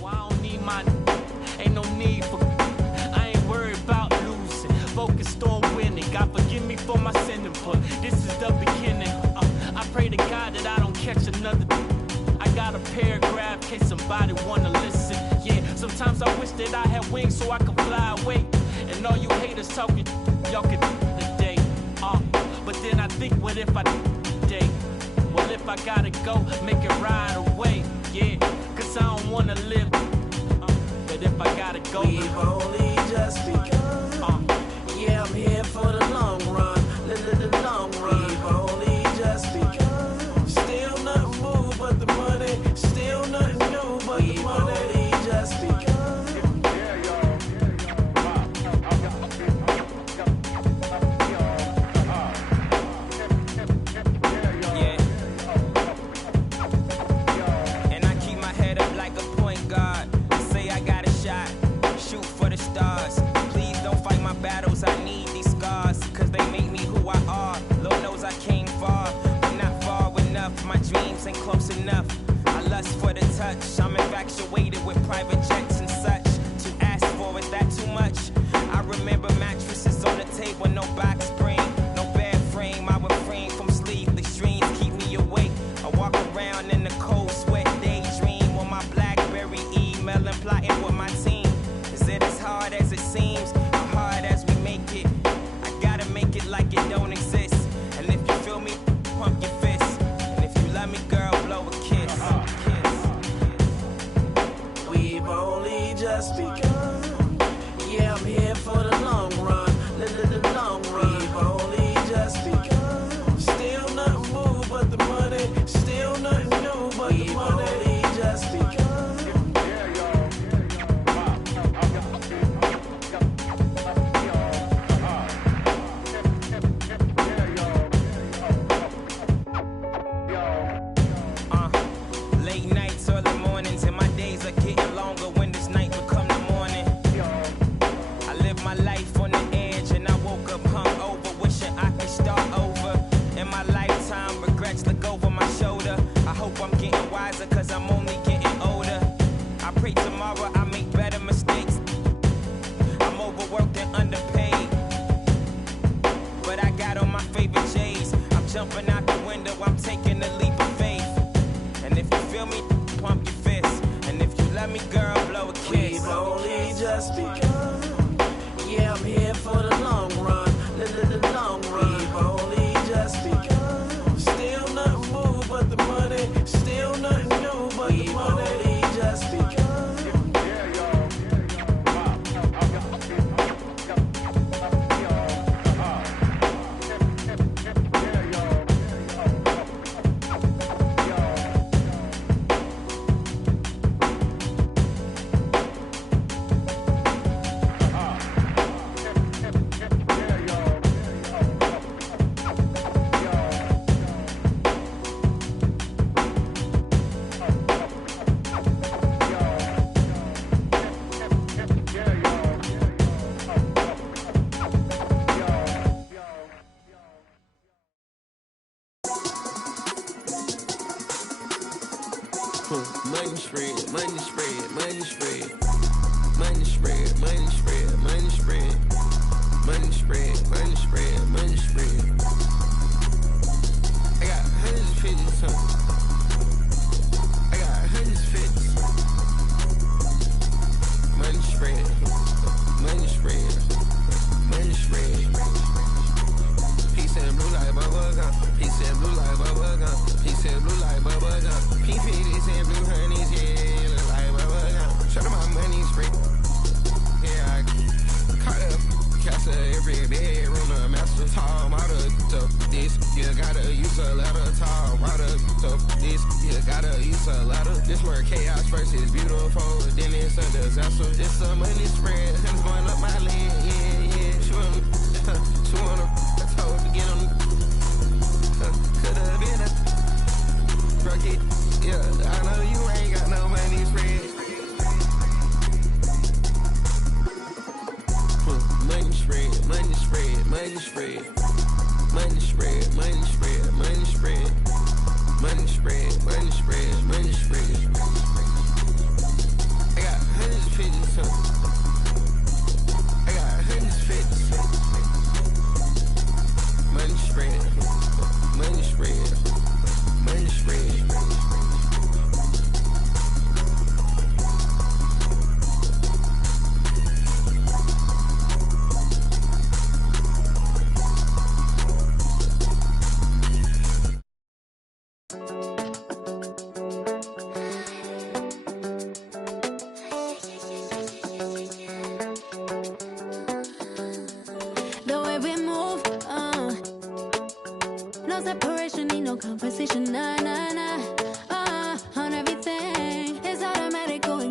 Well, I don't need my, ain't no need for, I ain't worried about losing, focused on winning. God forgive me for my sinning, but this is the beginning. I pray to God that I don't catch another. I got a paragraph, case somebody wanna listen. Yeah, sometimes I wish that I had wings so I could fly away. And all you haters talking, y'all could today. But then I think, what if I today? Well, if I gotta go, make it right away. Yeah, cause I don't wanna live. But if I gotta go, we've only just begun. Yeah, I'm here for the long run. The long run. We've only just begun. Still nothing moved but the money. Still nothing new but the money. We've only just begun. Battles, I need these scars, cause they make me who I are. Lord knows I came far, but not far enough. My dreams ain't close enough. I lust for the touch. I'm infatuated with private jets and such. To ask for, is that too much? I remember mattresses on the table, no box spring, no bed frame. I refrain from sleepless dreams, keep me awake. I walk around in the cold sweat, daydream on my BlackBerry, emailing, plotting with my team. Is it as hard as it seems? Hard as we make it, I gotta make it like it don't exist. And if you feel me, pump your fist. And if you love me, girl, blow a kiss. We've only just begun. Yeah, I'm here for the long run. The long run. We've only just begun. Still nothing moved but the money. Still nothing new but the money. We've only just begun. Cause I'm only getting older. I pray tomorrow I make better mistakes. I'm overworked and underpaid, but I got on my favorite J's. I'm jumping out the window, I'm taking a leap of faith. And if you feel me, pump your fist. And if you love me, girl, blow a kiss. We've only just begun. Yeah, I'm here for the long run. The long run. We've only just begun. Still nothing moved but the money. Still nothing new but the money. We've only just begun. Money spread, money spread, money spread, money spread, money spread, money spread, money spread, money spread, money spread. I got 150 something. I got 150. Money spread, money spread, money spread. Peace and blue like bubble gum. Peace and blue like bubble gum. Peace and blue like bubble gum. P50s and blue honeys, yeah, look like bubble gum. Show them my money spread. Yeah, I caught up. Castle every bedroom, a master tall model. So this, you gotta use a ladder. Tall model. So this, you gotta use a ladder. This where chaos first is beautiful, then it's a disaster. It's a money spread, hands going up my leg, yeah, yeah. She wanna told to get on. Could've been a broke it, yeah. I know you ain't got no money spread. Money spread, money spread, money spread, money spread, money spread, money spread, money spread, money spread, money spread. I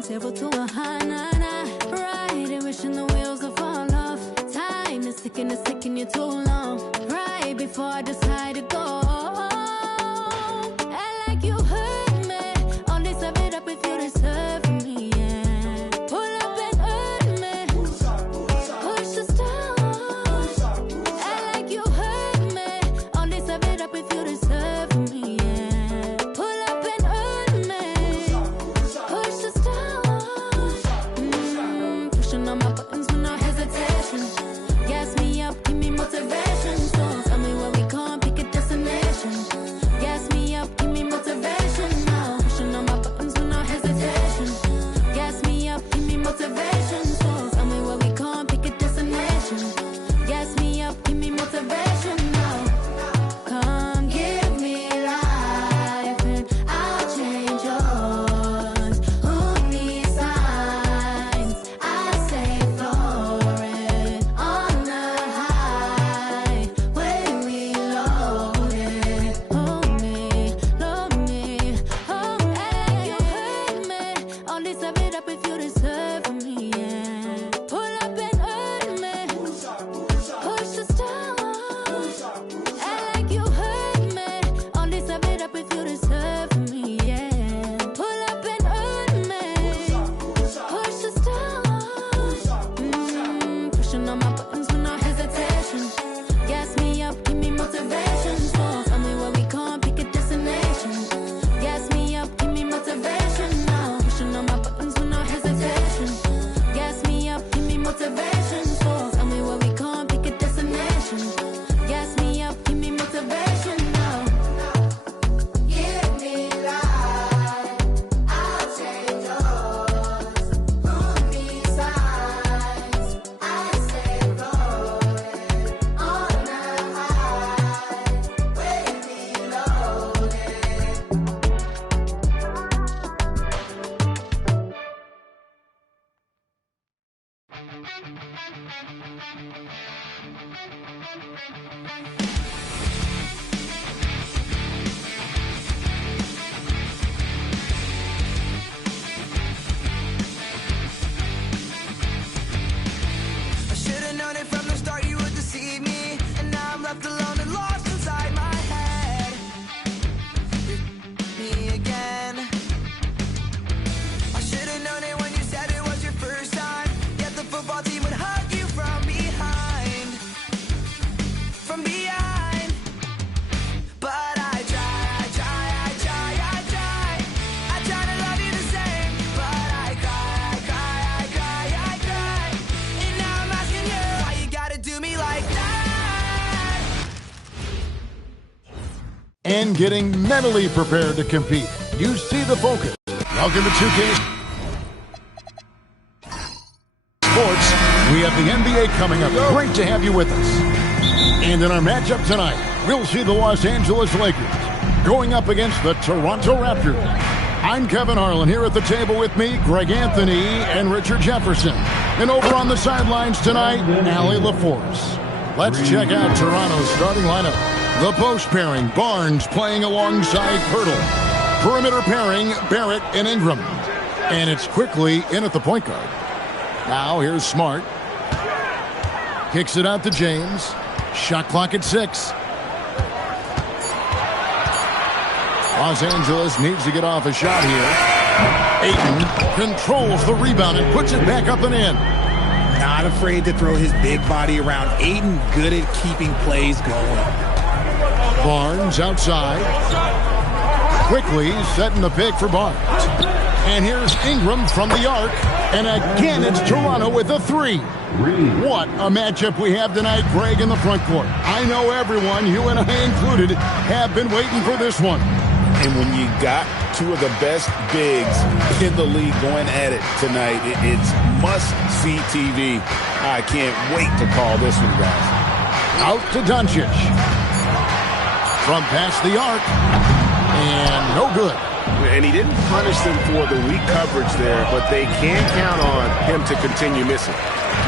0 to 100. Riding, wishing the wheels will fall off. Time is ticking, it's taking you too long. Right before I decide to go. Act like you hurt me. Only serve it up if you deserve me, yeah. Pull up and hurt me. Push the stars. Act like you hurt me. Only serve it up if you deserve me, yeah. Pull up and hurt me. Push the stars. Pushing on my buttons with no hesitation. Gas me up, give me motivation. So tell me where we going, pick a destination. Gas me up, give me motivation now. Pushing on my buttons with no hesitation. Gas me up, give me motivation. So tell me where we going, pick a destination. Gas me up, give me motivation now. Come give me life and I'll change yours. Who needs signs? I say floating on the highway we loaded. Hold me, hold me, hold me. You hurt me. Only serve it up if you deserve me, yeah. Pull up and hurt me. Push the stars. Act like you hurt me. Only serve it up if you deserve me, yeah. Pull up and hurt me. Push the stars. Pushing on my buttons with no hesitation. Gas me up, give me motivation. So tell me where we going, pick a destination. Gas me up, give me motivation now. Pushing on my buttons with no hesitation. Gas me up, give me motivation. So tell me where we going, pick a destination. Gas me up, give me motivation now. Give me life, I'll change yours. Who needs signs? I say floating on the highway we loaded. I should've known it from the start you would deceive me. And now I'm left alone and lost inside my head. Me again. I should've known it when you said it was your first time. Yet the football team would hug you from behind. From behind. But I try to love you the same. But I cry. And now I'm asking you, why you gotta do me like that? And getting mentally prepared to compete. You see the focus. Welcome to 2K Sports. We have the NBA coming up. Great to have you with us. And in our matchup tonight, we'll see the Los Angeles Lakers going up against the Toronto Raptors. I'm Kevin Harlan here at the table with me, Greg Anthony and Richard Jefferson. And over on the sidelines tonight, Allie LaForce. Let's check out Toronto's starting lineup. The post pairing, Barnes playing alongside Pirtle. Perimeter pairing, Barrett and Ingram. And it's quickly in at the point guard. Now here's Smart. Kicks it out to James. Shot clock at 6. Los Angeles needs to get off a shot here. Ayton controls the rebound and puts it back up and in. Not afraid to throw his big body around. Ayton good at keeping plays going. Barnes outside. Quickly setting the pick for Barnes. And here's Ingram from the arc. And again, it's Toronto with a 3. What a matchup we have tonight, Greg, in the front court. I know everyone, you and I included, have been waiting for this one. And when you got two of the best bigs in the league going at it tonight, it's must-see TV. I can't wait to call this one, guys. Out to Doncic. From past the arc. And no good. And he didn't punish them for the weak coverage there, but they can count on him to continue missing.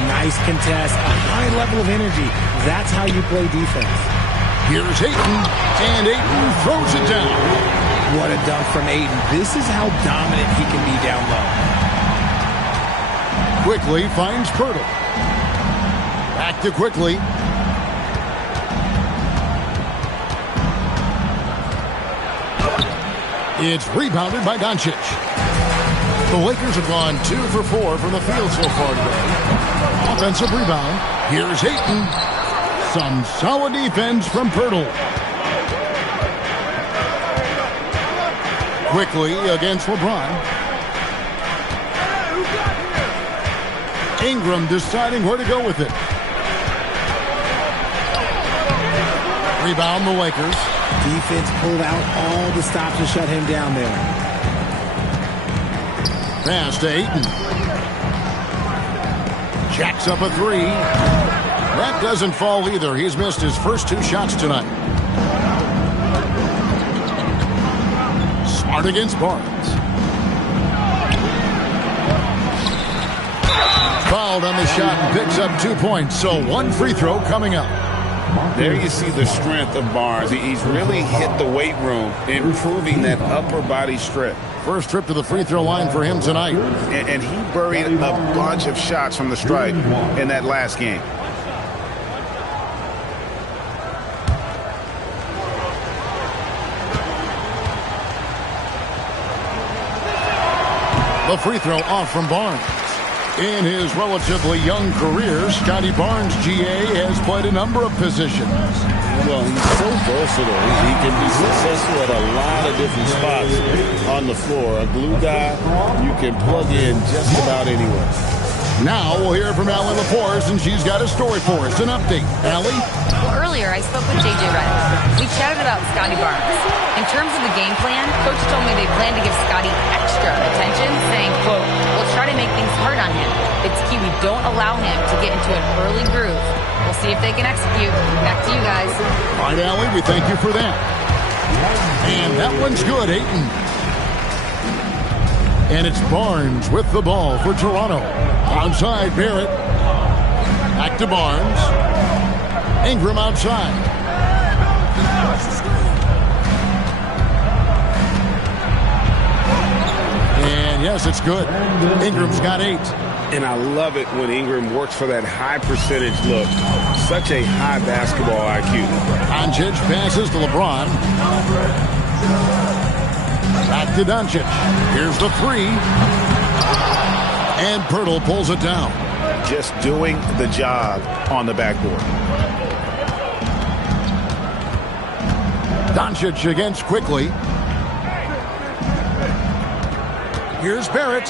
Nice contest, a high level of energy. That's how you play defense. Here's Ayton, and Ayton throws it down. What a dunk from Ayton. This is how dominant he can be down low. Quickly finds Pirtle. Back to Quickly. It's rebounded by Doncic. The Lakers have gone 2 for 4 from the field so far today. Offensive rebound. Here's Ayton. Some solid defense from Pirtle. Quickly against LeBron. Ingram deciding where to go with it. Rebound the Lakers. Defense pulled out all the stops to shut him down there. Pass to Ayton. Jacks up a 3. That doesn't fall either. He's missed his first 2 shots tonight. Smart against Barnes. Fouled on the shot and picks up 2 points. So 1 free throw coming up. There you see the strength of Barnes. He's really hit the weight room, improving that upper body strength. First trip to the free throw line for him tonight. And he buried a bunch of shots from the stripe in that last game. The free throw off from Barnes. In his relatively young career, Scotty Barnes, GA, has played a number of positions. Well, he's so versatile. He can be successful at a lot of different spots on the floor. A glue guy, you can plug in just about anywhere. Now we'll hear from Allie LaPorce, and she's got a story for us. An update. Allie? Well, earlier I spoke with JJ Redick. We chatted about Scotty Barnes. In terms of the game plan, Coach told me they plan to give Scotty extra attention, saying, quote, we'll try to make things hard on him. It's key we don't allow him to get into an early groove. We'll see if they can execute. Back to you guys. All right, Allie, we thank you for that. And that one's good, Ayton. And it's Barnes with the ball for Toronto. Outside, Barrett. Back to Barnes. Ingram outside. And yes, it's good. Ingram's got 8. And I love it when Ingram works for that high percentage look. Such a high basketball IQ. Doncic passes to LeBron. Back to Doncic. Here's the 3. And Pirtle pulls it down. Just doing the job on the backboard. Doncic against Quickly. Here's Barrett.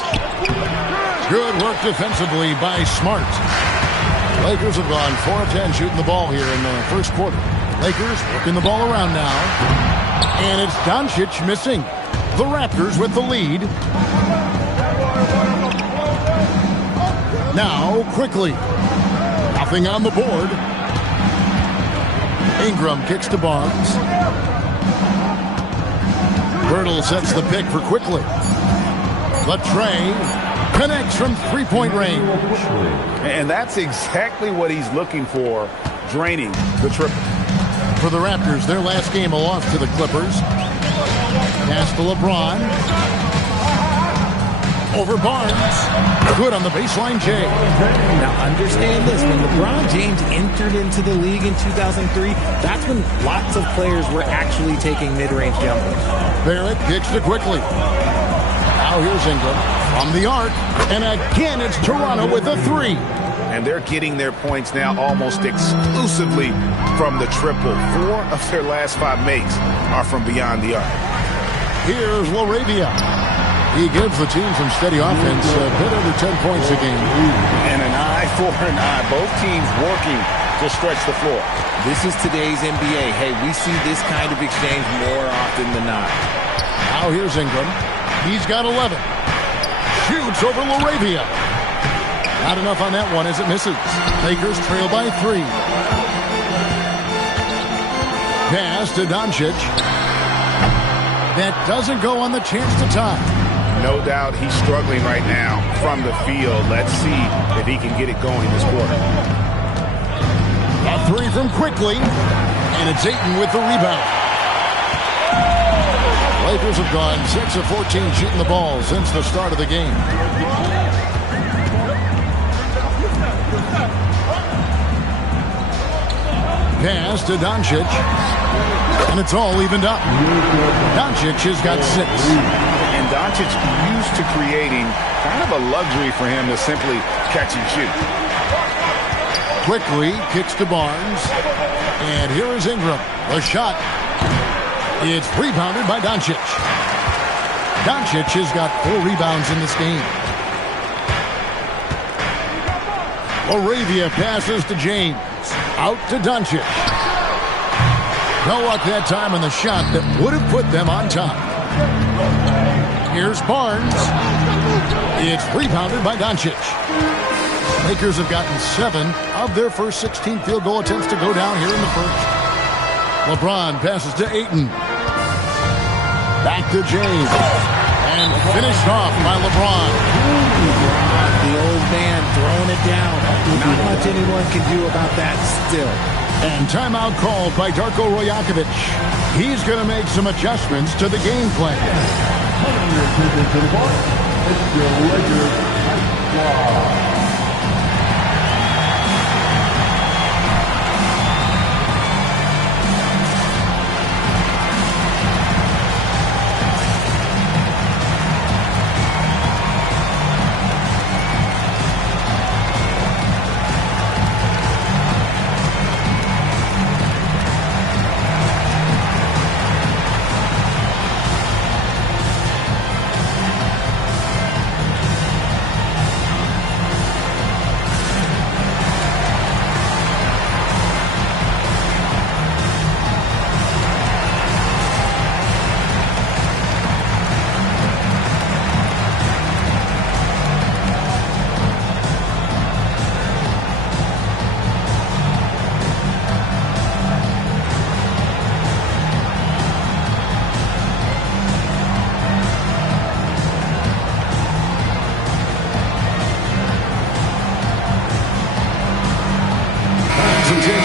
Good work defensively by Smart. Lakers have gone 4 of 10 shooting the ball here in the first quarter. Lakers working the ball around now. And it's Doncic missing. The Raptors with the lead. Now Quickly. Nothing on the board. Ingram kicks to Barnes. Pirtle sets the pick for Quickly. Latrey connects from three-point range. And that's exactly what he's looking for, draining the triple. For the Raptors, their last game a loss to the Clippers. Pass to LeBron. Over Barnes. Good on the baseline, Jay. Now understand this, when LeBron James entered into the league in 2003, that's when lots of players were actually taking mid-range jumpers. Barrett kicks to Quickly. Now here's Ingram from the arc. And again, it's Toronto with a 3. And they're getting their points now almost exclusively from the triple. 4 of their last 5 makes are from beyond the arc. Here's LaRavia. He gives the team some steady offense, a bit under 10 points a game. And an eye for an eye. Both teams working to stretch the floor. This is today's NBA. Hey, we see this kind of exchange more often than not. Now here's Ingram. He's got 11. Shoots over LaRavia. Not enough on that one as it misses. Lakers trail by 3. Pass to Doncic. That doesn't go on the chance to tie. No doubt he's struggling right now from the field. Let's see if he can get it going this quarter. A 3 from Quickly. And it's Ayton with the rebound. Lakers have gone 6 of 14 shooting the ball since the start of the game. Pass to Doncic. And it's all evened up. Doncic has got 6. And Doncic used to creating kind of a luxury for him to simply catch and shoot. Quickly kicks to Barnes. And here is Ingram. A shot. It's rebounded by Doncic. Doncic has got 4 rebounds in this game. Laravia passes to James. Out to Doncic. No luck that time on the shot that would have put them on top. Here's Barnes. It's rebounded by Doncic. Lakers have gotten 7 of their first 16 field goal attempts to go down here in the first. LeBron passes to Ayton. Back to James. And finished off by LeBron. The old man throwing it down. Not much anyone can do about that still. And timeout called by Darko Rajakovic. He's going to make some adjustments to the game plan.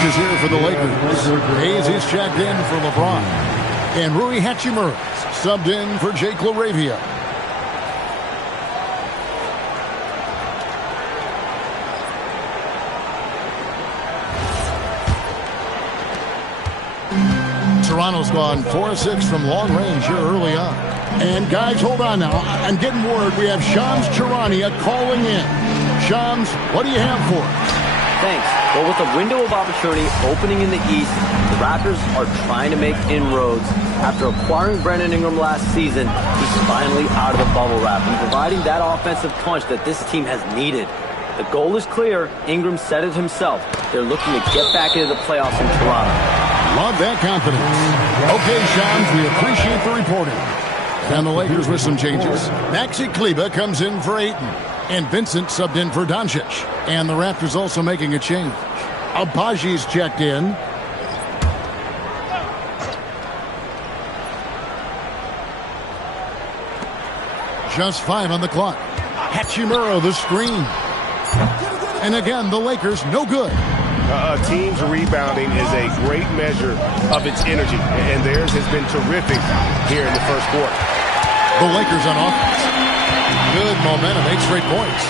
Here for the Lakers. Hayes is checked in for LeBron. And Rui Hachimura subbed in for Jake LaRavia. Toronto's gone 4-6 from long range here early on. And guys, hold on now. I'm getting word we have Shams Charania calling in. Shams, what do you have for us? Thanks. Well, with a window of opportunity opening in the East, the Raptors are trying to make inroads. After acquiring Brandon Ingram last season, he's finally out of the bubble wrap and providing that offensive punch that this team has needed. The goal is clear. Ingram said it himself. They're looking to get back into the playoffs in Toronto. Love that confidence. Okay, Shams, we appreciate the reporting. And the Lakers with some changes. Maxi Kleber comes in for Ayton. And Vincent subbed in for Doncic. And the Raptors also making a change. Abaji's checked in. Just 5 on the clock. Hachimura the screen. And again, the Lakers no good. A team's rebounding is a great measure of its energy. And theirs has been terrific here in the first quarter. The Lakers on offense. Good momentum, 8 straight points.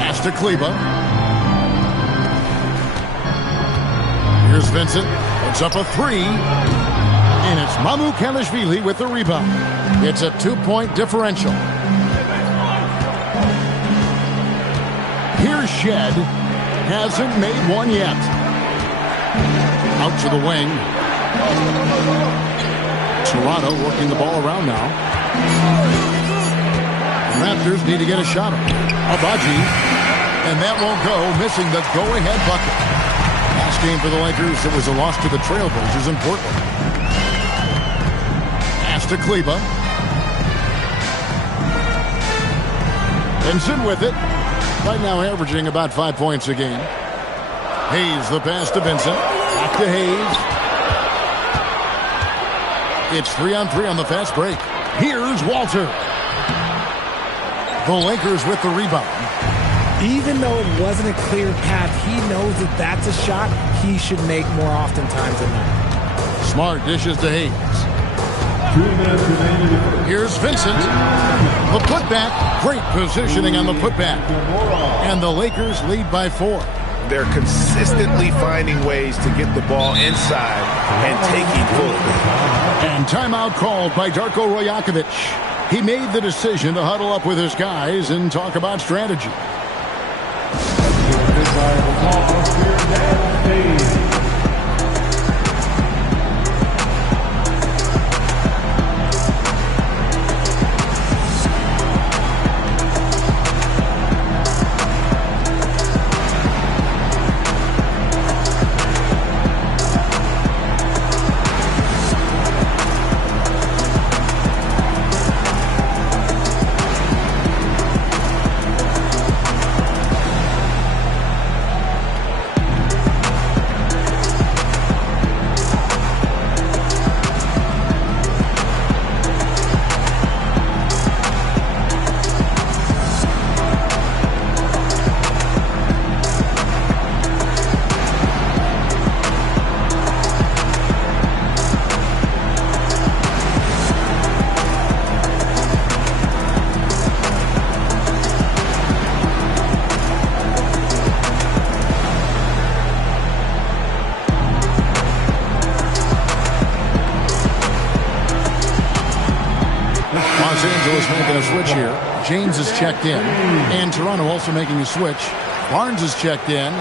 Pass to Kleber. Here's Vincent. Puts up a 3. And it's Mamu Kalishvili with the rebound. It's a 2-point differential. Here's Shed. Hasn't made one yet. Out to the wing. Toronto working the ball around now. The Raptors need to get a shot on Abaji. And that won't go, missing the go-ahead bucket. Last game for the Lakers, it was a loss to the Trailblazers in Portland. Pass to Kleber. Vincent with it. Right now averaging about 5 points a game. Hayes the pass to Vincent. Back to Hayes. It's 3-on-3 on the fast break. Here's Walter. The Lakers with the rebound. Even though it wasn't a clear path, he knows that that's a shot he should make more oftentimes than not. Smart dishes to Hayes. Here's Vincent. The putback, great positioning on the putback. And the Lakers lead by 4. They're consistently finding ways to get the ball inside and taking full. And timeout called by Darko Rajakovic. He made the decision to huddle up with his guys and talk about strategy. Los Angeles making a switch here. James is checked in. And Toronto also making a switch. Barnes is checked in.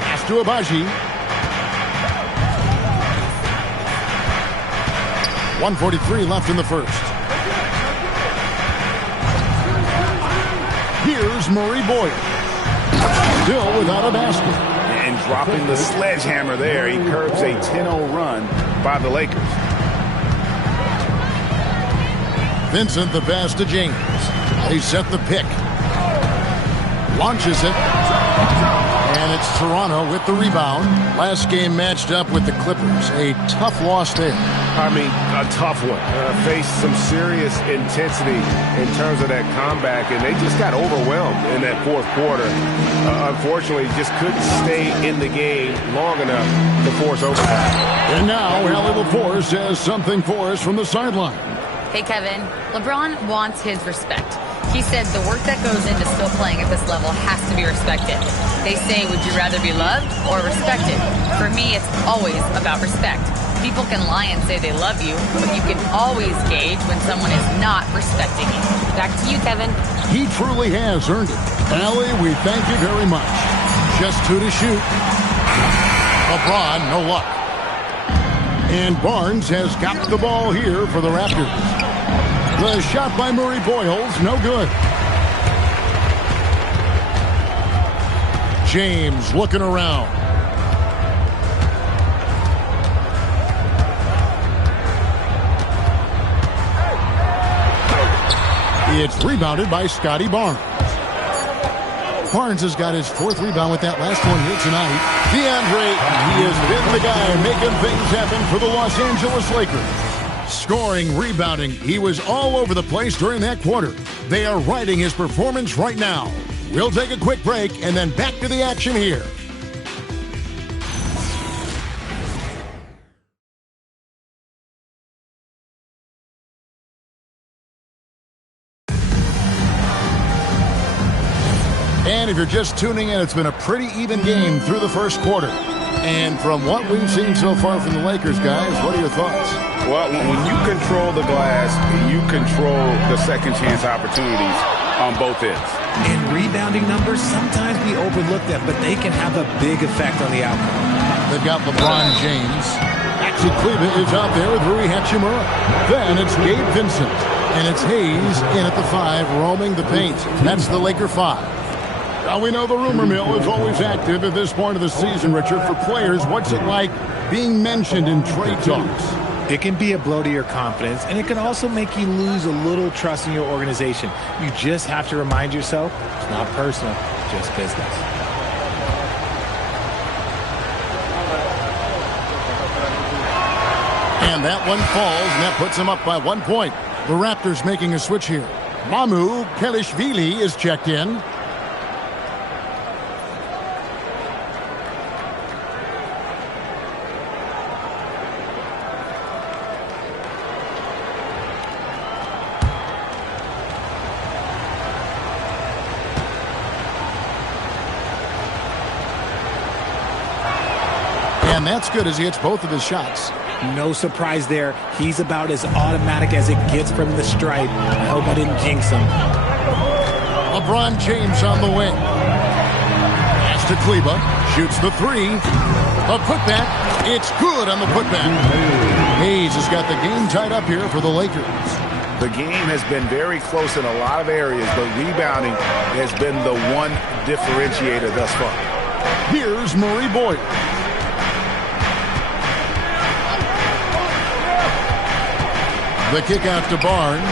Pass to Abaji. 1:43 left in the first. Here's Murray Boyle. Still without a basket. And dropping the sledgehammer there, he curbs a 10-0 run by the Lakers. Vincent the pass to James. They set the pick. Launches it. And it's Toronto with the rebound. Last game matched up with the Clippers. A tough loss there. I mean, a tough one. Faced some serious intensity in terms of that comeback, and they just got overwhelmed in that fourth quarter. Unfortunately, just couldn't stay in the game long enough to force overtime. And now, Allie LaForce has something for us from the sideline. Hey, Kevin. LeBron wants his respect. He said the work that goes into still playing at this level has to be respected. They say, would you rather be loved or respected? For me, it's always about respect. People can lie and say they love you, but you can always gauge when someone is not respecting you. Back to you, Kevin. He truly has earned it. Allie, we thank you very much. Just 2 to shoot. LeBron, no luck. And Barnes has got the ball here for the Raptors. The shot by Murray Boyles, no good. James looking around. It's rebounded by Scotty Barnes. Barnes has got his 4th rebound with that last one here tonight. DeAndre, he has been the guy making things happen for the Los Angeles Lakers. Scoring, rebounding, he was all over the place during that quarter. They are riding his performance right now. We'll take a quick break and then back to the action here. And if you're just tuning in, it's been a pretty even game through the first quarter. And from what we've seen so far from the Lakers, guys, what are your thoughts? Well, when you control the glass, you control the second chance opportunities on both ends. And rebounding numbers sometimes we overlook them, but they can have a big effect on the outcome. They've got LeBron James. Maxi Kleber is out there with Rui Hachimura. Then it's Gabe Vincent. And it's Hayes in at the 5, roaming the paint. That's the Laker 5. Now we know the rumor mill is always active at this point of the season, Richard. For players, what's it like being mentioned in trade talks? It can be a blow to your confidence, and it can also make you lose a little trust in your organization. You just have to remind yourself, it's not personal, just business. And And that one falls, and that puts them up by 1 point. The Raptors making a switch here. Mamu Pelishvili is checked in. And that's good as he hits both of his shots. No surprise there. He's about as automatic as it gets from the stripe. I hope I didn't jinx him. LeBron James on the wing. Pass to Kleba. Shoots the three. A putback. It's good on the putback. Hayes has got the game tied up here for the Lakers. The game has been very close in a lot of areas, but rebounding has been the one differentiator thus far. Here's Murray Boyd. The kick out to Barnes.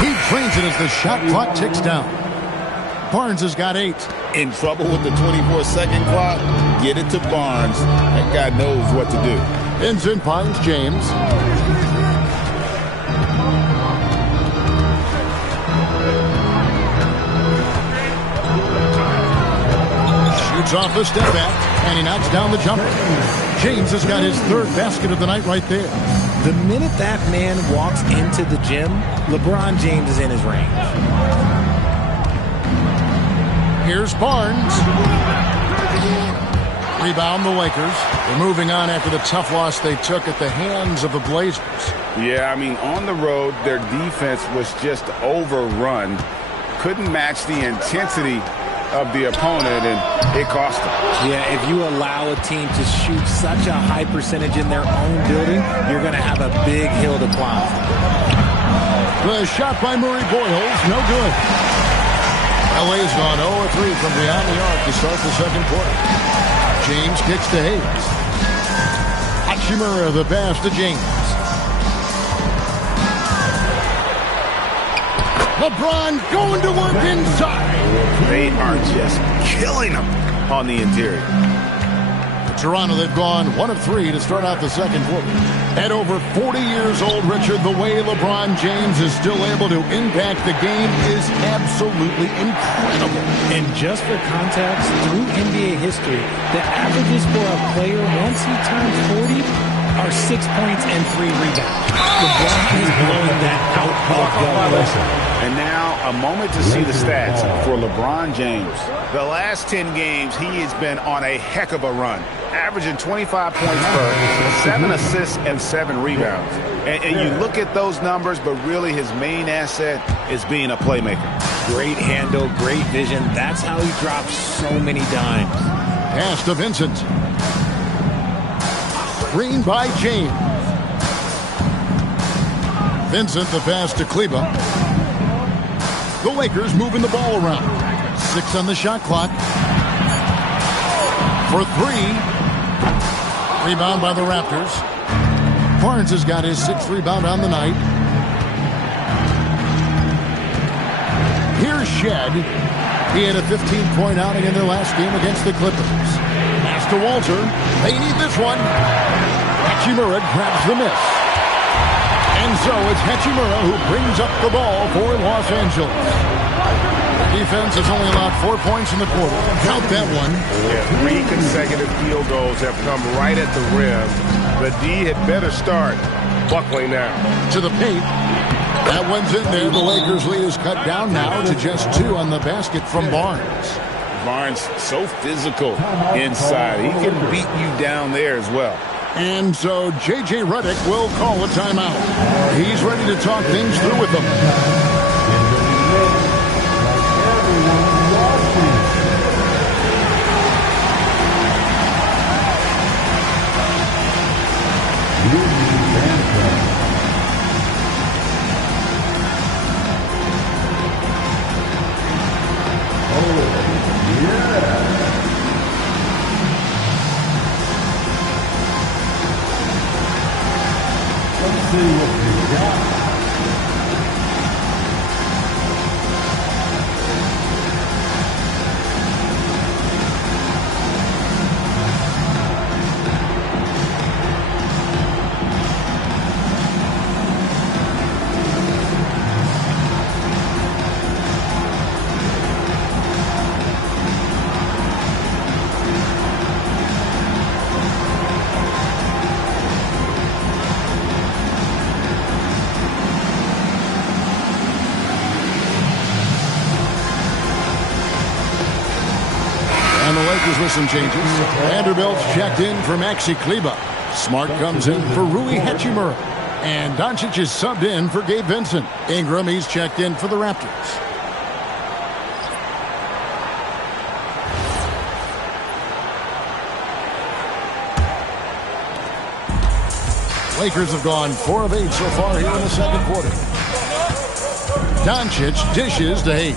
He drains it as the shot clock ticks down. Barnes has got 8. In trouble with the 24-second clock? Get it to Barnes. That guy knows what to do. Vincent finds James. Shoots off the step back. And he knocks down the jumper. James has got his 3rd basket of the night right there. The minute that man walks into the gym, LeBron James is in his range. Here's Barnes. Rebound the Lakers. They're moving on after the tough loss they took at the hands of the Blazers. Yeah, I mean, on the road, their defense was just overrun. Couldn't match the intensity of the opponent, and it cost them. Yeah, if you allow a team to shoot such a high percentage in their own building, you're going to have a big hill to climb. The shot by Murray Boyles, no good. LA's gone 0-3 from beyond the arc to start the second quarter. James kicks to Hayes. Hachimura the pass to James. LeBron going to work inside. They are just killing them on the interior. Toronto, they've gone 1 of 3 to start out the second quarter. At over 40 years old, Richard, the way LeBron James is still able to impact the game is absolutely incredible. And just for context, through NBA history, the averages for a player once he turns 40 are 6 points and 3 rebounds. LeBron is blowing that out of the water. And now a moment to see the stats for LeBron James. The last 10 games, he has been on a heck of a run, averaging 25 points per 7 assists and 7 rebounds. And you look at those numbers, but really his main asset is being a playmaker. Great handle, great vision. That's how he drops so many dimes. Pass to Vincent. Screen by James. Vincent the pass to Kleba. The Lakers moving the ball around. 6 on the shot clock. For 3. Rebound by the Raptors. Barnes has got his 6th rebound on the night. Here's Shed. He had a 15-point outing in their last game against the Clippers. Pass to Walter. They need this one. Hachimura grabs the miss. And so it's Hachimura who brings up the ball for Los Angeles. Defense has only allowed 4 points in the quarter. Count that one. Yeah, 3 consecutive field goals have come right at the rim. The D had better start buckling now. To the paint. That one's in there. The Lakers lead is cut down now to just 2 on the basket from Barnes. Barnes so physical inside. He can beat you down there as well. And so J.J. Redick will call a timeout. He's ready to talk things through with them. for some changes. Vanderbilt's checked in for Maxi Kleba. Smart comes in for Rui Hachimura. And Doncic is subbed in for Gabe Vincent. Ingram, he's checked in for the Raptors. Lakers have gone 4 of 8 so far here in the second quarter. Doncic dishes to Hayes.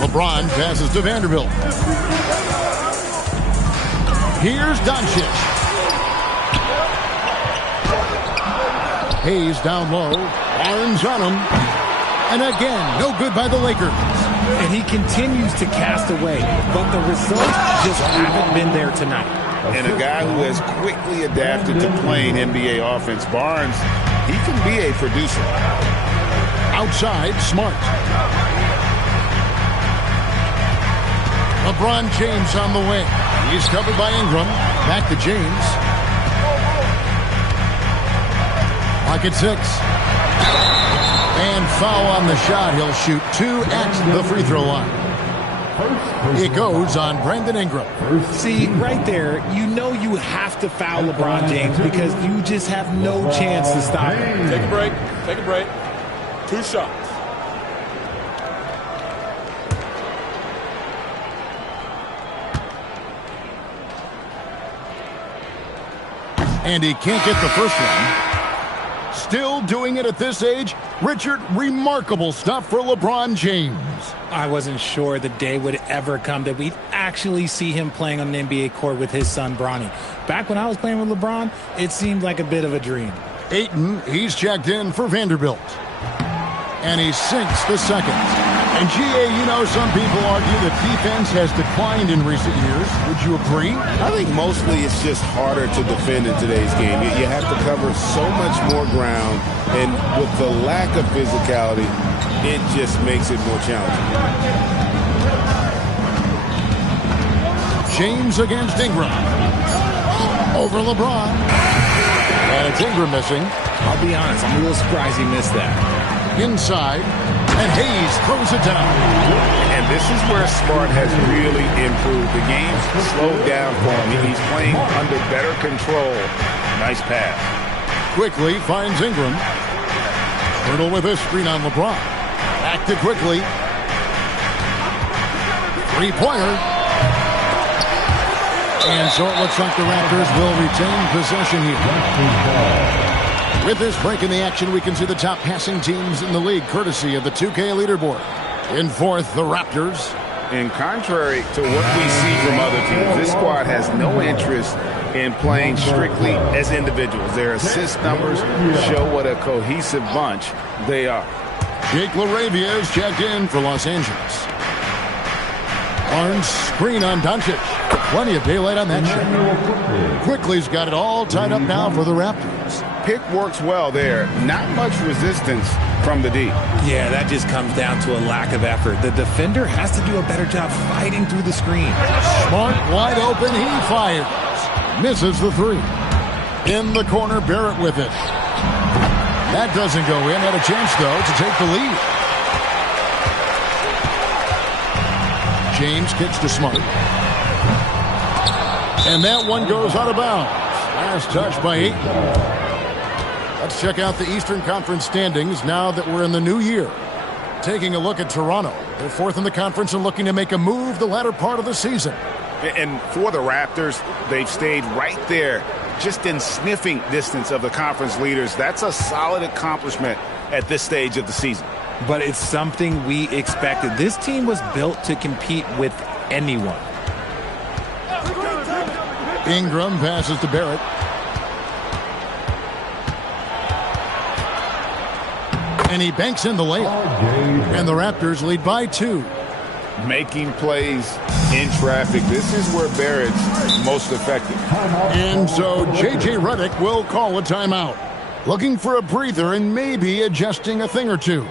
LeBron passes to Vanderbilt. Here's Doncic. Hayes down low. Barnes on him. And again, no good by the Lakers. And he continues to cast away, but the results just haven't been there tonight. And a guy who has quickly adapted to playing NBA offense, Barnes, he can be a producer. Outside, Smart. LeBron James on the wing. He's covered by Ingram. Back to James. Pocket 6. And foul on the shot. He'll shoot 2 at the free throw line. It goes on Brandon Ingram. See, right there, you know you have to foul LeBron James because you just have no chance to stop him. Take a break. Take a break. 2 shots. And he can't get the first one. Still doing it at this age. Richard, remarkable stuff for LeBron James. I wasn't sure the day would ever come that we'd actually see him playing on an NBA court with his son, Bronny. Back when I was playing with LeBron, it seemed like a bit of a dream. Ayton, he's checked in for Vanderbilt. And he sinks the second. And, G.A., you know, some people argue that defense has declined in recent years. Would you agree? I think mostly it's just harder to defend in today's game. You have to cover so much more ground, and with the lack of physicality, it just makes it more challenging. James against Ingram. Over LeBron. And it's Ingram missing. I'll be honest, I'm a little surprised he missed that. Inside, and Hayes throws it down. And this is where Smart has really improved. The game's slowed down for him. He's playing under better control. Nice pass. Quickly finds Ingram. Hurdle with a screen on LeBron. Back to Quickly. Three-pointer. And so it looks like the Raptors will retain possession here. With this break in the action, we can see the top passing teams in the league, courtesy of the 2K leaderboard. In fourth, the Raptors. And contrary to what we see from other teams, this squad has no interest in playing strictly as individuals. Their assist numbers show what a cohesive bunch they are. Jake LaRavia is checked in for Los Angeles. Barnes screen on Doncic. Plenty of daylight on that shot. Quickly's got it all tied up now for the Raptors. Pick works well there. Not much resistance from the D. Yeah, that just comes down to a lack of effort. The defender has to do a better job fighting through the screen. Smart wide open. He fires. Misses the three. In the corner, Barrett with it. That doesn't go in. Had a chance, though, to take the lead. James kicks to Smart. And that one goes out of bounds. Last touch by Ayton. Let's check out the Eastern Conference standings now that we're in the new year. Taking a look at Toronto. They're fourth in the conference and looking to make a move the latter part of the season. And for the Raptors, they've stayed right there, just in sniffing distance of the conference leaders. That's a solid accomplishment at this stage of the season. But it's something we expected. This team was built to compete with anyone. Ingram passes to Barrett. And he banks in the layup. And the Raptors lead by 2. Making plays in traffic. This is where Barrett's most effective. And so J.J. Redick will call a timeout. Looking for a breather and maybe adjusting a thing or two.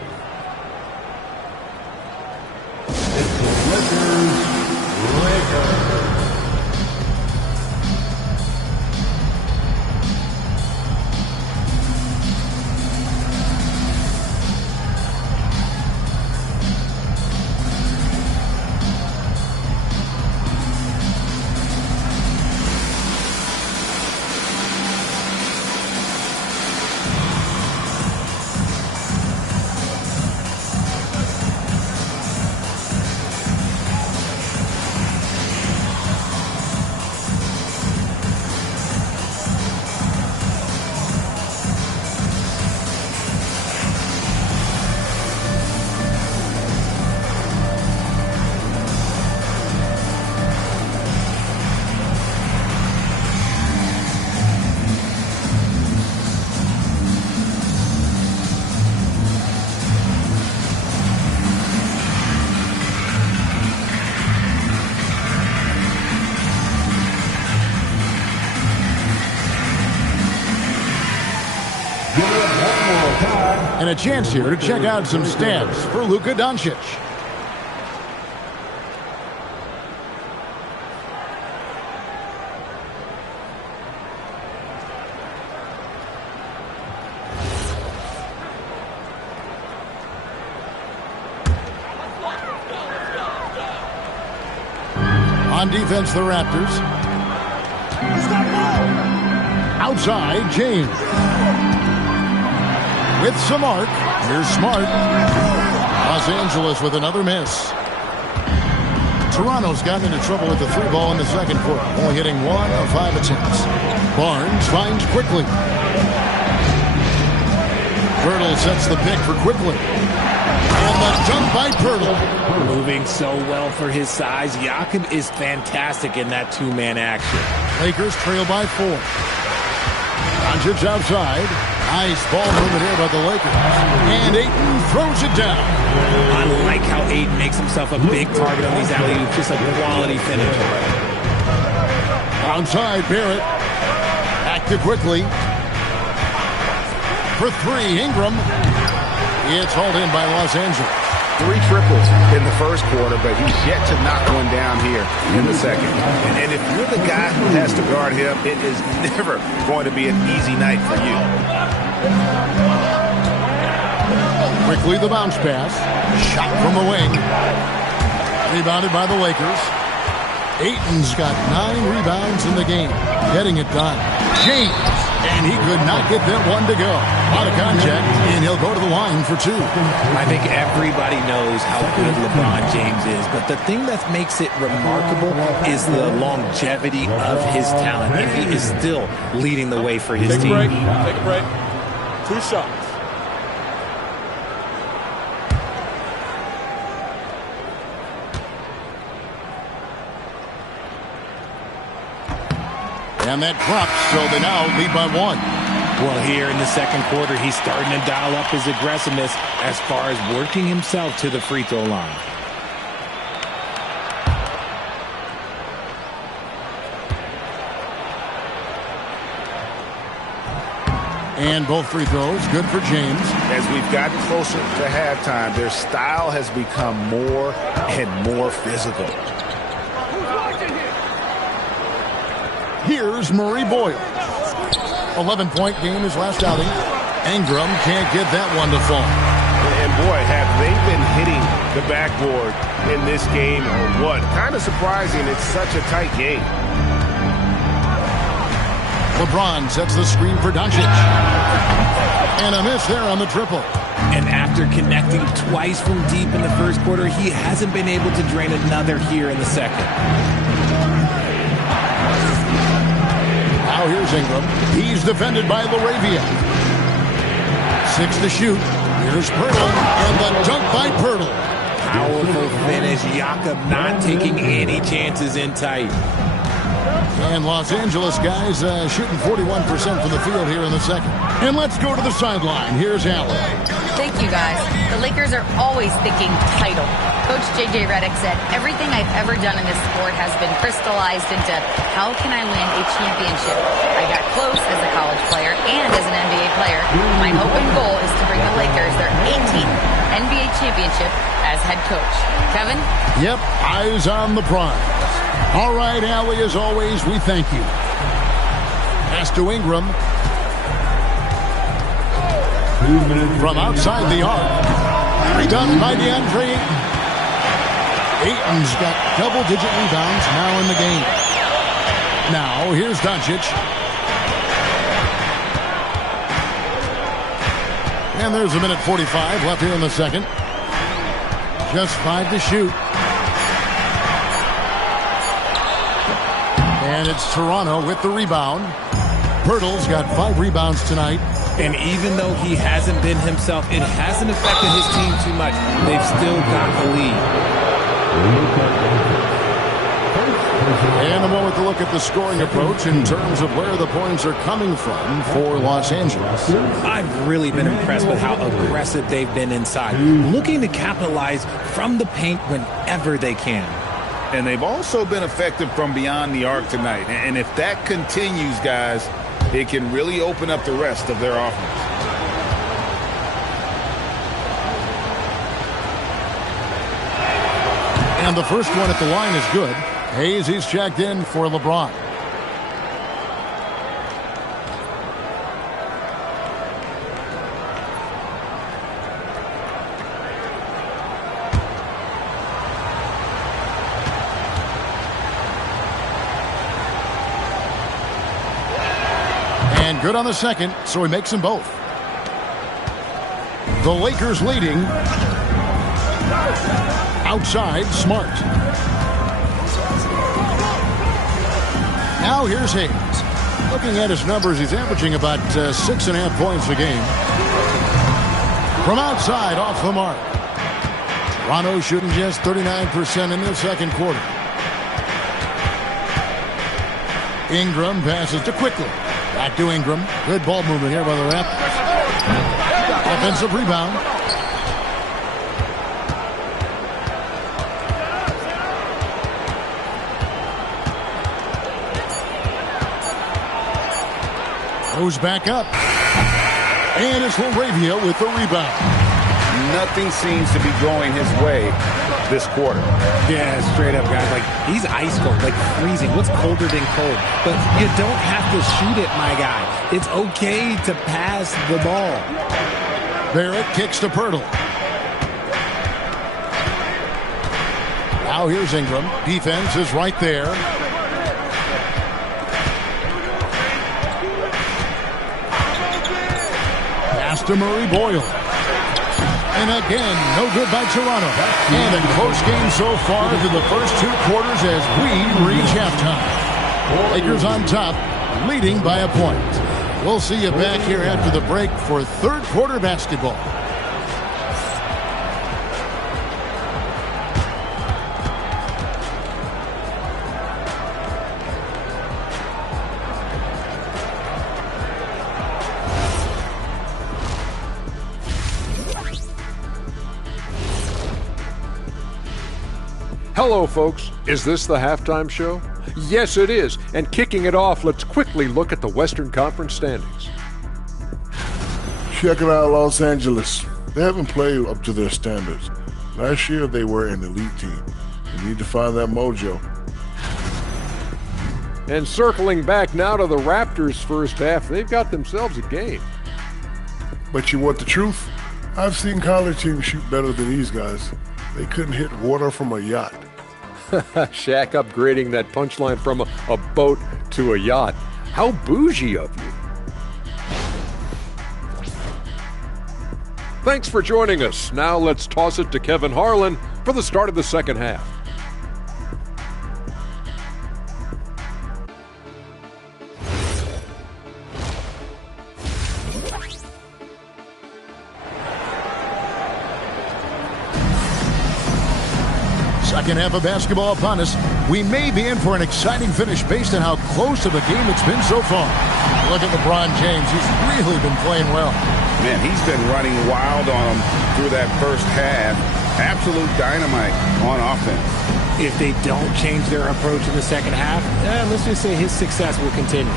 And a chance here to check out some stats for Luka Doncic. On defense, the Raptors. Outside, James. With some arc. Here's Smart. Los Angeles with another miss. Toronto's gotten into trouble with the 3 ball in the second quarter, only hitting 1 of 5 attempts. Barnes finds Quickly. Pirtle sets the pick for Quickly. And the dunk by Pirtle. Moving so well for his size. Jakob is fantastic in that 2-man action. Lakers trail by 4. Doncic outside. Nice ball movement here by the Lakers. And Ayton throws it down. I like how Ayton makes himself a big target on these alley-oops. Just a quality finish. Outside, Barrett. Back to Quickly. For 3, Ingram. It's hauled in by Los Angeles. 3 triples in the first quarter, but he's yet to knock one down here in the second. And if you're the guy who has to guard him, it is never going to be an easy night for you. Quickly the bounce pass. Shot from the wing. Rebounded by the Lakers. Ayton's got 9 rebounds in the game. Getting it done. James. And he could not get that one to go. Out of contact, and he'll go to the line for 2. I think everybody knows how good LeBron James is, but the thing that makes it remarkable is the longevity of his talent, and he is still leading the way for his team. Take a break. 2 shots. And that drops, so they now lead by 1. Well, here in the second quarter, he's starting to dial up his aggressiveness as far as working himself to the free throw line. And both free throws, good for James. As we've gotten closer to halftime, their style has become more and more physical. Here's Murray Boyle. 11-point game his last outing. Ingram can't get that one to fall. And boy, have they been hitting the backboard in this game or what? Kind of surprising. It's such a tight game. LeBron sets the screen for Doncic. And a miss there on the triple. And after connecting twice from deep in the first quarter, he hasn't been able to drain another here in the second. Now here's Ingram. He's defended by LaRavia. 6 to shoot. Here's Pirtle. And the dunk by Pirtle. Powerful finish. Jakob not taking any chances in tight. And Los Angeles guys shooting 41% from the field here in the second. And let's go to the sideline. Here's Allen. Thank you, guys. The Lakers are always thinking title. Coach J.J. Redick said, everything I've ever done in this sport has been crystallized into how can I win a championship? I got close as a college player and as an NBA player. My hope and goal is to bring the Lakers their 18th NBA championship as head coach. Kevin? Yep, eyes on the prize. All right, Allie, as always, we thank you. Pass to Ingram. From outside the arc. Redone by DeAndre Ayton. Ayton's got double-digit rebounds now in the game. Now, here's Doncic. And there's a minute 45 left here in the second. Just 5 to shoot. And it's Toronto with the rebound. Pirtle's got 5 rebounds tonight. And even though he hasn't been himself, it hasn't affected his team too much. They've still got the lead. And a moment to look at the scoring approach in terms of where the points are coming from for Los Angeles. I've really been impressed with how aggressive they've been inside, looking to capitalize from the paint whenever they can. And they've also been effective from beyond the arc tonight. And if that continues, guys, it can really open up the rest of their offense. And the first one at the line is good. Hayes, he's checked in for LeBron. And good on the second, so he makes them both. The Lakers leading. Outside, Smart. Now here's Hayes. Looking at his numbers, he's averaging about 6.5 points a game. From outside, off the mark. Toronto shooting just 39% in the second quarter. Ingram passes to Quickly. Back to Ingram. Good ball movement here by the Raptors. Offensive rebound. Goes back up. And it's Laravia with the rebound. Nothing seems to be going his way this quarter. Yeah, straight up, guys. Like, he's ice cold, like freezing. What's colder than cold? But you don't have to shoot it, my guy. It's okay to pass the ball. Barrett kicks to Pirtle. Now here's Ingram. Defense is right there. Pass to Murray Boyle. And again, no good by Toronto. And a close game so far through the first two quarters as we reach halftime. Lakers on top, leading by a point. We'll see you back here after the break for third quarter basketball. Hello, folks. Is this the halftime show? Yes, it is. And kicking it off, let's quickly look at the Western Conference standings. Check it out, Los Angeles. They haven't played up to their standards. Last year, they were an elite team. They need to find that mojo. And circling back now to the Raptors' first half, they've got themselves a game. But you want the truth? I've seen college teams shoot better than these guys. They couldn't hit water from a yacht. Shaq upgrading that punchline from a boat to a yacht. How bougie of you. Thanks for joining us. Now let's toss it to Kevin Harlan for the start of the second half. Second half of basketball upon us. We may be in for an exciting finish based on how close of a game it's been so far. Look at LeBron James. He's really been playing well. Man, he's been running wild on them through that first half. Absolute dynamite on offense. If they don't change their approach in the second half, let's just say his success will continue.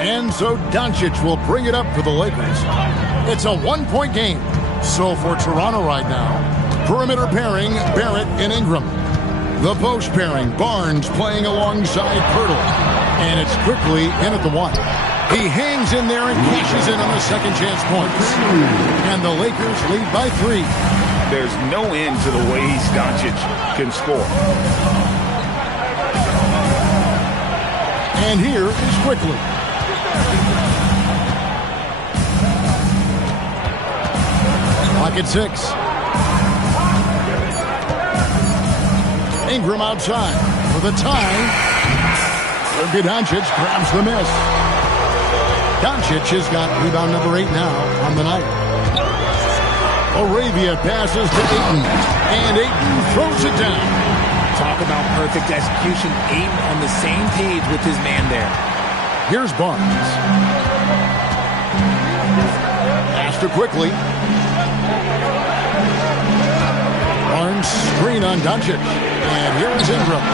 And so Doncic will bring it up for the Lakers. It's a one-point game. So for Toronto right now, perimeter pairing, Barrett and Ingram. The post pairing, Barnes playing alongside Pirtle. And it's quickly in at the one. He hangs in there and cashes in on the second chance points. And the Lakers lead by 3. There's no end to the ways Doncic can score. And here is Quickly. Clock at 6. Ingram outside for the tie. Sergei Doncic grabs the miss. Doncic has got rebound number 8 now on the night. Arabia passes to Ayton, and Ayton throws it down. Talk about perfect execution. Ayton on the same page with his man there. Here's Barnes. Faster quickly. Barnes screen on Doncic. And here's Ingram.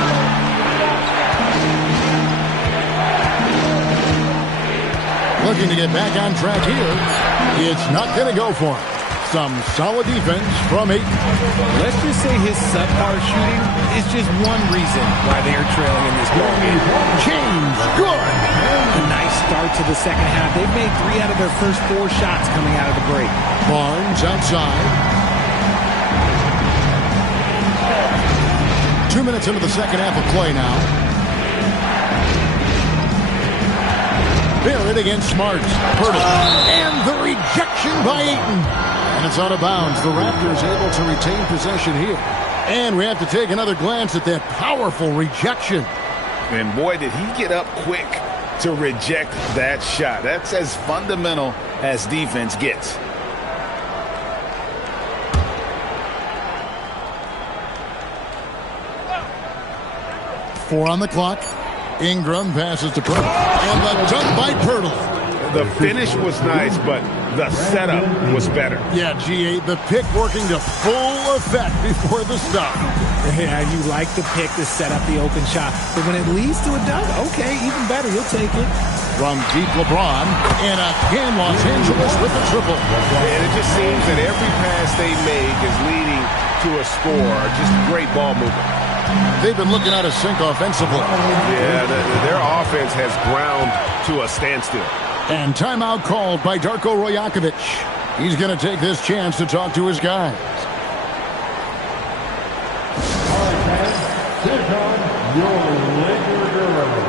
Looking to get back on track here. It's not going to go for him. Some solid defense from Ayton. Let's just say his subpar shooting is just one reason why they're trailing in this ball game. James, good. A nice start to the second half. They've made 3 out of their first 4 shots coming out of the break. Barnes outside. 2 minutes into the second half of play now. Barrett against Smart. Hurdle. And the rejection by Ayton. And it's out of bounds. The Raptors able to retain possession here. And we have to take another glance at that powerful rejection. And boy, did he get up quick to reject that shot. That's as fundamental as defense gets. Four on the clock. Ingram passes to Pirtle. And the dunk by Pirtle. The finish was nice, but the setup was better. Yeah, G8, the pick working to full effect before the stop. Yeah, you like the pick to set up the open shot. But when it leads to a dunk, okay, even better, you'll take it. From deep LeBron, and again Los Angeles with the triple. And it just seems that every pass they make is leading to a score. Just great ball movement. They've been looking out of sync offensively. Yeah, their offense has ground to a standstill. And timeout called by Darko Rajakovic. He's going to take this chance to talk to his guys. All right, guys, take on your Lakers era.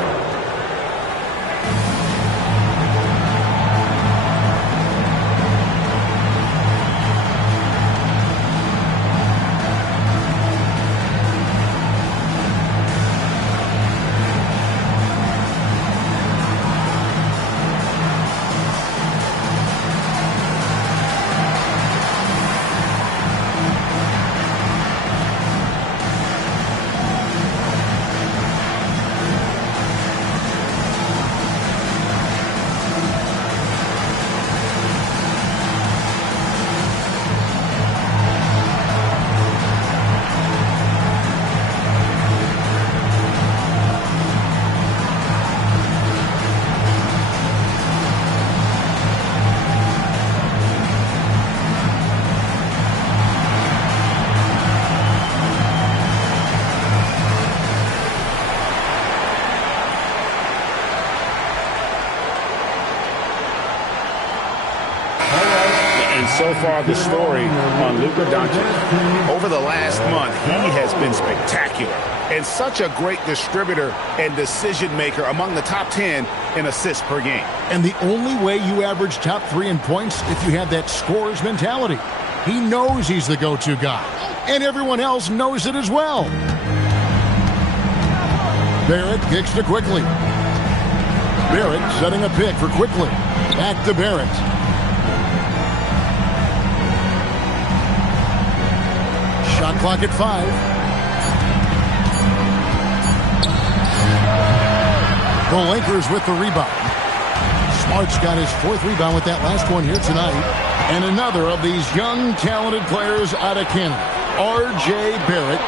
So far, the story on Luka Doncic. Over the last month, he has been spectacular and such a great distributor and decision maker, among the top 10 in assists per game. And the only way you average top 3 in points if you have that scorer's mentality. He knows he's the go-to guy, and everyone else knows it as well. Barrett kicks to Quickly. Barrett setting a pick for Quickly. Back to Barrett. Shot clock at 5. The Lakers with the rebound. Smart's got his 4th rebound with that last one here tonight. And another of these young, talented players out of Canada. R.J. Barrett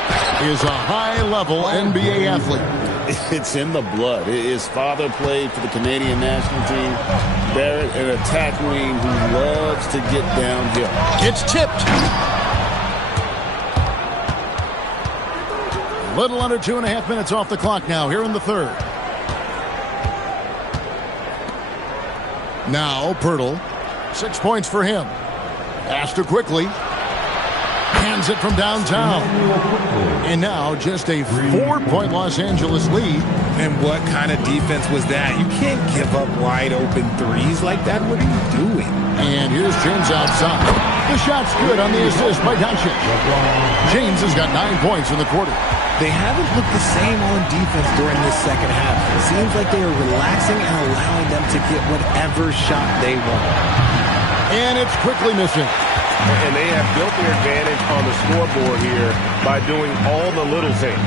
is a high-level NBA athlete. It's in the blood. His father played for the Canadian national team. Barrett, an attack wing who loves to get downhill. It's tipped. Little under 2.5 minutes off the clock now here in the third. Now Pirtle. 6 points for him. Pass to Quickly. Hands it from downtown. And now just a 4-point Los Angeles lead. And what kind of defense was that? You can't give up wide open threes like that. What are you doing? And here's James outside. The shot's good on the assist by Doncic. James has got 9 points in the quarter. They haven't looked the same on defense during this second half. It seems like they are relaxing and allowing them to get whatever shot they want. And it's Quickly missing. And they have built their advantage on the scoreboard here by doing all the little things.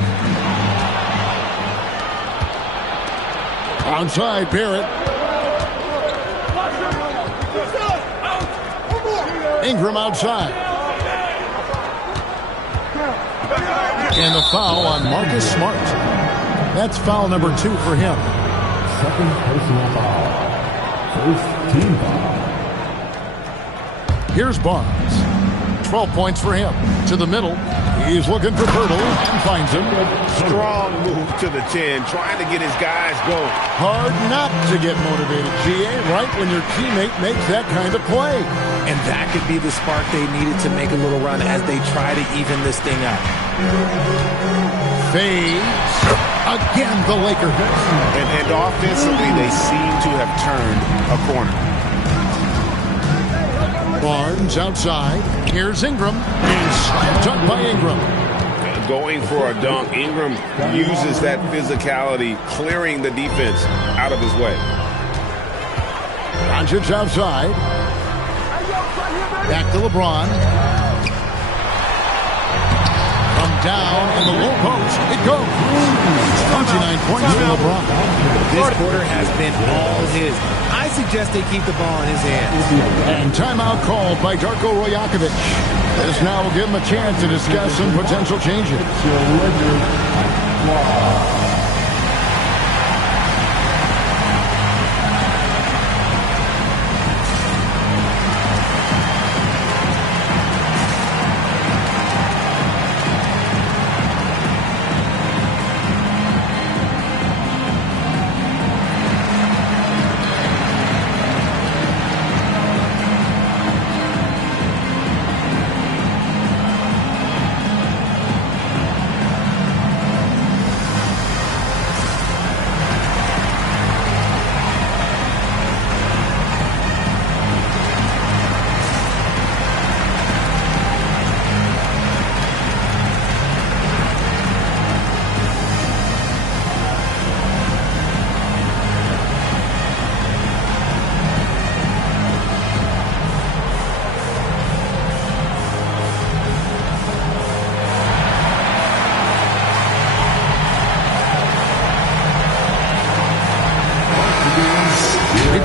Outside, Barrett. Ingram outside. And the foul on Marcus Smart. That's foul number 2 for him. Second personal foul. First team foul. Here's Barnes. 12 points for him. To the middle. He's looking for Pirtle and finds him. Strong move to the 10, trying to get his guys going. Hard not to get motivated, GA, right when your teammate makes that kind of play. And that could be the spark they needed to make a little run as they try to even this thing up. Fades. Again, the Lakers. And offensively, they seem to have turned a corner. Barnes outside. Here's Ingram. And slam dunk by Ingram. Going for a dunk. Ingram uses that physicality, clearing the defense out of his way. Doncic outside. Back to LeBron. From down in the low post. It goes. 29 points for LeBron. This quarter has been all his. I suggest they keep the ball in his hands. And timeout called by Darko Rojakovic. This now will give him a chance to discuss some potential changes.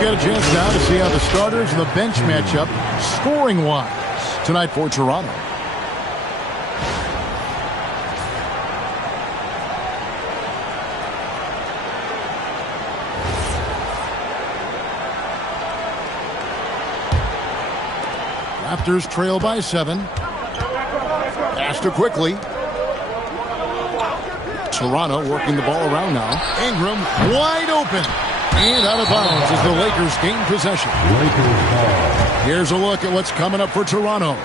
A chance now to see how the starters and the bench match up scoring-wise tonight for Toronto. Raptors trail by 7. Pass to quickly. Toronto working the ball around now. Ingram wide open. And out of bounds as the Lakers gain possession. Here's a look at what's coming up for Toronto.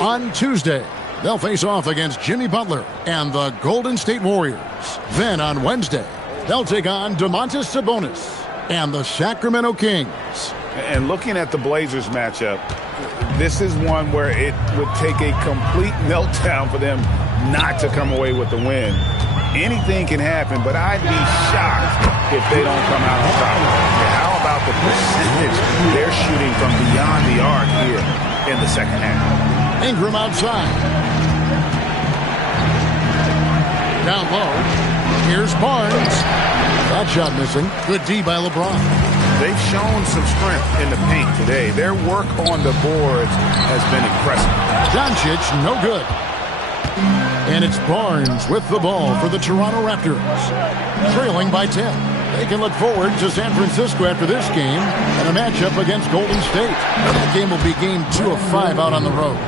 On Tuesday, they'll face off against Jimmy Butler and the Golden State Warriors. Then on Wednesday, they'll take on Domantas Sabonis and the Sacramento Kings. And looking at the Blazers matchup, this is one where it would take a complete meltdown for them not to come away with the win. Anything can happen, but I'd be shocked if they don't come out on top. How about the percentage they're shooting from beyond the arc here in the second half? Ingram outside. Down low. Here's Barnes. That shot missing. Good D by LeBron. They've shown some strength in the paint today. Their work on the boards has been impressive. Doncic, no good. And it's Barnes with the ball for the Toronto Raptors. Trailing by 10. They can look forward to San Francisco after this game and a matchup against Golden State. That game will be game 2 of 5 out on the road.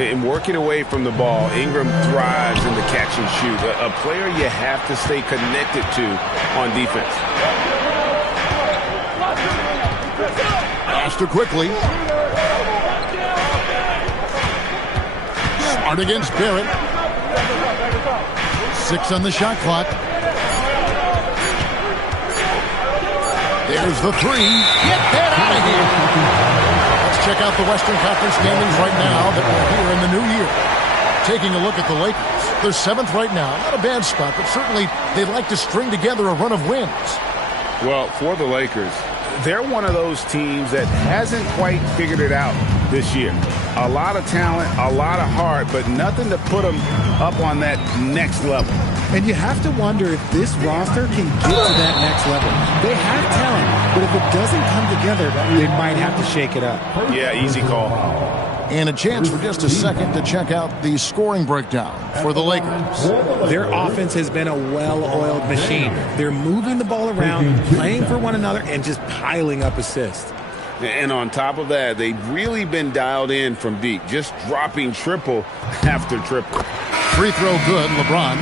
In working away from the ball, Ingram thrives in the catch and shoot. A player you have to stay connected to on defense. Pass to quickly. Smart against Barrett. 6 on the shot clock. There's the 3. Get that out of here. Let's check out the Western Conference standings right now that we're here in the new year. Taking a look at the Lakers. They're 7th right now. Not a bad spot, but certainly they'd like to string together a run of wins. Well, for the Lakers, they're one of those teams that hasn't quite figured it out this year. A lot of talent, a lot of heart, but nothing to put them up on that next level. And you have to wonder if this roster can get to that next level. They have talent, but if it doesn't come together, they might have to shake it up. Yeah, easy call. And a chance for just a second to check out the scoring breakdown for the Lakers. Their offense has been a well-oiled machine. They're moving the ball around, playing for one another, and just piling up assists. And on top of that, they've really been dialed in from deep, just dropping triple after triple. Free throw good, LeBron.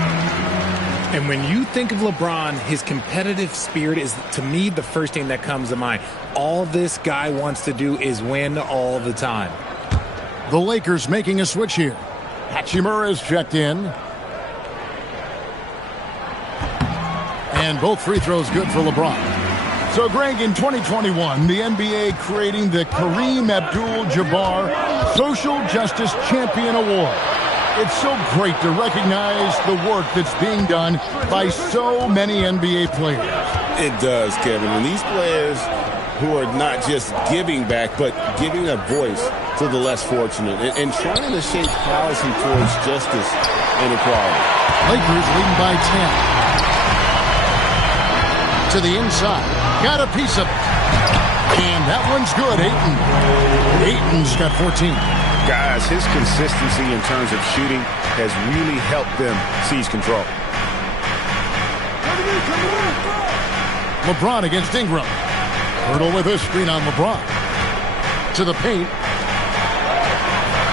And when you think of LeBron, his competitive spirit is, to me, the first thing that comes to mind. All this guy wants to do is win all the time. The Lakers making a switch here. Hachimura is checked in. And both free throws good for LeBron. So, Greg, in 2021, the NBA creating the Kareem Abdul-Jabbar Social Justice Champion Award. It's so great to recognize the work that's being done by so many NBA players. It does, Kevin. And these players who are not just giving back, but giving a voice to the less fortunate and trying to shape policy towards justice and equality. Lakers leading by 10. To the inside. Got a piece of it. And that one's good, Ayton. Ayton's got 14. Guys, his consistency in terms of shooting has really helped them seize control. LeBron against Ingram. Pirtle with a screen on LeBron. To the paint.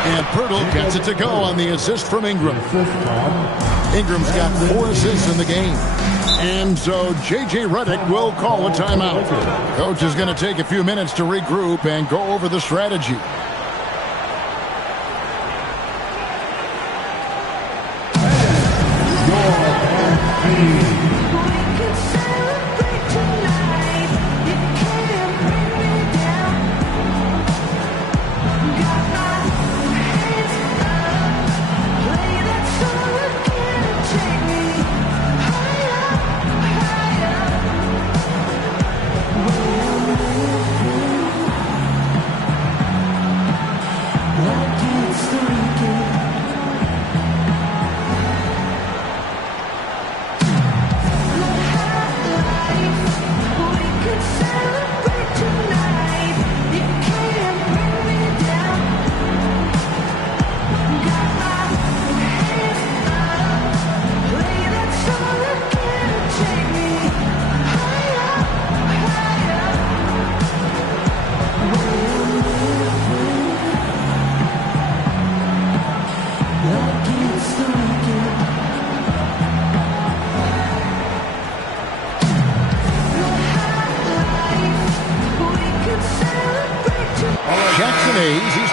And Pirtle gets it to go on the assist from Ingram. Ingram's got 4 assists in the game. And so J.J. Redick will call a timeout. Coach is going to take a few minutes to regroup and go over the strategy.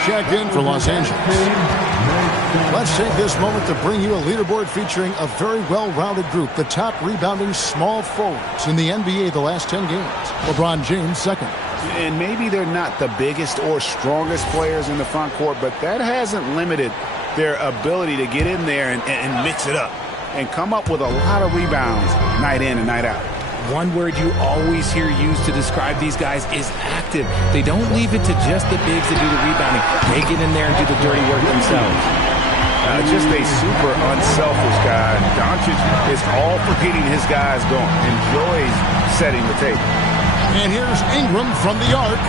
Checked in for Los Angeles. Let's take this moment to bring you a leaderboard featuring a very well-rounded group, the top rebounding small forwards in the NBA the last 10 games. LeBron James second. And maybe they're not the biggest or strongest players in the front court, but that hasn't limited their ability to get in there and mix it up and come up with a lot of rebounds night in and night out. One word you always hear used to describe these guys is active. They don't leave it to just the bigs to do the rebounding. They get in there and do the dirty work themselves. Just a super unselfish guy. Doncic is all for getting his guys going. Enjoys setting the table. And here's Ingram from the arc.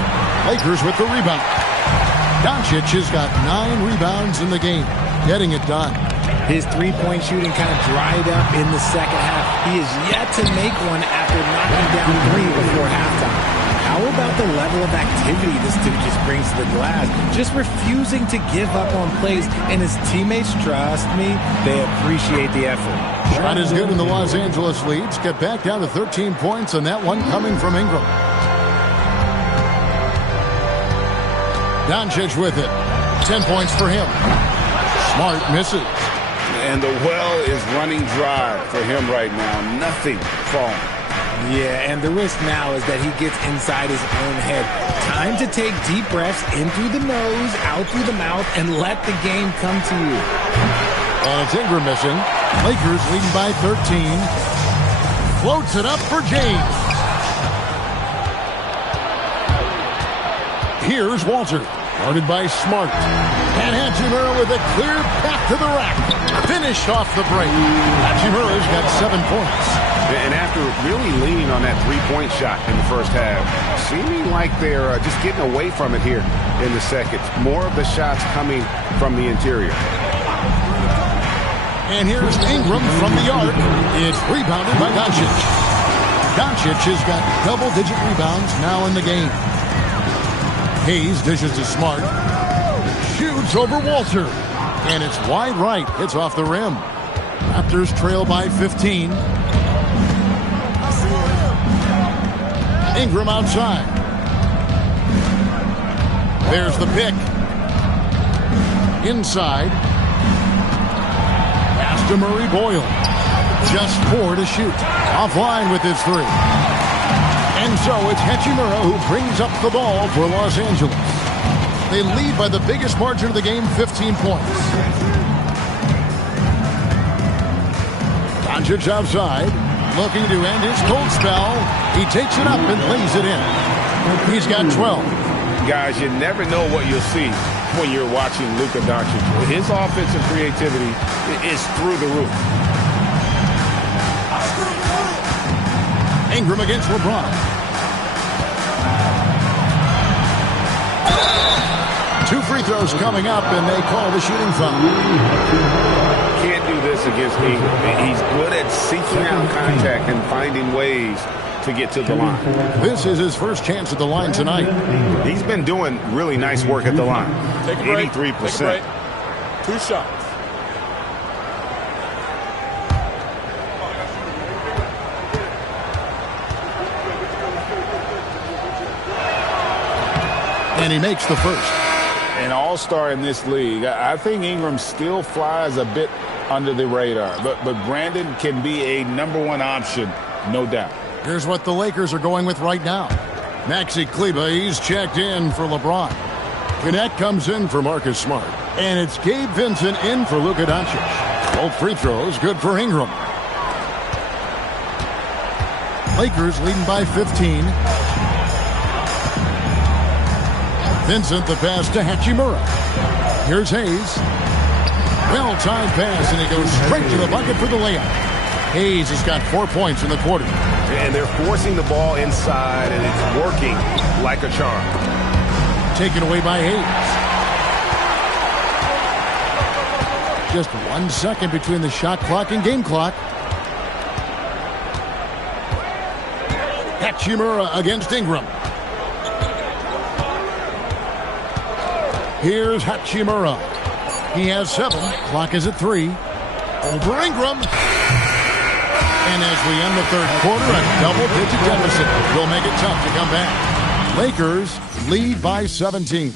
Lakers with the rebound. Doncic has got 9 rebounds in the game. Getting it done. His three-point shooting kind of dried up in the second half. He is yet to make one after knocking down 3 before halftime. How about the level of activity this dude just brings to the glass? Just refusing to give up on plays, and his teammates, trust me, they appreciate the effort. Shot is good in the Los Angeles leads. Get back down to 13 points, and that one coming from Ingram. Doncic with it. 10 points for him. Smart misses. And the well is running dry for him right now. Nothing falling. Yeah, and the risk now is that he gets inside his own head. Time to take deep breaths in through the nose, out through the mouth, and let the game come to you. And it's Ingram missing. Lakers leading by 13. Floats it up for James. Here's Walter. Guarded by Smart. And Hachimura with a clear path to the rack. Finished off the break. Hachimura's got 7 points. And after really leaning on that three-point shot in the first half, seeming like they're just getting away from it here in the second. More of the shots coming from the interior. And here's Ingram from the arc. It's rebounded by Doncic. Doncic has got double-digit rebounds now in the game. Hayes dishes to Smart. Shoots over Walter. And it's wide right. It's off the rim. Raptors trail by 15. Ingram outside. There's the pick. Inside. Pass to Murray Boyle. Just 4 to shoot. Offline with his 3. And so it's Hachimura who brings up the ball for Los Angeles. They lead by the biggest margin of the game, 15 points. Doncic outside, looking to end his cold spell. He takes it up and lays it in. He's got 12. Guys, you never know what you'll see when you're watching Luka Doncic. His offensive creativity is through the roof. Ingram against LeBron. 2 free throws coming up, and they call the shooting foul. Can't do this against Ingram. He's good at seeking out contact and finding ways to get to the line. This is his first chance at the line tonight. He's been doing really nice work at the line. Take a break. 83%. Take a break. 2 shots. And he makes the first. An all-star in this league. I think Ingram still flies a bit under the radar, but Brandon can be a #1 option, no doubt. Here's what the Lakers are going with right now. Maxi Kleber, he's checked in for LeBron. Gannett comes in for Marcus Smart. And it's Gabe Vincent in for Luka Doncic. Both free throws good for Ingram. Lakers leading by 15. Vincent the pass to Hachimura. Here's Hayes. Well-timed pass, and he goes straight to the bucket for the layup. Hayes has got 4 points in the quarter. And they're forcing the ball inside, and it's working like a charm. Taken away by Hayes. Just 1 second between the shot clock and game clock. Hachimura against Ingram. Here's Hachimura. He has 7. Clock is at 3. Over Ingram. And as we end the third quarter, a double-digit deficit will make it tough to come back. Lakers lead by 17.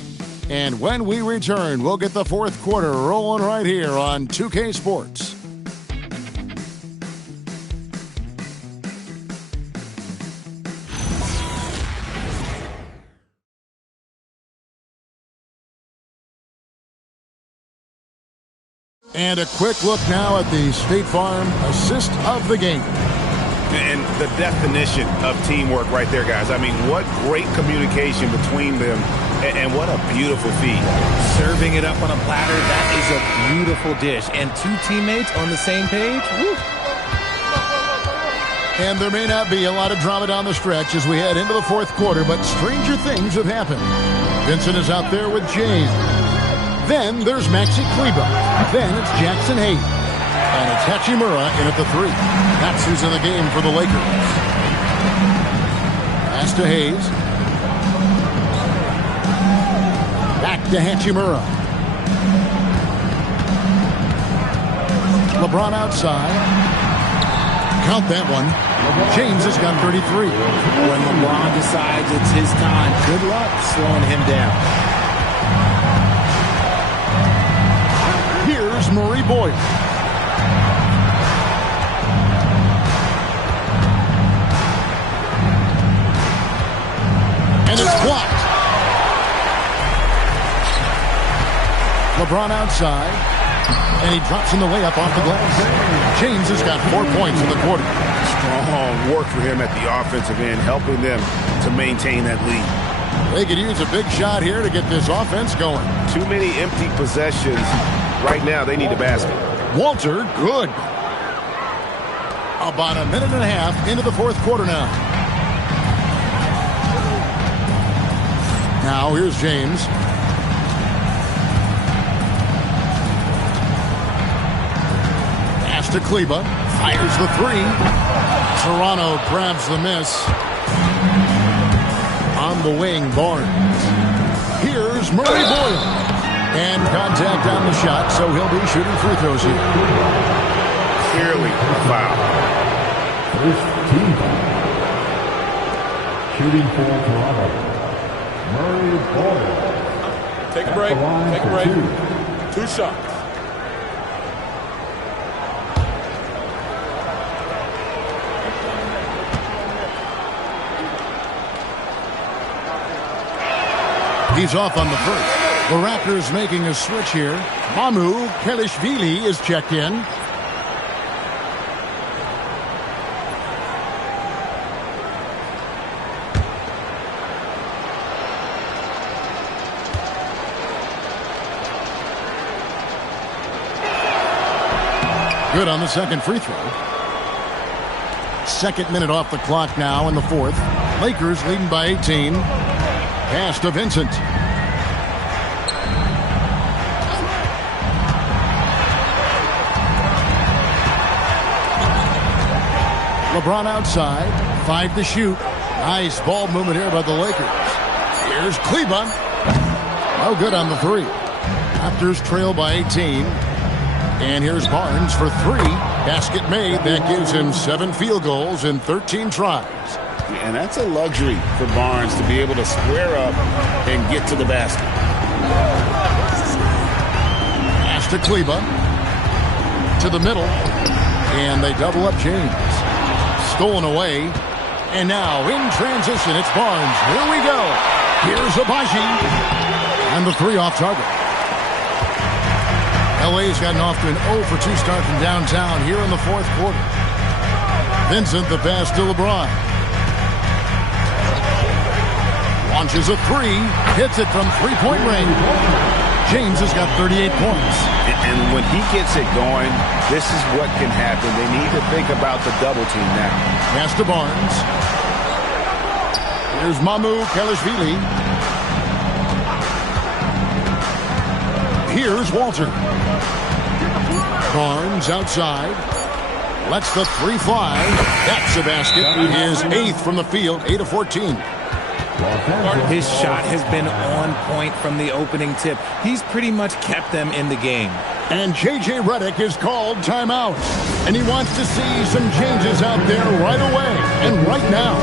And when we return, we'll get the fourth quarter rolling right here on 2K Sports. And a quick look now at the State Farm assist of the game. And the definition of teamwork right there, guys. I mean, what great communication between them, and what a beautiful feed. Serving it up on a platter, that is a beautiful dish. And 2 teammates on the same page. Woo. And there may not be a lot of drama down the stretch as we head into the fourth quarter, but stranger things have happened. Vincent is out there with James. Then there's Maxi Kleber. Then it's Jackson Hayes. And it's Hachimura in at the 3. That's who's in the game for the Lakers. Pass to Hayes. Back to Hachimura. LeBron outside. Count that one. James has got 33. When LeBron decides it's his time, good luck slowing him down. Here's Murray Boyle. And it's blocked. LeBron outside. And he drops in the layup off the glass. James has got 4 points in the quarter. Strong work for him at the offensive end, helping them to maintain that lead. They could use a big shot here to get this offense going. Too many empty possessions. Right now, they need a basket. Walter, good. About a minute and a half into the fourth quarter now. Now, here's James. Pass to Kleba. Fires the three. Toronto grabs the miss. On the wing, Barnes. Here's Murray Boyle. And contact on the shot, so he'll be shooting free throws here. Clearly a foul. First team foul. Shooting for Toronto. Murray Boyle. Take a break. Take a break. 2 shots. He's off on the first. The Raptors making a switch here. Mamu Kelishvili is checked in. Good on the second free throw. Second minute off the clock now in the fourth. Lakers leading by 18. Pass to Vincent. LeBron outside. 5 to shoot. Nice ball movement here by the Lakers. Here's Kleba. No good on the three. Raptors trail by 18. And here's Barnes for 3. Basket made. That gives him 7 field goals in 13 tries. And that's a luxury for Barnes to be able to square up and get to the basket. Pass to Kleba. To the middle. And they double up James. Stolen away. And now in transition, it's Barnes. Here we go. Here's Abaji. And the 3 off target. LA's gotten off to an 0-for-2 start from downtown here in the fourth quarter. Vincent, the pass to LeBron. Launches a 3. Hits it from three-point range. James has got 38 points. And when he gets it going, this is what can happen. They need to think about the double team now. Pass to Barnes. Here's Mamu Kelishvili. Here's Walter. Barnes outside. Lets the 3 fly. That's a basket. His 8th from the field, 8 of 14. His shot has been on point from the opening tip. He's pretty much kept them in the game. And J.J. Redick is called timeout. And he wants to see some changes out there right away and right now.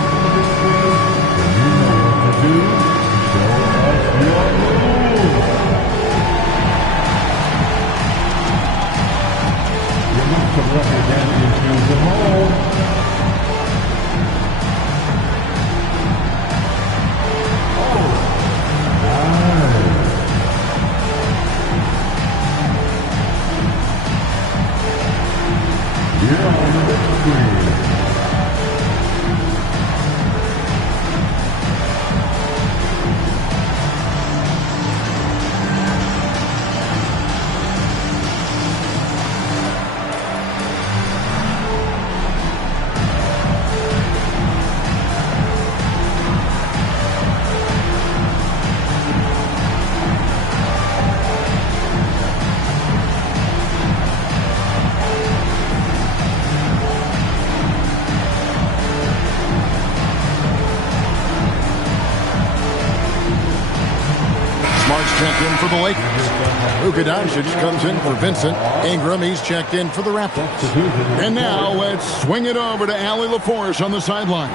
Checked in for the Lakers. Luka Doncic comes in for Vincent. Ingram, he's checked in for the Raptors. And now let's swing it over to Allie LaForce on the sideline.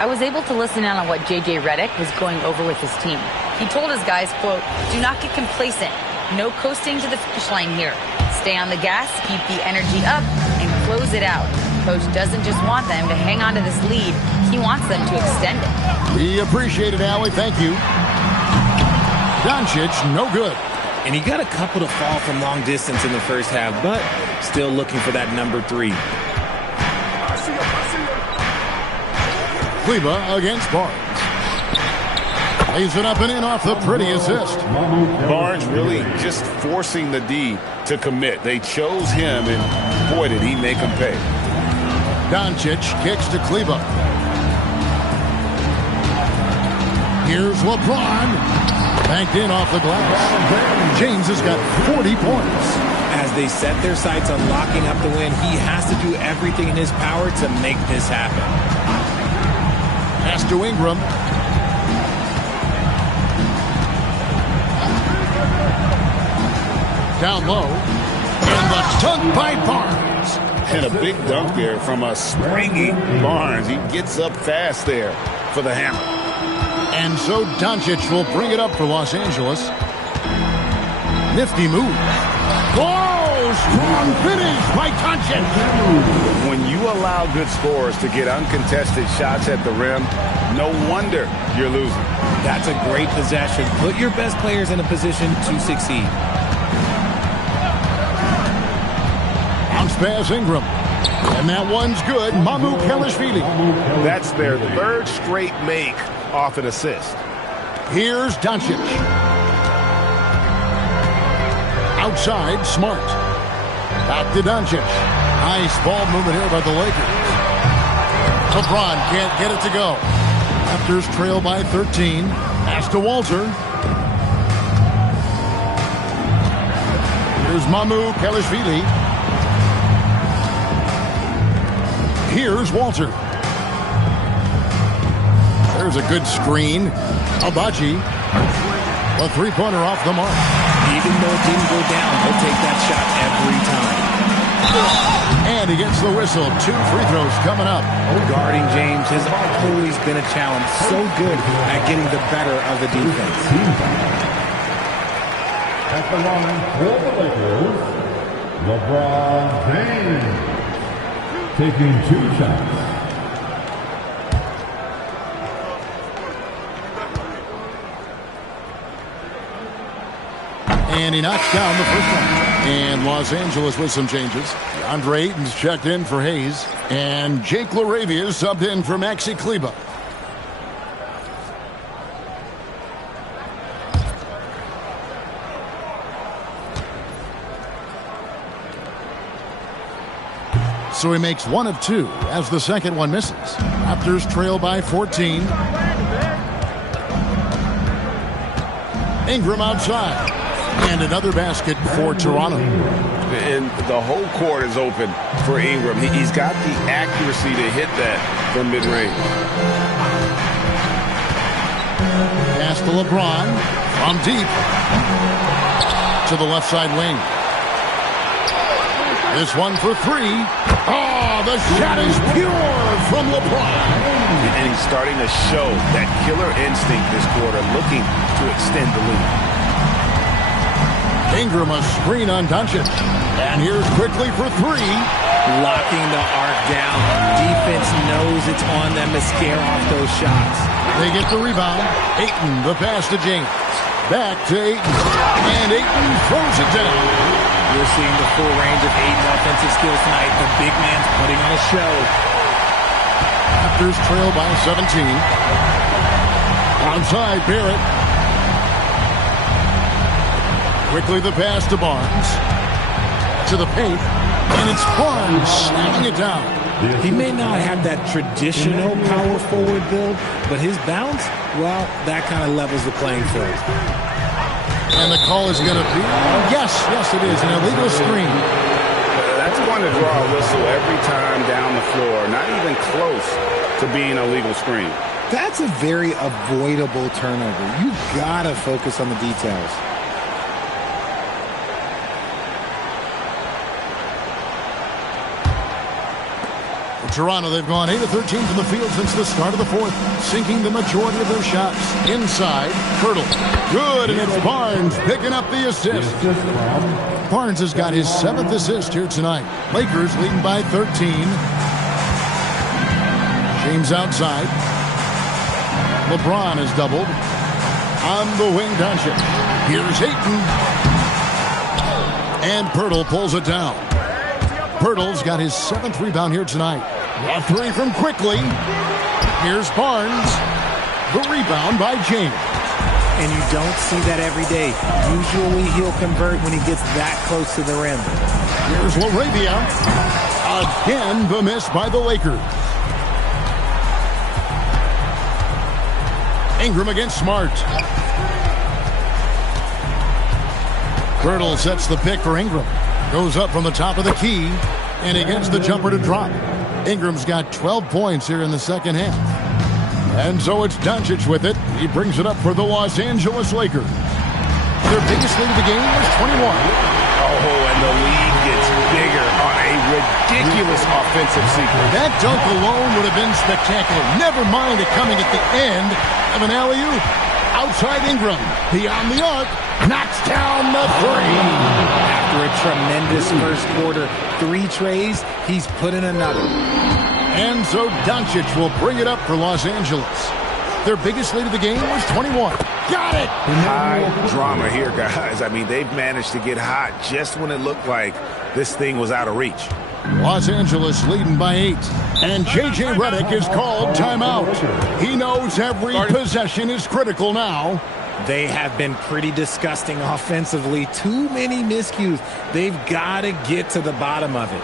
I was able to listen in on what J.J. Redick was going over with his team. He told his guys, quote, "Do not get complacent. No coasting to the finish line here. Stay on the gas, keep the energy up, and close it out. Coach doesn't just want them to hang on to this lead. He wants them to extend it." We appreciate it, Allie. Thank you. Doncic, no good. And he got a couple to fall from long distance in the first half, but still looking for that number 3. Kleba against Barnes. Lays it up and in off the pretty assist. Barnes really just forcing the D to commit. They chose him, and boy, did he make them pay. Doncic kicks to Kleber. Here's LeBron. Banked in off the glass. James has got 40 points. As they set their sights on locking up the win, he has to do everything in his power to make this happen. Pass to Ingram. Down low. And the dunk by Barnes. And a big dunk there from a springy Barnes. He gets up fast there for the hammer. And so Doncic will bring it up for Los Angeles. Nifty move. Oh, strong finish by Doncic. When you allow good scorers to get uncontested shots at the rim, no wonder you're losing. That's a great possession. Put your best players in a position to succeed. Bounce pass Ingram. And that one's good. Mamu Kelishvili. That's their third straight make off an assist. Here's Doncic. Outside, Smart. Back to Doncic. Nice ball movement here by the Lakers. LeBron can't get it to go. Raptors trail by 13. Pass to Walter. Here's Mamu Kelishvili. Here's Walter. There's a good screen. Abaji. A three-pointer off the mark. Even though it didn't go down, he'll take that shot every time. And he gets the whistle. 2 free throws coming up. Guarding James has always been a challenge. So good at getting the better of the defense. At the line for the Lakers, LeBron James. Taking 2 shots. And he knocks down the first one. And Los Angeles with some changes. DeAndre Ayton's checked in for Hayes. And Jake LaRavia is subbed in for Maxi Kleber. So he makes 1 of 2 as the second one misses. Raptors trail by 14. Ingram outside. And another basket for Toronto. And the whole court is open for Ingram. He's got the accuracy to hit that from mid-range. Pass to LeBron from deep to the left side wing. This one for 3. Oh, the shot is pure from LeBron. And he's starting to show that killer instinct this quarter, looking to extend the lead. Ingram a screen on Doncic. And here's quickly for 3. Locking the arc down. Defense knows it's on them to scare off those shots. They get the rebound. Ayton, the pass to James. Back to Ayton. And Ayton throws it down. We're seeing the full range of Ayton offensive skills tonight. The big man's putting on a show. Raptors trail by 17. Outside, Barrett. Quickly the pass to Barnes. To the paint. And it's Barnes slamming it down. He may not have that traditional power forward build, but his bounce, well, that kind of levels the playing field. And the call is going to be, yes, it is, an illegal screen. That's going to draw a whistle every time down the floor. Not even close to being a legal screen. That's a very avoidable turnover. You got to focus on the details. Toronto, they've gone 8 of 13 from the field since the start of the fourth, sinking the majority of their shots. Inside, Hurdle. Good, and it's Barnes picking up the assist. Barnes has got his 7th assist here tonight. Lakers leading by 13. James outside. LeBron is doubled. On the wing, Doncic. Here's Ayton. And Pirtle pulls it down. Pirtle's got his 7th rebound here tonight. A 3 from Quickly. Here's Barnes. The rebound by James. and you don't see that every day. Usually he'll convert when he gets that close to the rim. Here's LaRavia. Again, the miss by the Lakers. Ingram against Smart. Pirtle sets the pick for Ingram. Goes up from the top of the key, and he gets the jumper to drop. Ingram's got 12 points here in the second half. And so it's Doncic with it. He brings it up for the Los Angeles Lakers. Their biggest lead of the game was 21. Oh, and the lead gets bigger on a ridiculous offensive sequence. That dunk alone would have been spectacular. Never mind it coming at the end of an alley-oop. Outside Ingram, beyond the arc, knocks down the three. After a tremendous first quarter, 3 trays, he's put in another. And so Doncic will bring it up for Los Angeles. Their biggest lead of the game was 21. Got it! High drama here, guys. I mean, they've managed to get hot just when it looked like this thing was out of reach. Los Angeles leading by 8. And J.J. Redick is called timeout. He knows every possession is critical now. They have been pretty disgusting offensively. Too many miscues. They've got to get to the bottom of it.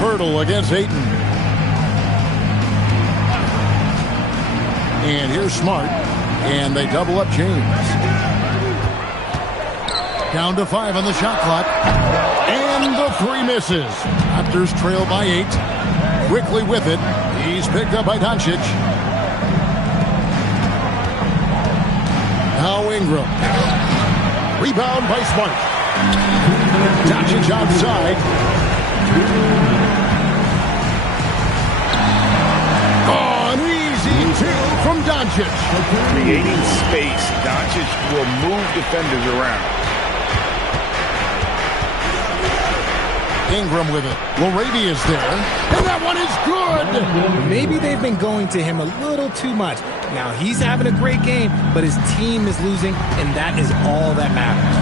Pirtle against Ayton. And here's Smart. And they double up James. Down to 5 on the shot clock. And the 3 misses. Raptors trail by 8. Quickly with it. He's picked up by Doncic. Now Ingram. Rebound by Smart. Doncic outside. Oh, an easy 2 from Doncic. Creating space, Doncic will move defenders around. Ingram with it. LaRavia's there. And that one is good. Maybe they've been going to him a little too much. Now he's having a great game, but his team is losing, and that is all that matters.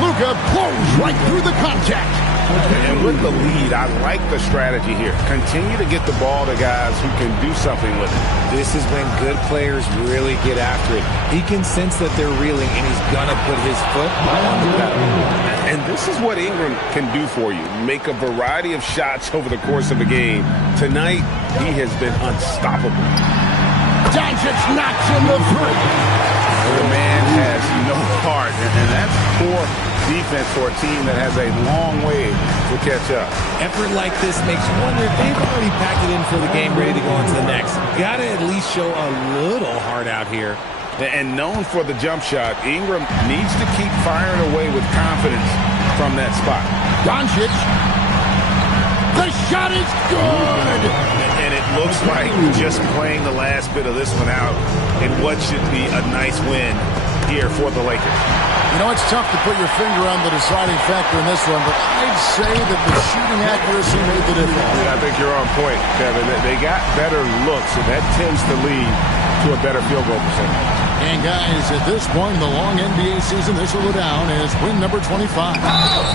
Luka blows right through the contact. And with the lead, I like the strategy here. Continue to get the ball to guys who can do something with it. This is when good players really get after it. He can sense that they're reeling, and he's going to put his foot on the pedal. And this is what Ingram can do for you. Make a variety of shots over the course of a game. Tonight, he has been unstoppable. Doncic knocks in the 3. The man has no heart, and that's poor defense for a team that has a long way to catch up. Effort like this makes you wonder if they've already packed it in for the game, ready to go on to the next. Got to at least show a little heart out here. And known for the jump shot, Ingram needs to keep firing away with confidence from that spot. Doncic. The shot is good. And it looks like just playing the last bit of this one out in what should be a nice win here for the Lakers. You know, it's tough to put your finger on the deciding factor in this one, but I'd say that the shooting accuracy made the difference. Yeah, I think you're on point, Kevin. They got better looks, and that tends to lead to a better field goal percentage. And guys, at this point in the long NBA season, this will go down as win number 25.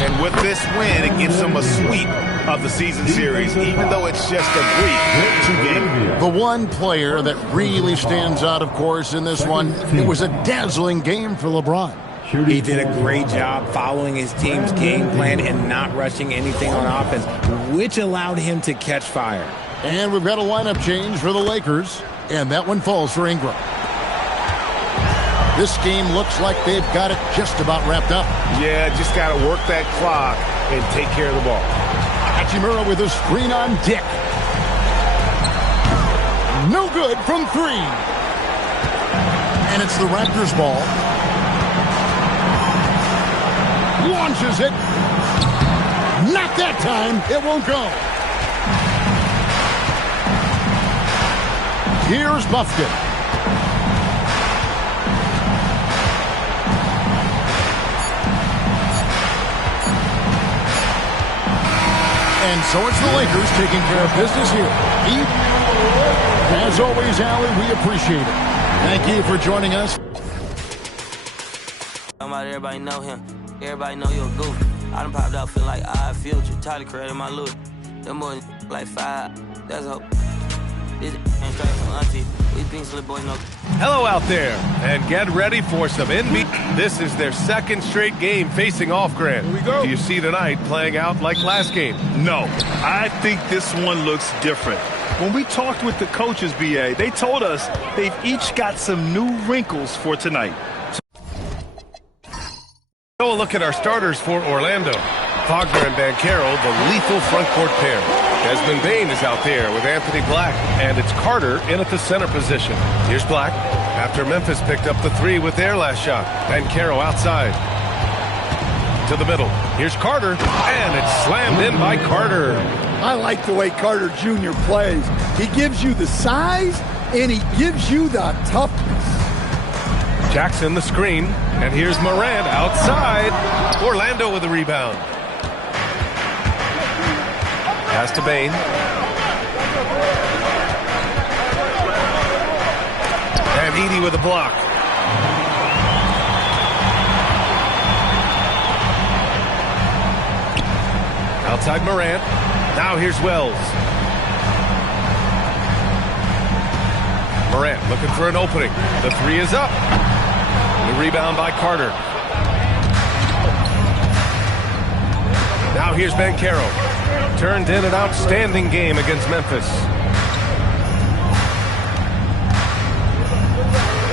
And with this win, it gives them a sweep of the season series, even though it's just a brief 2-game. The one player that really stands out, of course, in this one, it was a dazzling game for LeBron. He did a great job following his team's game plan and not rushing anything on offense, which allowed him to catch fire. And we've got a lineup change for the Lakers, and that one falls for Ingram. This game looks like they've got it just about wrapped up. Yeah, just got to work that clock and take care of the ball. Hachimura with a screen on Dick. No good from 3. And it's the Raptors ball. Launches it. Not that time. It won't go. Here's Buffett. And so it's the Lakers taking care of business here. As always, Allie, we appreciate it. Thank you for joining us. Everybody know him. Everybody know you're a goof. I done popped out feeling like I Future. Tyler created my look. Them boys like 5. That's hope. This ain't straight from auntie. We think little boys know. Hello out there, and get ready for some NBA. This is their second straight game facing off, Grant. Here we go. Do you see tonight playing out like last game? No, I think this one looks different. When we talked with the coaches, BA, they told us they've each got some new wrinkles for tonight. So a look at our starters for Orlando. Wagner and Banchero, the lethal front court pair. Desmond Bane is out there with Anthony Black, and it's Carter in at the center position. Here's Black after Memphis picked up the 3 with their last shot. Banchero outside to the middle. Here's Carter, and it's slammed in by Carter. I like the way Carter Jr. plays. He gives you the size, and he gives you the toughness. Jackson the screen, and here's Morant outside. Orlando with the rebound. Pass to Bane. And Edey with a block. Outside Morant. Now here's Wells. Morant looking for an opening. The 3 is up. The rebound by Carter. Now here's Banchero. Turned in an outstanding game against Memphis.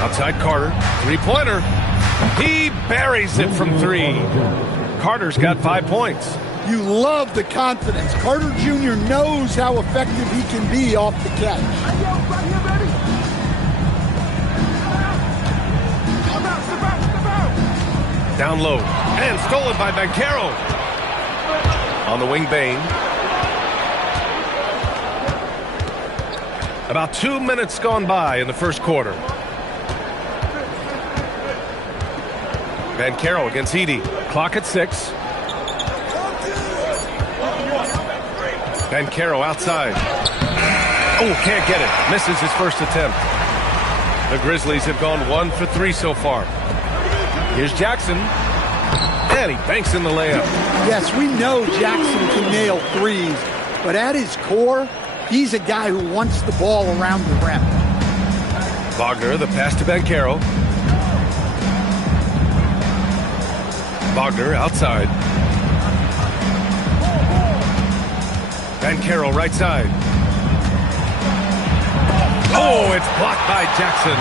Outside Carter. 3-pointer. He buries it from 3. Carter's got 5 points. You love the confidence. Carter Jr. knows how effective he can be off the catch. Down low. And stolen by Banchero. On the wing, Bane. About 2 minutes gone by in the first quarter. Banchero against Edey. Clock at 6. Banchero outside. Oh, can't get it. Misses his first attempt. The Grizzlies have gone 1 for 3 so far. Here's Jackson. And he banks in the layup. Yes, we know Jackson can nail 3s, but at his core, he's a guy who wants the ball around the rim. Wagner, the pass to Banchero. Wagner outside. Banchero right side. Oh, it's blocked by Jackson.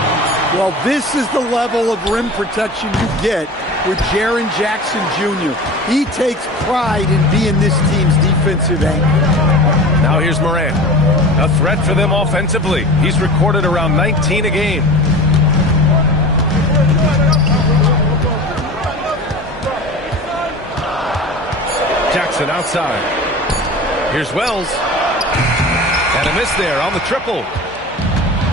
Well, this is the level of rim protection you get with Jaren Jackson Jr. He takes pride in being this team's defensive anchor. Now here's Morant. A threat for them offensively. He's recorded around 19 a game. Jackson outside. Here's Wells. And a miss there on the triple.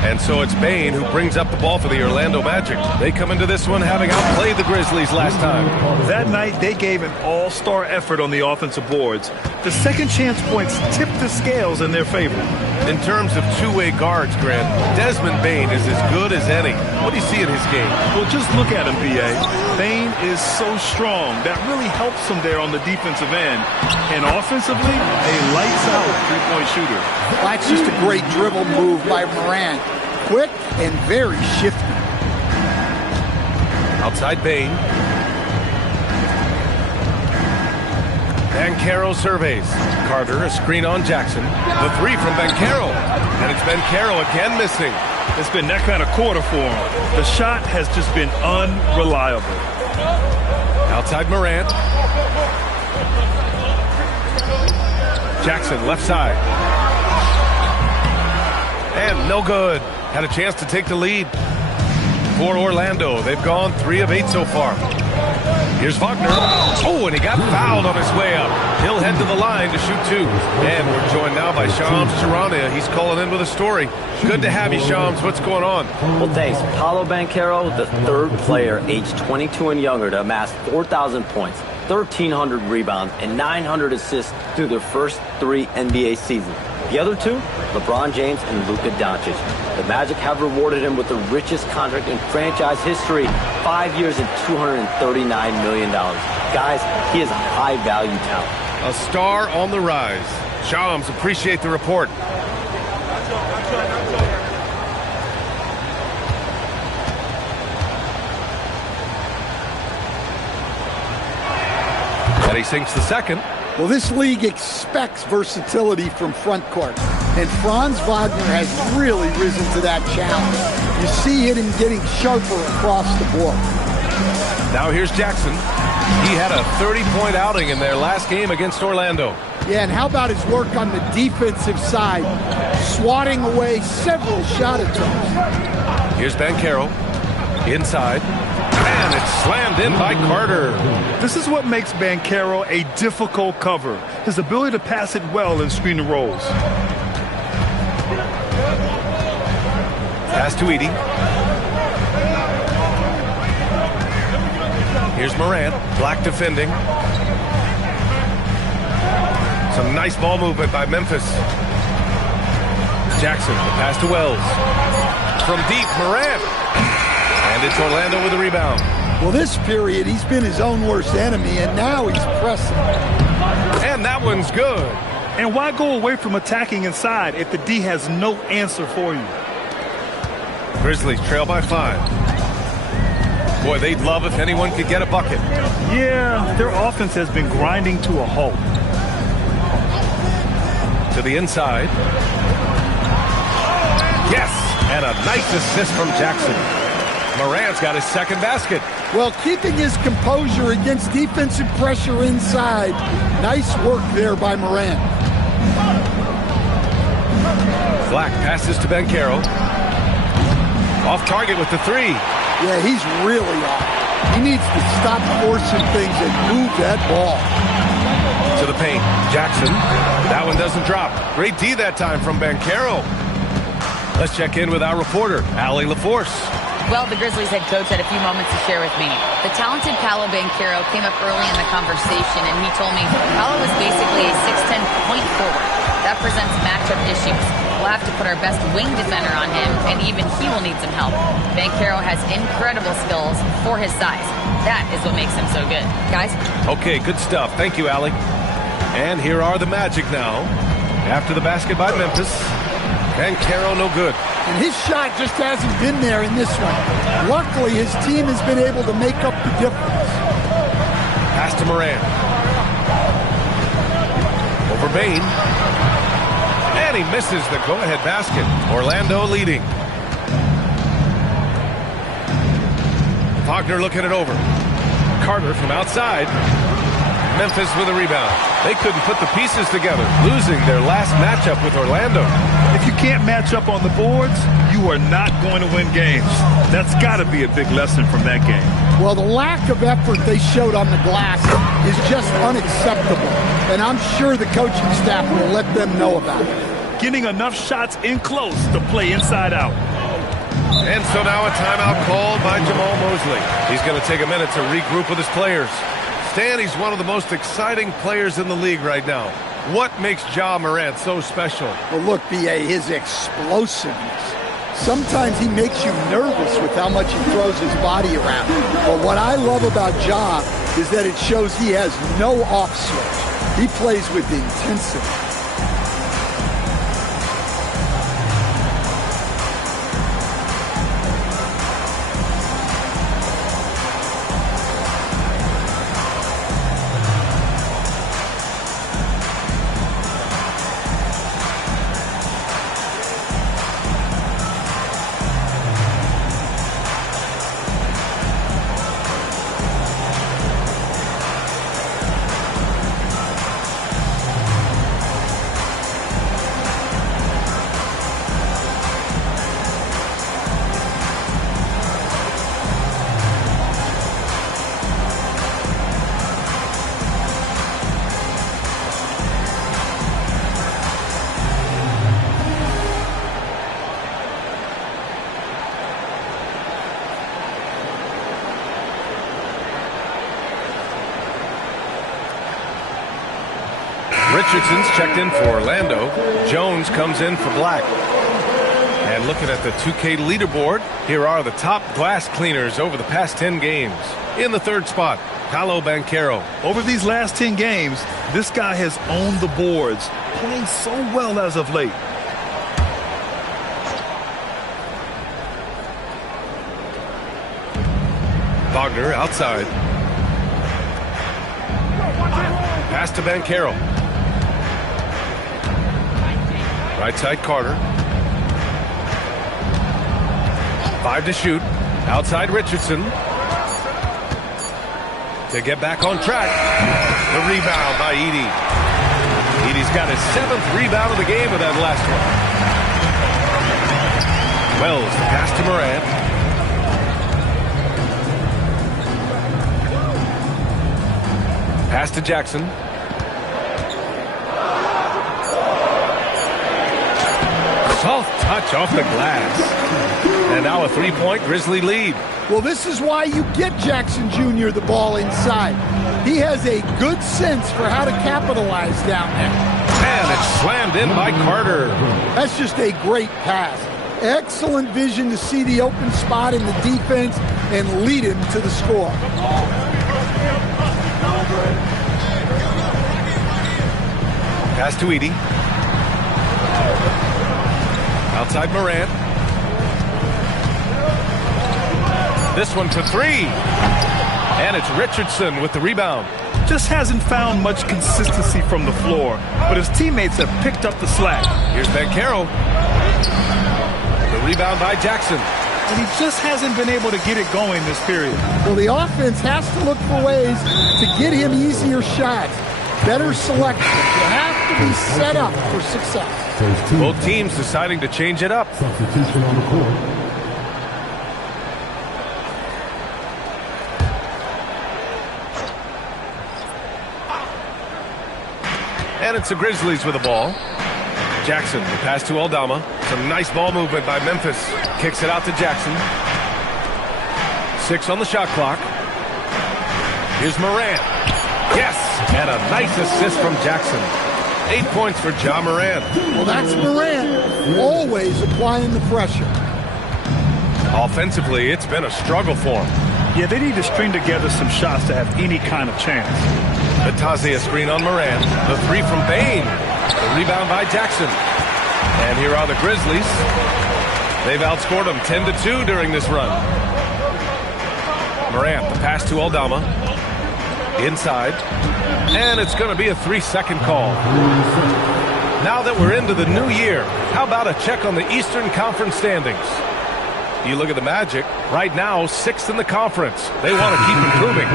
And so it's Bane who brings up the ball for the Orlando Magic. They come into this one having outplayed the Grizzlies last time. That night, they gave an all-star effort on the offensive boards. The second chance points tipped the scales in their favor. In terms of two-way guards, Grant, Desmond Bane is as good as any. What do you see in his game? Well, just look at him, B.A. Bane is so strong. That really helps him there on the defensive end. And offensively, a lights-out three-point shooter. That's just a great dribble move by Morant. Quick and very shifty. Outside Bane. Banchero surveys. Carter, a screen on Jackson. The three from Banchero. And it's Banchero again missing. It's been that kind of quarter for him. The shot has just been unreliable. Outside Morant. Jackson, left side. And no good. Had a chance to take the lead. For Orlando, they've gone 3 of 8 so far. Here's Wagner. Oh, and he got fouled on his way up. He'll head to the line to shoot 2. And we're joined now by Shams Charania. He's calling in with a story. Good to have you, Shams. What's going on? Well, thanks. Paolo Banchero, the third player aged 22 and younger to amass 4,000 points, 1,300 rebounds, and 900 assists through their first 3 NBA seasons. The other 2, LeBron James and Luka Doncic. The Magic have rewarded him with the richest contract in franchise history, 5 years and $239 million. Guys, he is a high-value talent. A star on the rise. Shams, appreciate the report. And he sinks the second. Well, this league expects versatility from front court, and Franz Wagner has really risen to that challenge. You see him getting sharper across the board. Now here's Jackson. He had a 30-point outing in their last game against Orlando. Yeah, and how about his work on the defensive side, swatting away several shot attempts. Here's Banchero. Inside. And it's slammed in by Carter. This is what makes Banchero a difficult cover. His ability to pass it well in screen and rolls. Pass to Edey. Here's Morant. Black defending. Some nice ball movement by Memphis. Jackson, the pass to Wells. From deep, Morant. And it's Orlando with a rebound. Well, this period, he's been his own worst enemy, and now he's pressing. And that one's good. And why go away from attacking inside if the D has no answer for you? Grizzlies trail by 5. Boy, they'd love if anyone could get a bucket. Yeah, their offense has been grinding to a halt. To the inside. Yes! And a nice assist from Jackson. Morant's got his second basket. Well, keeping his composure against defensive pressure inside. Nice work there by Morant. Black passes to Banchero. Off target with the 3. Yeah, he's really off. He needs to stop forcing things and move that ball. To the paint. Jackson. That one doesn't drop. Great D that time from Banchero. Let's check in with our reporter, Allie LaForce. Well, the Grizzlies head coach had a few moments to share with me. The talented Paolo Banchero came up early in the conversation, and he told me Paolo is basically a 6'10" point forward. That presents matchup issues. We'll have to put our best wing defender on him, and even he will need some help. Banchero has incredible skills for his size. That is what makes him so good. Guys? Okay, good stuff. Thank you, Allie. And here are the Magic now. After the basket by Memphis. Banchero no good. And his shot just hasn't been there in this one. Luckily, his team has been able to make up the difference. Pass to Morant. Over Bane. And he misses the go-ahead basket. Orlando leading. Wagner looking it over. Carter from outside. Memphis with a rebound. They couldn't put the pieces together, losing their last matchup with Orlando. If you can't match up on the boards, you are not going to win games. That's got to be a big lesson from that game. Well, the lack of effort they showed on the glass is just unacceptable, and I'm sure the coaching staff will let them know about it. Getting enough shots in close to play inside out. And so now a timeout called by Jamal Mosley. He's going to take a minute to regroup with his players. Stan, he's one of the most exciting players in the league right now. What makes Ja Morant so special? Well, look, B.A., his explosiveness. Sometimes he makes you nervous with how much he throws his body around. But what I love about Ja is that it shows he has no off switch. He plays with intensity. Richardson's checked in for Orlando. Jones comes in for Black. And looking at the 2K leaderboard, here are the top glass cleaners over the past 10 games. In the third spot, Paolo Banchero. Over these last 10 games, this guy has owned the boards, playing so well as of late. Wagner outside. Pass to Banchero. Right side Carter. 5 to shoot. Outside Richardson. To get back on track. The rebound by Edey. Edey's got his 7th rebound of the game with that last one. Wells, the pass to Morant. Pass to Jackson. Soft touch off the glass. And now a 3-point Grizzly lead. Well, this is why you get Jackson Jr. the ball inside. He has a good sense for how to capitalize down there. And it's slammed in by Carter. That's just a great pass. Excellent vision to see the open spot in the defense and lead him to the score. Pass to Edey. Outside Morant. This one to 3. And it's Richardson with the rebound. Just hasn't found much consistency from the floor, but his teammates have picked up the slack. Here's Banchero. The rebound by Jackson. And he just hasn't been able to get it going this period. Well, the offense has to look for ways to get him easier shots. Better selection. You have to be set up for success. Both teams deciding to change it up. Substitution on the court. And it's the Grizzlies with the ball. Jackson, the pass to Aldama. Some nice ball movement by Memphis. Kicks it out to Jackson. 6 on the shot clock. Here's Morant. Yes! And a nice assist from Jackson. 8 points for Ja Morant. Well, that's Morant, always applying the pressure. Offensively, it's been a struggle for him. Yeah, they need to string together some shots to have any kind of chance. Batazzi, a screen on Morant. The 3 from Bane. The rebound by Jackson. And here are the Grizzlies. They've outscored them 10-2 during this run. Morant, the pass to Aldama. Inside. And it's going to be a 3-second call. Now that we're into the new year, how about a check on the Eastern Conference standings? You look at the Magic, right now 6th in the conference. They want to keep improving.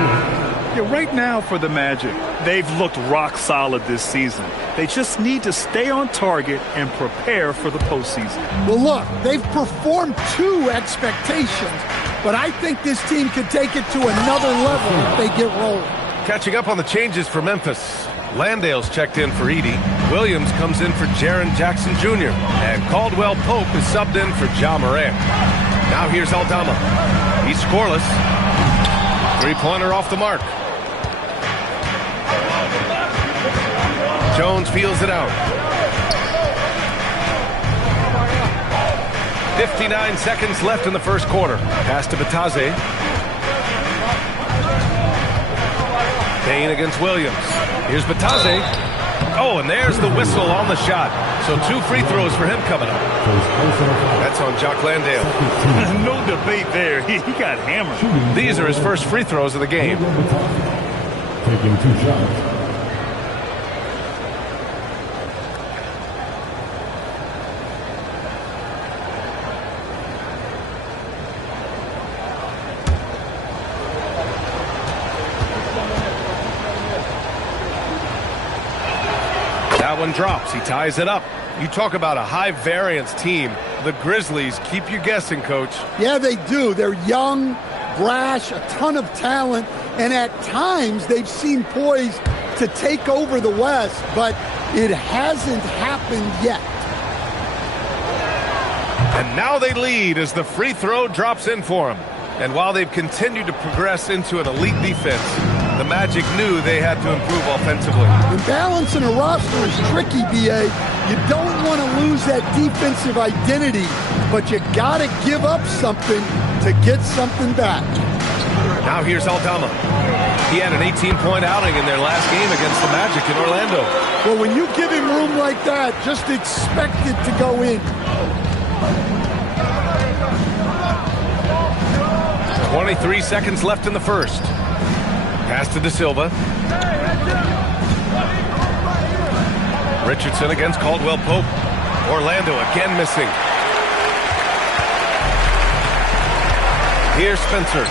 Yeah, right now for the Magic, they've looked rock solid this season. They just need to stay on target and prepare for the postseason. Well, look, they've performed to expectations, but I think this team could take it to another level if they get rolling. Catching up on the changes for Memphis. Landale's checked in for Edey. Williams comes in for Jaren Jackson Jr. And Caldwell Pope is subbed in for Ja Morant. Now here's Aldama. He's scoreless. Three-pointer off the mark. Jones feels it out. 59 seconds left in the first quarter. Pass to Bataze. Payne against Williams. Here's Bataze. Oh, and there's the whistle on the shot. So 2 free throws for him coming up. That's on Jock Landale. No debate there. He got hammered. These are his first free throws of the game. Taking 2 shots. That one drops. He ties it up. You talk about a high-variance team. The Grizzlies keep you guessing, Coach. Yeah, they do. They're young, brash, a ton of talent, and at times they've seemed poised to take over the West, but it hasn't happened yet. And now they lead as the free throw drops in for them. And while they've continued to progress into an elite defense, the Magic knew they had to improve offensively. And balancing a roster is tricky, B.A. You don't want to lose that defensive identity, but you got to give up something to get something back. Now here's Aldama. He had an 18-point outing in their last game against the Magic in Orlando. Well, when you give him room like that, just expect it to go in. 23 seconds left in the first. Pass to De Silva. Richardson against Caldwell Pope. Orlando again missing. Here's Spencer.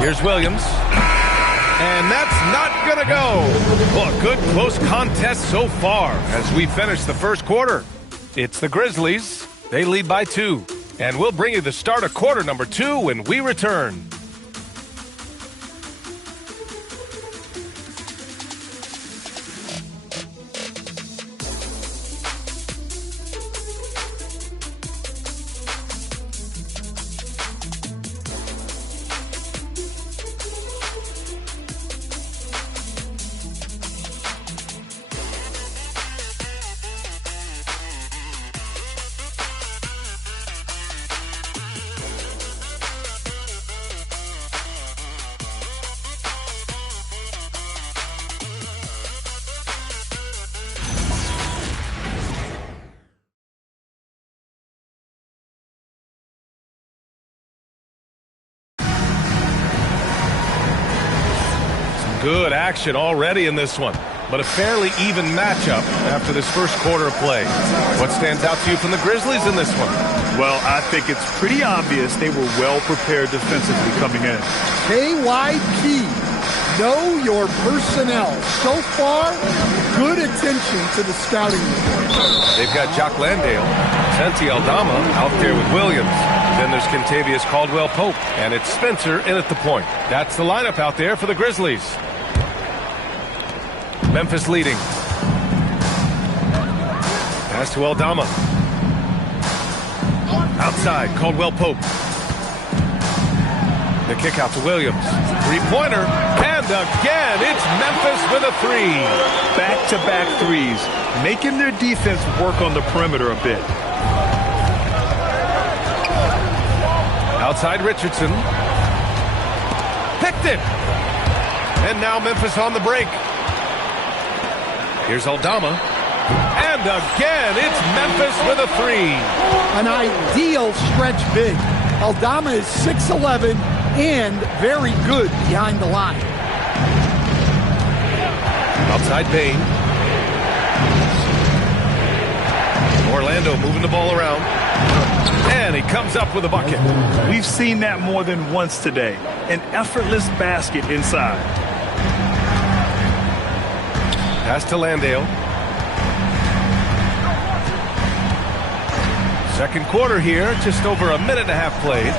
Here's Williams. And that's not going to go. Well, a good close contest so far as we finish the first quarter. It's the Grizzlies. They lead by 2. And we'll bring you the start of quarter number 2 when we return. Good action already in this one, but a fairly even matchup after this first quarter of play. What stands out to you from the Grizzlies in this one? Well, I think it's pretty obvious they were well prepared defensively coming in. KYP, know your personnel. So far, good attention to the scouting report. They've got Jock Landale, Santi Aldama out there with Williams. Then there's Kentavious Caldwell-Pope, and it's Spencer in at the point. That's the lineup out there for the Grizzlies. Memphis leading. Pass to Aldama. Outside, Caldwell-Pope. The kick out to Williams. Three-pointer, and again, it's Memphis with a 3. Back-to-back threes, making their defense work on the perimeter a bit. Outside Richardson. Picked it. And now Memphis on the break. Here's Aldama. And again, it's Memphis with a 3. An ideal stretch big. Aldama is 6'11" and very good behind the line. Outside Payne. Orlando moving the ball around. And he comes up with a bucket. We've seen that more than once today. An effortless basket inside. Pass to Landale. Second quarter here, just over a minute and a half played.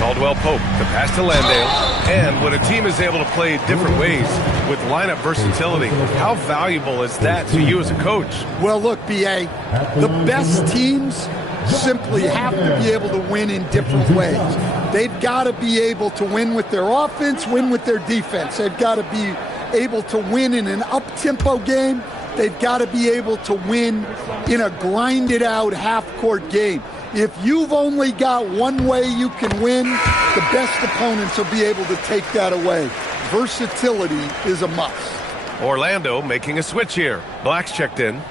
Caldwell Pope, the pass to Landale. And when a team is able to play different ways with lineup versatility, how valuable is that to you as a coach? Well, look, B.A., the best teams simply have to be able to win in different ways. They've got to be able to win with their offense, win with their defense. They've got to be able to win in an up-tempo game. They've got to be able to win in a grinded-out half-court game. If you've only got one way you can win, the best opponents will be able to take that away. Versatility is a must. Orlando making a switch here. Black's checked in.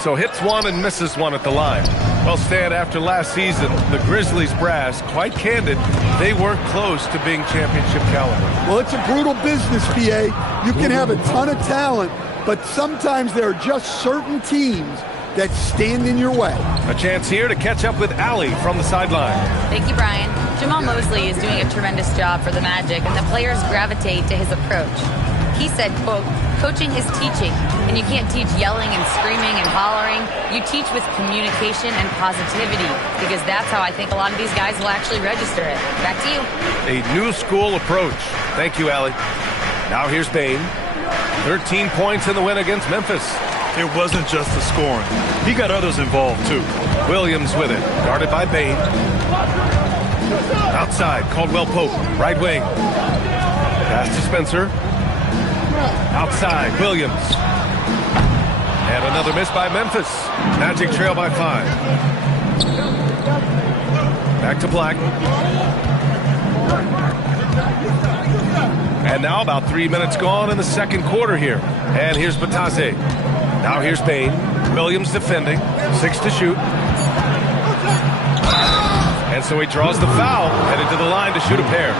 So hits one and misses one at the line. Well, Stan, after last season, the Grizzlies brass, quite candid, they weren't close to being championship caliber. Well, it's a brutal business, PA. You can have a ton of talent, but sometimes there are just certain teams that stand in your way. A chance here to catch up with Allie from the sideline. Thank you, Brian. Jamal Mosley is doing a tremendous job for the Magic, and the players gravitate to his approach. He said, quote, "Coaching is teaching, and you can't teach yelling and screaming and hollering. You teach with communication and positivity, because that's how I think a lot of these guys will actually register it." Back to you. A new school approach. Thank you, Allie. Now here's Bane. 13 points in the win against Memphis. It wasn't just the scoring. He got others involved, too. Williams with it, guarded by Bane. Outside, Caldwell Pope, right wing. Pass to Spencer. Outside, Williams. And another miss by Memphis. Magic trail by 5. Back to Black. And now about 3 minutes gone in the second quarter here. And here's Batase. Now here's Bane. Williams defending. 6 to shoot. And so he draws the foul, headed to the line to shoot a pair.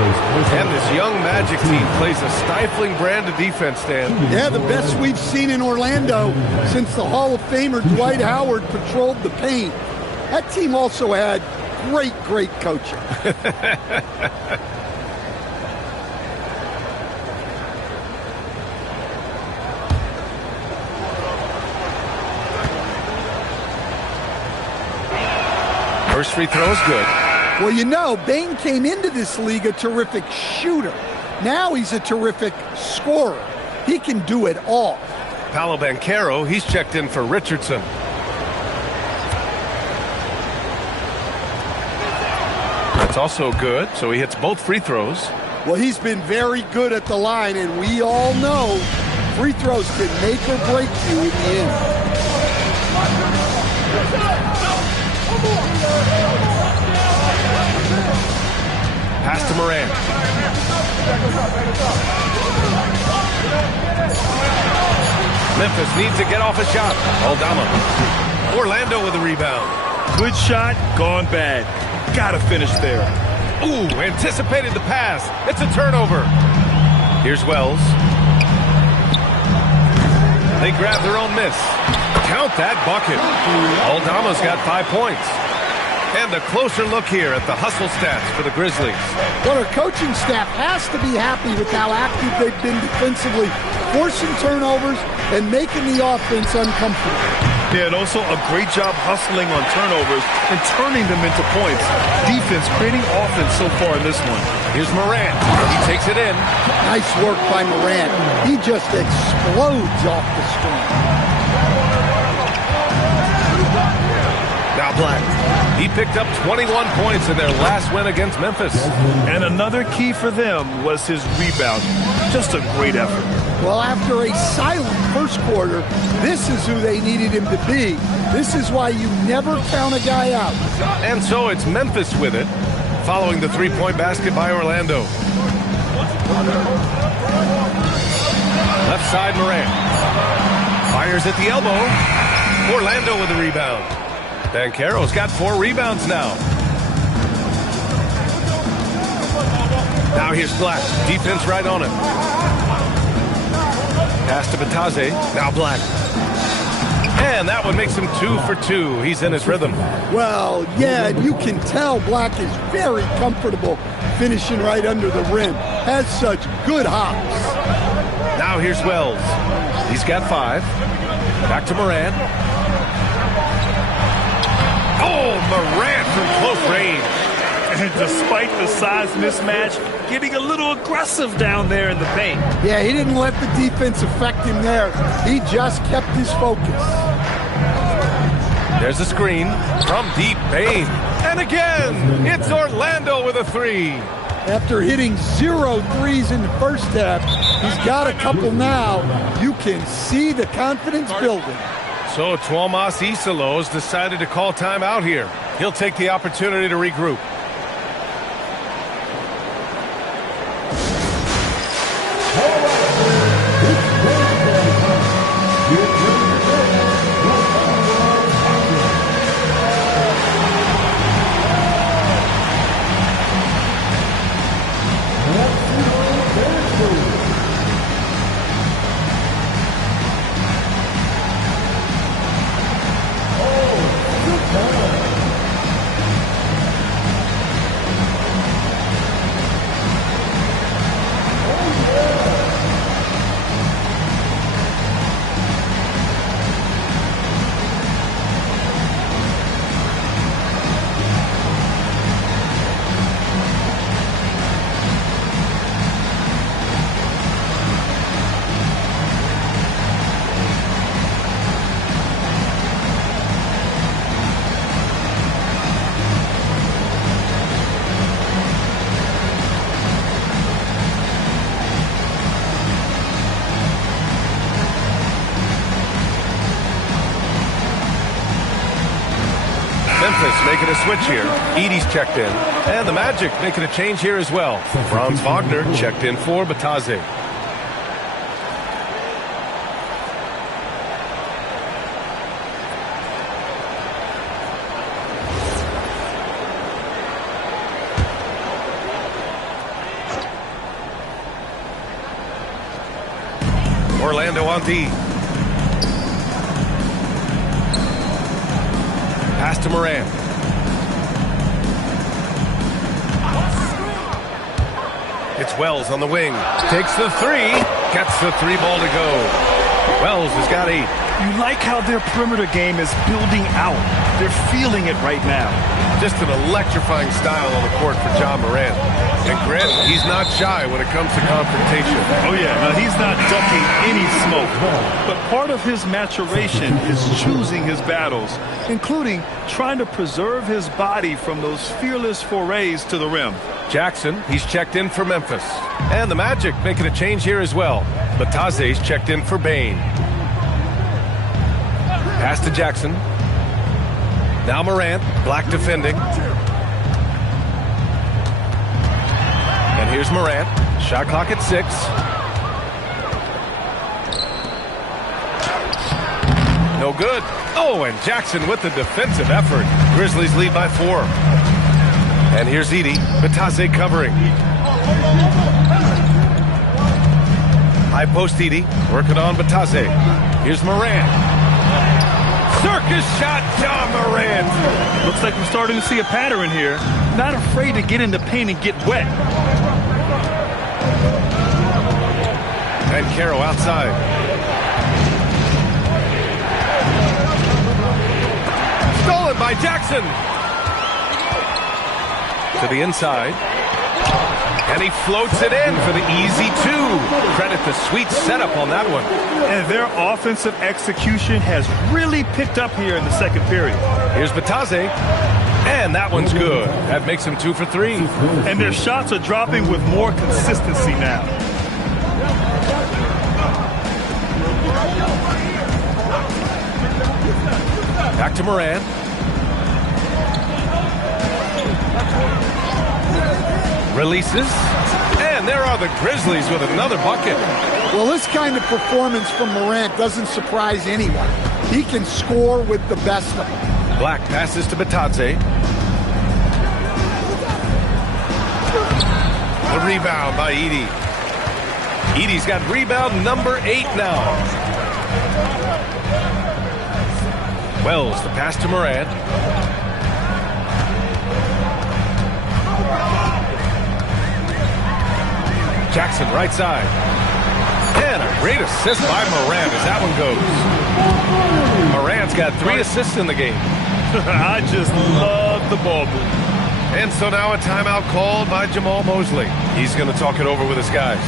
And this young Magic team plays a stifling brand of defense, Stan. Yeah, the best we've seen in Orlando since the Hall of Famer Dwight Howard patrolled the paint. That team also had great coaching. First free throw is good. Well, you know, Bane came into this league a terrific shooter. Now he's a terrific scorer. He can do it all. Paolo Banchero, he's checked in for Richardson. That's also good, so he hits both free throws. Well, he's been very good at the line, and we all know free throws can make or break you in the end. Pass to Morant. Memphis needs to get off a shot. Aldama. Orlando with a rebound. Good shot, gone bad. Gotta finish there. Ooh, anticipated the pass. It's a turnover. Here's Wells. They grab their own miss. Count that bucket. Aldama's got 5 points. And a closer look here at the hustle stats for the Grizzlies. Well, our coaching staff has to be happy with how active they've been defensively, forcing turnovers and making the offense uncomfortable. Yeah, and also a great job hustling on turnovers and turning them into points. Defense creating offense so far in this one. Here's Morant. He takes it in. Nice work by Morant. He just explodes off the screen. Now Black. He picked up 21 points in their last win against Memphis. And another key for them was his rebound. Just a great effort. Well, after a silent first quarter, this is who they needed him to be. This is why you never count a guy out. And so it's Memphis with it, following the three-point basket by Orlando. Left side, Morant. Fires at the elbow. Orlando with the rebound. Banchero's got 4 rebounds now. Now here's Black. Defense right on him. Pass to Batase. Now Black. And that one makes him 2 for 2. He's in his rhythm. Well, yeah, and you can tell Black is very comfortable finishing right under the rim. Has such good hops. Now here's Wells. He's got 5. Back to Morant. Oh, Morant from close range. And despite the size mismatch, getting a little aggressive down there in the paint. Yeah, he didn't let the defense affect him there. He just kept his focus. There's a screen from deep Bane. And again, it's Orlando with a 3. After hitting 0 threes in the first half, he's got a couple now. You can see the confidence building. So Tuomas Isalos decided to call timeout here. He'll take the opportunity to regroup. Memphis making a switch here. Edey's checked in. And the Magic making a change here as well. Franz Wagner checked in for Batadze. Orlando on D. Pass to Morant. It's Wells on the wing. Takes the 3. Gets the 3 ball to go. Wells has got 8. You like how their perimeter game is building out. They're feeling it right now. Just an electrifying style on the court for John Morant. And Grant, he's not shy when it comes to confrontation. Oh, yeah. Now, he's not ducking any smoke. But part of his maturation is choosing his battles, including trying to preserve his body from those fearless forays to the rim. Jackson, he's checked in for Memphis. And the Magic making a change here as well. Batadze's checked in for Bane. Pass to Jackson. Now Morant, Black defending. And here's Morant. Shot clock at 6. No good. Oh, and Jackson with the defensive effort. Grizzlies lead by 4. And here's Edey. Batadze covering. High post Edey. Working on Batadze. Here's Morant. Circus shot, John Morant. Looks like we're starting to see a pattern here. Not afraid to get in the paint and get wet. And Caro outside. Stolen by Jackson. To the inside. And he floats it in for the easy 2. Credit the sweet setup on that one. And their offensive execution has really picked up here in the second period. Here's Batadze. And that one's good. That makes him 2 for 3. And their shots are dropping with more consistency now. Back to Morant. Releases. And there are the Grizzlies with another bucket. Well, this kind of performance from Morant doesn't surprise anyone. He can score with the best of them. Black passes to Batadze. The rebound by Edey. Edey's got rebound number 8 now. Wells, the pass to Morant. Jackson, right side. And a great assist by Morant as that one goes. Morant's got 3 assists in the game. I just love the ball movement. And so now a timeout called by Jamal Mosley. He's going to talk it over with his guys.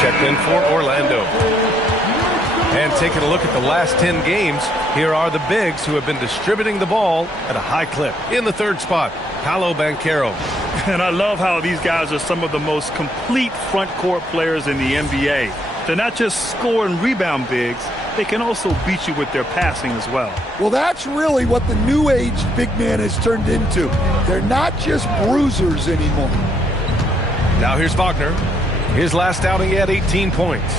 Checked in for Orlando. And taking a look at the last 10 games, here are the bigs who have been distributing the ball at a high clip. In the 3rd spot, Paolo Banchero. And I love how these guys are some of the most complete front court players in the NBA. They're not just score and rebound bigs, they can also beat you with their passing as well. Well, that's really what the new age big man has turned into. They're not just bruisers anymore. Now here's Wagner. His last outing, he had 18 points.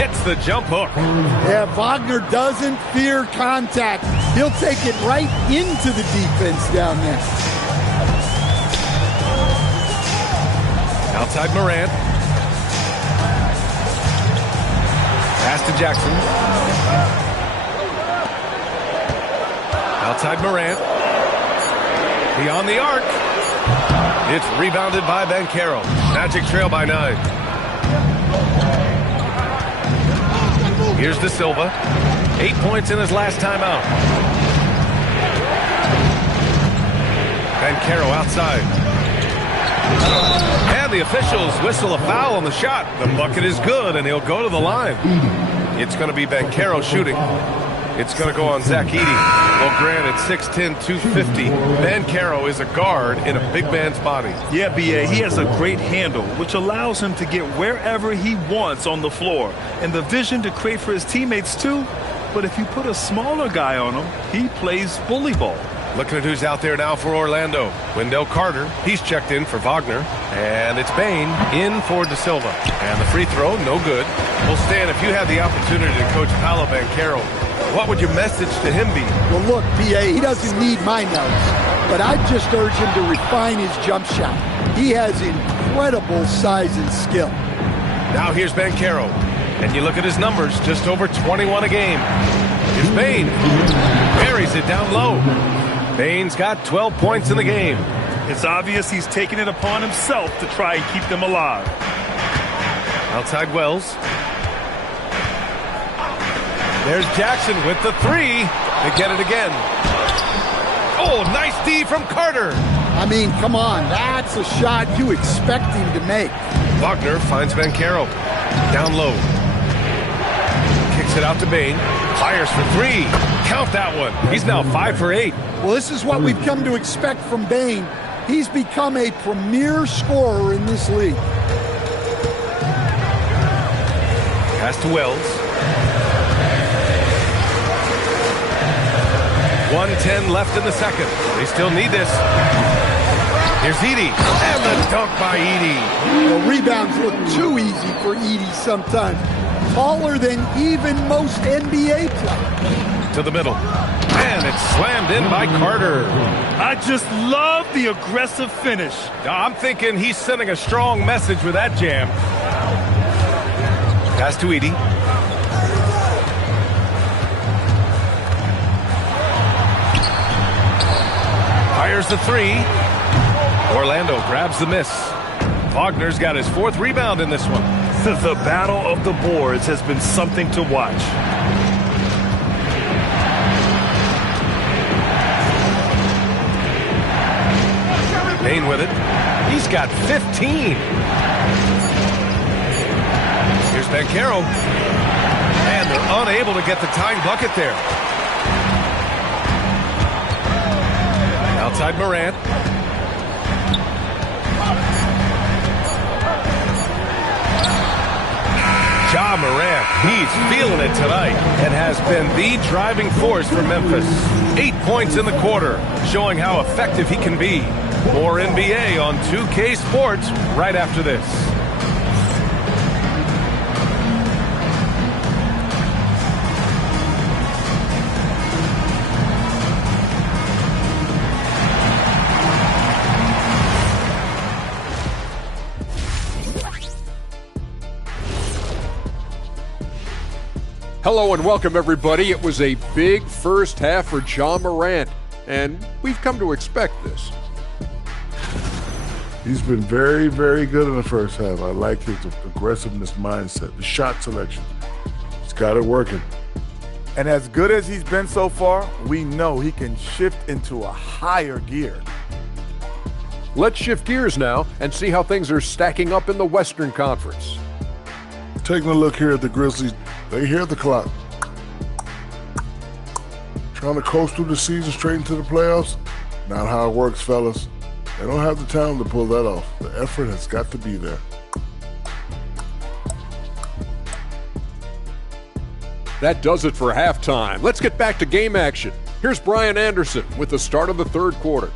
Hits the jump hook. Yeah, Wagner doesn't fear contact. He'll take it right into the defense down there. Outside Morant. Pass to Jackson. Outside Morant. Beyond the arc. It's rebounded by Banchero. Magic trail by 9. Here's De Silva. 8 points in his last time out. Banchero outside. And the officials whistle a foul on the shot. The bucket is good, and he'll go to the line. It's going to be Banchero shooting. It's going to go on Zach Edey. Well, granted, 6'10", 250. Banchero is a guard in a big man's body. Yeah, B.A., he has a great handle, which allows him to get wherever he wants on the floor. And the vision to create for his teammates, too. But if you put a smaller guy on him, he plays bully ball. Looking at who's out there now for Orlando. Wendell Carter, he's checked in for Wagner. And it's Bain in for De Silva. And the free throw, no good. Well, Stan, if you had the opportunity to coach Paolo Banchero, what would your message to him be? Well, look, B.A., he doesn't need my notes, but I'd just urge him to refine his jump shot. He has incredible size and skill. Now here's Banchero, and you look at his numbers, just over 21 a game. Here's Bain. Buries it down low. Bain's got 12 points in the game. It's obvious he's taking it upon himself to try and keep them alive. Outside Wells. There's Jackson with the 3. They get it again. Oh, nice D from Carter. I mean, come on. That's a shot you expect him to make. Wagner finds Banchero. Down low. Kicks it out to Bain. Fires for 3. Count that one. He's now 5 for 8. Well, this is what we've come to expect from Bain. He's become a premier scorer in this league. Pass to Wells. 1:10 left in the second. They still need this. Here's Edey. And the dunk by Edey. The rebounds look too easy for Edey sometimes. Taller than even most NBA players. To the middle. And it's slammed in by Carter. I just love the aggressive finish. I'm thinking he's sending a strong message with that jam. Pass to Edey. Fires the three. Orlando grabs the miss. Wagner's got his 4th rebound in this one. The battle of the boards has been something to watch. Payne with it. He's got 15. Here's Banchero. And they're unable to get the tying bucket there. Outside Morant. Ja Morant, he's feeling it tonight and has been the driving force for Memphis. 8 points in the quarter, showing how effective he can be. More NBA on 2K Sports right after this. Hello and welcome, everybody. It was a big first half for Ja Morant, and we've come to expect this. He's been very, very good in the first half. I like his aggressiveness mindset, the shot selection. He's got it working. And as good as he's been so far, we know he can shift into a higher gear. Let's shift gears now and see how things are stacking up in the Western Conference. Taking a look here at the Grizzlies, they hear the clock. Trying to coast through the season straight into the playoffs? Not how it works, fellas. They don't have the talent to pull that off. The effort has got to be there. That does it for halftime. Let's get back to game action. Here's Brian Anderson with the start of the third quarter.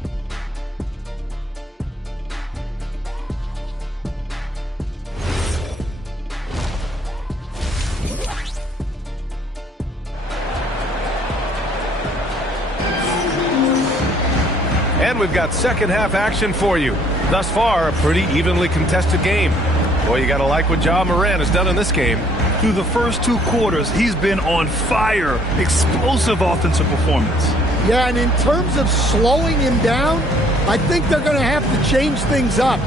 And we've got second half action for you. Thus far, a pretty evenly contested game. Boy, you got to like what Ja Morant has done in this game. Through the first 2 quarters, he's been on fire. Explosive offensive performance. Yeah, and in terms of slowing him down, I think they're going to have to change things up.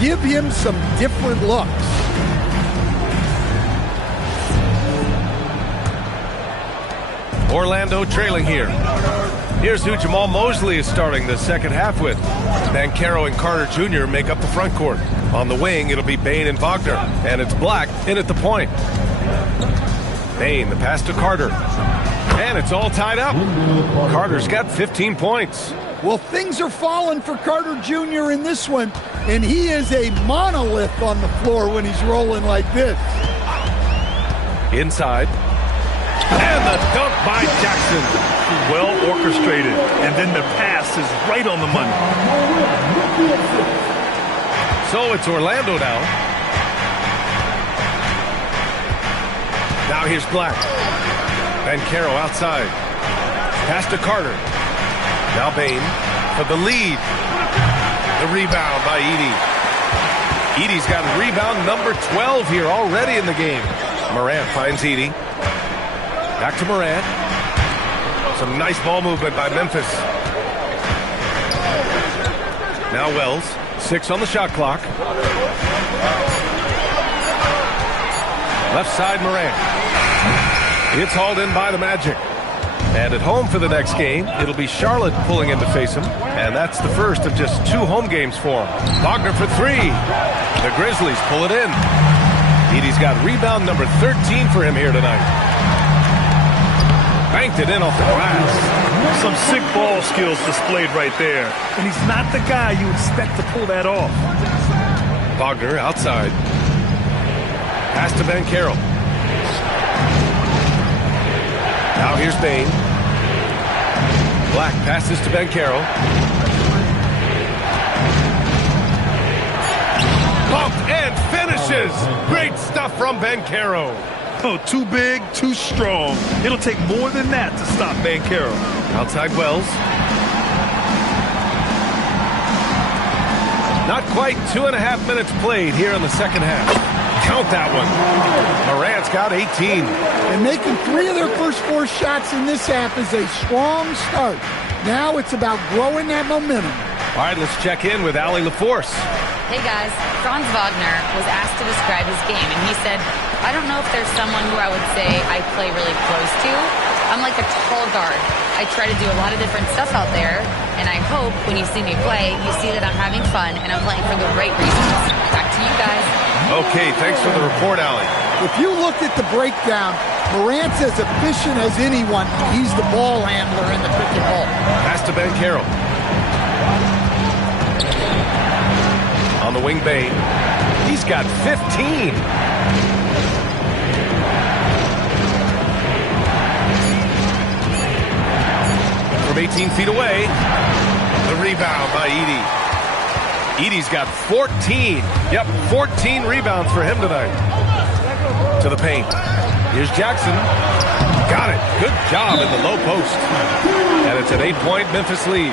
Give him some different looks. Orlando trailing here. Here's who Jamal Mosley is starting the second half with. Banchero and Carter Jr. make up the front court. On the wing, it'll be Bane and Wagner. And it's Black in at the point. Bane, the pass to Carter. And it's all tied up. Carter's got 15 points. Well, things are falling for Carter Jr. in this one, and he is a monolith on the floor when he's rolling like this. Inside. And the dunk by Jackson. Well orchestrated, and then the pass is right on the money. So it's Orlando now. Now here's Black. Banchero outside. Pass to Carter. Now Bane for the lead. The rebound by Edey. Edey's got rebound number 12 here already in the game. Morant finds Edey. Back to Morant. Some nice ball movement by Memphis. Now Wells. 6 on the shot clock. Left side Morant. It's hauled in by the Magic. And at home for the next game, it'll be Charlotte pulling in to face him. And that's the first of just 2 home games for him. Wagner for 3. The Grizzlies pull it in. Edey's got rebound number 13 for him here tonight. Banked it in off the glass. Some sick ball skills displayed right there. And he's not the guy you expect to pull that off. Wagner outside. Pass to Banchero. Now here's Bane. Black passes to Banchero. Bumped and finishes. Great stuff from Banchero. Oh, too big, too strong. It'll take more than that to stop Banchero. Outside Wells. Not quite 2.5 minutes played here in the second half. Count that one. Morant's got 18. And making 3 of their first 4 shots in this half is a strong start. Now it's about growing that momentum. All right, let's check in with Allie LaForce. Hey guys, Franz Wagner was asked to describe his game, and he said, I don't know if there's someone who I would say I play really close to. I'm like a tall guard. I try to do a lot of different stuff out there, and I hope when you see me play, you see that I'm having fun and I'm playing for the right reasons. Back to you guys. Okay, thanks for the report, Allie. If you looked at the breakdown, Morant's as efficient as anyone. He's the ball handler in the pick and roll. Pass to Ben Carroll. On the wing, Bane. He's got 15. From 18 feet away, the rebound by Edey. Edey's got 14. Yep, 14 rebounds for him tonight. To the paint. Here's Jackson. Got it. Good job in the low post. And it's an 8-point Memphis lead.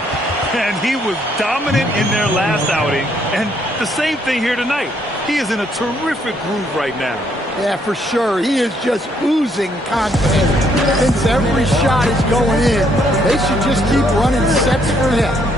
And he was dominant in their last outing. And the same thing here tonight. He is in a terrific groove right now. Yeah, for sure. He is just oozing confidence. Thinks every shot is going in. They should just keep running sets for him.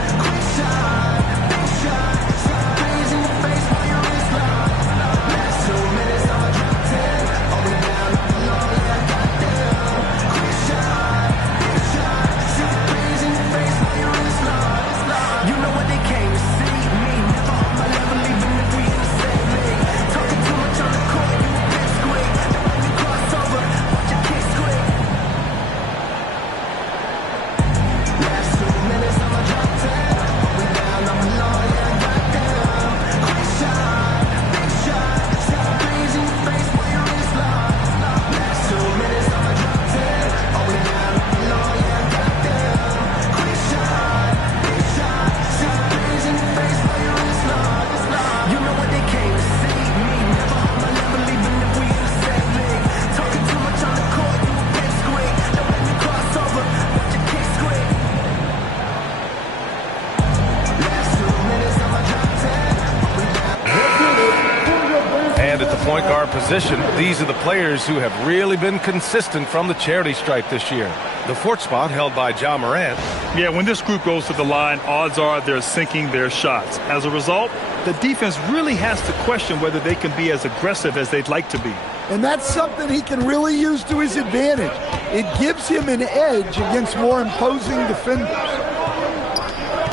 Point guard position, these are the players who have really been consistent from the charity stripe this year. The fourth spot held by Ja Morant. Yeah, when this group goes to the line, odds are they're sinking their shots. As a result, the defense really has to question whether they can be as aggressive as they'd like to be. And that's something he can really use to his advantage. It gives him an edge against more imposing defenders.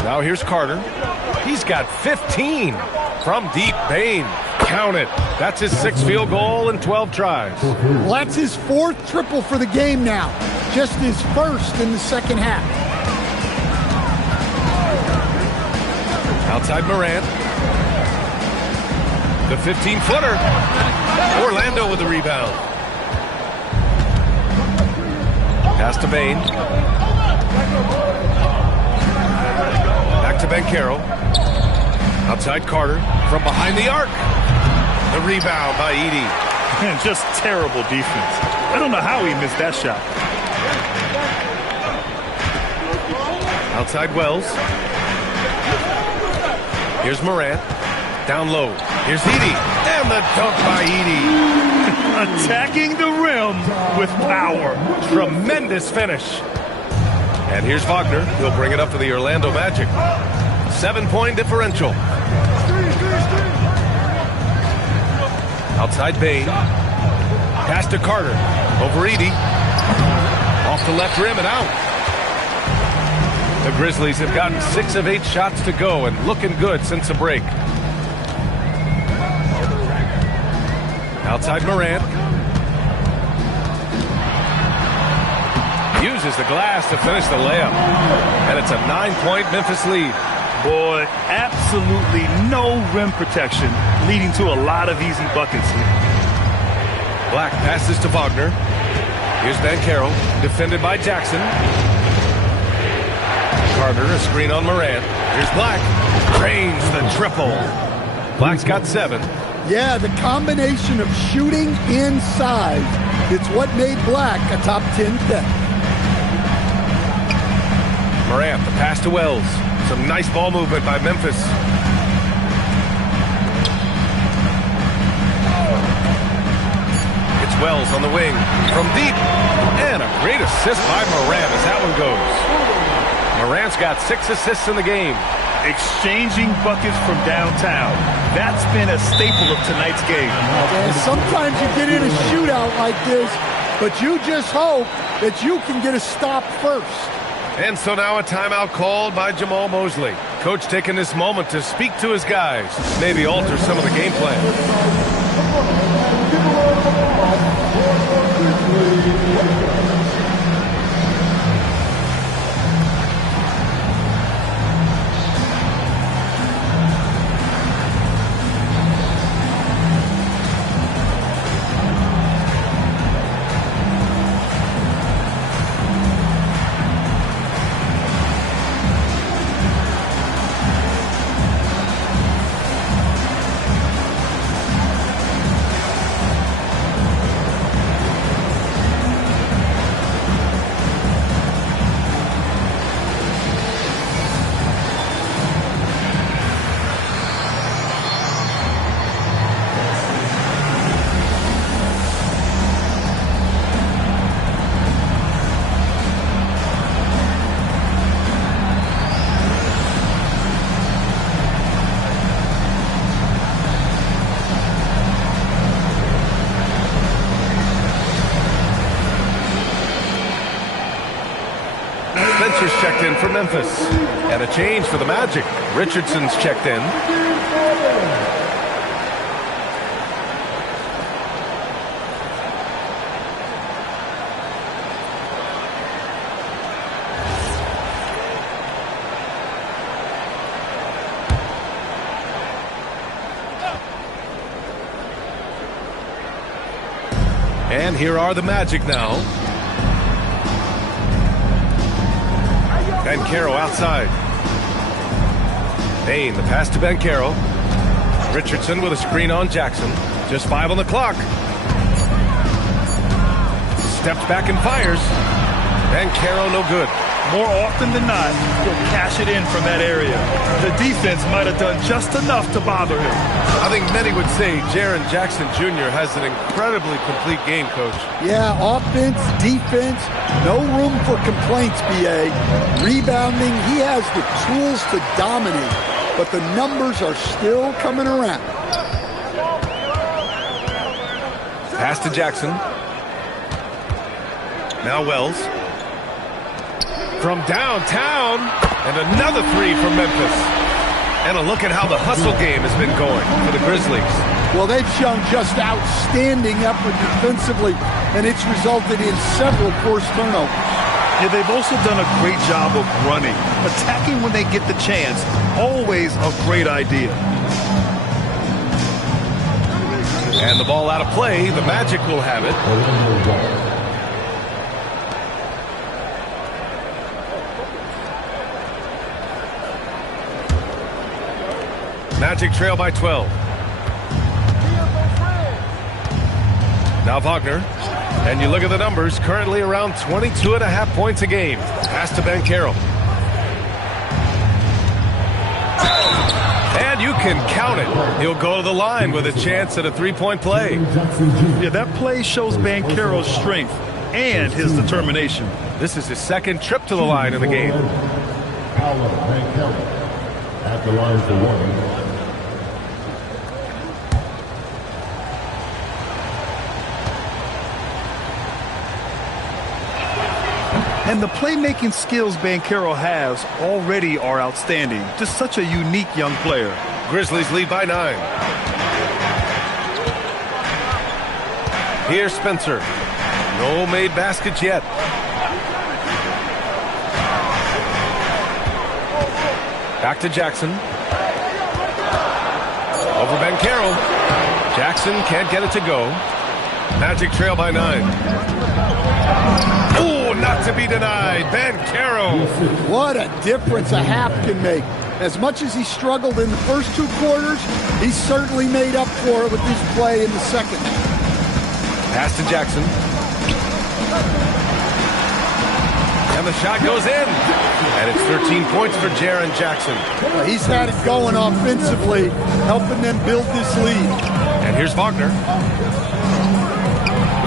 Now here's Carter. He's got 15 from deep. Bane. Count it. That's his 6th field goal in 12 tries. Well, that's his 4th triple for the game now. Just his 1st in the second half. Outside Morant. The 15-footer. Orlando with the rebound. Pass to Bane. Back to Ben Carroll. Outside Carter. From behind the arc. The rebound by Edey. Man, just terrible defense. I don't know how he missed that shot. Outside Wells. Here's Morant. Down low. Here's Edey. And the dunk by Edey. Attacking the rim with power. Tremendous finish. And here's Wagner. He'll bring it up for the Orlando Magic. 7-point differential. Outside Bane. Pass to Carter. Over Edey. Off the left rim and out. The Grizzlies have gotten 6 of 8 shots to go and looking good since the break. Outside Morant. Uses the glass to finish the layup. And it's a 9-point Memphis lead. Boy, absolutely no rim protection, leading to a lot of easy buckets here. Black passes to Wagner. Here's Ben Carroll, defended by Jackson. Carter, a screen on Morant. Here's Black. Drains the triple. Black's got 7. Yeah, the combination of shooting inside, it's what made Black a top 10 pick. Morant, the pass to Wells. Some nice ball movement by Memphis. It's Wells on the wing from deep. And a great assist by Morant as that one goes. Morant's got 6 assists in the game. Exchanging buckets from downtown. That's been a staple of tonight's game. And sometimes you get in a shootout like this, but you just hope that you can get a stop first. And so now a timeout called by Jamal Mosley. Coach taking this moment to speak to his guys, maybe alter some of the game plan. Spencer's checked in for Memphis. And a change for the Magic. Richardson's checked in. And here are the Magic now. Banchero outside. Payne, the pass to Banchero. Richardson with a screen on Jackson. Just 5 on the clock. Steps back and fires. Banchero no good. More often than not, he'll cash it in from that area. The defense might have done just enough to bother him. I think many would say Jaren Jackson Jr. has an incredibly complete game, Coach. Yeah, offense, defense, no room for complaints, B.A. Rebounding, he has the tools to dominate, but the numbers are still coming around. Pass to Jackson. Now Wells. From downtown, and another 3 from Memphis. And a look at how the hustle game has been going for the Grizzlies. Well, they've shown just outstanding effort defensively, and it's resulted in several forced turnovers. Yeah, they've also done a great job of running. Attacking when they get the chance, always a great idea. And the ball out of play, the Magic will have it. Magic trail by 12. Now Wagner. And you look at the numbers, currently around 22.5 points a game. Pass to Banchero. And you can count it. He'll go to the line with a chance at a 3-point play. Yeah, that play shows Banchero's strength and his determination. This is his second trip to the line in the game. Banchero at the line for 1. And the playmaking skills Banchero has already are outstanding. Just such a unique young player. Grizzlies lead by 9. Here's Spencer. No made baskets yet. Back to Jackson. Over Banchero. Jackson can't get it to go. Magic trail by 9. Oh, not to be denied. Banchero. What a difference a half can make. As much as he struggled in the first 2 quarters, he certainly made up for it with his play in the second. Pass to Jackson. And the shot goes in. And it's 13 points for Jaren Jackson. He's had it going offensively, helping them build this lead. And here's Wagner.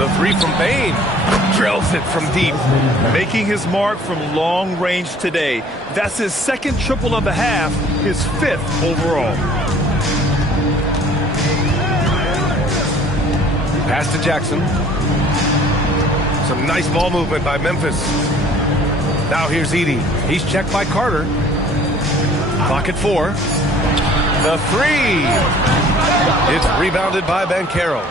The three from Bane. Drills it from deep. Making his mark from long range today. That's his second triple of the half, his fifth overall. Pass to Jackson. Some nice ball movement by Memphis. Now here's Edey. He's checked by Carter. Clock at 4. The three. It's rebounded by Banchero.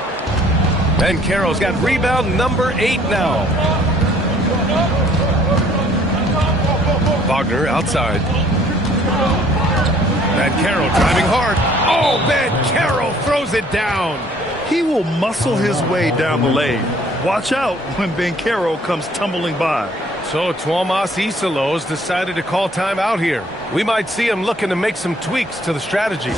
Banchero's got rebound number 8 now. Wagner outside. Banchero driving hard. Oh, Banchero throws it down. He will muscle his way down the lane. Watch out when Banchero comes tumbling by. So Tuomas Isalos decided to call time out here. We might see him looking to make some tweaks to the strategy.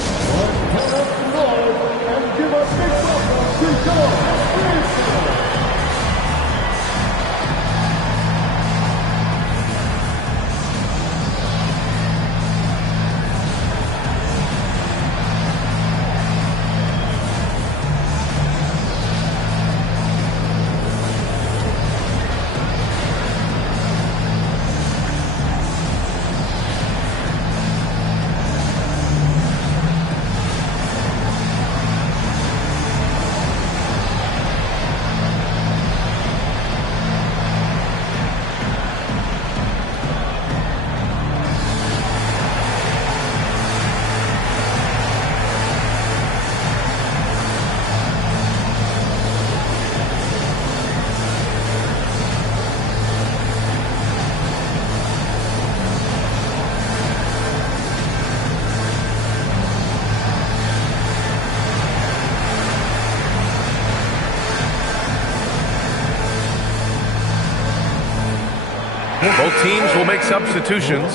Both teams will make substitutions.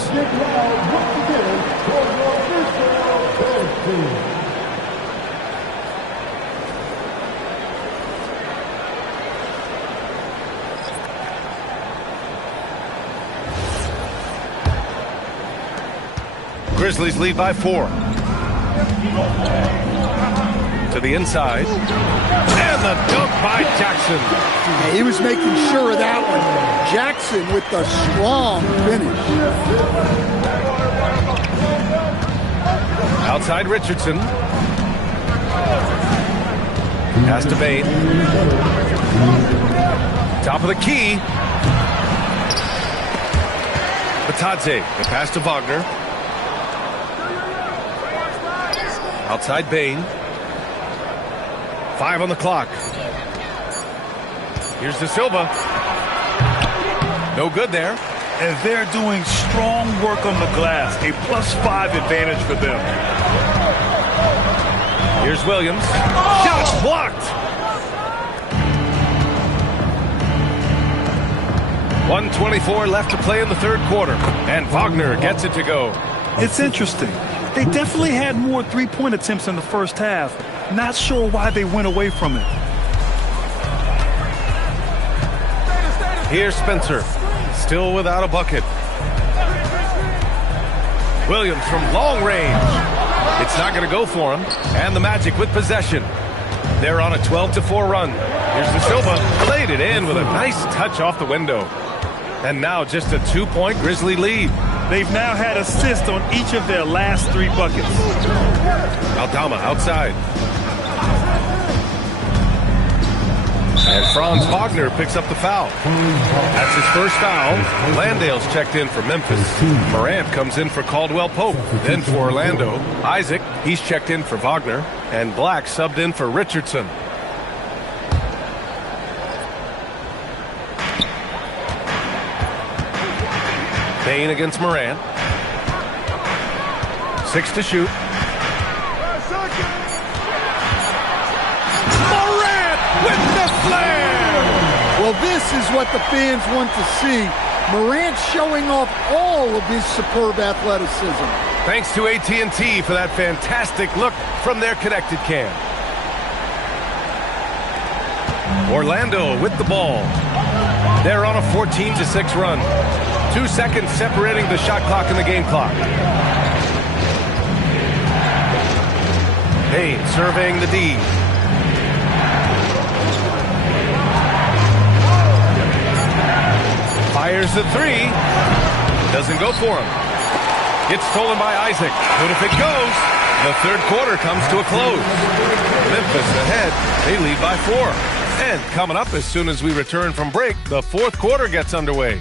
Grizzlies lead by 4. To the inside. And the dunk by Jackson. Yeah, he was making sure of that one. Jackson with the strong finish. Outside Richardson. Pass to Bane. Top of the key. Batadze. The pass to Wagner. Outside Bane. 5 on the clock. Here's De Silva. No good there. And they're doing strong work on the glass. A +5 advantage for them. Here's Williams. Shot blocked. 1:24 left to play in the third quarter. And Wagner gets it to go. It's interesting. They definitely had more three-point attempts in the first half. Not sure why they went away from it. Here's Spencer. Still without a bucket. Williams from long range. It's not going to go for him. And the Magic with possession. They're on a 12-4 run. Here's De Silva. Played it in with a nice touch off the window. And now just a 2-point Grizzly lead. They've now had assists on each of their last 3 buckets. Aldama outside. And Franz Wagner picks up the foul. That's his first foul. Landale's checked in for Memphis. Morant comes in for Caldwell Pope. Then for Orlando, Isaac, he's checked in for Wagner. And Black subbed in for Richardson. Bane against Morant. 6 to shoot. Morant with the flair! Well, this is what the fans want to see. Morant showing off all of his superb athleticism. Thanks to AT&T for that fantastic look from their connected cam. Orlando with the ball. They're on a 14-6 run. 2 seconds separating the shot clock and the game clock. Payne surveying the D. Fires the three. Doesn't go for him. It's stolen by Isaac. But if it goes, the third quarter comes to a close. Memphis ahead. They lead by 4. And coming up as soon as we return from break, the fourth quarter gets underway.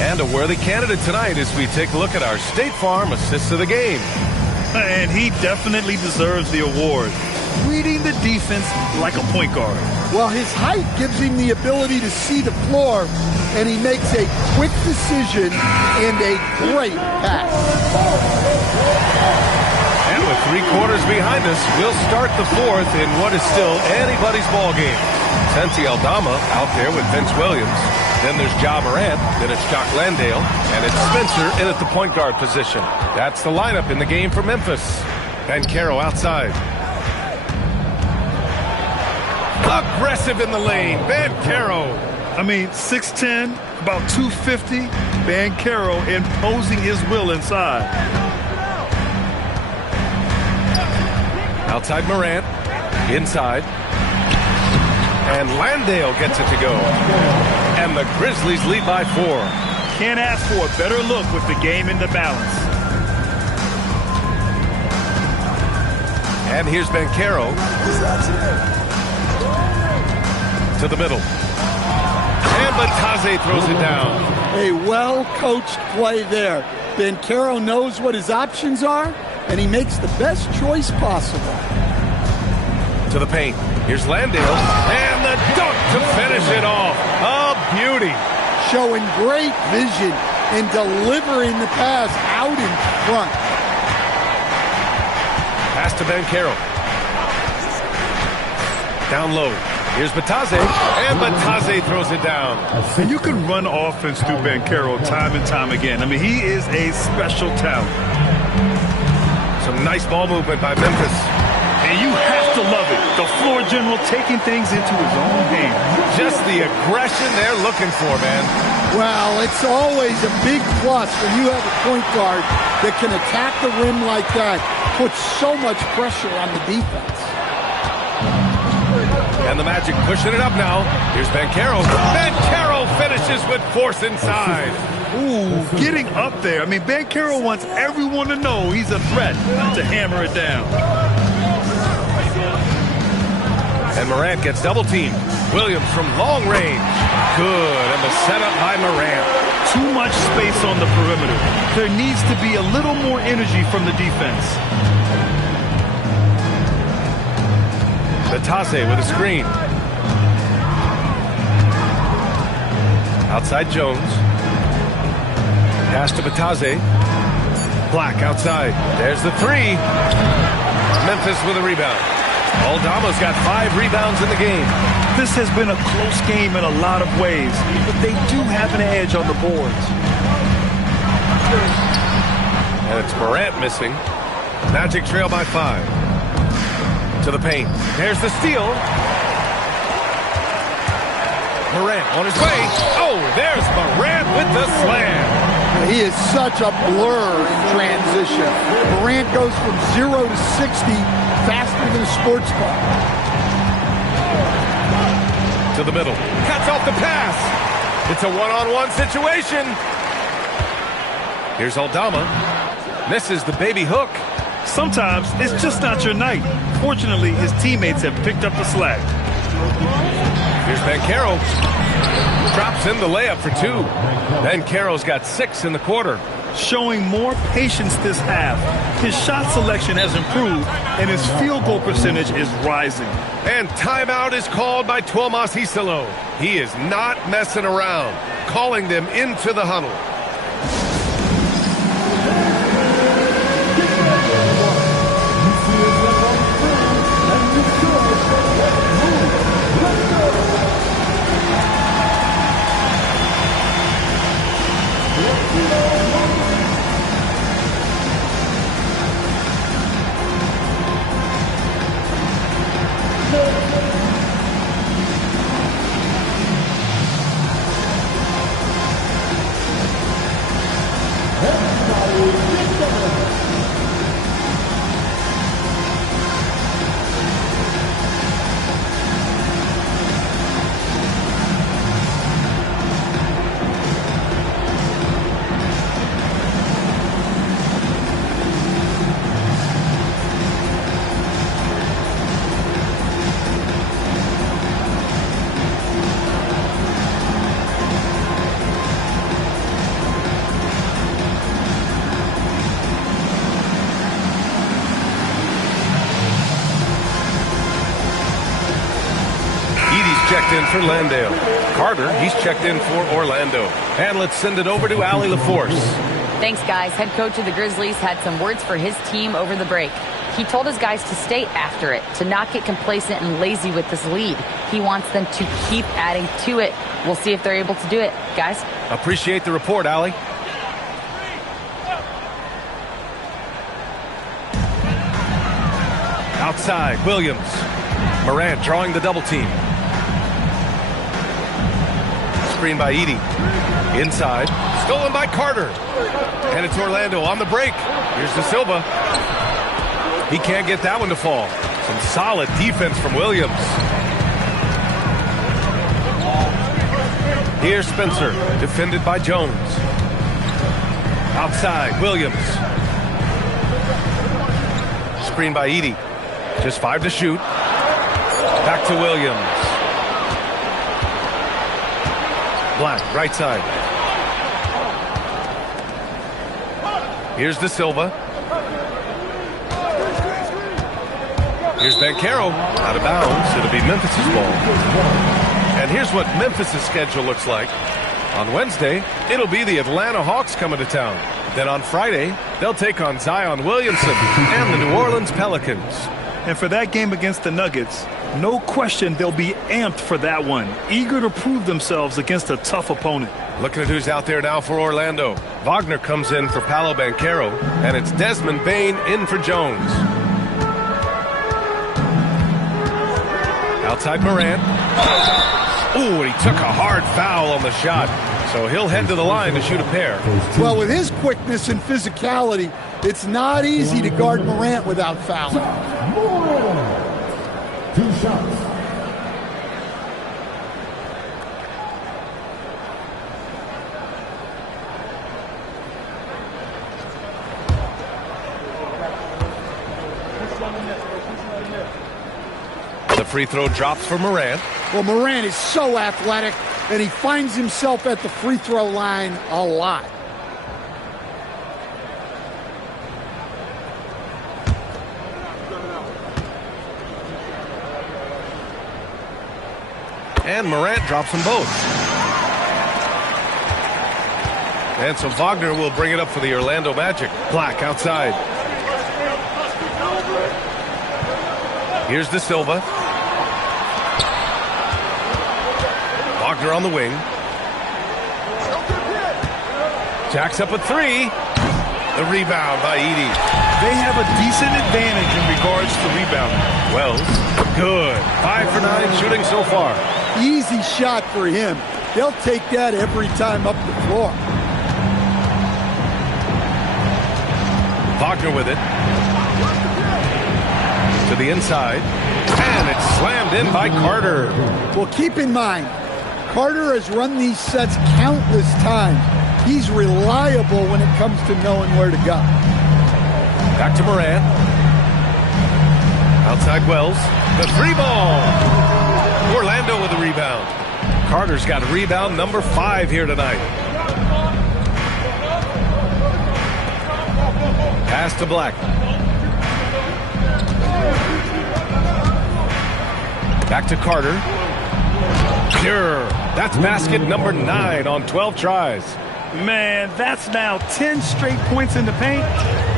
And a worthy candidate tonight as we take a look at our State Farm Assist of the Game. And he definitely deserves the award. Reading the defense like a point guard. Well, his height gives him the ability to see the floor, and he makes a quick decision and a great pass. And with 3 quarters behind us, we'll start the fourth in what is still anybody's ball game. Santi Aldama out there with Vince Williams. Then there's Ja Morant, then it's Jock Landale, and it's Spencer in at the point guard position. That's the lineup in the game for Memphis. Banchero outside. Aggressive in the lane, Banchero. I mean, 6'10", about 250. Banchero imposing his will inside. Outside Morant, inside. And Landale gets it to go. And the Grizzlies lead by 4. Can't ask for a better look with the game in the balance. And here's Banchero. To the middle. And Bataze throws it down. A well-coached play there. Banchero knows what his options are, and he makes the best choice possible. To the paint. Here's Landale. And the dunk to finish it off. A beauty. Showing great vision and delivering the pass out in front. Pass to Banchero. Down low. Here's Bataze. And Bataze throws it down. And you can run offense through Banchero time and time again. I mean, he is a special talent. Some nice ball movement by Memphis. And you have to love it. The floor general taking things into his own hands. Just the aggression they're looking for, man. Well, it's always a big plus when you have a point guard that can attack the rim like that. Puts so much pressure on the defense. And the Magic pushing it up now. Here's Banchero. Banchero finishes with force inside. Ooh, getting up there. I mean, Banchero wants everyone to know he's a threat to hammer it down. And Morant gets double-teamed. Williams from long range. Good, and the setup by Morant. Too much space on the perimeter. There needs to be a little more energy from the defense. Bataze with a screen. Outside Jones. Pass to Bataze. Black outside. There's the three. Memphis with a rebound. Aldama's got 5 rebounds in the game. This has been a close game in a lot of ways, but they do have an edge on the boards. And it's Morant missing. Magic trail by 5. To the paint. There's the steal. Morant on his way. Oh, there's Morant with the slam. He is such a blur in transition. Morant goes from 0 to 60 faster than a sports car. To the middle. Cuts off the pass. It's a one-on-one situation. Here's Aldama. Misses the baby hook. Sometimes it's just not your night. Fortunately, his teammates have picked up the slack. Here's Banchero. Drops in the layup for 2. Banchero's got 6 in the quarter. Showing more patience this half. His shot selection has improved, and his field goal percentage is rising. And timeout is called by Tuomas Hisalo. He is not messing around, calling them into the huddle. in for Landale. Carter, he's checked in for Orlando. And let's send it over to Allie LaForce. Thanks, guys. Head coach of the Grizzlies had some words for his team over the break. He told his guys to stay after it, to not get complacent and lazy with this lead. He wants them to keep adding to it. We'll see if they're able to do it. Guys? Appreciate the report, Allie. Outside, Williams. Morant drawing the double team. Screen by Edey. Inside. Stolen by Carter. And it's Orlando on the break. Here's De Silva. He can't get that one to fall. Some solid defense from Williams. Here's Spencer. Defended by Jones. Outside, Williams. Screen by Edey. Just 5 to shoot. Back to Williams. Black, right side. Here's De Silva. Here's Banchero. Out of bounds. It'll be Memphis' ball. And here's what Memphis' schedule looks like. On Wednesday, it'll be the Atlanta Hawks coming to town. Then on Friday, they'll take on Zion Williamson and the New Orleans Pelicans. And for that game against the Nuggets, no question they'll be amped for that one, eager to prove themselves against a tough opponent. Looking at who's out there now for Orlando. Wagner comes in for Paolo Banchero, and it's Desmond Bane in for Jones. Outside Morant. Ooh, and he took a hard foul on the shot, so he'll head to the line to shoot a pair. Well, with his quickness and physicality, it's not easy to guard Morant without fouling. 2 shots. The free throw drops for Morant. Well, Morant is so athletic, and he finds himself at the free throw line a lot. And Morant drops them both. And so Wagner will bring it up for the Orlando Magic. Black outside. Here's De Silva. Wagner on the wing. Jacks up a 3. The rebound by Edey. They have a decent advantage in regards to rebounding. Wells, good. 5 for 9 shooting so far. Easy shot for him. They'll take that every time up the floor. Wagner with it. To the inside. And it's slammed in by Carter. Well, keep in mind, Carter has run these sets countless times. He's reliable when it comes to knowing where to go. Back to Morant. Outside Wells. The 3-ball. Orlando with a rebound. Carter's got rebound number 5 here tonight. Pass to Black. Back to Carter. Pure. That's basket number 9 on 12 tries. Man, that's now 10 straight points in the paint.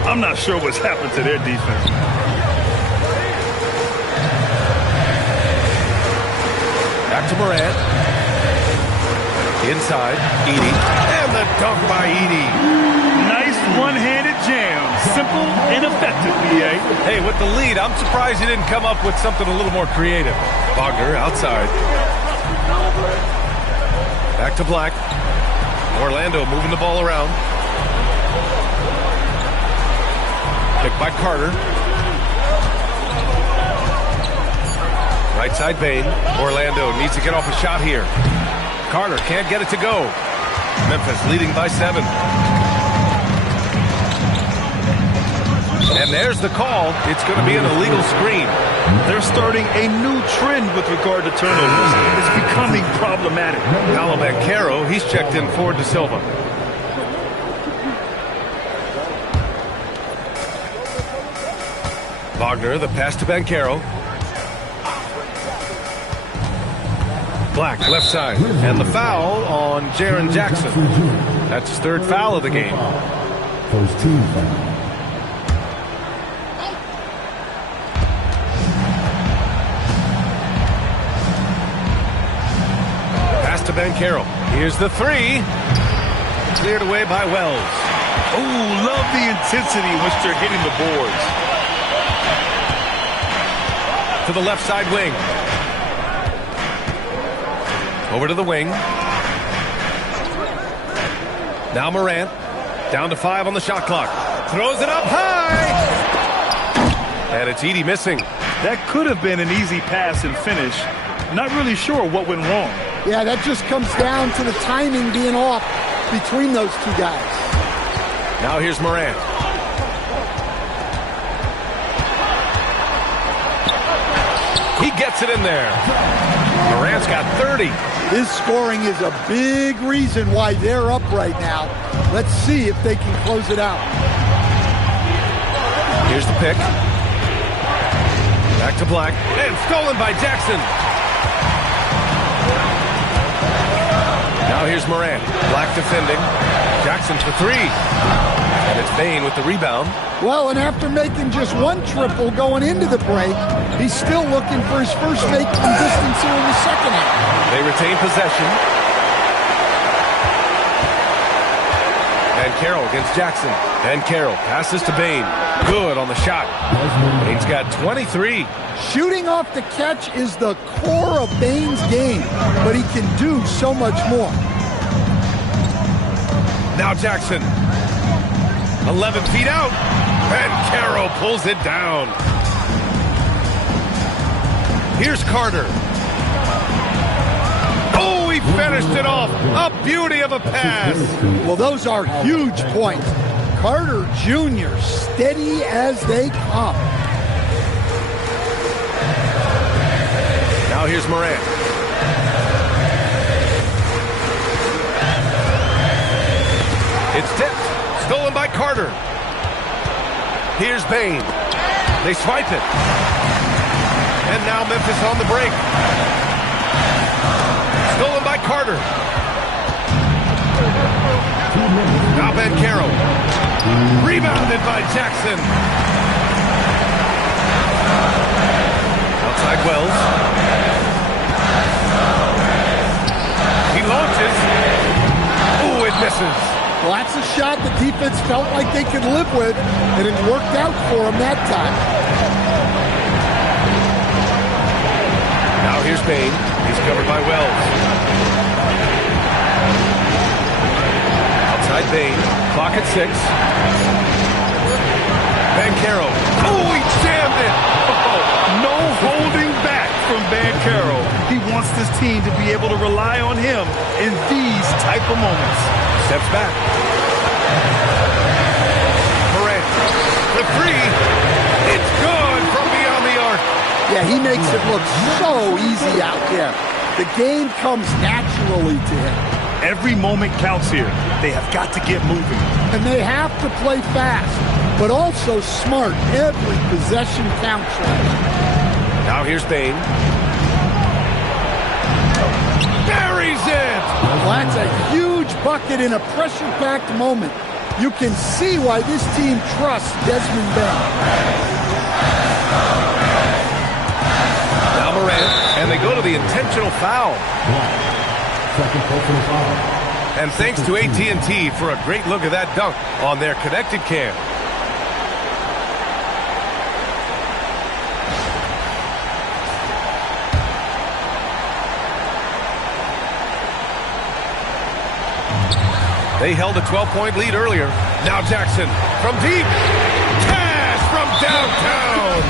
I'm not sure what's happened to their defense. Back to Morant. Inside, Edey. And the dunk by Edey. Nice one-handed jam. Simple and effective, BA. Hey, with the lead, I'm surprised he didn't come up with something a little more creative. Wagner outside. Back to Black. Orlando moving the ball around. Picked by Carter. Right side Bane. Orlando needs to get off a shot here. Carter can't get it to go. Memphis leading by 7. And there's the call. It's going to be an illegal screen. They're starting a new trend with regard to turnovers. It's becoming problematic. Paolo Banchero, he's checked in for De Silva. Wagner, the pass to Banchero. Black, left side. And the foul on Jaren Jackson. That's his third foul of the game. First team foul. Pass to Ben Carroll. Here's the three. Cleared away by Wells. Oh, love the intensity in which they're hitting the boards. To the left side wing. Over to the wing. Now Morant. Down to 5 on the shot clock. Throws it up high. And it's Edey missing. That could have been an easy pass and finish. Not really sure what went wrong. Yeah, that just comes down to the timing being off between those two guys. Now here's Morant. He gets it in there. Morant's got 30. His scoring is a big reason why they're up right now. Let's see if they can close it out. Here's the pick. Back to Black. And stolen by Jackson. Now here's Morant. Black defending. Jackson for 3. And it's Bane with the rebound. Well, and after making just one triple going into the break, he's still looking for his first make from distance here in the second half. They retain possession. And Carroll against Jackson. And Carroll passes to Bane. Good on the shot. Bane's got 23. Shooting off the catch is the core of Bane's game, but he can do so much more. Now Jackson. 11 feet out. And Carroll pulls it down. Here's Carter. Oh, he finished it off. A beauty of a pass. Well, those are huge points. Carter Jr. steady as they come. Now here's Morant. It's tipped. Stolen by Carter. Here's Bane. They swipe it. And now Memphis on the break. Stolen by Carter. Now Ben Carroll. Rebounded by Jackson. Outside Wells. He launches. Oh, it misses. Well, that's a shot the defense felt like they could live with, and it worked out for them that time. Now here's Bane. He's covered by Wells. Outside Bane. Clock at 6. Ben Carroll. Oh, he jammed it. Oh, no holding back from Ben Carroll. He wants this team to be able to rely on him in these type of moments. Steps back. Morant. The 3. It's good from beyond the arc. Yeah, he makes it look so easy out there. The game comes naturally to him. Every moment counts here. They have got to get moving. And they have to play fast, but also smart. Every possession counts. Now here's Bane. Buries it! Well, that's a huge bucket in a pressure-packed moment. You can see why this team trusts Desmond Bane. Now Morant, and they go to the intentional foul. Second personal foul. And thanks to AT&T for a great look at that dunk on their connected cam. They held a 12-point lead earlier. Now Jackson from deep. Cash from downtown.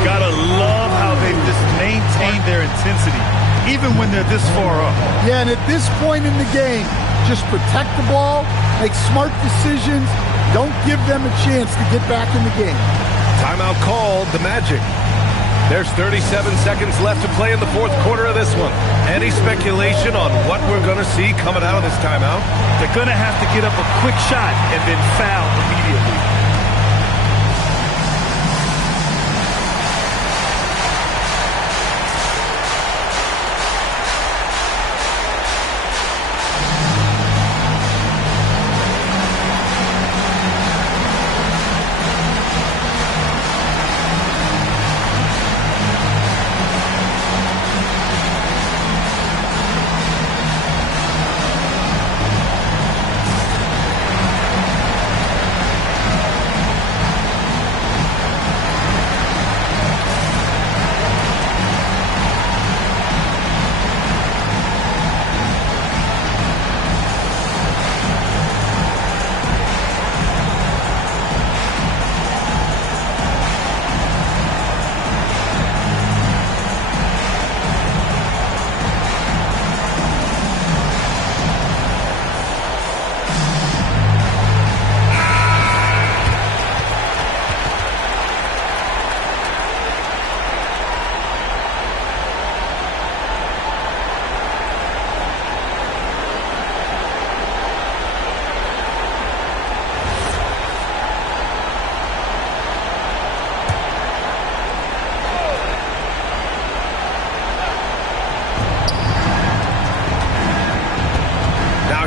Gotta love how they've just maintained their intensity, even when they're this far up. Yeah, and at this point in the game, just protect the ball, make smart decisions, don't give them a chance to get back in the game. Timeout called the Magic. There's 37 seconds left to play in the fourth quarter of this one. Any speculation on what we're going to see coming out of this timeout? They're going to have to get up a quick shot and then foul immediately.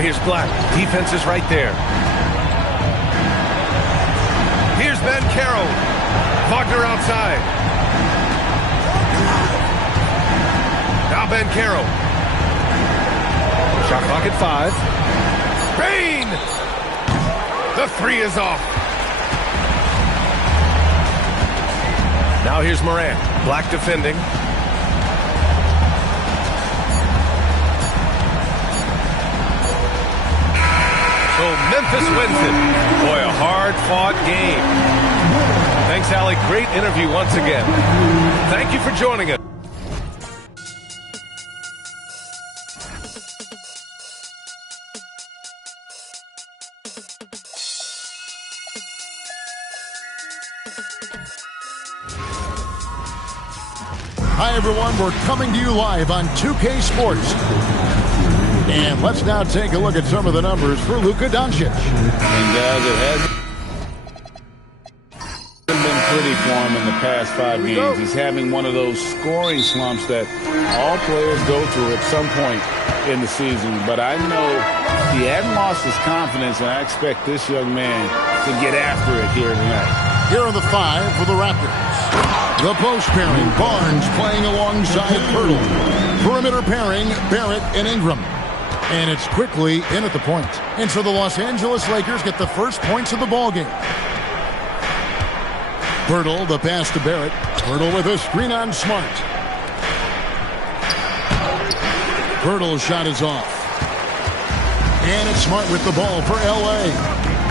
here's Black. Defense is right there. Here's Ben Carroll. Wagner outside. Now Ben Carroll. Shot clock at 5. Bain! The 3 is off. Now here's Morant. Black defending. So Memphis wins it. Boy, a hard-fought game. Thanks, Allie. Great interview once again. Thank you for joining us. Hi, everyone. We're coming to you live on 2K Sports. And let's now take a look at some of the numbers for Luka Doncic. And guys, it hasn't been pretty for him in the past 5 games. He's having one of those scoring slumps that all players go through at some point in the season. But I know he hadn't lost his confidence, and I expect this young man to get after it here tonight. Here are the 5 for the Raptors. The post pairing, Barnes playing alongside Pirtle. Perimeter pairing, Barrett and Ingram. And it's quickly in at the point. And so the Los Angeles Lakers get the first points of the ballgame. Pirtle, the pass to Barrett. Pirtle with a screen on Smart. Pirtle's shot is off. And it's Smart with the ball for L.A.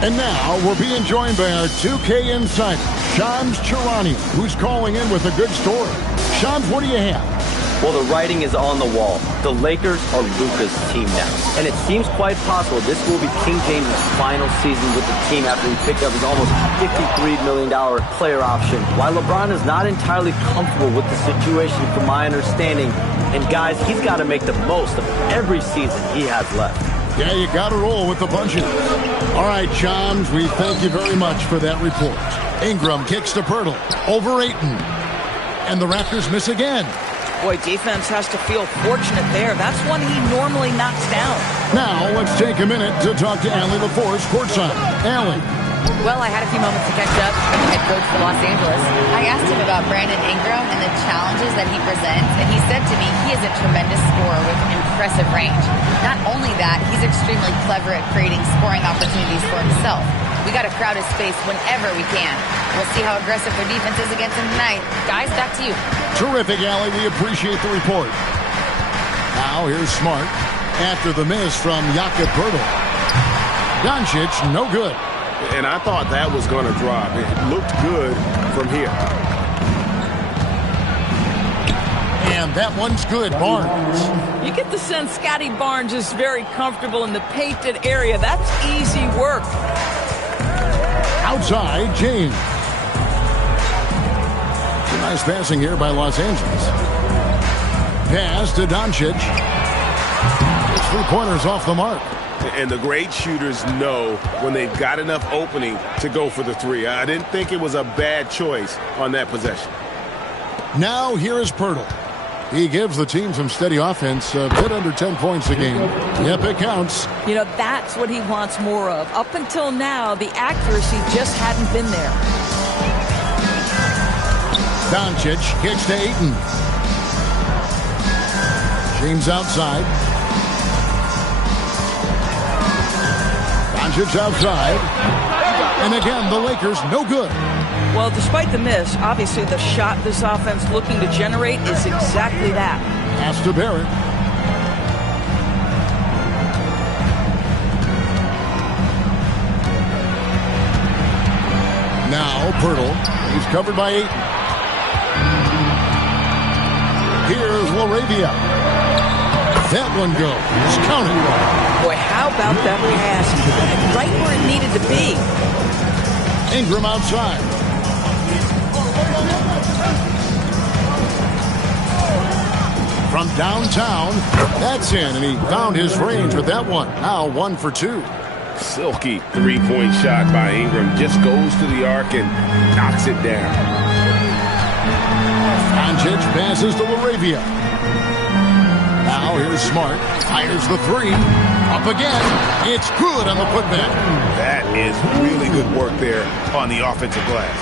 And now we're being joined by our 2K insider, Shams Charania, who's calling in with a good story. Shams, what do you have? Well, the writing is on the wall. The Lakers are Luka's team now. And it seems quite possible this will be King James' final season with the team after he picked up his almost $53 million player option. While LeBron is not entirely comfortable with the situation from my understanding, and guys, he's got to make the most of every season he has left. Yeah, you got to roll with the punches. All right, Shams, we thank you very much for that report. Ingram kicks to Pirtle. Over Ayton. And the Raptors miss again. Boy, defense has to feel fortunate there. That's one he normally knocks down. Now, let's take a minute to talk to Allie LaForce courtside. Allie. Well, I had a few moments to catch up with the head coach for Los Angeles. I asked him about Brandon Ingram and the challenges that he presents, and he said to me he is a tremendous scorer with an impressive range. Not only that, he's extremely clever at creating scoring opportunities for himself. We got to crowd his space whenever we can. We'll see how aggressive their defense is against him tonight. Guys, back to you. Terrific, Allie. We appreciate the report. Now, here's Smart after the miss from Jakob Pirtle. Doncic, no good. And I thought that was going to drop. It looked good from here. And that one's good, Barnes. You get the sense Scotty Barnes is very comfortable in the painted area. That's easy work. Outside, James. Nice passing here by Los Angeles. Pass to Doncic. It's 3-pointers off the mark. And the great shooters know when they've got enough opening to go for the 3. I didn't think it was a bad choice on that possession. Now here is Pirtle. He gives the team some steady offense, a bit under 10 points a game. Yep, it counts. You know, that's what he wants more of. Up until now, the accuracy just hadn't been there. Doncic kicks to Ayton. James outside. Doncic outside. And again, the Lakers no good. Well, despite the miss, obviously the shot this offense looking to generate is exactly that. Pass to Barrett. Now Pirtle. He's covered by Ayton. Here's LaRavia. That one goes. Counted. Boy, how about that pass? Right where it needed to be. Ingram outside. From downtown, that's in, and he found his range with that one. Now 1 for 2. Silky 3-point shot by Ingram. Just goes to the arc and knocks it down. Doncic passes to LaRavia. Now here's Smart. Fires the three. Up again. It's good on the putback. That is really good work there on the offensive glass.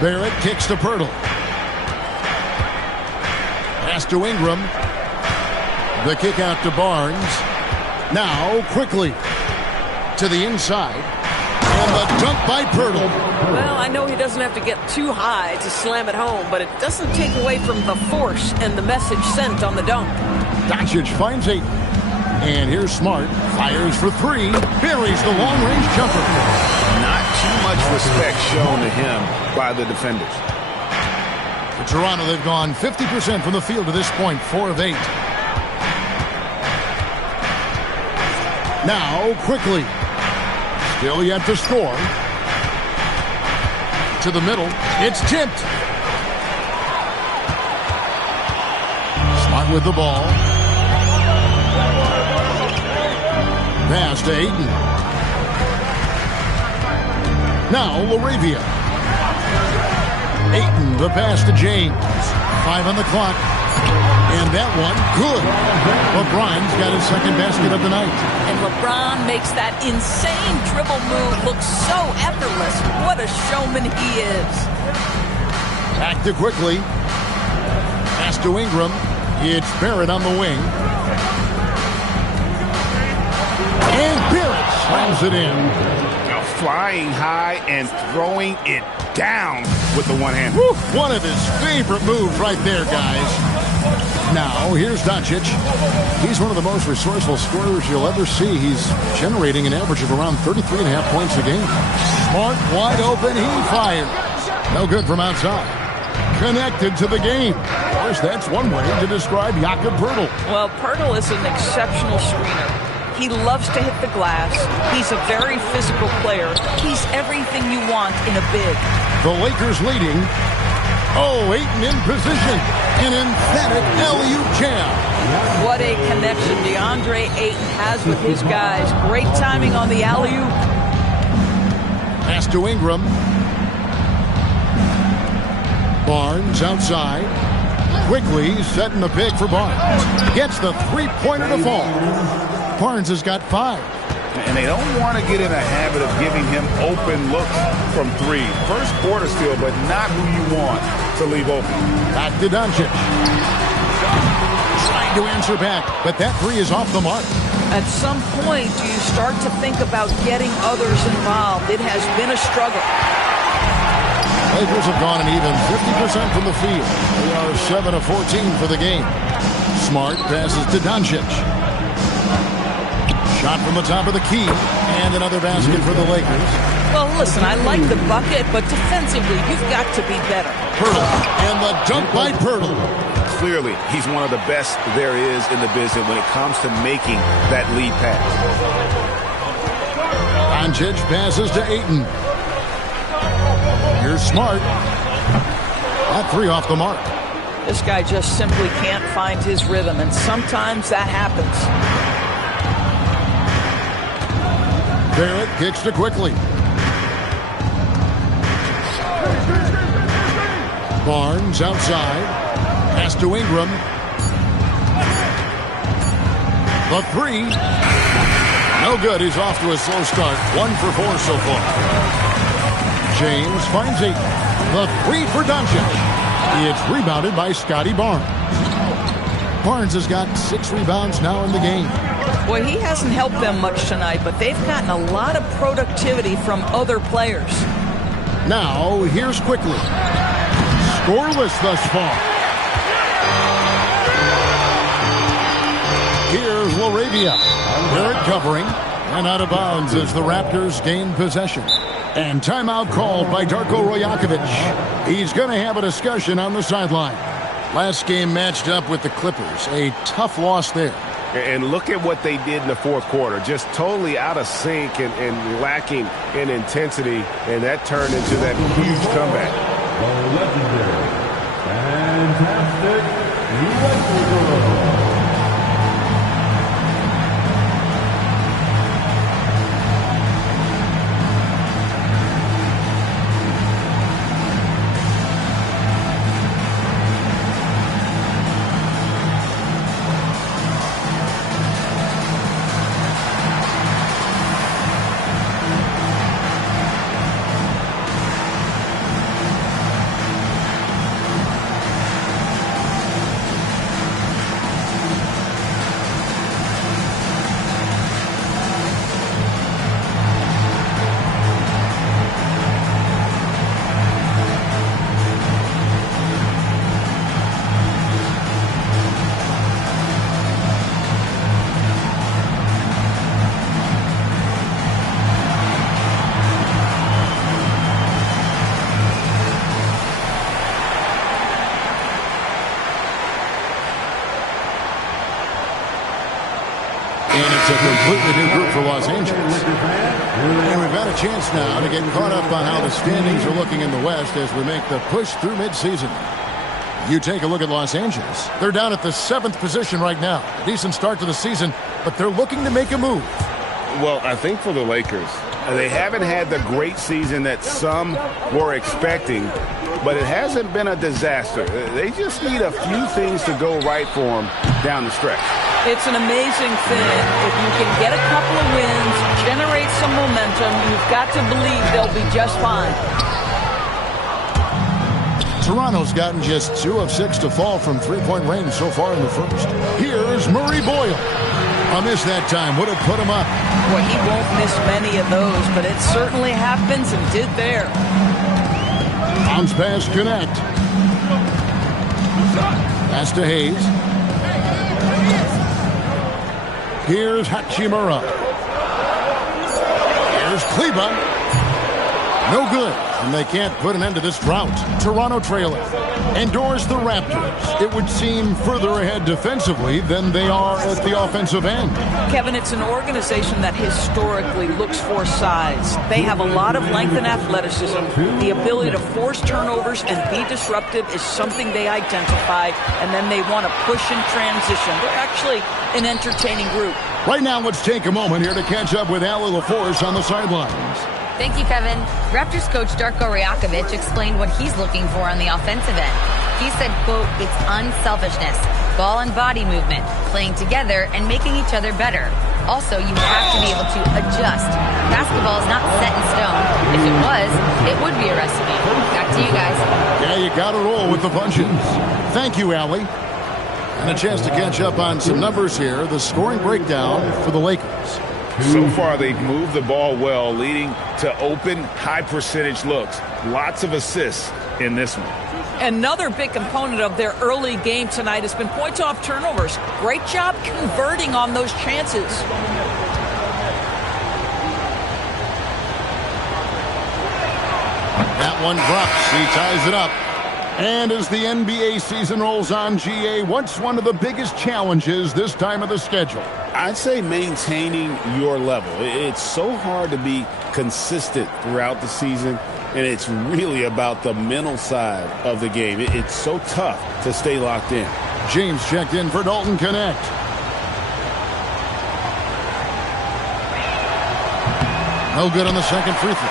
Barrett kicks to Pirtle. Pass to Ingram. The kick out to Barnes. Now quickly to the inside. And the dunk by Pirtle. Well, I know he doesn't have to get too high to slam it home, but it doesn't take away from the force and the message sent on the dunk. Doncic finds 8. And here's Smart. Fires for 3. Buries the long-range jumper. Not too much respect shown to him by the defenders. For Toronto, they've gone 50% from the field to this point, 4 of 8. Now, quickly. Still yet to score. To the middle. It's tipped. Smart with the ball. Pass to Ayton. Now, LaRavia. Ayton, the pass to James. 5 on the clock. And that one, good. LeBron's got his second basket of the night. And LeBron makes that insane dribble move look so effortless. What a showman he is. Back to quickly. Pass to Ingram. It's Barrett on the wing. And Barrett slams it in. Now flying high and throwing it down with the one hand. One of his favorite moves right there, guys. Now, here's Doncic. He's one of the most resourceful scorers you'll ever see. He's generating an average of around 33.5 points a game. Smart, wide open, he fires. No good from outside. Connected to the game. Of course, that's one way to describe Jakob Pirtle. Well, Pirtle is an exceptional screener. He loves to hit the glass. He's a very physical player. He's everything you want in a big. The Lakers leading. Oh, Ayton in position. An emphatic alley-oop jam. What a connection DeAndre Ayton has with his guys. Great timing on the alley-oop. Pass to Ingram. Barnes outside. Quickly setting the pick for Barnes. Gets the three-pointer to fall. Barnes has got 5. And they don't want to get in a habit of giving him open looks from 3. First quarter still, but not who you want to leave open. Back to Doncic. Trying to answer back, but that 3 is off the mark. At some point, do you start to think about getting others involved? It has been a struggle. Lakers have gone an even 50% from the field. They are 7 of 14 for the game. Smart passes to Doncic. Shot from the top of the key, and another basket for the Lakers. Well, listen, I like the bucket, but defensively, you've got to be better. Pirtle, and the dunk by Pirtle. Clearly, he's one of the best there is in the business when it comes to making that lead pass. Doncic passes to Ayton. Here's Smart. That 3 off the mark. This guy just simply can't find his rhythm, and sometimes that happens. Barrett kicks to quickly. Barnes outside. Pass to Ingram. The 3. No good. He's off to a slow start. 1 for 4 so far. James finds 8. The 3 for Doncic. It's rebounded by Scotty Barnes. Barnes has got 6 rebounds now in the game. Boy, he hasn't helped them much tonight, but they've gotten a lot of productivity from other players. Now, here's quickly. Scoreless thus far. Here's LaRavia. Barrett covering. And out of bounds as the Raptors gain possession. And timeout called by Darko Rajakovic. He's going to have a discussion on the sideline. Last game matched up with the Clippers. A tough loss there. And look at what they did in the fourth quarter. Just totally out of sync and lacking in intensity. And that turned into that huge comeback. The legendary, fantastic Lakers. It's a completely new group for Los Angeles. And we've had a chance now to get caught up on how the standings are looking in the West as we make the push through midseason. You take a look at Los Angeles. They're down at the 7th position right now. Decent start to the season, but they're looking to make a move. Well, I think for the Lakers, they haven't had the great season that some were expecting, but it hasn't been a disaster. They just need a few things to go right for them down the stretch. It's an amazing thing. If you can get a couple of wins, generate some momentum, you've got to believe they'll be just fine. Toronto's gotten just 2 of 6 to fall from three-point range so far in the first. Here's Murray Boyle. A miss that time would have put him up. Well, he won't miss many of those, but it certainly happens and did there. Bounce pass connect. Pass to Hayes. Here's Hachimura. Here's Kleba. No good. And they can't put an end to this drought. Toronto trailing. Endures the Raptors. It would seem further ahead defensively than they are at the offensive end. Kevin, it's an organization that historically looks for size. They have a lot of length and athleticism. The ability to force turnovers and be disruptive is something they identify, and then they want to push in transition. They're actually an entertaining group. Right now, let's take a moment here to catch up with Ali LaForce on the sidelines. Thank you, Kevin. Raptors coach Darko Rajakovic explained what he's looking for on the offensive end. He said, quote, it's unselfishness, ball and body movement, playing together and making each other better. Also, you have to be able to adjust. Basketball is not set in stone. If it was, it would be a recipe. Back to you guys. Yeah, you got to roll with the punches. Thank you, Allie. And a chance to catch up on some numbers here. The scoring breakdown for the Lakers. So far, they've moved the ball well, leading to open, high-percentage looks. Lots of assists in this one. Another big component of their early game tonight has been points off turnovers. Great job converting on those chances. That one drops. He ties it up. And as the NBA season rolls on, GA, what's one of the biggest challenges this time of the schedule? I'd say maintaining your level. It's so hard to be consistent throughout the season, and it's really about the mental side of the game. It's so tough to stay locked in. James checked in for Dalton Connect. No good on the second free throw.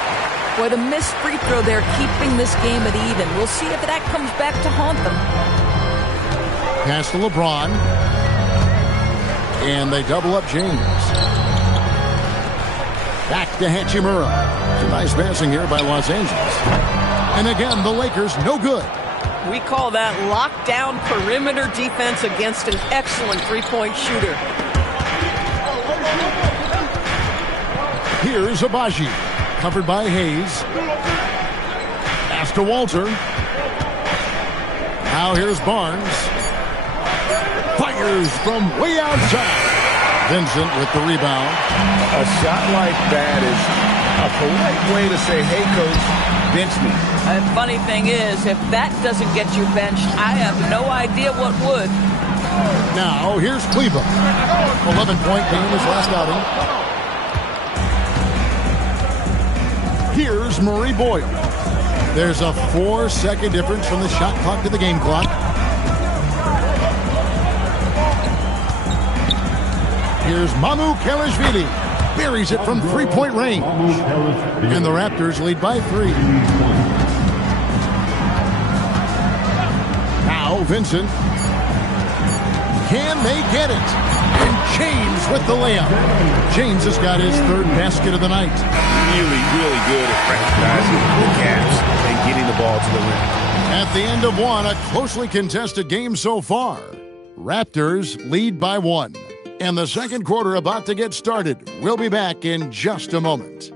Boy, the missed free throw there keeping this game at even. We'll see if that comes back to haunt them. Pass to LeBron. And they double up James. Back to Hachimura. Some nice passing here by Los Angeles. And again, the Lakers no good. We call that lockdown perimeter defense against an excellent three-point shooter. Here's Abaji. Covered by Hayes. Pass to Walter. Now here's Barnes. Fires from way outside. Vincent with the rebound. A shot like that is a polite way to say, hey, coach, bench me. And funny thing is, if that doesn't get you benched, I have no idea what would. Now here's Cleveland. 11-point game his last outing. Here's Murray Boyle. There's a 4-second difference from the shot clock to the game clock. Here's Mamu Kelishvili. Buries it from three-point range. And the Raptors lead by 3. Now Vincent. Can they get it? And James with the layup. James has got his 3rd basket of the night. Really good at recognizing the gaps and getting the ball to the rim. At the end of one, a closely contested game so far. Raptors lead by 1. And the second quarter about to get started. We'll be back in just a moment.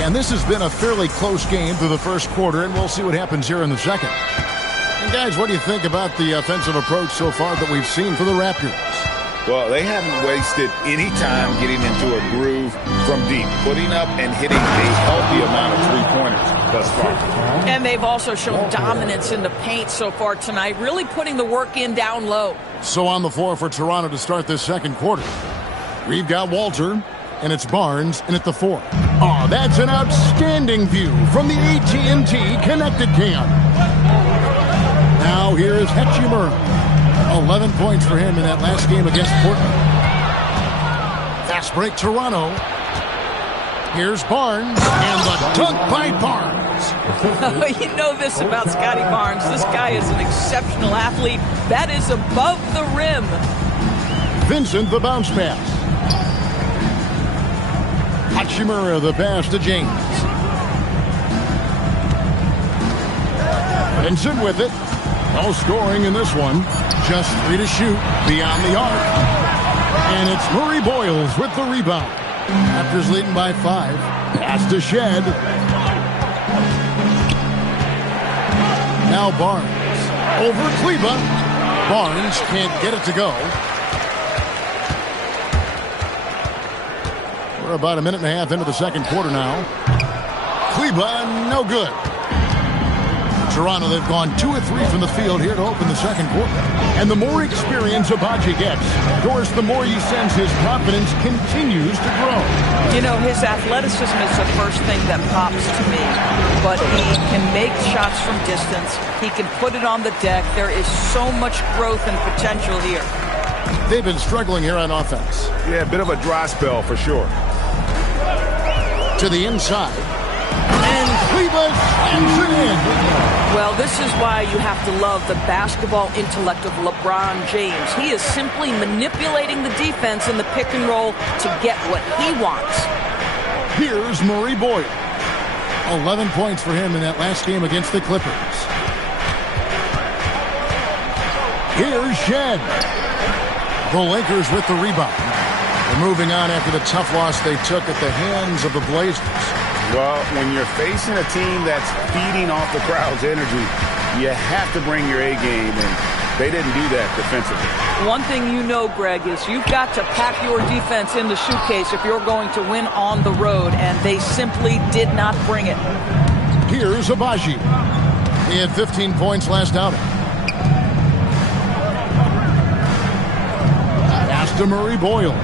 And this has been a fairly close game through the first quarter, and we'll see what happens here in the second. And guys, what do you think about the offensive approach so far that we've seen for the Raptors? Well, they haven't wasted any time getting into a groove from deep, putting up and hitting a healthy amount of three-pointers thus far. And they've also shown dominance in the paint so far tonight, really putting the work in down low. So on the floor for Toronto to start this second quarter, we've got Walter, and it's Barnes, and at the 4. Oh, that's an outstanding view from the AT&T Connected Cam. Now here is Hachimura. 11 points for him in that last game against Portland. Fast break, Toronto. Here's Barnes, and the dunk by Barnes. You know this about Scotty Barnes. This guy is an exceptional athlete. That is above the rim. Vincent, the bounce pass. Hachimura, the pass to James. Vincent with it. No scoring in this one. Just 3 to shoot beyond the arc. And it's Murray Boyles with the rebound. Raptors leading by 5. Pass to Shed. Now Barnes. Over Kleba. Barnes can't get it to go. We're about a minute and a half into the second quarter now. Kleba, no good. Toronto, they've gone 2 of 3 from the field here to open the second quarter. And the more experience Abaji gets, Doris, the more you sense his confidence continues to grow. You know, his athleticism is the first thing that pops to me. But he can make shots from distance. He can put it on the deck. There is so much growth and potential here. They've been struggling here on offense. Yeah, a bit of a dry spell for sure. To the inside. And Kleba slams it in. Well, this is why you have to love the basketball intellect of LeBron James. He is simply manipulating the defense in the pick and roll to get what he wants. Here's Murray Boyle. 11 points for him in that last game against the Clippers. Here's Shed. The Lakers with the rebound. They're moving on after the tough loss they took at the hands of the Blazers. Well, when you're facing a team that's feeding off the crowd's energy, you have to bring your A game, and they didn't do that defensively. One thing you know, Greg, is you've got to pack your defense in the suitcase if you're going to win on the road, and they simply did not bring it. Here's Abaji. He had 15 points last outing. Pass to Murray Boyle.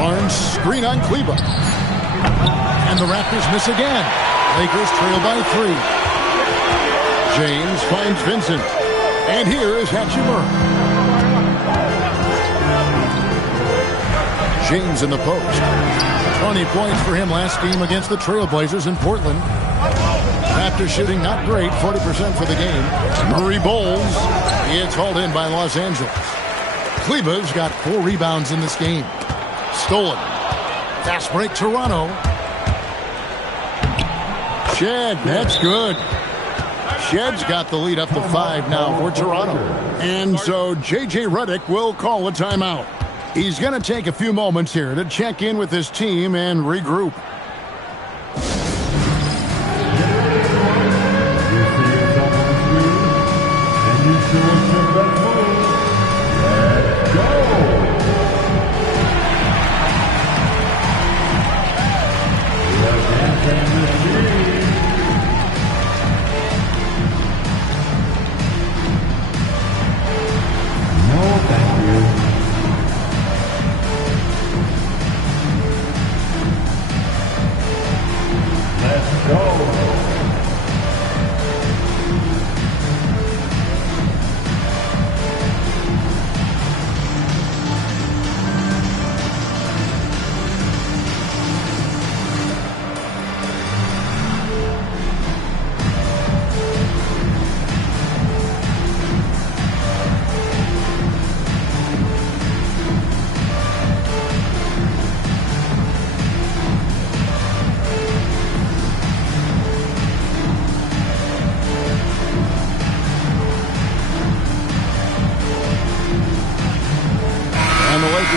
Barnes screen on Kleba. And the Raptors miss again. Lakers trail by 3. James finds Vincent. And here is Hachimura. James in the post. 20 points for him last game against the Trailblazers in Portland. Raptors shooting not great, 40% for the game. Murray Bowles. He is hauled in by Los Angeles. Kleba's got 4 rebounds in this game. Stolen. Fast break, Toronto. Shed, that's good. Shed's got the lead up to 5 now for Toronto. And so J.J. Redick will call a timeout. He's going to take a few moments here to check in with his team and regroup.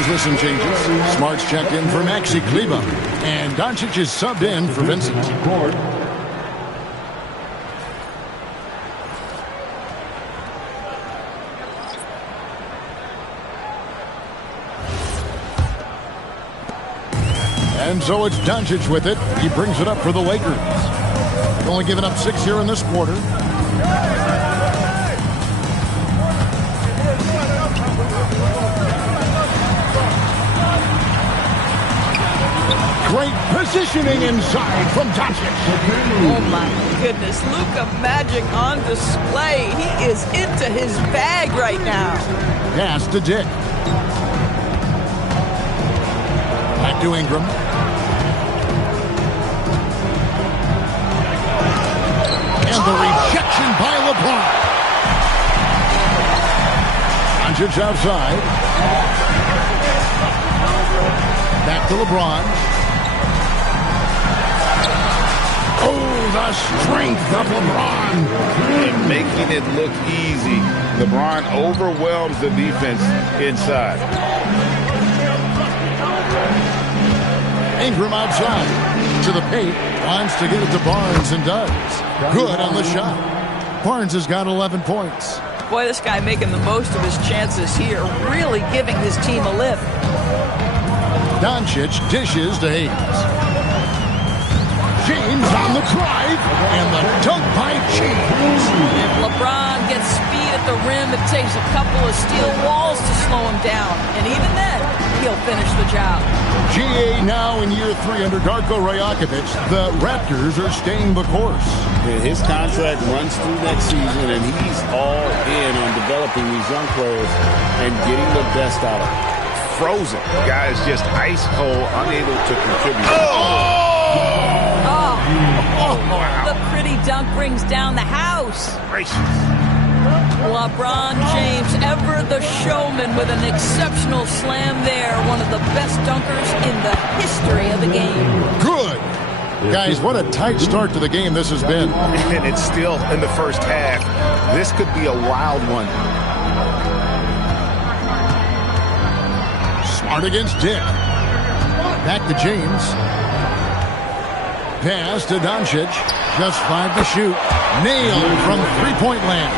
With some changes. Smart's checked in for Maxi Kleba. And Doncic is subbed in for Vincent. And so it's Doncic with it. He brings it up for the Lakers. They've only given up 6 here in this quarter. Great positioning inside from Doncic. Oh my goodness, Luka Magic on display. He is into his bag right now. Pass to Dick. Back to Ingram. And the rejection by LeBron. Doncic outside. Back to LeBron. Oh, the strength of LeBron. And making it look easy. LeBron overwhelms the defense inside. Ingram outside to the paint. Wants to get it to Barnes and does. Good on the shot. Barnes has got 11 points. Boy, this guy making the most of his chances here. Really giving his team a lift. Doncic dishes to Hayes. James on the drive, and the dunk by James. If LeBron gets speed at the rim, it takes a couple of steel walls to slow him down. And even then, he'll finish the job. GA now in year 3 under Darko Rajakovic. The Raptors are staying the course. And his contract runs through next season, and he's all in on developing these young players and getting the best out of them. Frozen. Guys just ice cold, unable to contribute. Wow. The pretty dunk brings down the house. Gracious. LeBron James, ever the showman with an exceptional slam there. One of the best dunkers in the history of the game. Good. Guys, what a tight start to the game this has been. And it's still in the first half. This could be a wild one. Smart against Dick. Back to James. Pass to Doncic. Just 5 to shoot. Nailed from three-point land.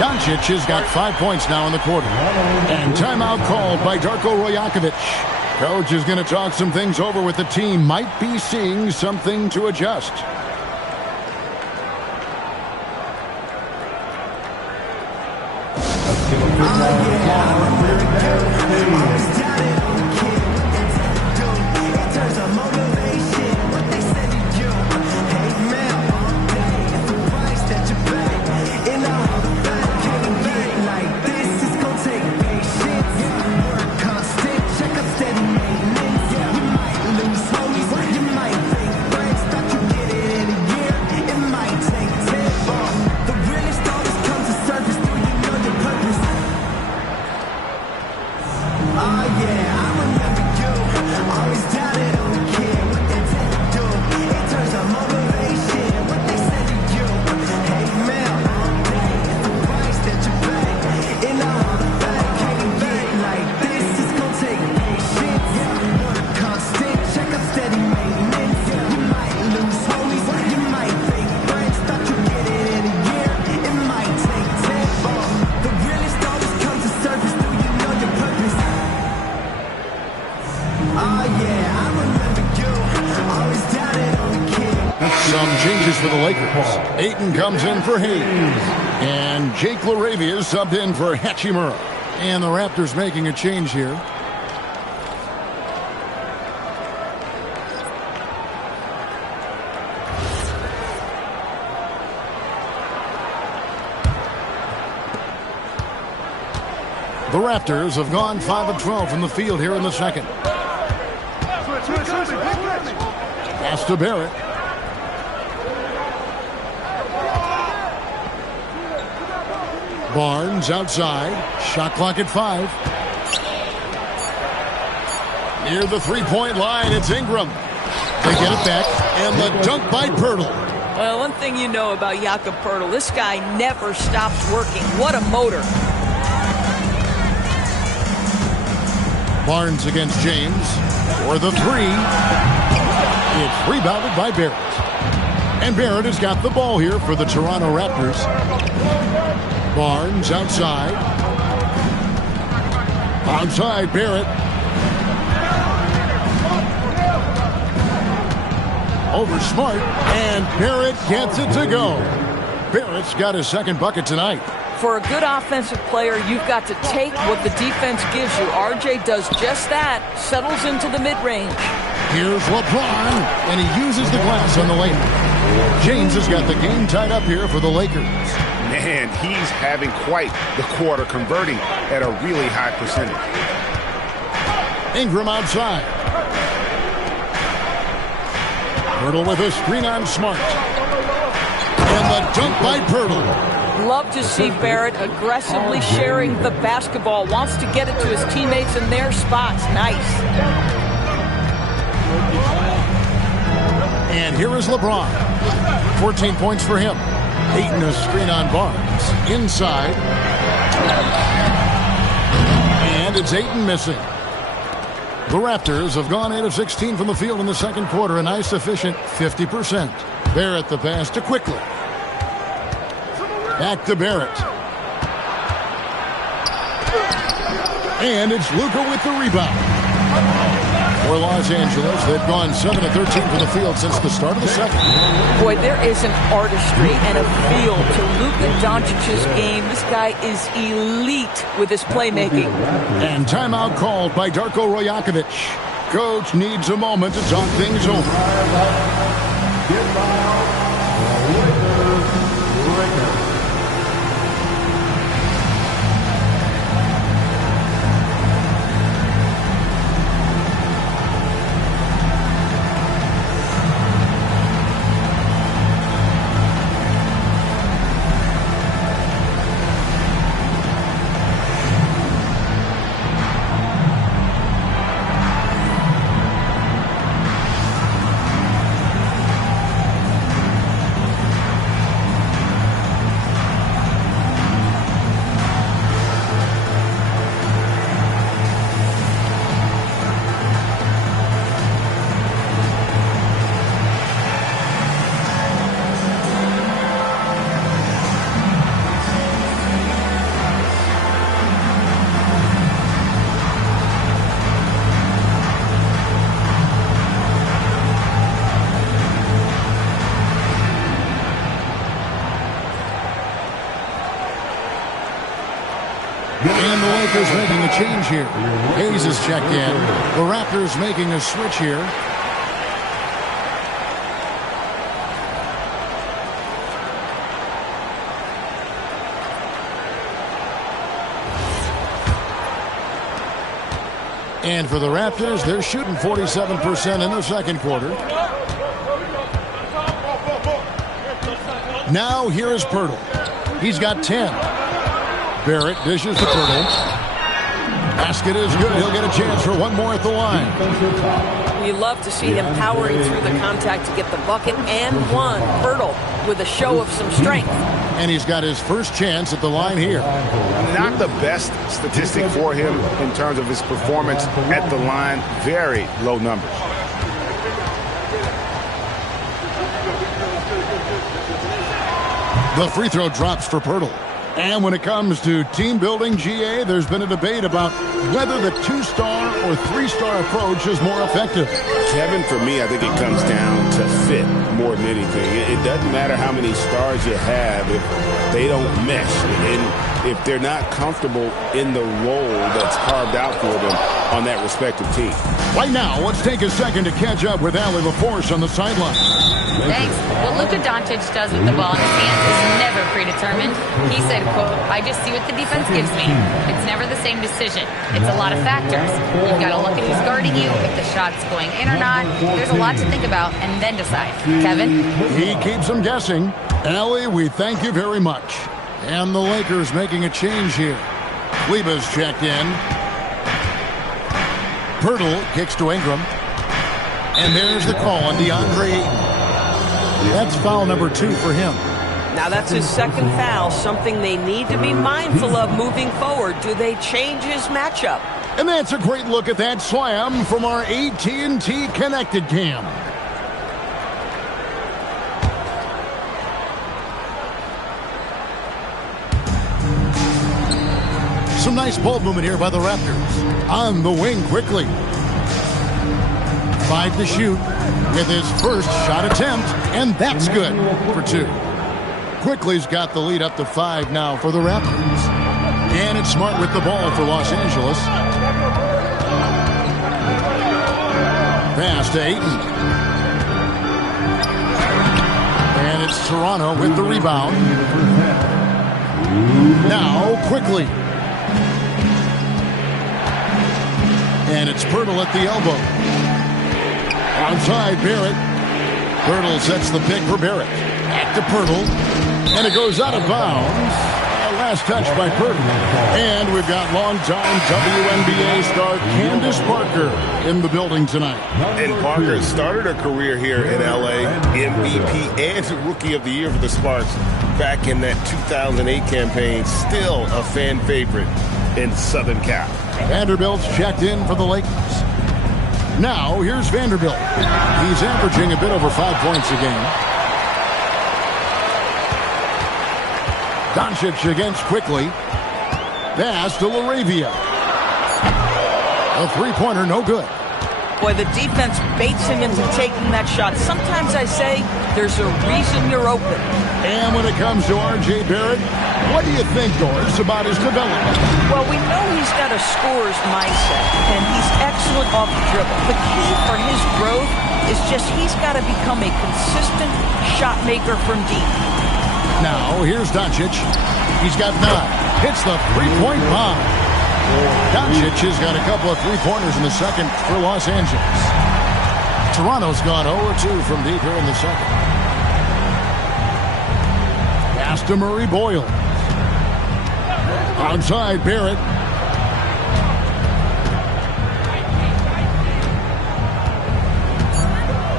Doncic has got 5 points now in the quarter. And timeout called by Darko Rajakovic. Coach is going to talk some things over with the team. Might be seeing something to adjust. For the Lakers. Ayton comes in for Hayes. And Jake LaRavia is subbed in for Hachimura. And the Raptors making a change here. The Raptors have gone 5 of 12 from the field here in the second. Pass to Barrett. Barnes outside. Shot clock at 5. Near the three-point line, it's Ingram. They get it back, and the dunk by Poeltl. Well, one thing you know about Jakob Poeltl, this guy never stops working. What a motor. Barnes against James for the 3. It's rebounded by Barrett. And Barrett has got the ball here for the Toronto Raptors. Barnes outside. Outside Barrett. Over Smart, and Barrett gets it to go. Barrett's got his second bucket tonight. For a good offensive player, you've got to take what the defense gives you. RJ does just that, settles into the mid-range. Here's LeBron, and he uses the glass on the layup. James has got the game tied up here for the Lakers. Man, he's having quite the quarter, converting at a really high percentage. Ingram outside. Pirtle with a screen on Smart. And the dunk by Pirtle. Love to see Barrett aggressively sharing the basketball. Wants to get it to his teammates in their spots. Nice. And here is LeBron. 14 points for him. Ayton a screen on Barnes. Inside. And it's Ayton missing. The Raptors have gone 8 of 16 from the field in the second quarter. A nice efficient 50%. Barrett the pass to Quickly. Back to Barrett. And it's Luka with the rebound. For Los Angeles, they've gone 7 of 13 from the field since the start of the second. Boy, there is an artistry and a feel to Luka Doncic's game. This guy is elite with his playmaking. And timeout called by Darko Rajakovic. Coach needs a moment to talk things over. And the Lakers making a change here. Hayes is checked in. The Raptors making a switch here. And for the Raptors, they're shooting 47% in the second quarter. Now here is Pirtle. He's got 10. Barrett dishes to Pirtle. Basket is good. He'll get a chance for one more at the line. We love to see him powering through the contact to get the bucket and one. Pirtle with a show of some strength. And he's got his first chance at the line here. Not the best statistic for him in terms of his performance at the line. Very low numbers. The free throw drops for Pirtle. And when it comes to team building, GA, there's been a debate about whether the 2-star or 3-star approach is more effective. Kevin, for me, I think it comes down to fit more than anything. It doesn't matter how many stars you have if they don't mesh. And if they're not comfortable in the role that's carved out for them on that respective team. Right now, let's take a second to catch up with Allie LaForce on the sideline. Thanks. What Luka Doncic does with the ball in his hands is never predetermined. He said, quote, I just see what the defense gives me. It's never the same decision. It's a lot of factors. You've got to look at who's guarding you, if the shot's going in or not. There's a lot to think about and then decide. Kevin? He keeps them guessing. Allie, we thank you very much. And the Lakers making a change here. Kleba's checked in. Pirtle kicks to Ingram. And there's the call on DeAndre Ayton. That's foul number 2 for him. Now that's his second foul, something they need to be mindful of moving forward. Do they change his matchup? And that's a great look at that slam from our AT&T Connected Cam. Some nice ball movement here by the Raptors. On the wing quickly. 5 to shoot with his first shot attempt, and that's good for 2. Quickly's got the lead up to 5 now for the Raptors. And it's Smart with the ball for Los Angeles. Pass to Ayton. And it's Toronto with the rebound. Now Quickly. And it's Pirtle at the elbow. Outside Barrett. Pirtle sets the pick for Barrett. Back to Pirtle. And it goes out of bounds. Last touch by Pirtle. And we've got longtime WNBA star Candace Parker in the building tonight. And Parker started her career here in L.A. MVP and Rookie of the Year for the Sparks back in that 2008 campaign. Still a fan favorite in Southern Cal. Vanderbilt's checked in for the Lakers. Now, here's Vanderbilt. He's averaging a bit over 5 points a game. Doncic against Quickly. Pass to LaRavia. A three-pointer, no good. Boy, the defense baits him into taking that shot. Sometimes I say there's a reason you're open. And when it comes to R.J. Barrett, what do you think, Doris, about his development? Well, we know he's got a scorer's mindset, and he's excellent off the dribble. The key for his growth is just he's got to become a consistent shot maker from deep. Now, here's Doncic. He's got 9. Hits the three-point bomb. Doncic has got a couple of three-pointers in the second for Los Angeles. Toronto's gone 0-2 from deep here in the second. Pass to Murray Boyle. Outside Barrett.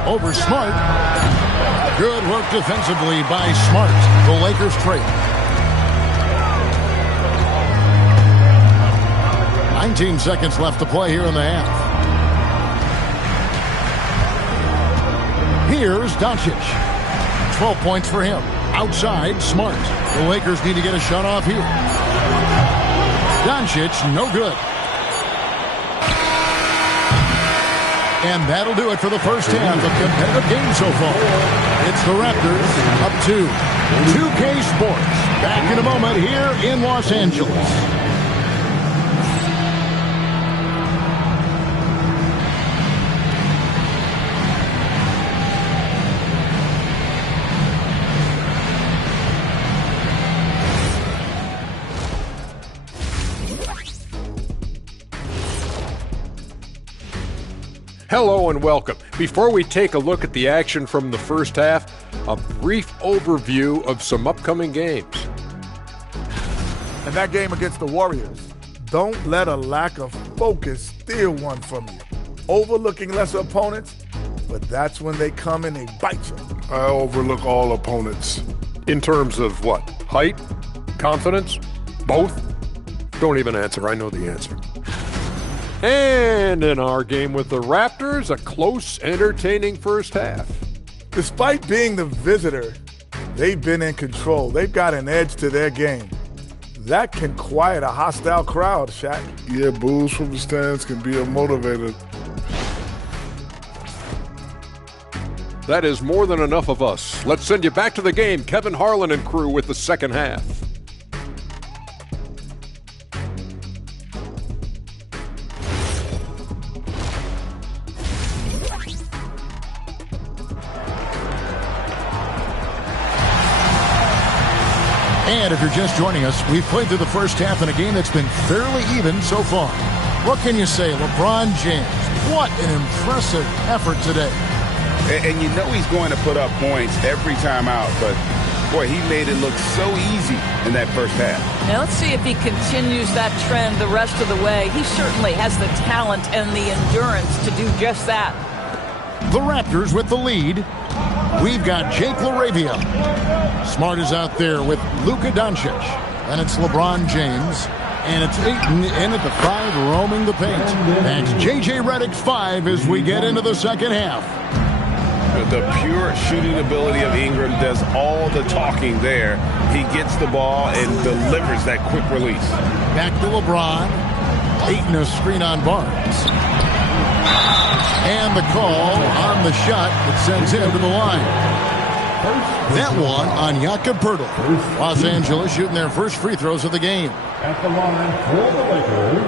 Over Smart. Good work defensively by Smart. The Lakers trade. 19 seconds left to play here in the half. Here's Doncic. 12 points for him. Outside, Smart. The Lakers need to get a shot off here. Doncic, no good. And that'll do it for the first half of competitive game so far. It's the Raptors up 2. 2K Sports. Back in a moment here in Los Angeles. Hello and welcome. Before we take a look at the action from the first half, a brief overview of some upcoming games. In that game against the Warriors, don't let a lack of focus steal one from you. Overlooking lesser opponents, but that's when they come and they bite you. I overlook all opponents. In terms of what? Height? Confidence? Both? Don't even answer. I know the answer. And in our game with the Raptors, a close, entertaining first half. Despite being the visitor, they've been in control. They've got an edge to their game. That can quiet a hostile crowd, Shaq. Yeah, boos from the stands can be a motivator. That is more than enough of us. Let's send you back to the game. Kevin Harlan and crew with the second half. And if you're just joining us, we've played through the first half in a game that's been fairly even so far. What can you say? LeBron James, what an impressive effort today. And you know he's going to put up points every time out, but boy, he made it look so easy in that first half. Now let's see if he continues that trend the rest of the way. He certainly has the talent and the endurance to do just that. The Raptors with the lead. We've got Jake LaRavia. Smart is out there with Luka Doncic. And it's LeBron James. And it's Ayton in at the 5, roaming the paint. That's J.J. Redick's 5 as we get into the second half. The pure shooting ability of Ingram does all the talking there. He gets the ball and delivers that quick release. Back to LeBron. Ayton a screen on Barnes. And the call on the shot that sends him to the line. That one on Jakob Poeltl. Los Angeles shooting their first free throws of the game. At the line for the Lakers,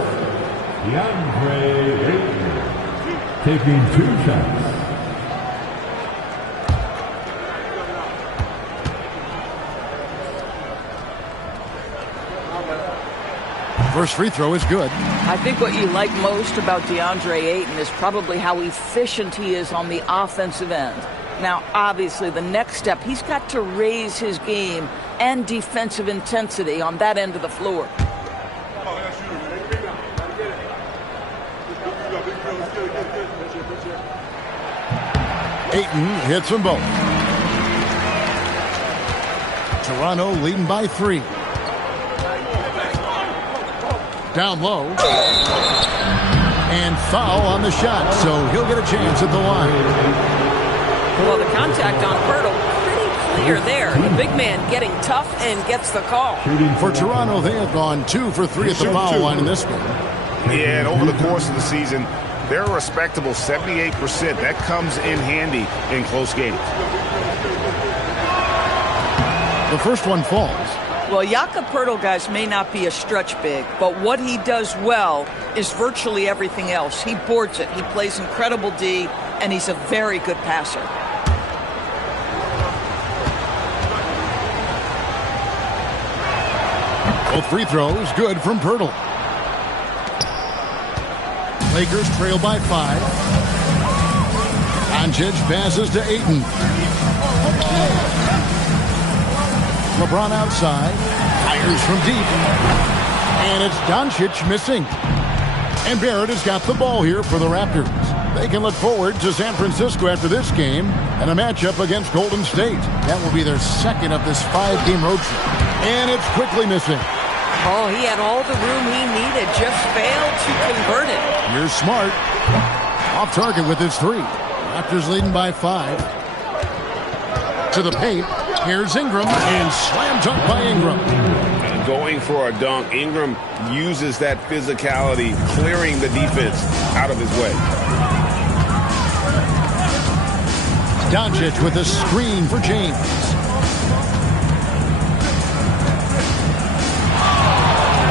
DeAndre Ayton taking 2 shots. First free throw is good. I think what you like most about DeAndre Ayton is probably how efficient he is on the offensive end. Now, obviously, the next step, he's got to raise his game and defensive intensity on that end of the floor. Ayton hits them both. Toronto leading by 3. Down low. And foul on the shot, so he'll get a chance at the line. Well, the contact on Poeltl, pretty clear there. The big man getting tough and gets the call. For Toronto, they have gone 2 for 3 at the foul line in this game. Yeah, and over the course of the season, they're a respectable 78%. That comes in handy in close games. The first one falls. Well, Jakob Poeltl, guys, may not be a stretch big, but what he does well is virtually everything else. He boards it. He plays incredible D, and he's a very good passer. Both free throws good from Poeltl. Lakers trail by 5. Doncic passes to Ayton. LeBron outside, fires from deep, and it's Doncic missing. And Barrett has got the ball here for the Raptors. They can look forward to San Francisco after this game and a matchup against Golden State. That will be their second of this 5-game road trip. And it's quickly missing. Oh, he had all the room he needed, just failed to convert it. You're smart. Off target with his 3. Raptors leading by 5. To the paint. Here's Ingram, and slam dunk by Ingram. Going for a dunk, Ingram uses that physicality, clearing the defense out of his way. Doncic with a screen for James.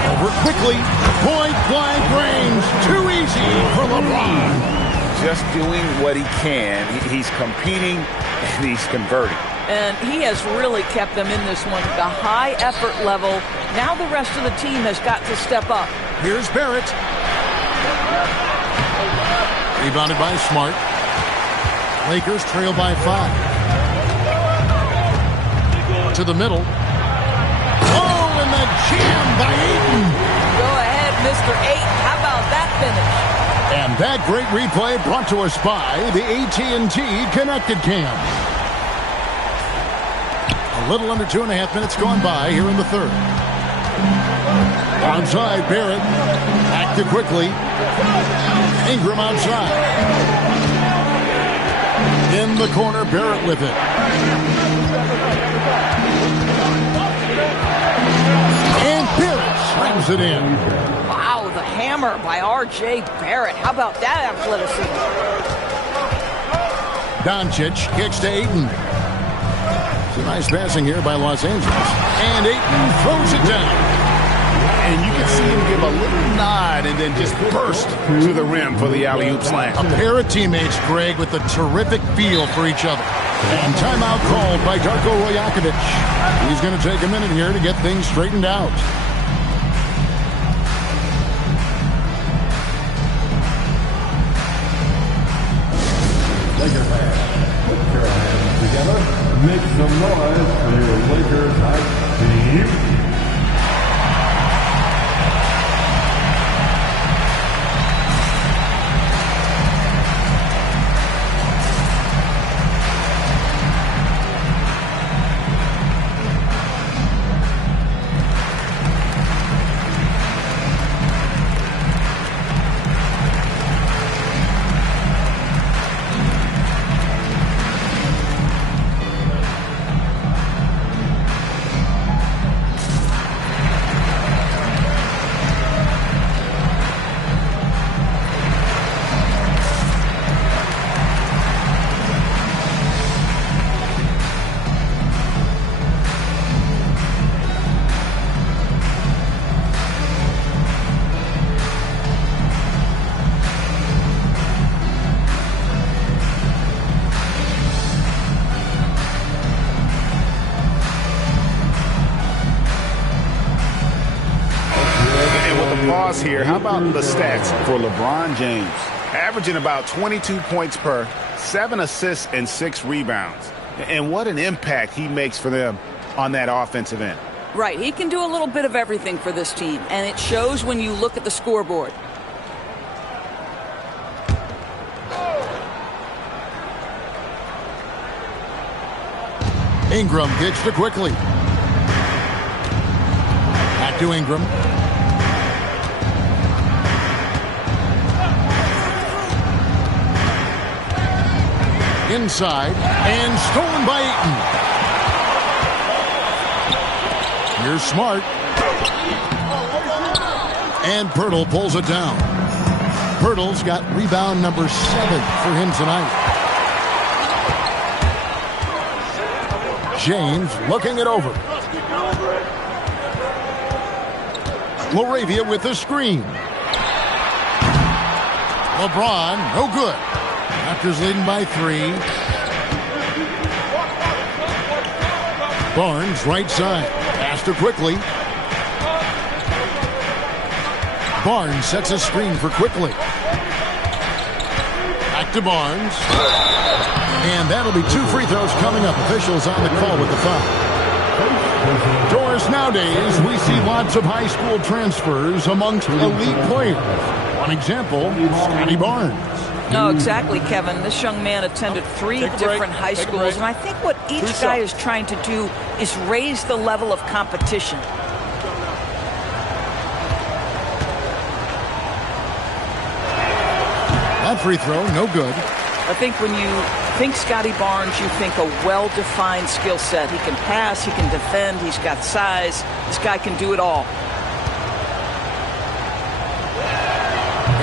Over quickly, point-blank range, too easy for LeBron. Just doing what he can. He's competing, and he's converting. And he has really kept them in this one. The high effort level. Now the rest of the team has got to step up. Here's Barrett. Rebounded by Smart. Lakers trail by 5. To the middle. Oh, and the jam by Ayton. Go ahead, Mr. Ayton. How about that finish? And that great replay brought to us by the AT&T Connected Cam. A little under 2.5 minutes gone by here in the third. Outside, Barrett. Acted quickly. Ingram outside. In the corner, Barrett with it. And Barrett slams it in. Wow, the hammer by R.J. Barrett. How about that athleticism? Doncic kicks to Ayton. It's a nice passing here by Los Angeles. And Ayton throws it down. And you can see him give a little nod and then just burst to the rim for the alley-oop slam. A pair of teammates, Greg, with a terrific feel for each other. And timeout called by Darko Rajakovic. He's going to take a minute here to get things straightened out. Lakers fans, put your hands together. Make some noise for your Lakers hype team. pause here. How about the stats for LeBron James? Averaging about 22 points per, 7 assists, and 6 rebounds. And what an impact he makes for them on that offensive end. Right. He can do a little bit of everything for this team, and it shows when you look at the scoreboard. Ingram gets to quickly. Back to Ingram. Inside, and stolen by Ayton. Here's Smart. And Pirtle pulls it down. Pirtle's got rebound number 7 for him tonight. James looking it over. Laravia with the screen. LeBron, no good. Raptors leading by 3. Barnes, right side. Pass to quickly. Barnes sets a screen for quickly. Back to Barnes. And that'll be 2 free throws coming up. Officials on the call with the foul. Doris, nowadays, we see lots of high school transfers amongst elite players. One example, Scotty Barnes. No, exactly, Kevin. This young man attended 3 different high schools, and I think what each guy is trying to do is raise the level of competition. That free throw, no good. I think when you think Scotty Barnes, you think a well-defined skill set. He can pass, he can defend, he's got size. This guy can do it all.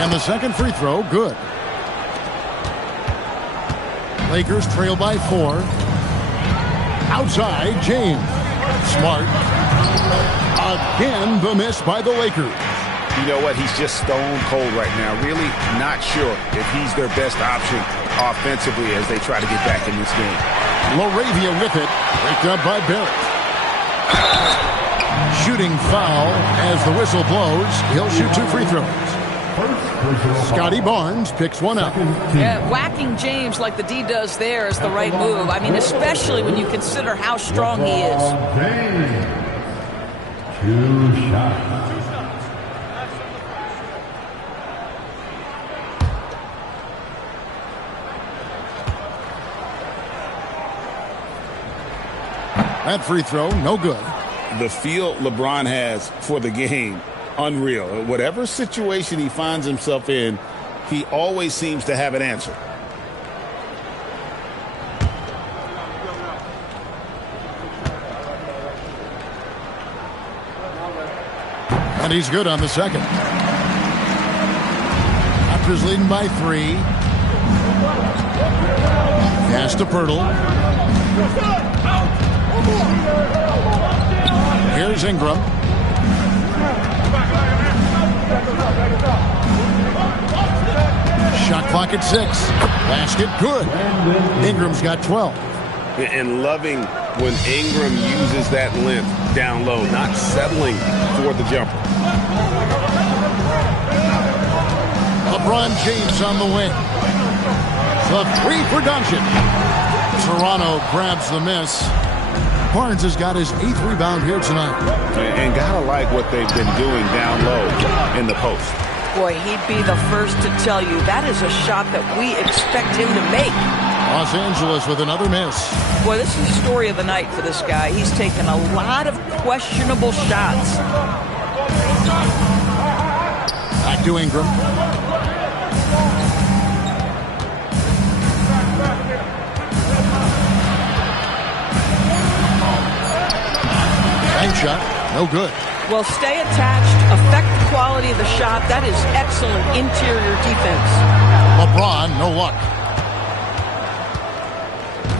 And the second free throw, good. Lakers trail by 4. Outside, James. Smart. Again, the miss by the Lakers. You know what? He's just stone cold right now. Really not sure if he's their best option offensively as they try to get back in this game. Laravia with it. Picked up by Barrett. Shooting foul as the whistle blows. He'll shoot 2 free throws. Scotty Barnes picks one up. Yeah, whacking James like the D does there is the right move. I mean, especially when you consider how strong he is. 2 shots. That free throw, no good. The feel LeBron has for the game, unreal. Whatever situation he finds himself in, he always seems to have an answer. And he's good on the second. Raptors leading by 3. Pass to Pirtle. Here's Ingram. Shot clock at 6. Basket good. Ingram's got 12. And loving when Ingram uses that length down low, not settling for the jumper. LeBron James on the wing. The 3 for Doncic. Toronto grabs the miss. Barnes has got his 8th rebound here tonight. And gotta like what they've been doing down low in the post. Boy, he'd be the first to tell you that is a shot that we expect him to make. Los Angeles with another miss. Boy, this is the story of the night for this guy. He's taken a lot of questionable shots. Back to Ingram. Bank shot, no good. Well, stay attached, affect the quality of the shot. That is excellent interior defense. LeBron, no luck.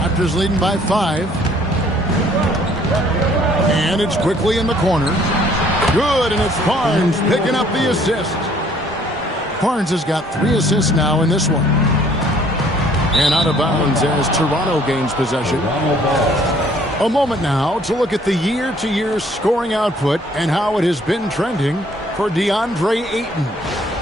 Raptors leading by 5. And it's quickly in the corner. Good, and it's Barnes picking up the assist. Barnes has got 3 assists now in this one. And out of bounds as Toronto gains possession. A moment now to look at the year-to-year scoring output and how it has been trending for DeAndre Ayton.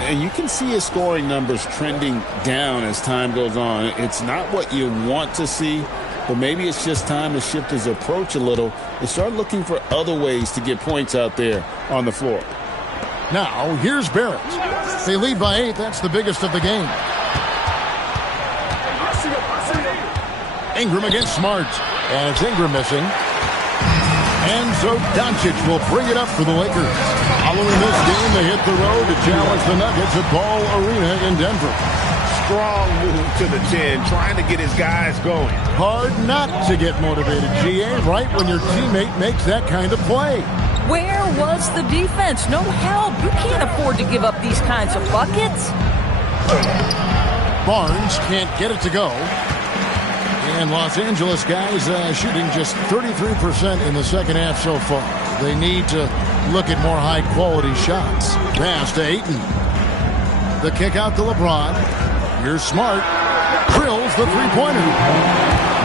And you can see his scoring numbers trending down as time goes on. It's not what you want to see, but maybe it's just time to shift his approach a little and start looking for other ways to get points out there on the floor. Now, here's Barrett. They lead by 8. That's the biggest of the game. Ingram against Smart. And it's Ingram missing. And so Doncic will bring it up for the Lakers. Following this game, they hit the road to challenge the Nuggets at Ball Arena in Denver. Strong move to the 10, trying to get his guys going. Hard not to get motivated, GA, right when your teammate makes that kind of play. Where was the defense? No help. You can't afford to give up these kinds of buckets. Barnes can't get it to go. And Los Angeles guys shooting just 33% in the second half so far. They need to look at more high-quality shots. Pass to Ayton. The kick out to LeBron. Here's Smart. Drills the three-pointer.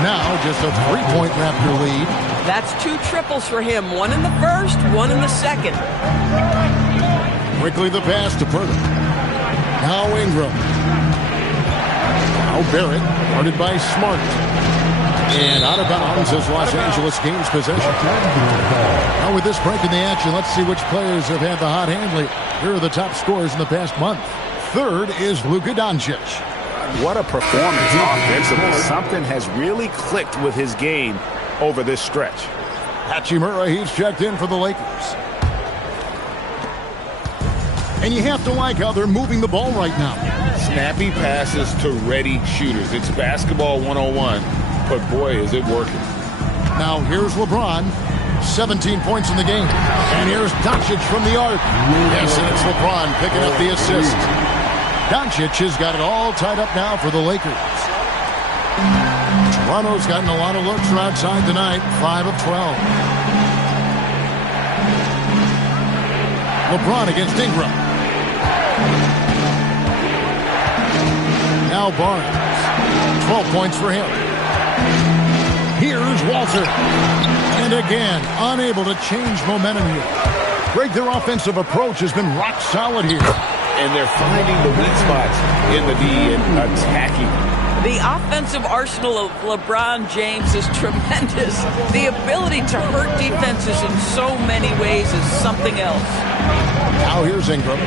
Now just a 3-point Raptor lead. That's 2 triples for him. 1 in the first, 1 in the second. Quickly the pass to Purdy. Now Ingram. Now Barrett, guarded by Smart. And out of bounds as Los Angeles gains possession. Now with this break in the action, let's see which players have had the hot hand lately. Here are the top scorers in the past month. Third is Luka Doncic. What a performance offensively. Something has really clicked with his game over this stretch. Hachimura, he's checked in for the Lakers. And you have to like how they're moving the ball right now. Snappy passes to ready shooters. It's basketball 101, but boy, is it working. Now here's LeBron. 17 points in the game. And here's Doncic from the arc. Yes, and it's LeBron picking up the assist. Doncic has got it all tied up now for the Lakers. Toronto's gotten a lot of looks from outside tonight. 5 of 12. LeBron against Ingram. Now Barnes. 12 points for him. Here's Walter. And again, unable to change momentum here. Greg, their offensive approach has been rock solid here. And they're finding the weak spots in the D and attacking. The offensive arsenal of LeBron James is tremendous. The ability to hurt defenses in so many ways is something else. Now here's Ingram.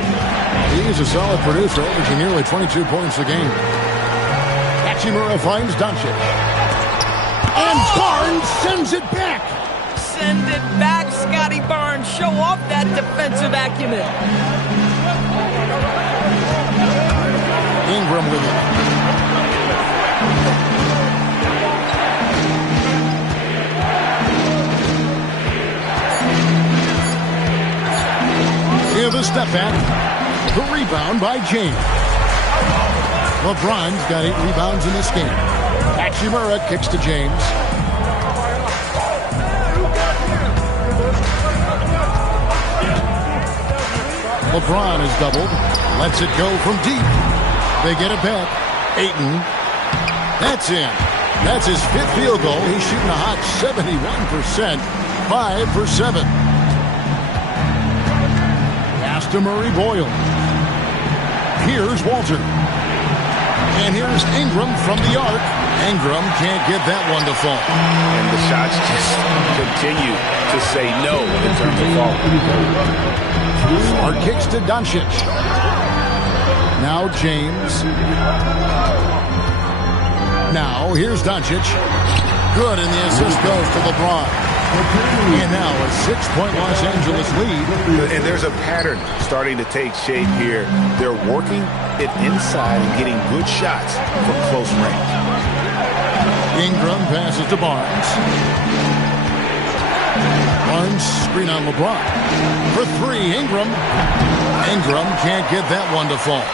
He's a solid producer, averaging nearly 22 points a game. Hachimura finds Doncic. And Barnes sends it back. Send it back, Scotty Barnes. Show off that defensive acumen. Ingram with it. Give a step back. The rebound by James. LeBron's got 8 rebounds in this game. Hachimura kicks to James. LeBron is doubled. Lets it go from deep. They get it back. Ayton. That's in. That's his 5th field goal. He's shooting a hot 71%. 5 for 7. Pass to Murray Boyle. Here's Walter. And here's Ingram from the arc. Ingram can't get that one to fall. And the shots just continue to say no in terms of falling. Smart kicks to Doncic. Now James. Now here's Doncic. Good, and the assist goes to LeBron. And now a 6-point Los Angeles lead. And there's a pattern starting to take shape here. They're working it inside and getting good shots from close range. Ingram passes to Barnes. Barnes screen on LeBron. For 3, Ingram. Ingram can't get that one to fall.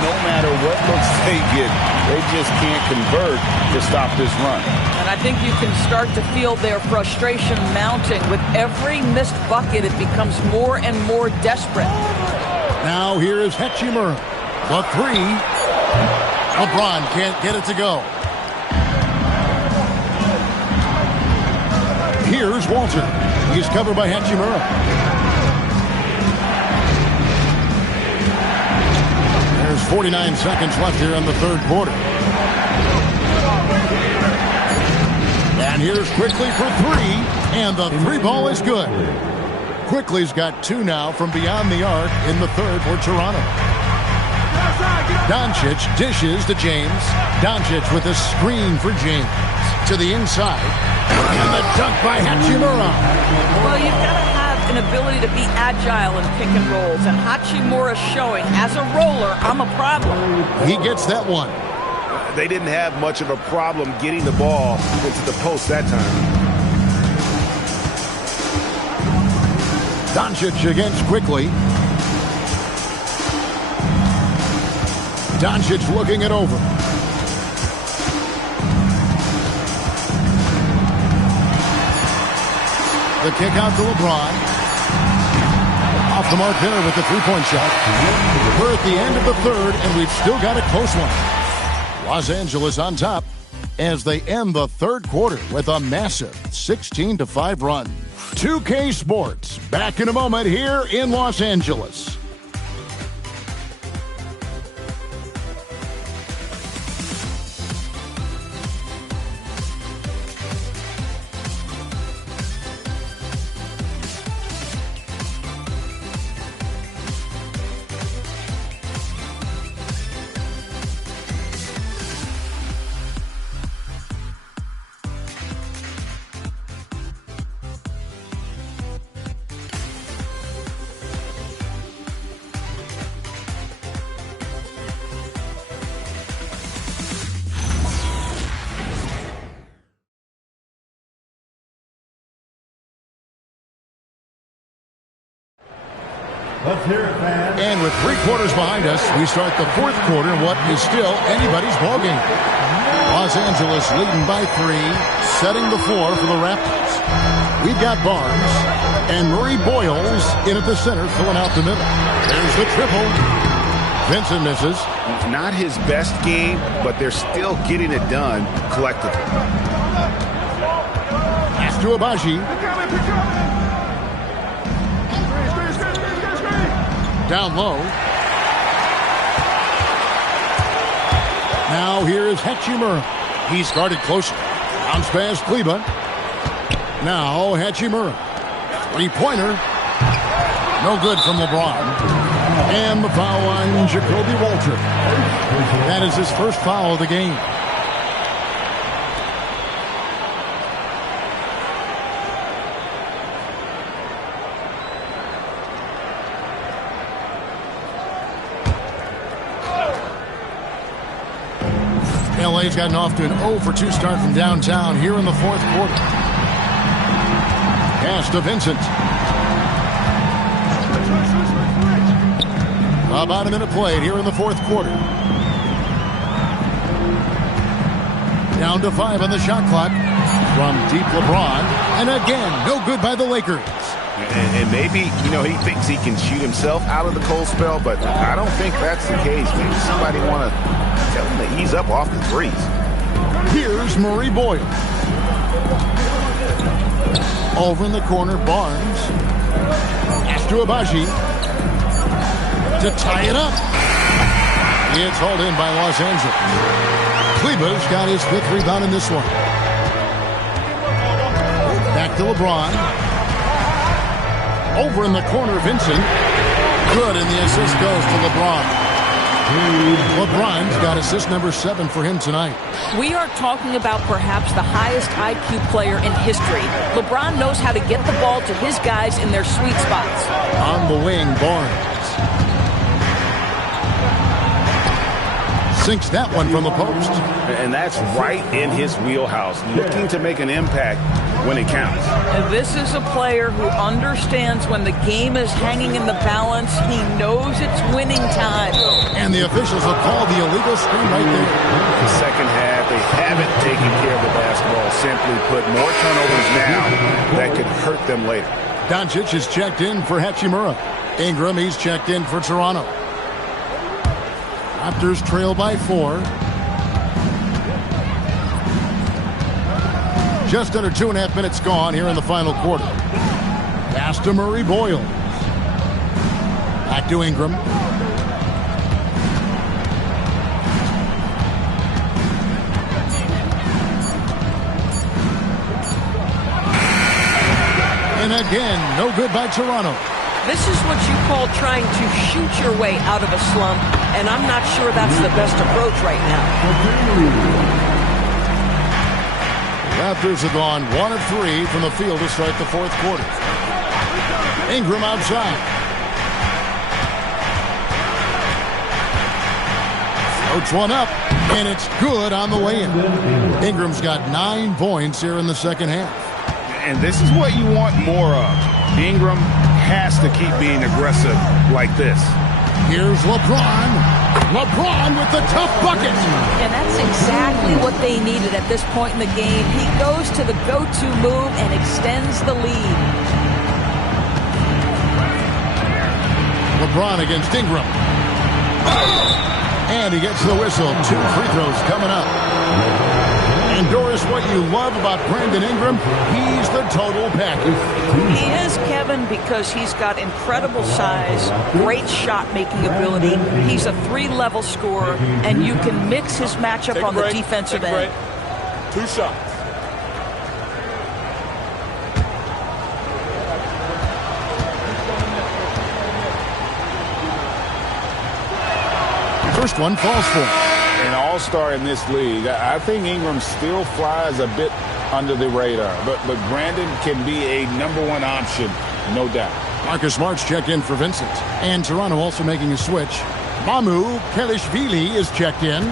No matter what looks they get, they just can't convert to stop this run. And I think you can start to feel their frustration mounting. With every missed bucket, it becomes more and more desperate. Now here is Hachimura. The 3. LeBron can't get it to go. Here's Walter. He's covered by Hachimura. 49 seconds left here in the third quarter. And here's Quickly for three, and the three ball is good. Quickly's got two now from beyond the arc in the third for Toronto. Doncic dishes to James. Doncic with a screen for James. To the inside. And the dunk by Hachimura. Well, you've got to have an ability to be agile in pick and rolls. And Hachimura showing, as a roller, I'm a problem. He gets that one. They didn't have much of a problem getting the ball into the post that time. Doncic against Quickly. Doncic looking it over. The kick out to LeBron. Off the mark there with the three-point shot. We're at the end of the third, and we've still got a close one. Los Angeles on top as they end the third quarter with a massive 16-5 run. 2K Sports, back in a moment here in Los Angeles. Let's hear it, fans. And with 3 quarters behind us, we start the fourth quarter in what is still anybody's ballgame. Los Angeles leading by 3, setting the floor for the Raptors. We've got Barnes and Murray Boyles in at the center, filling out the middle. There's the triple. Vincent misses. Not his best game, but they're still getting it done collectively. Pass to Abaji. Down low. Now here is Hachimura. He's guarded closer. Bounce pass, Kleba. Now Hachimura. Three-pointer. No good from LeBron. And the foul on Jacoby Walter. That is his first foul of the game. LA's gotten off to an 0-for-2 start from downtown here in the fourth quarter. Pass to Vincent. About a minute played here in the fourth quarter. Down to 5 on the shot clock from deep LeBron. And again, no good by the Lakers. And maybe, he thinks he can shoot himself out of the cold spell, but I don't think that's the case. Maybe somebody want to tell him to ease up off the threes. Here's Murray Boyle. Over in the corner, Barnes. Pass to Abaji. To tie it up. It's hauled in by Los Angeles. Kleba's got his 5th rebound in this one. Back to LeBron. Over in the corner, Vincent. Good, and the assist goes to LeBron. LeBron's got assist number 7 for him tonight. We are talking about perhaps the highest IQ player in history. LeBron knows how to get the ball to his guys in their sweet spots. On the wing, Barnes. Sinks that one from the post. And that's right in his wheelhouse. Looking to make an impact when it counts. And this is a player who understands when the game is hanging in the balance. He knows it's winning time. And the officials have called the illegal screen right there. The second half, they haven't taken care of the basketball. Simply put, more turnovers now that could hurt them later. Doncic is checked in for Hachimura. Ingram, he's checked in for Toronto. Raptors trail by 4. Just under 2.5 minutes gone here in the final quarter. Pass to Murray Boyles. Back to Ingram. And again, no good by Toronto. This is what you call trying to shoot your way out of a slump, and I'm not sure that's the best approach right now. Raptors have gone 1 of 3 from the field to start the fourth quarter. Ingram outside. Floats one up, and it's good on the way in. Ingram's got 9 points here in the second half. And this is what you want more of. Ingram has to keep being aggressive like this. Here's LeBron. LeBron with the tough bucket. And that's exactly what they needed at this point in the game. He goes to the go-to move and extends the lead. LeBron against Ingram. And he gets the whistle. 2 free throws coming up. And Doris, what you love about Brandon Ingram, he's the total package. He is, Kevin, because he's got incredible size, great shot-making ability. He's a 3-level scorer, and you can mix his matchup on the defensive end. 2 shots. First one falls for him. An all-star in this league. I think Ingram still flies a bit under the radar, but Brandon can be a #1 option, no doubt. Marcus Smart's checked in for Vincent. And Toronto also making a switch. Mamu Kelishvili is checked in.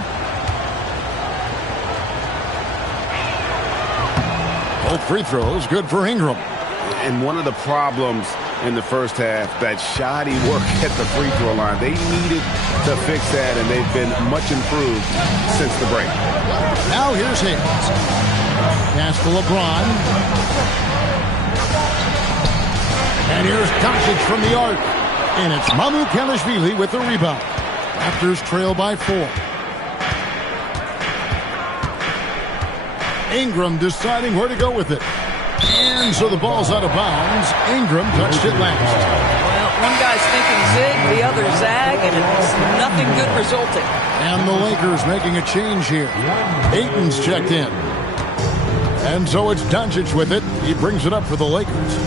Both free throws good for Ingram. And one of the problems in the first half, that shoddy work at the free throw line. They needed to fix that, and they've been much improved since the break. Now here's Hayes. Pass to LeBron. And here's Doncic from the arc. And it's Mamu Kelishvili with the rebound. Raptors trail by 4. Ingram deciding where to go with it. And so the ball's out of bounds. Ingram touched it last. Well, one guy's thinking zig, the other zag, and it's nothing good resulting. And the Lakers making a change here. Ayton's checked in. And so it's Doncic with it. He brings it up for the Lakers.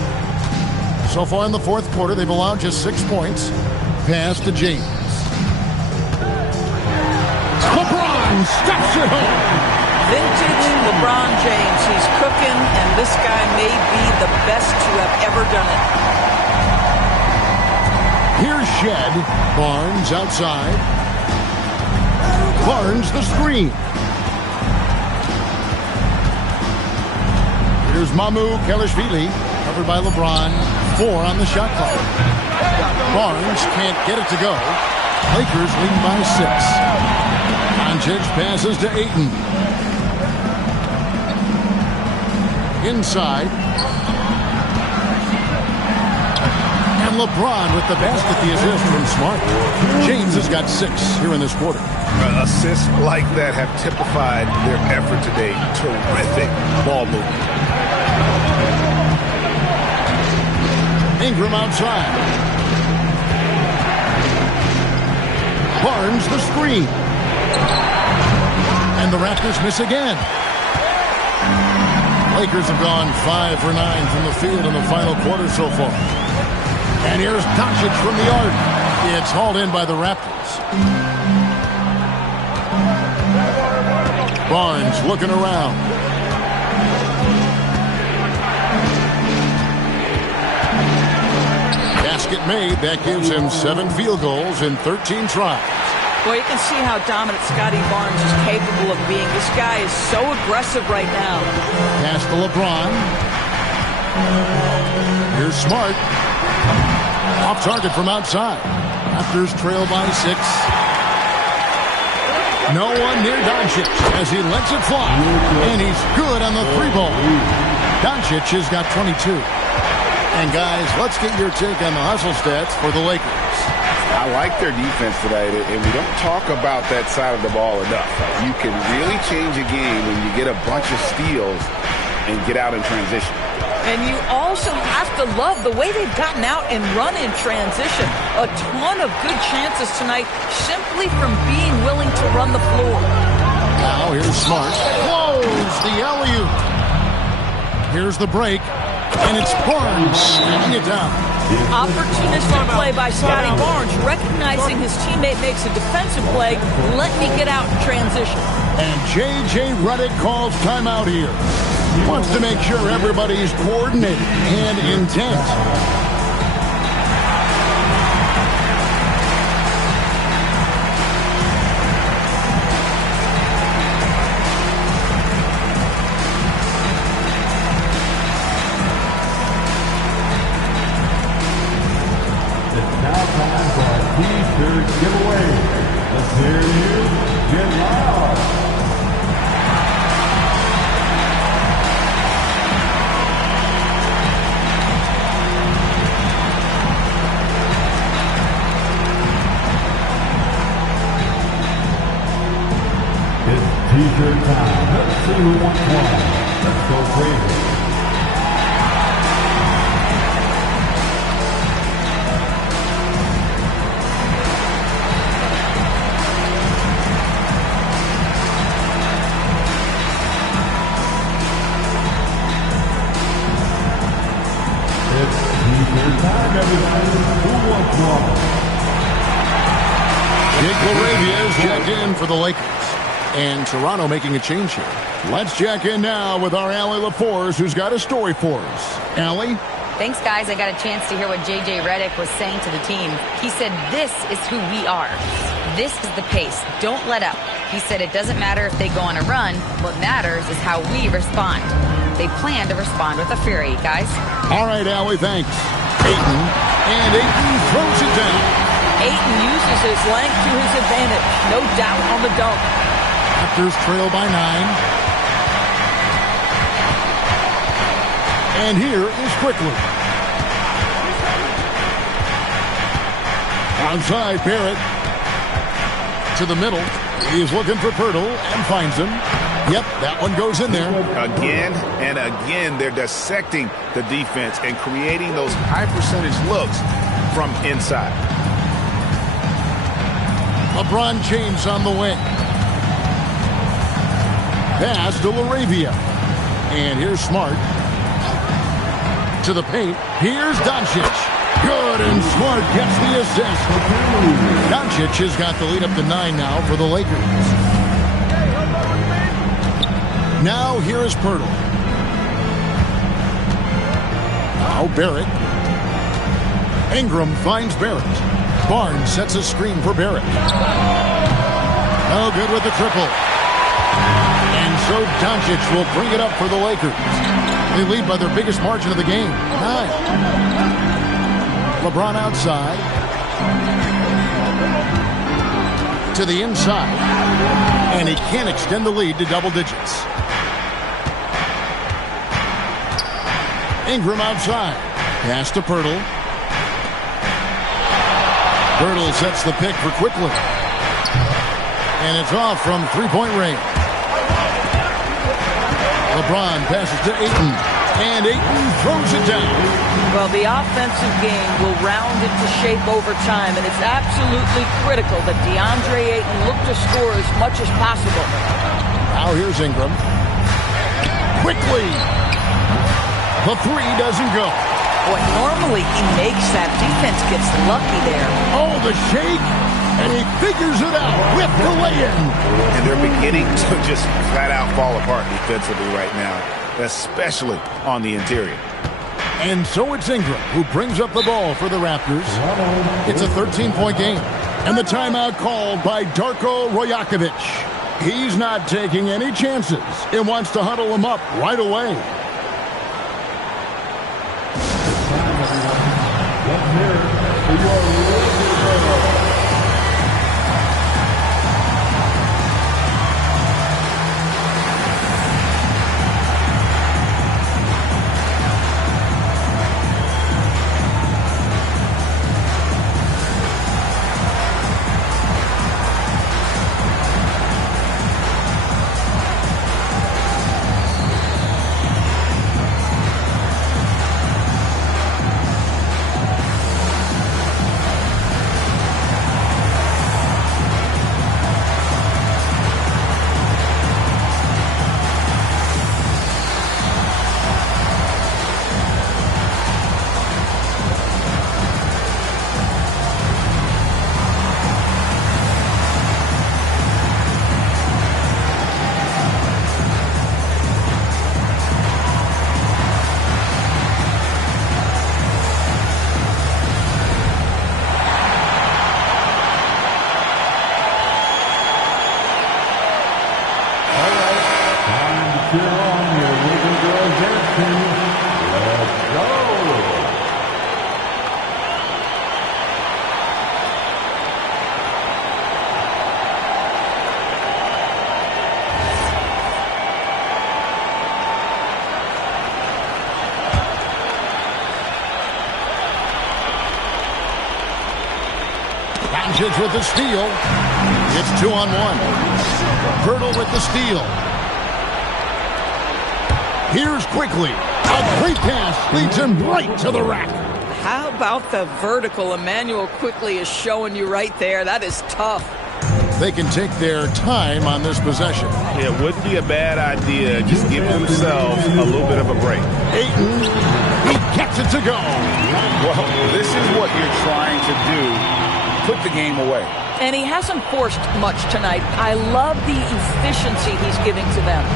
So far in the fourth quarter, they've allowed just 6 points. Pass to James. LeBron stuffs it home. Vintage LeBron James. He's cooking, and this guy may be the best to have ever done it. Here's Shed. Barnes outside. Barnes the screen. Here's Mamu Kelishvili, covered by LeBron. 4 on the shot clock. Barnes can't get it to go. Lakers lead by 6. Doncic passes to Ayton. Inside. And LeBron with the basket, the assist from Smart. James has got 6 here in this quarter. Assists like that have typified their effort today. Terrific ball movement. Ingram outside. Barnes the screen. And the Raptors miss again. Lakers have gone 5 for 9 from the field in the final quarter so far. And here's Doncic from the arc. It's hauled in by the Raptors. Barnes looking around. Basket made. That gives him 7 field goals in 13 tries. Well, you can see how dominant Scotty Barnes is capable of being. This guy is so aggressive right now. Pass to LeBron. Here's Smart. Off target from outside. Raptors trail by 6. No one near Doncic as he lets it fly. And he's good on the 3-ball. Doncic has got 22. And guys, let's get your take on the hustle stats for the Lakers. I like their defense today, and we don't talk about that side of the ball enough. You can really change a game when you get a bunch of steals and get out in transition. And you also have to love the way they've gotten out and run in transition. A ton of good chances tonight simply from being willing to run the floor. Now here's Smart. Close the alley-oop. Here's the break. And it's Barnes snatching it down. Opportunistic play by Scotty Barnes, recognizing his teammate makes a defensive play. Let me get out in transition. And J.J. Redick calls timeout here. Wants to make sure everybody's coordinated and intent. T-shirt giveaway. Let's hear you get loud. It's T-shirt time. Let's see who wants one. Let's go crazy. Jake LaRavia is checked in for the Lakers. And Toronto making a change here. Let's check in now with our Allie LaForce, who's got a story for us. Allie? Thanks, guys. I got a chance to hear what J.J. Redick was saying to the team. He said, this is who we are. This is the pace. Don't let up. He said it doesn't matter if they go on a run. What matters is how we respond. They plan to respond with a fury, guys. All right, Allie, thanks. Ayton. And Ayton throws it down. Ayton uses his length to his advantage. No doubt on the dunk. Raptors trail by 9. And here is Quickly. Outside, Barrett. To the middle. He's looking for Pirtle and finds him. Yep, that one goes in there. Again and again, they're dissecting the defense and creating those high-percentage looks from inside. LeBron James on the wing. Pass to LaRavia. And here's Smart. To the paint. Here's Doncic. Good, and Smart gets the assist. Doncic has got the lead up to 9 now for the Lakers. Now here is Pirtle. Now Barrett. Ingram finds Barrett. Barnes sets a screen for Barrett. No good with the triple. And so Doncic will bring it up for the Lakers. They lead by their biggest margin of the game, 9. LeBron outside. To the inside. And he can't extend the lead to double digits. Ingram outside. Pass to Pirtle. Pirtle sets the pick for Quickly. And it's off from three-point range. LeBron passes to Ayton. And Ayton throws it down. Well, the offensive game will round into shape over time, and it's absolutely critical that DeAndre Ayton look to score as much as possible. Now here's Ingram. Quickly. The three doesn't go. What normally he makes, that defense gets lucky there. Oh, the shake. And he figures it out with the lay-in. And they're beginning to just flat out fall apart defensively right now, especially on the interior. And so it's Ingram who brings up the ball for the Raptors. It's a 13-point game. And the timeout called by Darko Rajakovic. He's not taking any chances. He wants to huddle him up right away. Let's hear it for your Lakers. Let's go. Doncic with the steal. It's 2-on-1. Pirtle with the steal. Here's quickly. A great pass leads him right to the rack. How about the vertical? Emmanuel quickly is showing you right there. That is tough. They can take their time on this possession. Yeah, it wouldn't be a bad idea. Just give themselves a little bit of a break. Ayton, he gets it to go. Well, this is what you're trying to do. Put the game away. And he hasn't forced much tonight. I love the efficiency he's giving to them.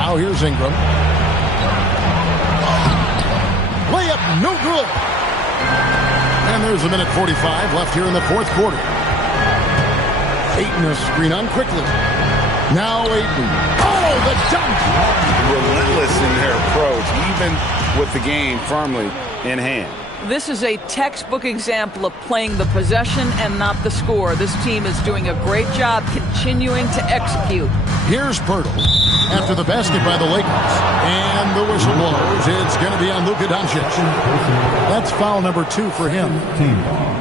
Now here's Ingram. Layup, no good. And there's a minute 45 left here in the fourth quarter. Ayton a screen on quickly. Now Ayton. Oh, the dunk! Relentless in their approach, even with the game firmly in hand. This is a textbook example of playing the possession and not the score. This team is doing a great job continuing to execute. Here's Pirtle after the basket by the Lakers. And the whistle blows. It's going to be on Luka Doncic. That's foul number 2 for him. Team foul.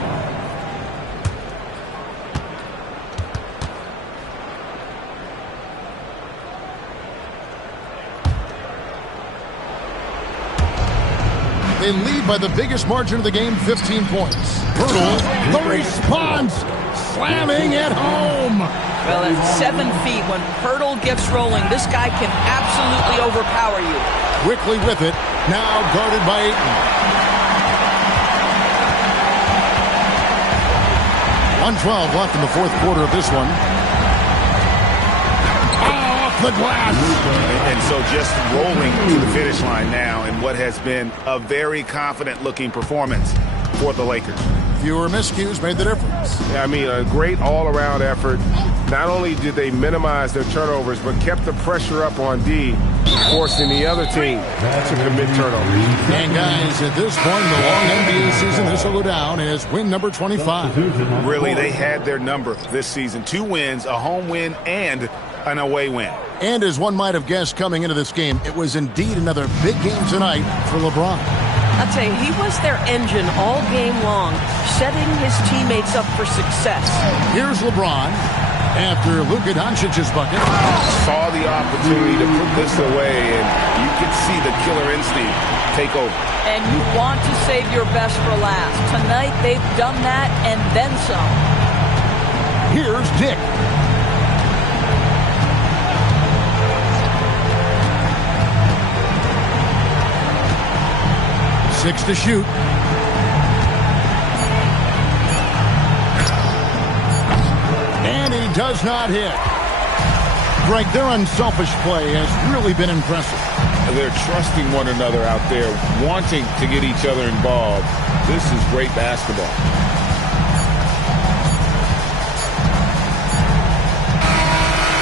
They lead by the biggest margin of the game, 15 points. Pirtle, the response, slamming at home. Well, at 7 feet, when Pirtle gets rolling, this guy can absolutely overpower you. Quickly with it, now guarded by Ayton. 1:12 left in the fourth quarter of this one. The glass. And so just rolling to the finish line now in what has been a very confident-looking performance for the Lakers. Fewer miscues made the difference. Yeah, I mean, a great all-around effort. Not only did they minimize their turnovers, but kept the pressure up on D, forcing the other team to commit turnovers. And guys, at this point in the long NBA season, this will go down as win number 25. Really, they had their number this season. 2 wins, a home win, and an away win. And as one might have guessed coming into this game, it was indeed another big game tonight for LeBron. I'll tell you, he was their engine all game long, setting his teammates up for success. Here's LeBron after Luka Doncic's bucket. Saw the opportunity to put this away, and you could see the killer instinct take over. And you want to save your best for last. Tonight, they've done that and then some. Here's Dick. Six to shoot. And he does not hit. Greg, their unselfish play has really been impressive. They're trusting one another out there, wanting to get each other involved. This is great basketball.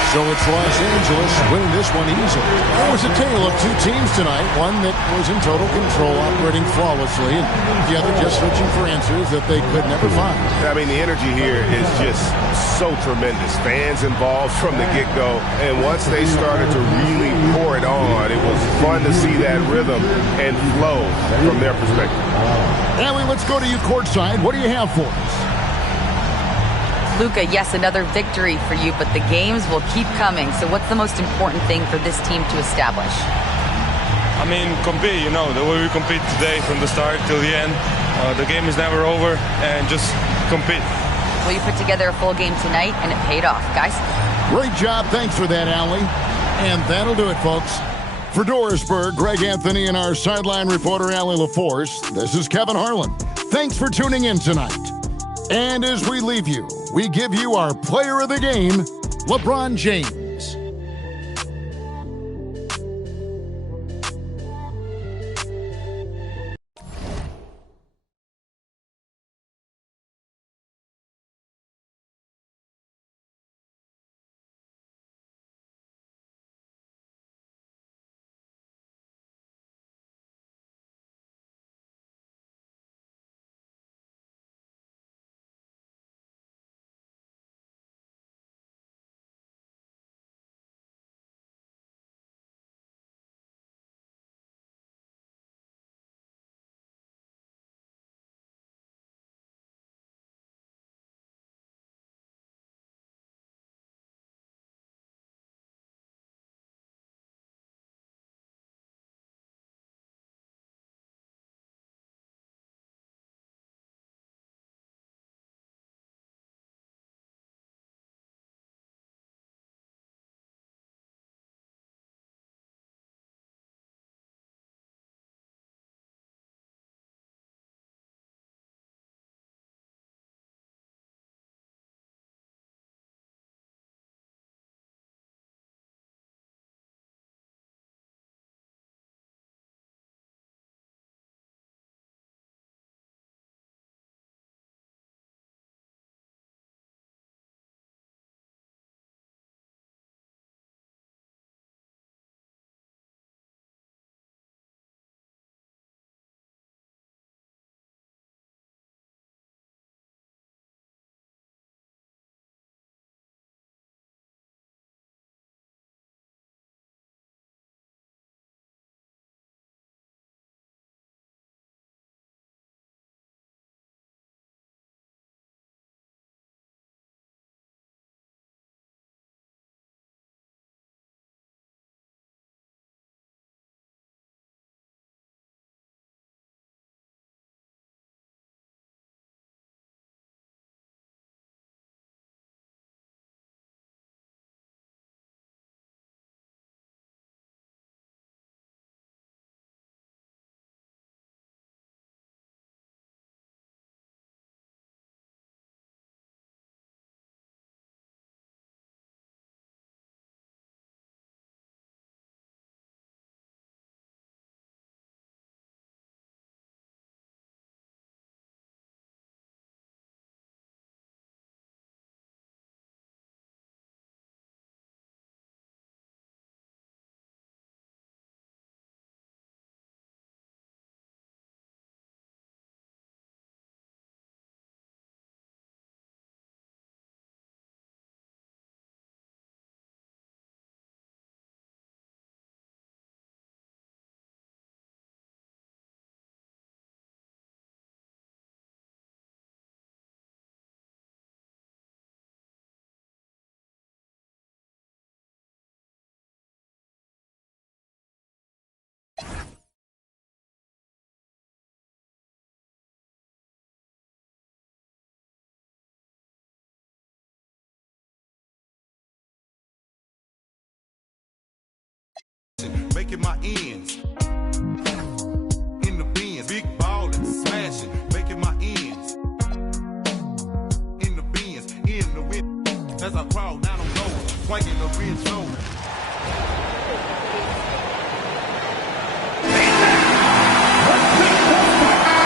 So it's Los Angeles winning this one easily. It was a tale of 2 teams tonight. One that was in total control, operating flawlessly, and the other just searching for answers that they could never find. I mean, the energy here is just so tremendous. Fans involved from the get-go, and once they started to really pour it on, it was fun to see that rhythm and flow from their perspective. Allie, let's go to you courtside. What do you have for us? Luka, yes, another victory for you, but the games will keep coming. So what's the most important thing for this team to establish? I mean, compete, the way we compete today from the start till the end. The game is never over, and just compete. Well, you put together a full game tonight, and it paid off, guys. Great job. Thanks for that, Allie. And that'll do it, folks. For Dorisburg, Greg Anthony, and our sideline reporter, Allie LaForce, this is Kevin Harlan. Thanks for tuning in tonight. And as we leave you, we give you our player of the game, LeBron James. making my ends. In the bins, big ballin', smashing, making my ends. In the bins, in the wind. As I crawl down on low, swinging the ridge low.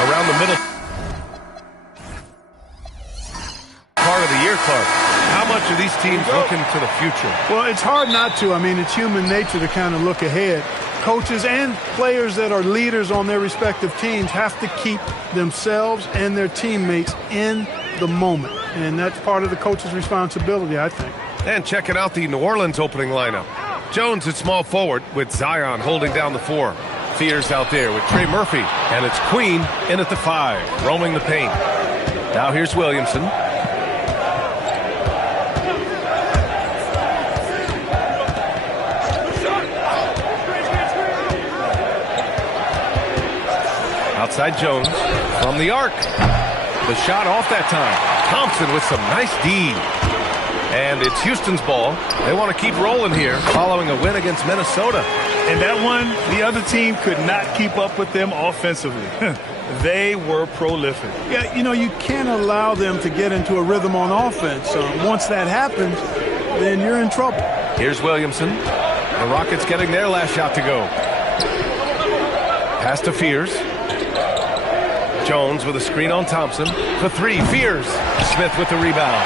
Around the middle part of the year, Clark. How much are these teams looking to the future? Well, it's hard not to. I mean, it's human nature to kind of look ahead. Coaches and players that are leaders on their respective teams have to keep themselves and their teammates in the moment. And that's part of the coach's responsibility, I think. And checking out the New Orleans opening lineup. Jones at small forward with Zion holding down the 4. Fears out there with Trey Murphy. And it's Queen in at the 5, roaming the paint. Now here's Williamson. Outside Jones from the arc. The shot off that time. Thompson with some nice D. And it's Houston's ball. They want to keep rolling here following a win against Minnesota. And that one, the other team could not keep up with them offensively. They were prolific. Yeah, you know, you can't allow them to get into a rhythm on offense. Once that happens, then you're in trouble. Here's Williamson. The Rockets getting their last shot to go. Pass to Fears. Jones with a screen on Thompson. For 3, Fears. Smith with the rebound.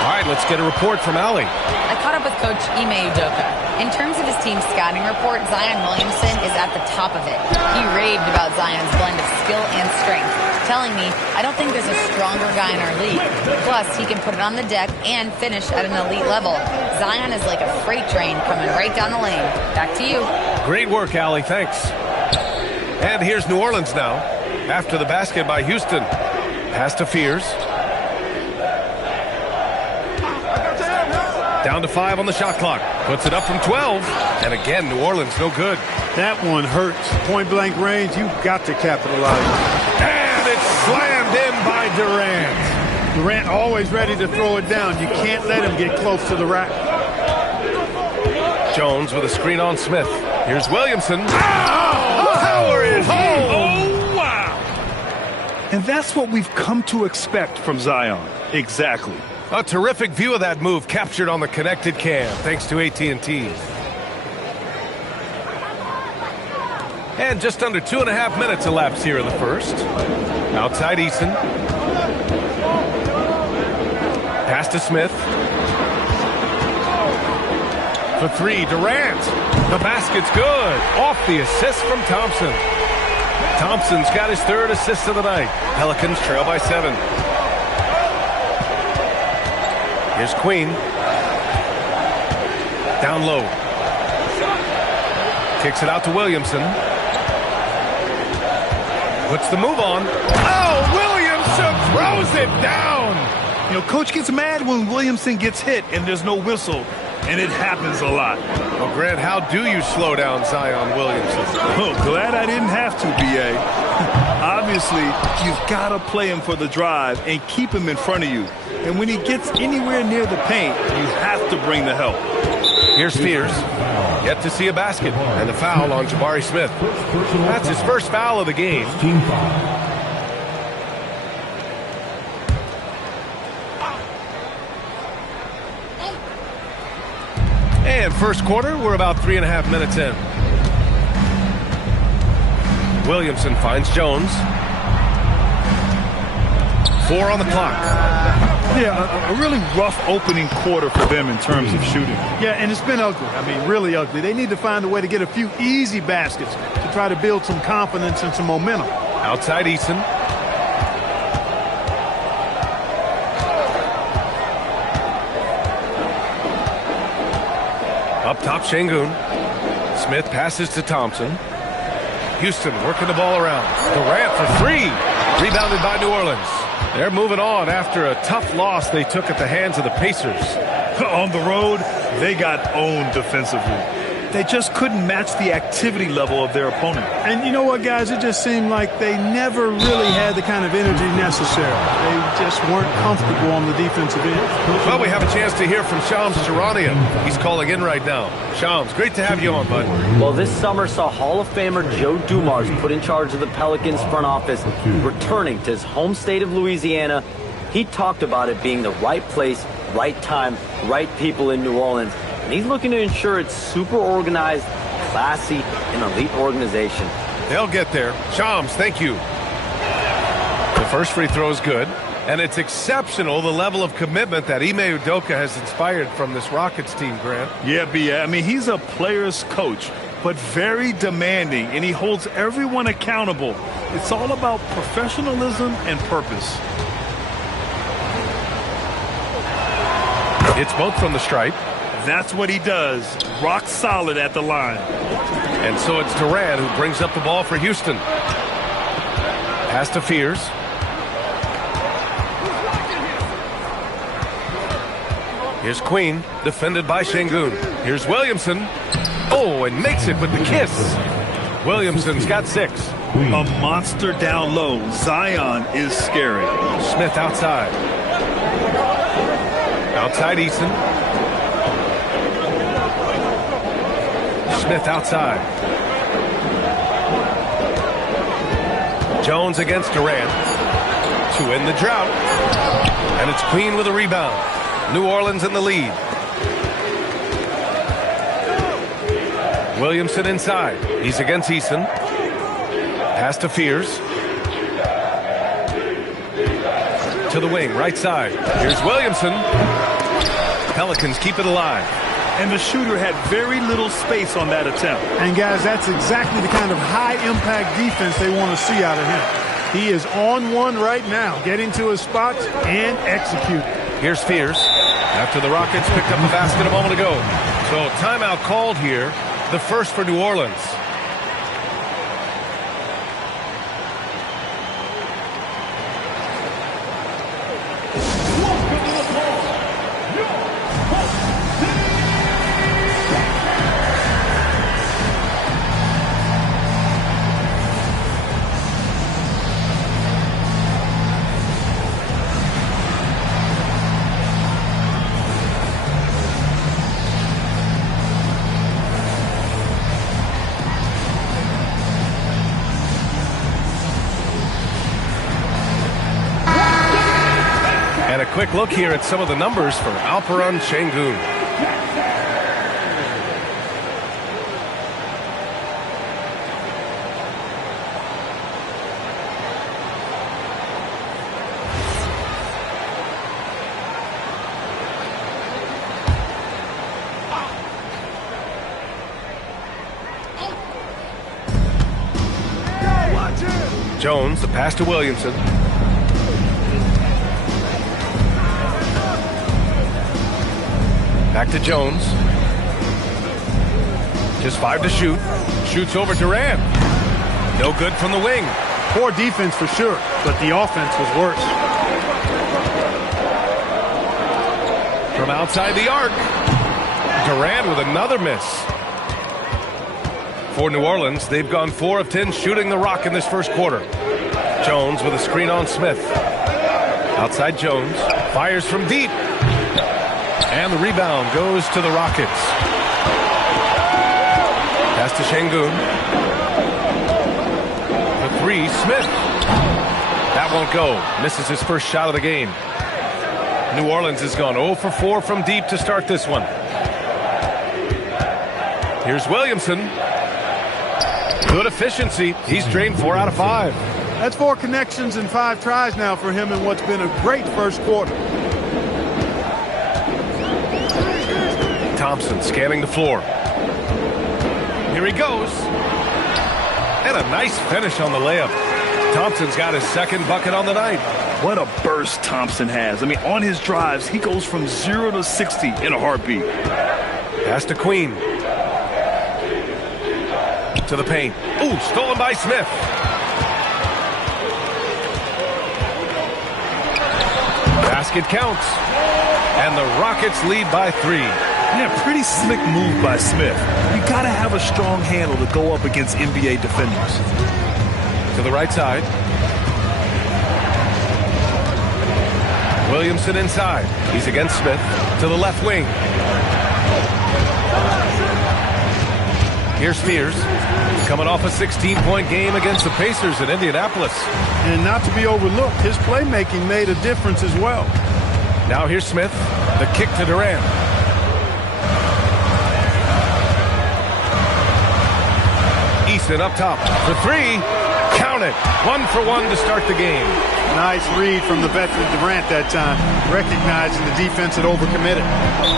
All right, let's get a report from Allie. I caught up with Coach Ime Udoka. In terms of his team's scouting report, Zion Williamson is at the top of it. He raved about Zion's blend of skill and strength, telling me, I don't think there's a stronger guy in our league. Plus, he can put it on the deck and finish at an elite level. Zion is like a freight train coming right down the lane. Back to you. Great work, Allie. Thanks. And here's New Orleans now. After the basket by Houston. Pass to Fears. Down to 5 on the shot clock. Puts it up from 12. And again, New Orleans no good. That one hurts. Point-blank range, you've got to capitalize. And it's slammed in by Durant. Durant always ready to throw it down. You can't let him get close to the rack. Jones with a screen on Smith. Here's Williamson. Power is home. Oh, wow. And that's what we've come to expect from Zion. Exactly. A terrific view of that move captured on the connected cam, thanks to AT&T. And just under 2.5 minutes elapsed here in the first. Outside Eason. Pass to Smith. For 3, Durant. The basket's good. Off the assist from Thompson. Thompson's got his 3rd assist of the night. Pelicans trail by 7. Here's Queen. Down low. Kicks it out to Williamson. Puts the move on. Oh, Williamson throws it down. You know, Coach gets mad when Williamson gets hit and there's no whistle. And it happens a lot. Well, Grant, how do you slow down Zion Williamson? Oh, glad I didn't have to, B.A. Obviously, you've got to play him for the drive and keep him in front of you. And when he gets anywhere near the paint, you have to bring the help. Here's Fears. Yet to see a basket. And the foul on Jabari Smith. That's his first foul of the game. Team foul. And first quarter, we're about 3.5 minutes in. Williamson finds Jones. 4 on the clock. Yeah, a really rough opening quarter for them in terms of shooting. Yeah, and it's been ugly. I mean, really ugly. They need to find a way to get a few easy baskets to try to build some confidence and some momentum. Outside Eason. Up top, Şengün. Smith passes to Thompson. Houston working the ball around. Durant for 3. Rebounded by New Orleans. They're moving on after a tough loss they took at the hands of the Pacers. On the road, they got owned defensively. They just couldn't match the activity level of their opponent. And you know what, guys? It just seemed like they never really had the kind of energy necessary. They just weren't comfortable on the defensive end. Well, we have a chance to hear from Shams Charania. He's calling in right now. Shams, great to have you on, bud. Well, this summer saw Hall of Famer Joe Dumars put in charge of the Pelicans front office, returning to his home state of Louisiana. He talked about it being the right place, right time, right people in New Orleans. And he's looking to ensure it's super organized, classy, and elite organization. They'll get there. Shams, thank you. The first free throw is good. And it's exceptional, the level of commitment that Ime Udoka has inspired from this Rockets team, Grant. Yeah, B.A. I mean, he's a player's coach, but very demanding, and he holds everyone accountable. It's all about professionalism and purpose. It's both from the stripe. That's what he does. Rock solid at the line. And so it's Durant who brings up the ball for Houston. Pass to Fears. Here's Queen, defended by Şengün. Here's Williamson. Oh, and makes it with the kiss. Williamson's got 6. A monster down low. Zion is scary. Smith outside. Outside Eason. Smith outside. Jones against Durant to end the drought. And it's Queen with a rebound. New Orleans in the lead. Williamson inside. He's against Eason. Pass to Fears. To the wing, right side. Here's Williamson. Pelicans keep it alive. And the shooter had very little space on that attempt. And, guys, that's exactly the kind of high-impact defense they want to see out of him. He is on one right now, getting to his spots and executing. Here's Fears. After the Rockets picked up a basket a moment ago. So timeout called here. The first for New Orleans. Quick look here at some of the numbers for Alperen Şengün. Jones, the pass to Williamson. Back to Jones. Just 5 to shoot. Shoots over Durant. No good from the wing. Poor defense for sure, but the offense was worse. From outside the arc. Durant with another miss. For New Orleans, they've gone 4 of 10 shooting the rock in this first quarter. Jones with a screen on Smith. Outside Jones. Fires from deep. And the rebound goes to the Rockets. Pass to Şengün. The 3, Smith. That won't go. Misses his first shot of the game. New Orleans has gone 0 for 4 from deep to start this one. Here's Williamson. Good efficiency. He's drained 4 out of 5. That's 4 connections and 5 tries now for him in what's been a great first quarter. Thompson scanning the floor. Here he goes. And a nice finish on the layup. Thompson's got his second bucket on the night. What a burst Thompson has. I mean, on his drives, he goes from 0 to 60 in a heartbeat. Pass to Queen. To the paint. Ooh, stolen by Smith. Basket counts. And the Rockets lead by 3. Yeah, pretty slick move by Smith. You got to have a strong handle to go up against NBA defenders. To the right side. Williamson inside. He's against Smith. To the left wing. Here's Spears. Coming off a 16-point game against the Pacers in Indianapolis. And not to be overlooked, his playmaking made a difference as well. Now here's Smith. The kick to Durant. Easton up top for three. Count it. 1 for 1 to start the game. Nice read from the veteran Durant that time, recognizing the defense had overcommitted.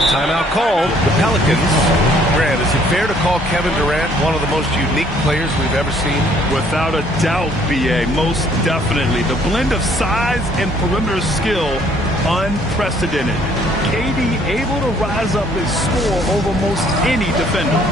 Timeout called. The Pelicans. Grant, is it fair to call Kevin Durant one of the most unique players we've ever seen? Without a doubt, B.A., most definitely. The blend of size and perimeter skill, unprecedented. KD able to rise up and score over most any defender.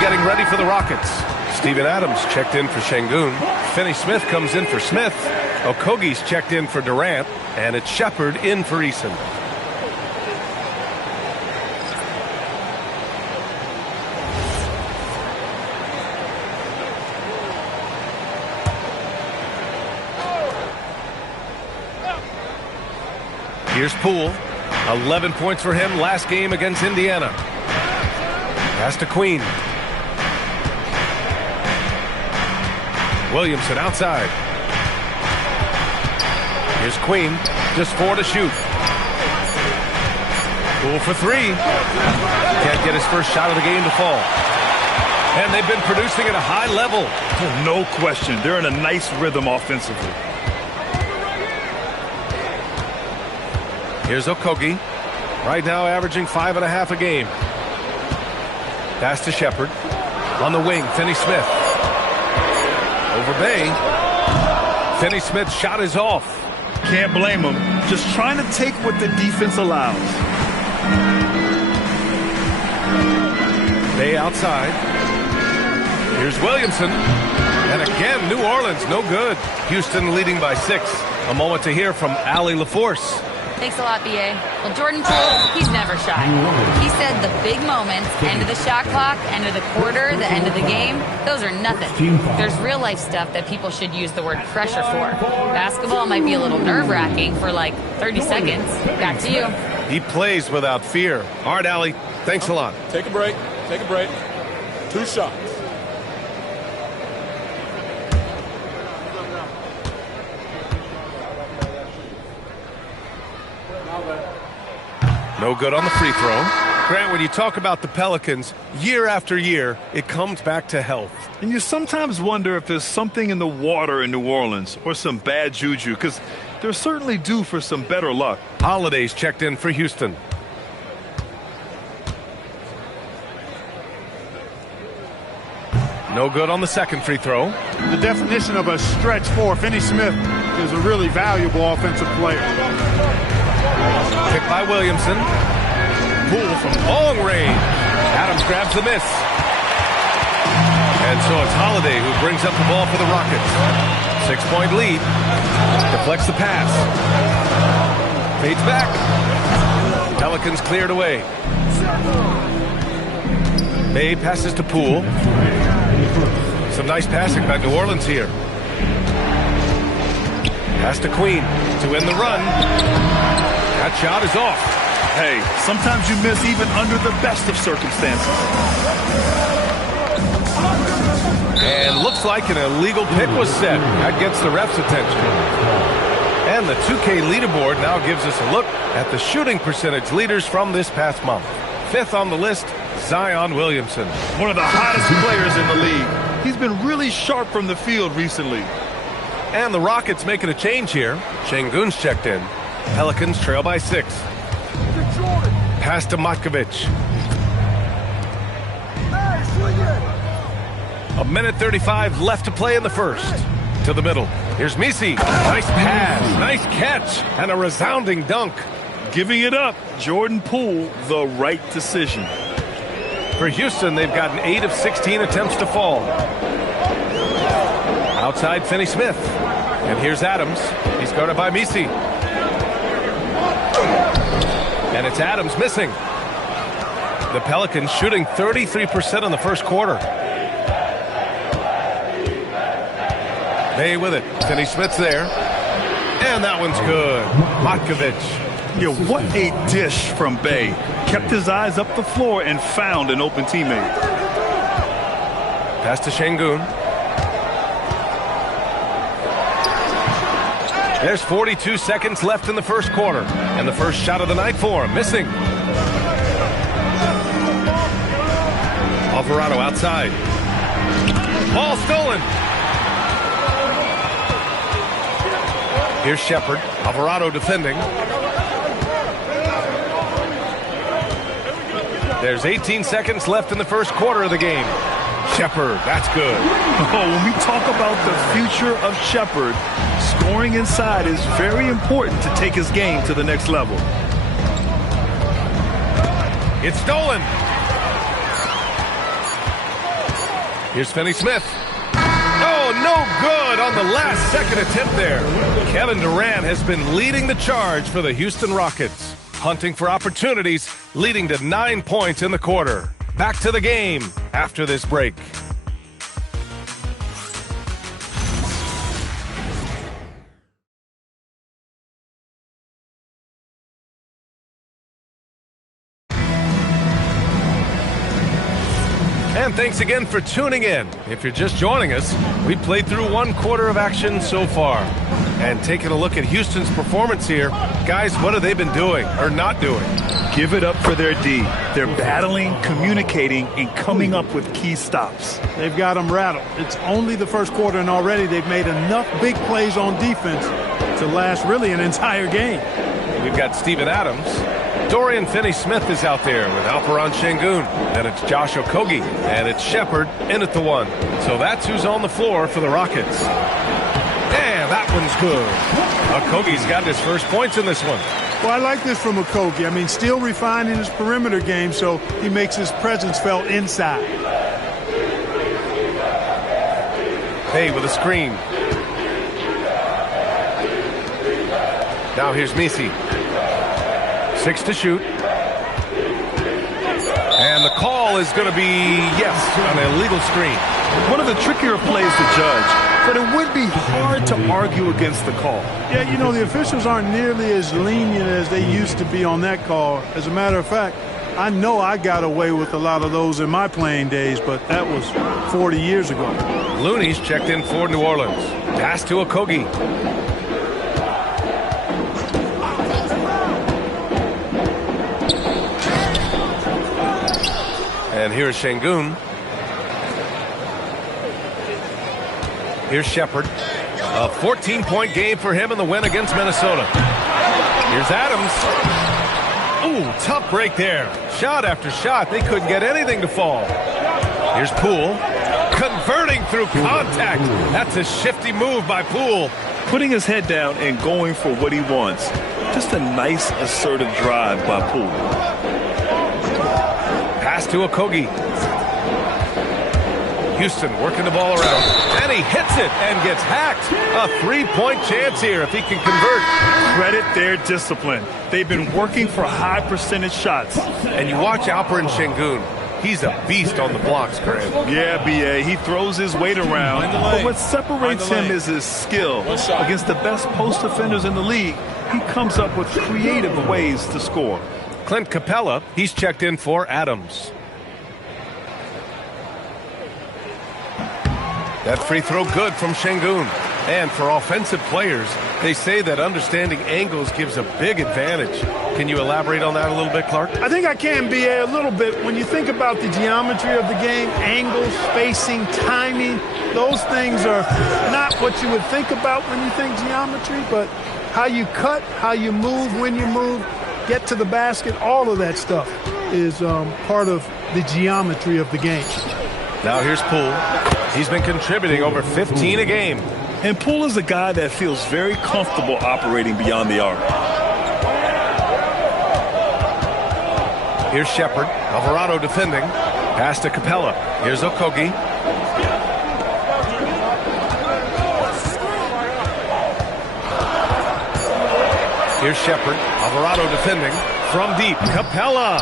Getting ready for the Rockets. Steven Adams checked in for Şengün. Finney Smith comes in for Smith. Okogie's checked in for Durant. And it's Shepherd in for Eason. Here's Poole. 11 points for him last game against Indiana. Pass to Queen. Williamson outside. Here's Queen. Just 4 to shoot. Poole for 3. Can't get his first shot of the game to fall. And they've been producing at a high level. Oh, no question. They're in a nice rhythm offensively. Here's Okogie. Right now averaging 5.5 a game. Pass to Shepherd. On the wing, Finney Smith. Over Bay. Finney Smith's shot is off. Can't blame him. Just trying to take what the defense allows. Bay outside. Here's Williamson. And again, New Orleans, no good. Houston leading by 6. A moment to hear from Allie LaForce. Thanks a lot, B.A. Well, Jordan Poole, he's never shy. He said the big moments, end of the shot clock, end of the quarter, the end of the game, those are nothing. There's real-life stuff that people should use the word pressure for. Basketball might be a little nerve-wracking for like 30 seconds. Back to you. He plays without fear. All right, Allie, thanks a lot. Take a break. Take a break. 2 shots. No good on the free throw. Grant, when you talk about the Pelicans, year after year, it comes back to health. And you sometimes wonder if there's something in the water in New Orleans or some bad juju, because they're certainly due for some better luck. Holiday's checked in for Houston. No good on the second free throw. The definition of a stretch 4, Finney Smith is a really valuable offensive player. Pick by Williamson. Poole from long range. Adams grabs the miss. And so it's Holiday who brings up the ball for the Rockets. 6-point lead. Deflects the pass. Fades back. Pelicans cleared away. Bay passes to Poole. Some nice passing by New Orleans here. Pass to Queen to win the run. That shot is off. Hey, sometimes you miss even under the best of circumstances. And looks like an illegal pick was set. That gets the ref's attention. And the 2K leaderboard now gives us a look at the shooting percentage leaders from this past month. 5th on the list, Zion Williamson. One of the hottest players in the league. He's been really sharp from the field recently. And the Rockets making a change here. Şengün's checked in. Pelicans trail by 6. Pass to Matkovic. A minute 35 left to play in the first. To the middle. Here's Misi. Nice pass, nice catch, and a resounding dunk. Giving it up, Jordan Poole, the right decision. For Houston, they've gotten 8 of 16 attempts to fall. Outside, Finney-Smith. And here's Adams. He's guarded by Misi. And it's Adams missing. The Pelicans shooting 33% in the first quarter. Bay with it. Finney-Smith's there. And that one's good. Matkovic. Yeah, what a dish from Bay. Kept his eyes up the floor and found an open teammate. Pass to Şengün. There's 42 seconds left in the first quarter. And the first shot of the night for him. Missing. Alvarado outside. Ball stolen. Here's Shepherd. Alvarado defending. There's 18 seconds left in the first quarter of the game. Shepherd, that's good. Oh, when we talk about the future of Shepherd, scoring inside is very important to take his game to the next level. It's stolen. Here's Finney-Smith. Oh, no good on the last second attempt there. Kevin Durant has been leading the charge for the Houston Rockets. Hunting for opportunities, leading to 9 points in the quarter. Back to the game after this break. And thanks again for tuning in. If you're just joining us, we played through 1 quarter of action so far. And taking a look at Houston's performance here, guys, what have they been doing or not doing? Give it up for their D. They're battling, communicating, and coming up with key stops. They've got them rattled. It's only the first quarter, and already they've made enough big plays on defense to last really an entire game. We've got Steven Adams. Dorian Finney-Smith is out there with Alperen Şengün. Then it's Josh Okogie. And it's Shepherd in at the 1. So that's who's on the floor for the Rockets. And that one's good. Okogie's got his first points in this one. Well, I like this from Okogie. I mean, still refining his perimeter game, so he makes his presence felt inside. Hey, with a screen. Now here's Misi. 6 to shoot. And the call is going to be, yes, an illegal screen. One of the trickier plays to judge, but it would be hard to argue against the call. Yeah, you know, the officials aren't nearly as lenient as they used to be on that call. As a matter of fact, I know I got away with a lot of those in my playing days, but that was 40 years ago. Looney's checked in for New Orleans. Pass to Okogie. And here's Şengün. Here's Shepherd. A 14-point game for him in the win against Minnesota. Here's Adams. Ooh, tough break there. Shot after shot. They couldn't get anything to fall. Here's Poole. Converting through contact. That's a shifty move by Poole. Putting his head down and going for what he wants. Just a nice, assertive drive by Poole. Pass to Okogie. Houston working the ball around. And he hits it and gets hacked. A 3-point chance here if he can convert. Credit their discipline. They've been working for high percentage shots. And you watch Alperen Şengün. He's a beast on the blocks, Grant. Yeah, B.A. He throws his weight around. But what separates him is his skill. Against the best post defenders in the league, he comes up with creative ways to score. Clint Capella, he's checked in for Adams. That free throw good from Şengün. And for offensive players, they say that understanding angles gives a big advantage. Can you elaborate on that a little bit, Clark? I think I can, B.A., a little bit. When you think about the geometry of the game, angles, spacing, timing, those things are not what you would think about when you think geometry, but how you cut, how you move, when you move, get to the basket, all of that stuff is part of the geometry of the game. Now here's Poole. He's been contributing over 15 a game. And Poole is a guy that feels very comfortable operating beyond the arc. Here's Shepard. Alvarado defending. Pass to Capella. Here's Okogie. Here's Shepard. Alvarado defending. From deep. Capella.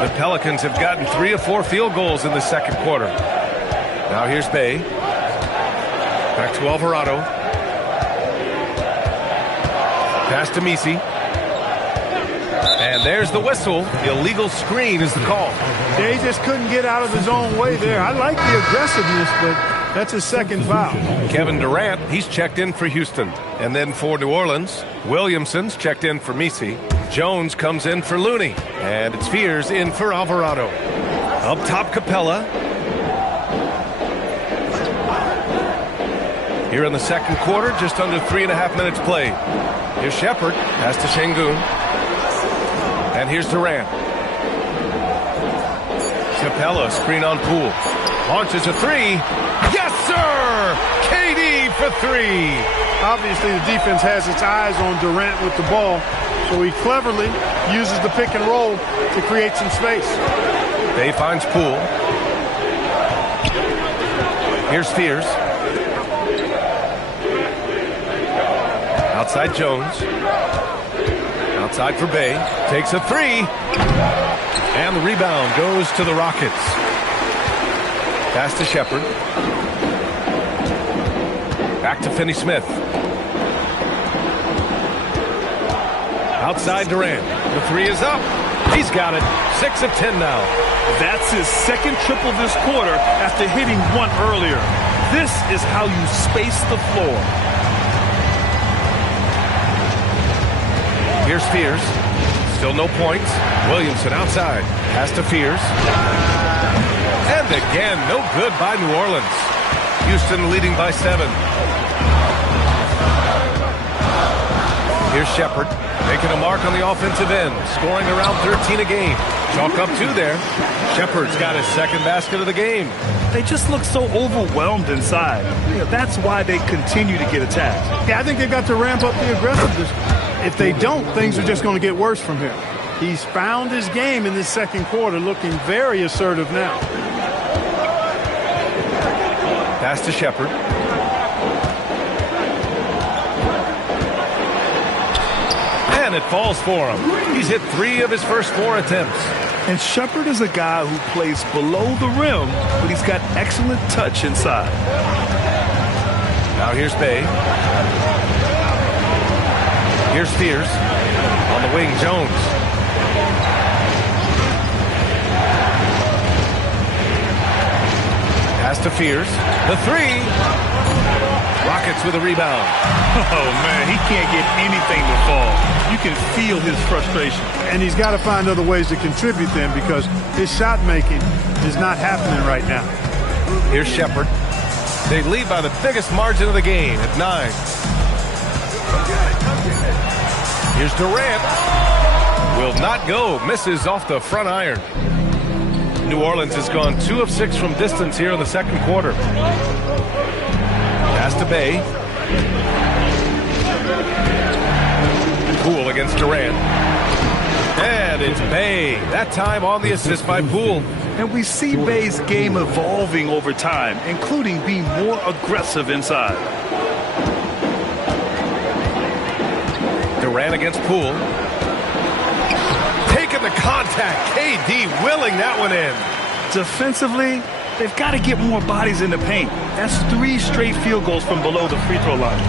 The Pelicans have gotten 3 or 4 field goals in the second quarter. Now here's Bay. Back to Alvarado. Pass to Misi. And there's the whistle. Illegal screen is the call. Yeah, he just couldn't get out of his own way there. I like the aggressiveness, but that's his second foul. Kevin Durant, he's checked in for Houston. And then for New Orleans, Williamson's checked in for Misi. Jones comes in for Looney. And it's Fears in for Alvarado. Up top, Capella. Here in the second quarter, just under 3.5 minutes played. Here's Shepard. Pass to Şengün. And here's Durant. Capella, screen on Poole. Launches a 3. Yes, sir! KD for 3. Obviously, the defense has its eyes on Durant with the ball, so he cleverly uses the pick and roll to create some space. Bay finds Poole. Here's Fears. Outside Jones. Outside for Bay. Takes a 3. And the rebound goes to the Rockets. Pass to Shepard. Back to Finney-Smith. Outside Durant. The 3 is up. He's got it. 6 of 10 now. That's his second triple this quarter after hitting one earlier. This is how you space the floor. Here's Fears. Still no points. Williamson outside. Pass to Fears. And again, no good by New Orleans. Houston leading by 7. Here's Shepard. Making a mark on the offensive end. Scoring around 13 a game. Chalk up 2 there. Shepard's got his second basket of the game. They just look so overwhelmed inside. That's why they continue to get attacked. Yeah, I think they've got to ramp up the aggressiveness. If they don't, things are just going to get worse from here. He's found his game in this second quarter, looking very assertive now. Pass to Shepard. And it falls for him. He's hit 3 of his first 4 attempts. And Shepard is a guy who plays below the rim, but he's got excellent touch inside. Now here's Bay. Here's Fears. On the wing, Jones. Pass to Fears. The 3. Rockets with a rebound. Oh, man, he can't get anything to fall. You can feel his frustration. And he's got to find other ways to contribute then, because his shot making is not happening right now. Here's Shepard. They lead by the biggest margin of the game at 9. Here's Durant. Will not go. Misses off the front iron. New Orleans has gone 2 of 6 from distance here in the second quarter. Pass to Bay. Poole against Durant. And it's Bay. That time on the assist by Poole. And we see Bay's game evolving over time, including being more aggressive inside. Durant against Poole. Taking the contact. KD willing that one in. Defensively, they've got to get more bodies in the paint. That's 3 straight field goals from below the free throw line.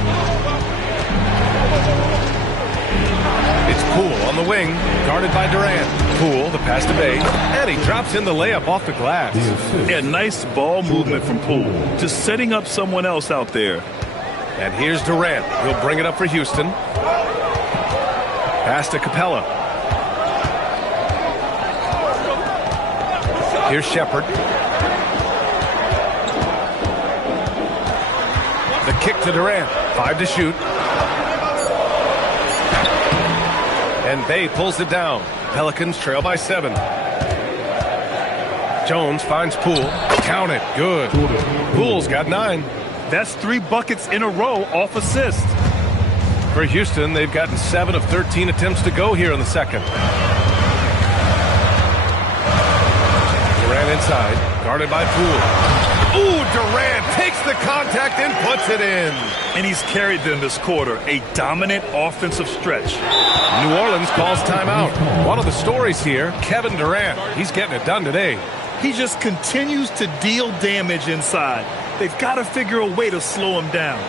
It's Poole on the wing, guarded by Durant. Poole, the pass to Bay, and he drops in the layup off the glass. Yeah, nice ball movement from Poole. Just setting up someone else out there. And here's Durant. He'll bring it up for Houston. Pass to Capella. Here's Shepherd. The kick to Durant. 5 to shoot. And Bay pulls it down. Pelicans trail by 7. Jones finds Poole. Count it. Good. Poole's got 9. That's 3 buckets in a row off assist. For Houston, they've gotten 7 of 13 attempts to go here in the second. Durant inside, guarded by Poole. Ooh, Durant takes the contact and puts it in. And he's carried them this quarter, a dominant offensive stretch. New Orleans calls timeout. One of the stories here, Kevin Durant. He's getting it done today. He just continues to deal damage inside. They've got to figure a way to slow him down.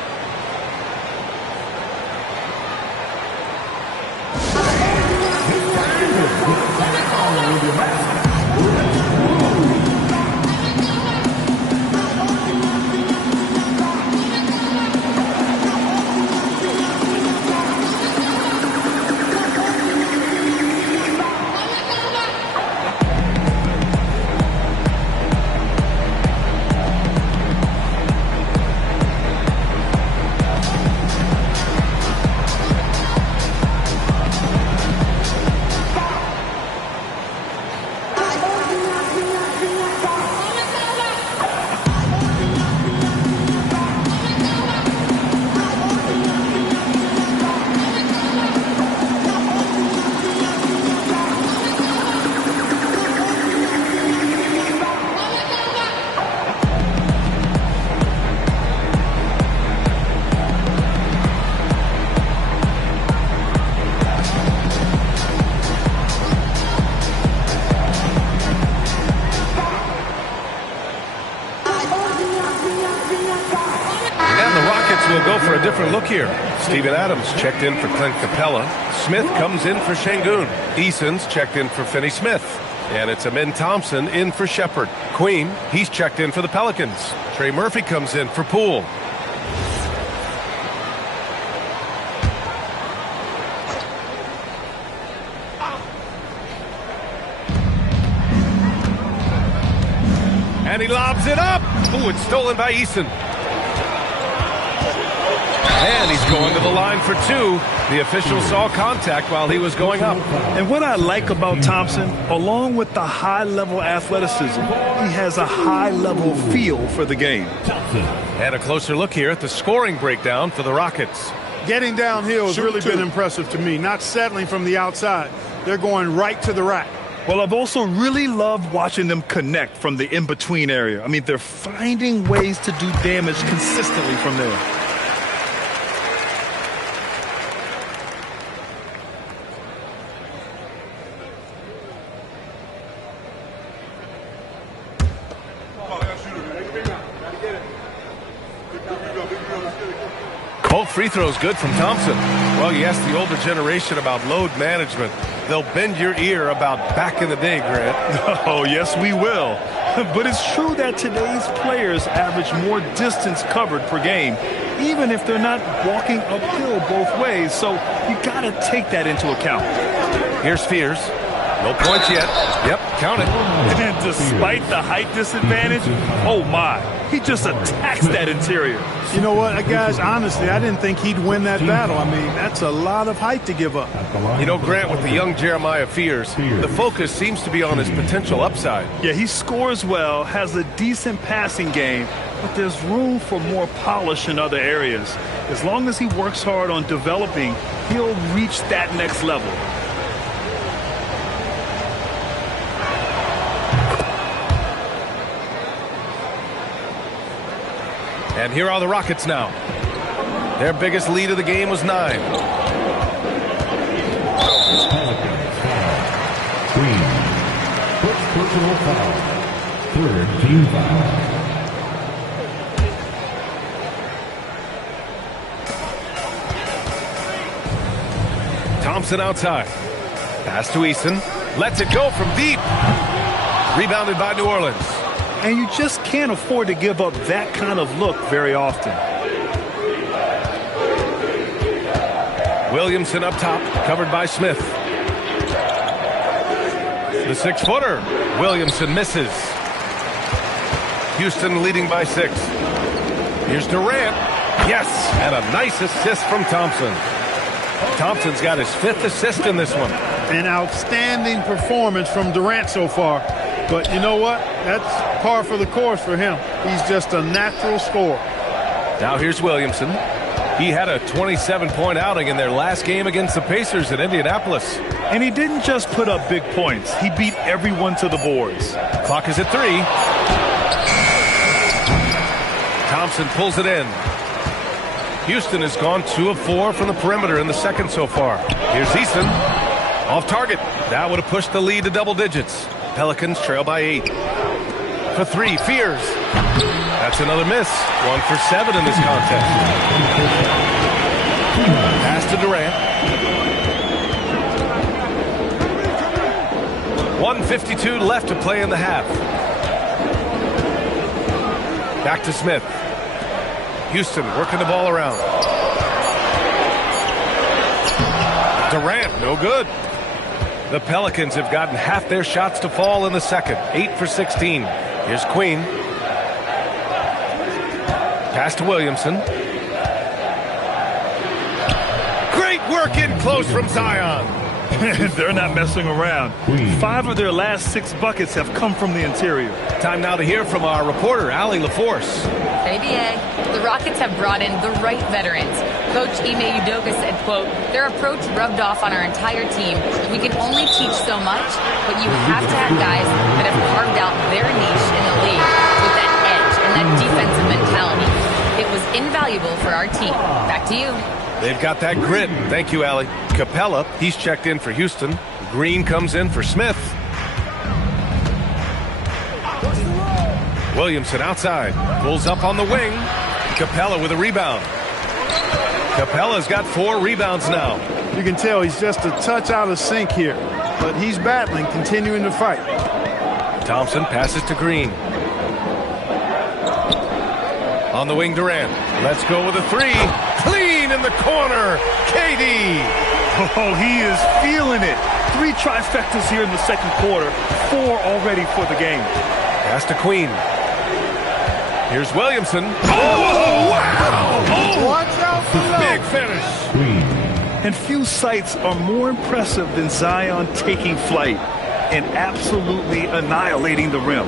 Different look here. Steven Adams checked in for Clint Capella. Smith comes in for Şengün. Eason's checked in for Finney Smith. And it's Amin Thompson in for Shepherd. Queen, he's checked in for the Pelicans. Trey Murphy comes in for Poole. And he lobs it up. Ooh, it's stolen by Eason. And he's going to the line for 2. The official saw contact while he was going up. And what I like about Thompson, along with the high-level athleticism, he has a high-level feel for the game. And a closer look here at the scoring breakdown for the Rockets. Getting downhill has really been impressive to me, not settling from the outside. They're going right to the rack. Well, I've also really loved watching them connect from the in-between area. I mean, they're finding ways to do damage consistently from there. Both free throws good from Thompson. Well, you ask the older generation about load management. They'll bend your ear about back in the day, Grant. Oh, yes, we will. But it's true that today's players average more distance covered per game, even if they're not walking uphill both ways. So you got to take that into account. Here's Fears. No points yet. Yep, count it. And despite the height disadvantage, oh my, he just attacks that interior. You know what, guys, honestly, I didn't think he'd win that battle. I mean, that's a lot of height to give up. You know, Grant, with the young Jeremiah Fears, the focus seems to be on his potential upside. Yeah, he scores well, has a decent passing game, but there's room for more polish in other areas. As long as he works hard on developing, he'll reach that next level. And here are the Rockets now. Their biggest lead of the game was 9. Personal foul. Third team foul. Thompson outside. Pass to Easton. Lets it go from deep. Rebounded by New Orleans. And you just can't afford to give up that kind of look very often. Williamson up top, covered by Smith. The 6-footer. Williamson misses. Houston leading by 6. Here's Durant. Yes, and a nice assist from Thompson. Thompson's got his 5th assist in this one. An outstanding performance from Durant so far. But you know what? That's par for the course for him. He's just a natural scorer. Now here's Williamson. He had a 27-point outing in their last game against the Pacers in Indianapolis. And he didn't just put up big points. He beat everyone to the boards. Clock is at 3. Thompson pulls it in. Houston has gone 2 of 4 from the perimeter in the second so far. Here's Easton. Off target. That would have pushed the lead to double digits. Pelicans trail by 8. For 3, Fears. That's another miss. 1 for 7 in this contest. Pass to Durant. 1:52 left to play in the half. Back to Smith. Houston working the ball around. Durant, no good. The Pelicans have gotten half their shots to fall in the second. 8 for 16. Here's Queen. Pass to Williamson. Great work in close from Zion. They're not messing around. 5 of their last 6 buckets have come from the interior. Time now to hear from our reporter, Allie LaForce. ABA, the Rockets have brought in the right veterans. Coach Ime Udoka said, quote, their approach rubbed off on our entire team. We can only teach so much, but you have to have guys that have carved out their niche in the league with that edge and that defensive mentality. It was invaluable for our team. Back to you. They've got that grit. Thank you, Allie. Capella, he's checked in for Houston. Green comes in for Smith. Williamson outside. Pulls up on the wing. Capella with a rebound. Capella's got 4 rebounds now. You can tell he's just a touch out of sync here. But he's battling, continuing to fight. Thompson passes to Green. On the wing, Durant. Let's go with a 3. Clean in the corner. KD. Oh, he is feeling it. 3 trifectas here in the second quarter. 4 already for the game. Pass to Queen. Here's Williamson. Oh, wow. Oh, watch out for big finish. And few sights are more impressive than Zion taking flight and absolutely annihilating the rim.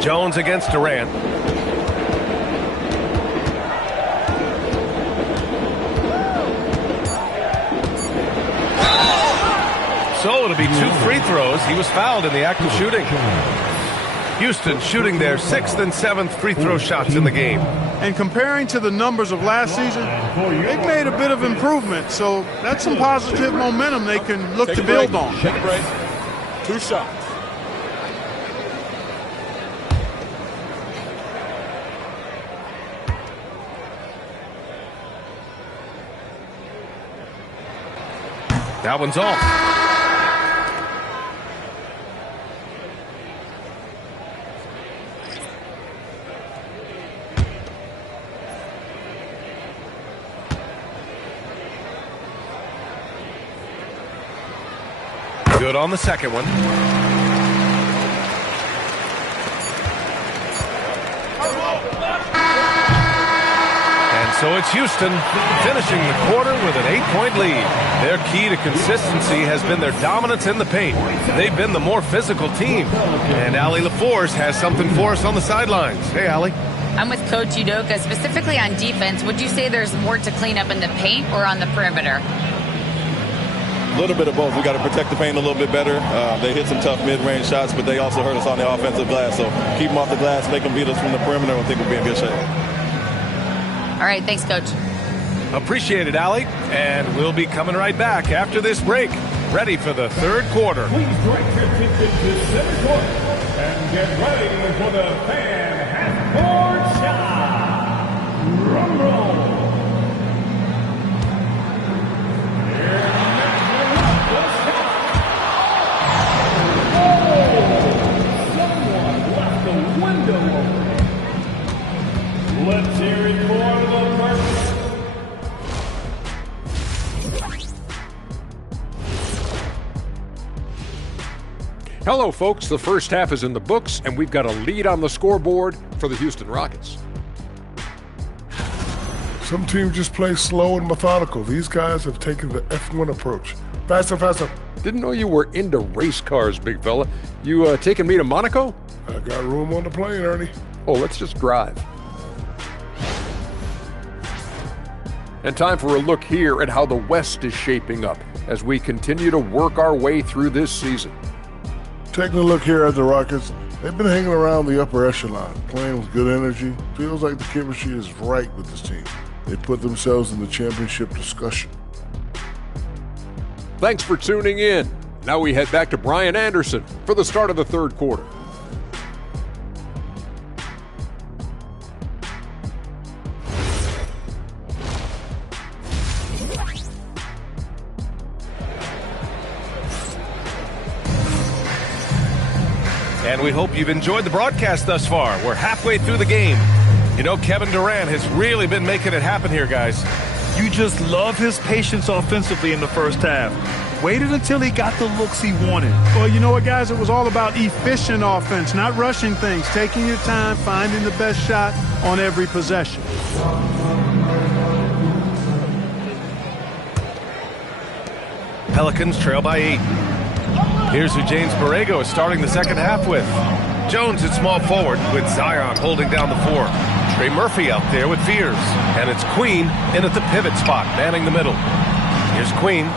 Jones against Durant. So it'll be 2 free throws. He was fouled in the act of shooting. Houston shooting their 6th and 7th free throw shots in the game. And comparing to the numbers of last season, they've made a bit of improvement. So that's some positive momentum they can look to build on. Take a break. 2 shots. That one's off. Good on the second one. And so it's Houston finishing the quarter with an 8-point lead. Their key to consistency has been their dominance in the paint. They've been the more physical team. And Allie LaForce has something for us on the sidelines. Hey, Allie. I'm with Coach Udoka. Specifically on defense, would you say there's more to clean up in the paint or on the perimeter? A little bit of both. We got to protect the paint a little bit better. They hit some tough mid-range shots, but they also hurt us on the offensive glass. So keep them off the glass, make them beat us from the perimeter, and I think we'll be in good shape. All right, thanks, Coach. Appreciate it, Allie. And we'll be coming right back after this break. ready for the third quarter. Please direct your attention to center court and get ready for the fan half-court shot. Drum roll. Let's hear it for the first. Hello, folks. The first half is in the books, and we've got a lead on the scoreboard for the Houston Rockets. Some teams just play slow and methodical. These guys have taken the F1 approach. Faster, faster. Didn't know you were into race cars, big fella. You taking me to Monaco? I got room on the plane, Ernie. Oh, let's just drive. And time for a look here at how the West is shaping up as we continue to work our way through this season. Taking a look here at the Rockets, they've been hanging around the upper echelon, playing with good energy. Feels like the chemistry is right with this team. They put themselves in the championship discussion. Thanks for tuning in. Now we head back to Brian Anderson for the start of the third quarter. And we hope you've enjoyed the broadcast thus far. We're halfway through the game. You know, Kevin Durant has really been making it happen here, guys. You just love his patience offensively in the first half. Waited until he got the looks he wanted. Well, you know what, guys? It was all about efficient offense, not rushing things, taking your time, finding the best shot on every possession. Pelicans trail by 8. Here's who James Borrego is starting the second half with. Jones at small forward with Zion holding down the 4. Trey Murphy out there with Fears. And it's Queen in at the pivot spot, manning the middle. Here's Queen.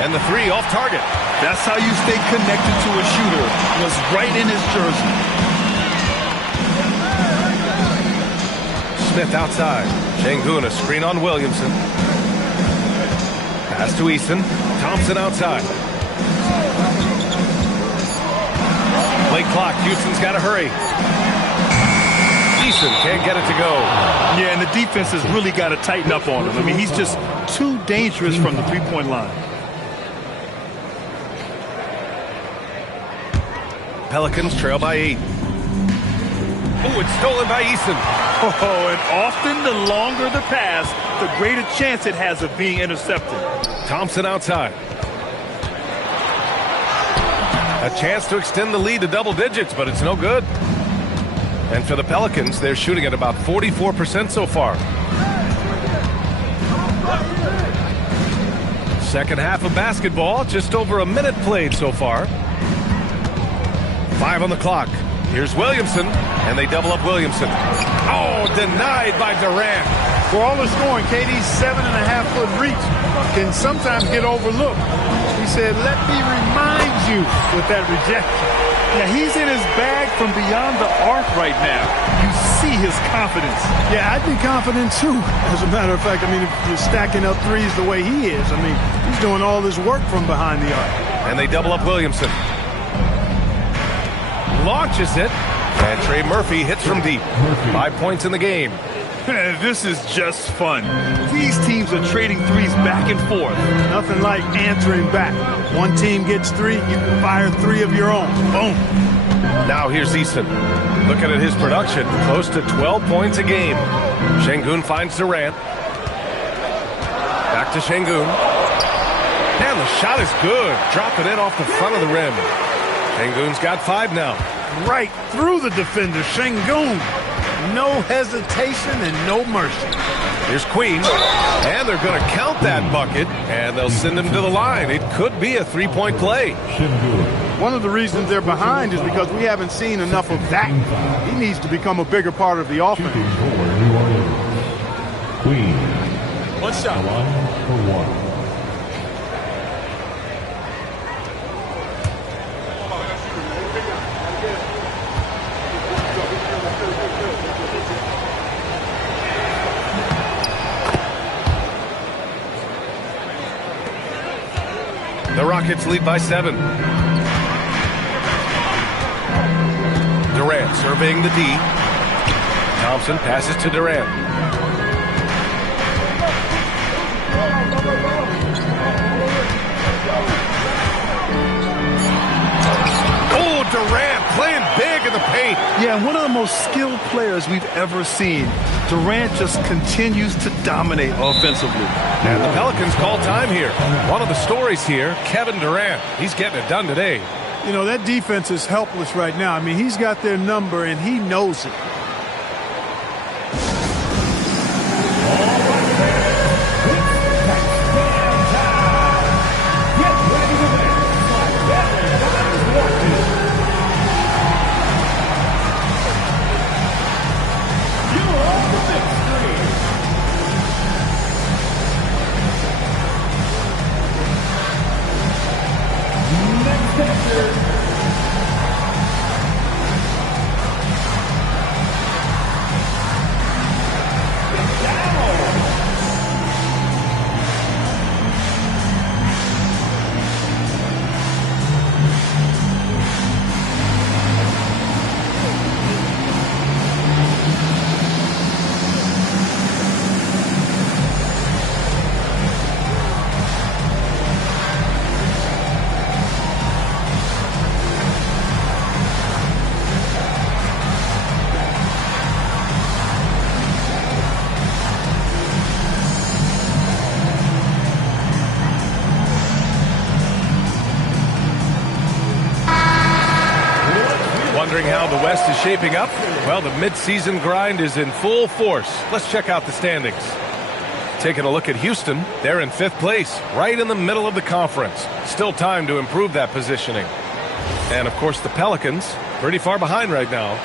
And the 3 off target. That's how you stay connected to a shooter. Was right in his jersey. Smith outside. Şengün a screen on Williamson. Pass to Easton. Thompson outside. Play clock. Houston's got to hurry. Easton can't get it to go. Yeah, and the defense has really got to tighten up on him. I mean, he's just too dangerous from the three-point line. Pelicans trail by 8. Oh, it's stolen by Easton. Oh, and often the longer the pass, the greater chance it has of being intercepted. Thompson outside. A chance to extend the lead to double digits, but it's no good. And for the Pelicans, they're shooting at about 44% so far. Second half of basketball, just over a minute played so far. 5 on the clock. Here's Williamson, and they double up Williamson. Oh, denied by Durant. For all the scoring, KD's 7.5-foot reach can sometimes get overlooked. He said, "Let me remind you," with that rejection. Yeah, he's in his bag from beyond the arc right now. You see his confidence. Yeah, I'd be confident too. As a matter of fact, I mean, if you're stacking up threes the way he is, I mean, he's doing all this work from behind the arc. And they double up Williamson. Launches it, and Trey Murphy hits from deep. 5 points in the game. This is just fun. These teams are trading threes back and forth. Nothing like answering back. One team gets 3, you can fire 3 of your own. Boom. Now here's Easton. Looking at his production, close to 12 points a game. Şengün finds Durant. Back to Şengün. And the shot is good. Dropping it off the front of the rim. Şengün's got 5 now. Right through the defender, Şengün. No hesitation and no mercy. Here's Queen, and they're going to count that bucket, and they'll send him to the line. It could be a three-point play. One of the reasons they're behind is because we haven't seen enough of that. He needs to become a bigger part of the offense. Queen. One shot. Line for 1. The Rockets lead by 7. Durant surveying the D. Thompson passes to Durant. Oh, Durant playing big in the paint. Yeah, one of the most skilled players we've ever seen. Durant just continues to dominate offensively. And the Pelicans call time here. One of the stories here, Kevin Durant. He's getting it done today. You know, that defense is helpless right now. I mean, he's got their number, and he knows it. Wondering how the West is shaping up? Well, the midseason grind is in full force. Let's check out the standings. Taking a look at Houston, they're in 5th place, right in the middle of the conference. Still time to improve that positioning. And, of course, the Pelicans, pretty far behind right now.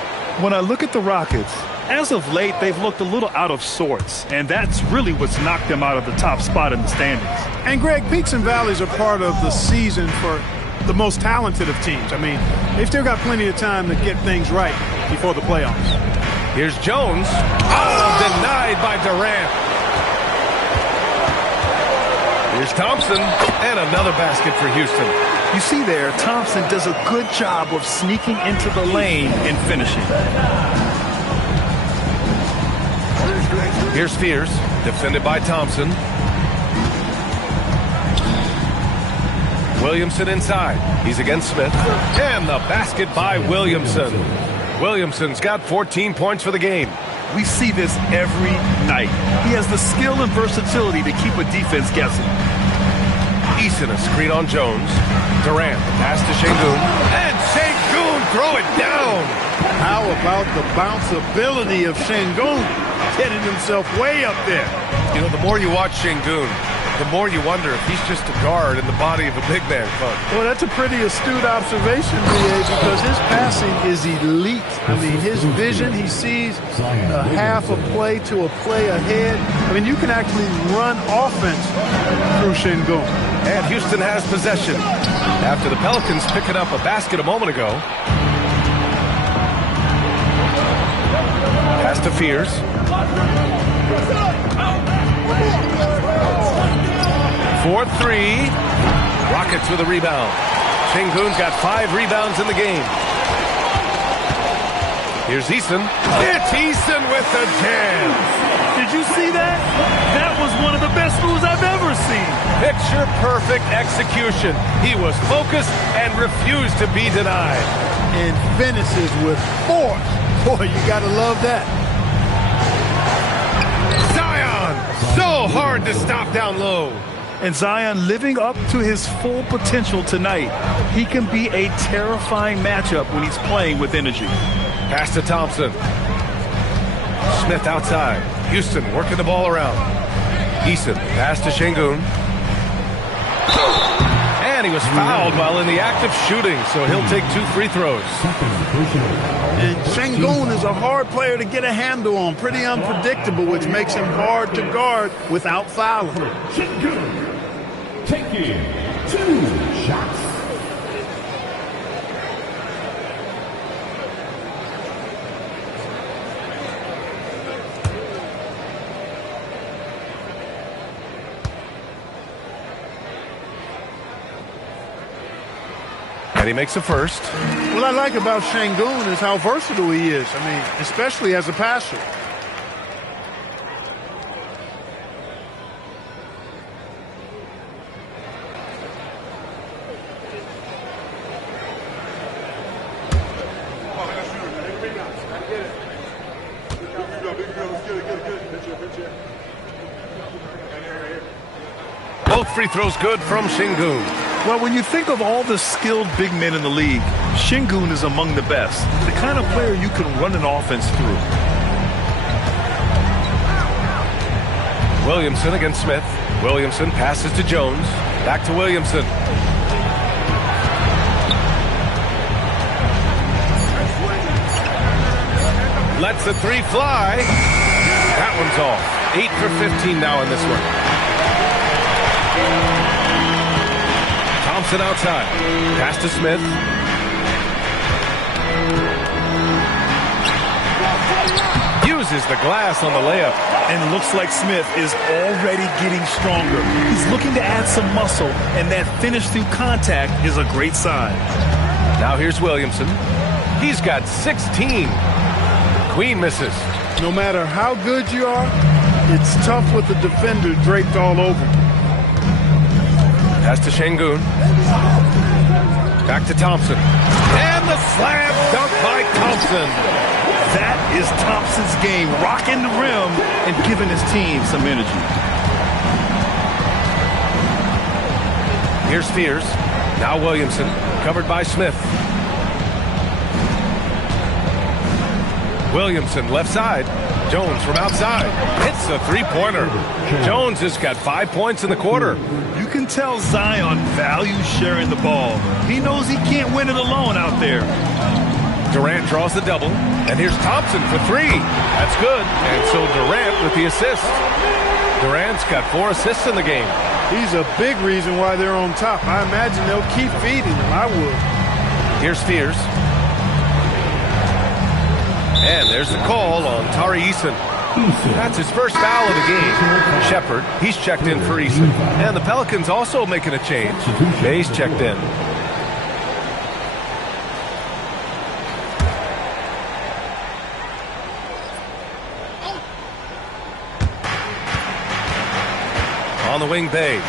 When I look at the Rockets, as of late, they've looked a little out of sorts, and that's really what's knocked them out of the top spot in the standings. And, Greg, peaks and valleys are part of the season for the most talented of teams. I mean, they've still got plenty of time to get things right before the playoffs. Here's Jones. Oh, denied by Durant. Here's Thompson, and another basket for Houston. You see there, Thompson does a good job of sneaking into the lane and finishing. Here's Fears, defended by Thompson. Williamson inside. He's against Smith. And the basket by Williamson. Williamson's got 14 points for the game. We see this every night. He has the skill and versatility to keep a defense guessing. Eason a screen on Jones. Durant, the pass to Şengün. And Şengün throw it down. How about the bounceability of Şengün? Getting himself way up there. You know, the more you watch Şengün, the more you wonder if he's just a guard in the body of a big man. Well, that's a pretty astute observation, B.A., because his passing is elite. I mean, his vision, he sees a half a play to a play ahead. I mean, you can actually run offense through Şengün. And Houston has possession after the Pelicans picking up a basket a moment ago. Pass to Fears. 4-3. Rockets with a rebound. Şengün's got 5 rebounds in the game. Here's Eason. It's Eason with the jam. Did you see that? That was one of the best moves I've ever seen. Picture perfect execution. He was focused and refused to be denied. And finishes with force. Boy, you gotta love that. Zion! So hard to stop down low. And Zion living up to his full potential tonight. He can be a terrifying matchup when he's playing with energy. Pass to Thompson. Smith outside. Houston working the ball around. Eason, pass to Şengün. And he was fouled while in the act of shooting, so he'll take 2 free throws. And Şengün is a hard player to get a handle on, pretty unpredictable, which makes him hard to guard without fouling. Şengün taking 2 shots. he makes a first. What I like about Şengün is how versatile he is. I mean, especially as a passer. Both free throws good from Şengün. Well, when you think of all the skilled big men in the league, Şengün is among the best. The kind of player you can run an offense through. Williamson against Smith. Williamson passes to Jones. Back to Williamson. Lets the three fly. That one's off. 8 for 15 now in this one. Thompson outside. Pass to Smith. Uses the glass on the layup. And looks like Smith is already getting stronger. He's looking to add some muscle, and that finish through contact is a great sign. Now here's Williamson. He's got 16. Queen misses. No matter how good you are, it's tough with the defender draped all over. Pass to Şengün. Back to Thompson. And the slam dunk by Thompson. That is Thompson's game, rocking the rim and giving his team some energy. Here's Fears. Now Williamson, covered by Smith. Williamson left side. Jones from outside. Hits a three-pointer. Jones has got 5 points in the quarter. You can tell Zion values sharing the ball. He knows he can't win it alone out there. Durant draws the double. And here's Thompson for three. That's good. And so Durant with the assist. Durant's got 4 assists in the game. He's a big reason why they're on top. I imagine they'll keep feeding him. I would. Here's Fears. And there's the call on Tari Eason. That's his first foul of the game. Shepard, he's checked in for Eason. And the Pelicans also making a change. Bay's checked in. On the wing, Bay.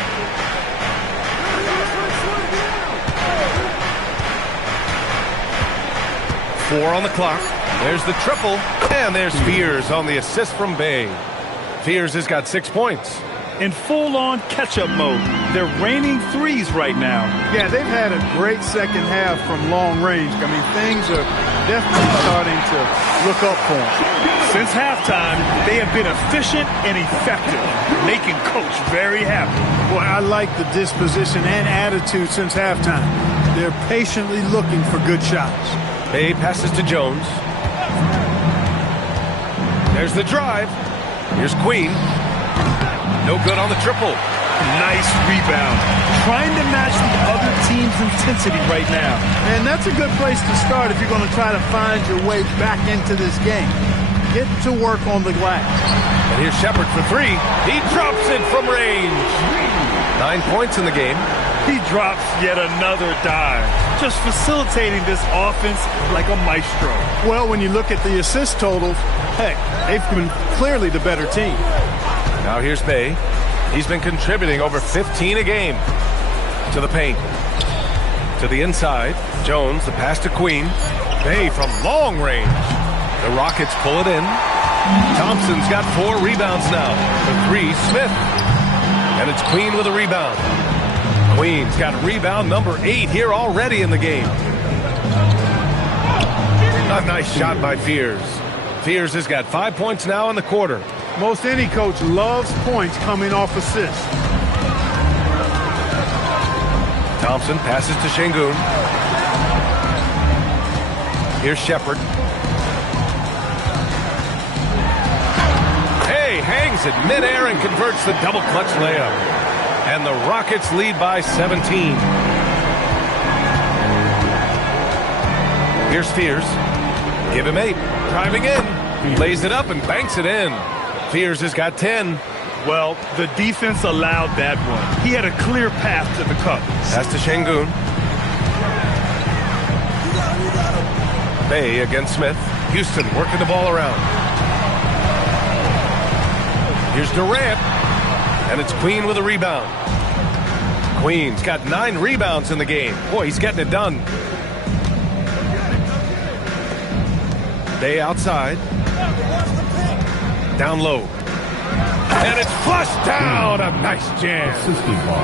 Four on the clock. There's the triple, and there's Fears on the assist from Bay. Fears has got 6 points. In full-on catch-up mode. They're raining threes right now. Yeah, they've had a great second half from long range. I mean, things are definitely starting to look up for them. Since halftime, they have been efficient and effective, making Coach very happy. Well, I like the disposition and attitude since halftime. They're patiently looking for good shots. Bay passes to Jones. There's the drive. Here's Queen. No good on the triple. Nice rebound. Trying to match the other team's intensity right now. And that's a good place to start if you're going to try to find your way back into this game. Get to work on the glass. And here's Shepard for three. He drops it from range. 9 points in the game. He drops yet another dive. Just facilitating this offense like a maestro. Well, when you look at the assist totals, heck, they've been clearly the better team. Now here's Bay. He's been contributing over 15 a game. To the paint. To the inside. Jones, the pass to Queen. Bay from long range. The Rockets pull it in. Thompson's got 4 rebounds now. The three, Smith. And it's Queen with a rebound. Queen's got rebound number 8 here already in the game. A nice shot by Fears. Fears has got 5 points now in the quarter. Most any coach loves points coming off assists. Thompson passes to Şengün. Here's Shepard. Hey, hangs it midair and converts the double clutch layup. And the Rockets lead by 17. Here's Fears. Give him 8. Driving in. He lays it up and banks it in. Fears has got 10. Well, the defense allowed that one. He had a clear path to the cup. Pass to Şengün. Bay against Smith. Houston working the ball around. Here's Durant. And it's Queen with a rebound. Queen's got 9 rebounds in the game. Boy, he's getting it done. Bay outside. Down low. And it's flushed down. A nice jam.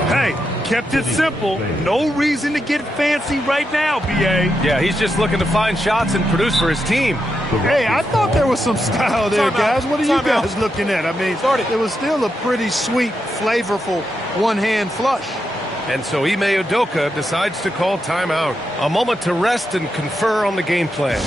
Hey, kept it simple. No reason to get fancy right now, B.A. Yeah, he's just looking to find shots and produce for his team. Hey, I thought there was some style there, guys. What are you guys looking at? I mean, it was still a pretty sweet, flavorful one-hand flush. And so Ime Udoka decides to call timeout. A moment to rest and confer on the game plan.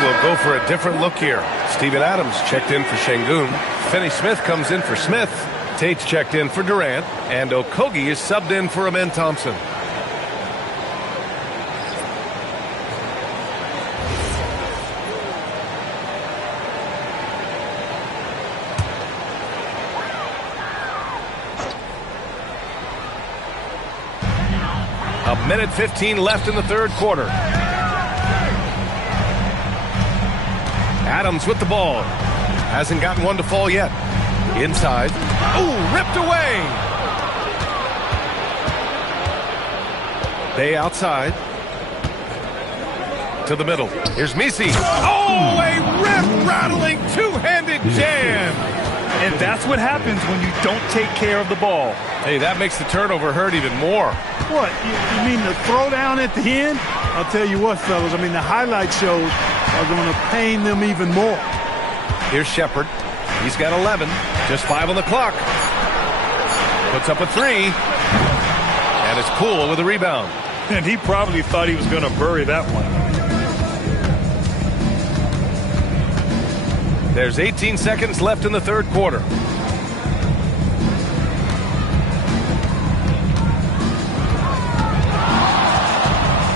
Will go for a different look here. Steven Adams checked in for Şengün. Finney Smith comes in for Smith. Tate's checked in for Durant. And Okogie is subbed in for Amen Thompson. A minute 15 left in the third quarter. Adams with the ball. Hasn't gotten one to fall yet. Inside. Ooh, ripped away. Bay outside. To the middle. Here's Misi. Oh, a rip-rattling two-handed jam. And that's what happens when you don't take care of the ball. Hey, that makes the turnover hurt even more. What? You mean the throwdown at the end? I'll tell you what, fellas. I mean, the highlight shows are going to pain them even more. Here's Shepherd. He's got 11. Just 5 on the clock. Puts up a 3. And it's Poole with a rebound. And he probably thought he was going to bury that one. There's 18 seconds left in the third quarter.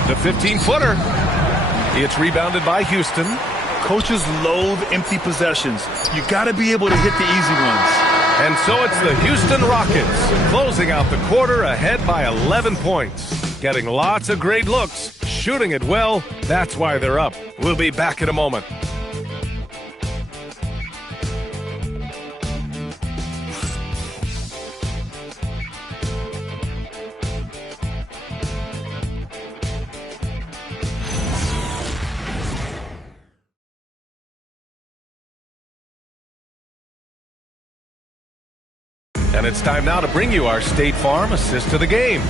The 15-footer. It's rebounded by Houston. Coaches loathe empty possessions. You got to be able to hit the easy ones. And so it's the Houston Rockets closing out the quarter ahead by 11 points. Getting lots of great looks, shooting it well. That's why they're up. We'll be back in a moment. And it's time now to bring you our State Farm assist to the game.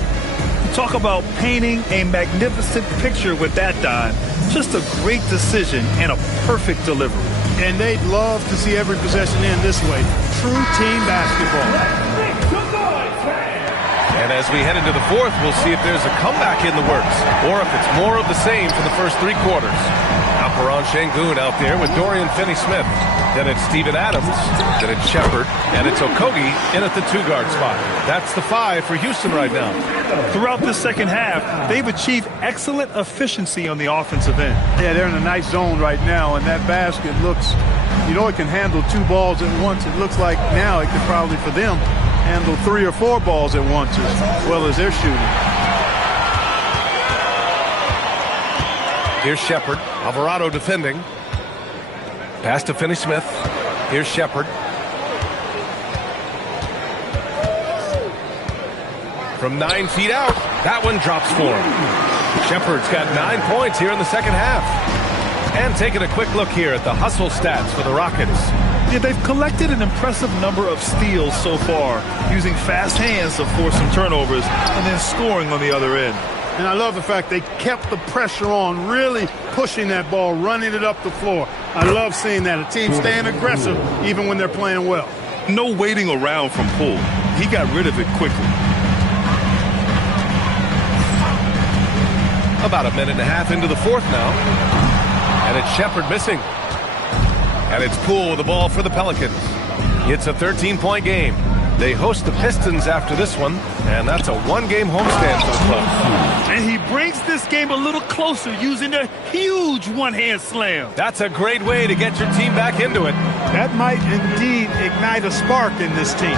Talk about painting a magnificent picture with that, Don. Just a great decision and a perfect delivery. And they'd love to see every possession end this way. True team basketball. And as we head into the fourth, we'll see if there's a comeback in the works or if it's more of the same for the first 3 quarters. Alperen Şengün out there with Dorian Finney-Smith. Then it's Steven Adams. Then it's Shepherd. And it's Okogie in at the 2-guard spot. That's the 5 for Houston right now. Throughout the second half, they've achieved excellent efficiency on the offensive end. Yeah, they're in a nice zone right now, and that basket looks, you know, it can handle 2 balls at once. It looks like now it could probably, for them, handle 3 or 4 balls at once as well as they're shooting. Here's Shepherd. Alvarado defending. Pass to Finney-Smith. Here's Shepherd. From 9 feet out, that one drops for him. Shepard's got 9 points here in the second half. And taking a quick look here at the hustle stats for the Rockets. Yeah, they've collected an impressive number of steals so far, using fast hands to force some turnovers and then scoring on the other end. And I love the fact they kept the pressure on, really pushing that ball, running it up the floor. I love seeing that. A team staying aggressive even when they're playing well. No waiting around from Poole. He got rid of it quickly. About a minute and a half into the fourth now. And it's Shepard missing. And it's Poole with the ball for the Pelicans. It's a 13-point game. They host the Pistons after this one, and that's a one-game homestand for the club. And he brings this game a little closer using a huge one-hand slam. That's a great way to get your team back into it. That might indeed ignite a spark in this team.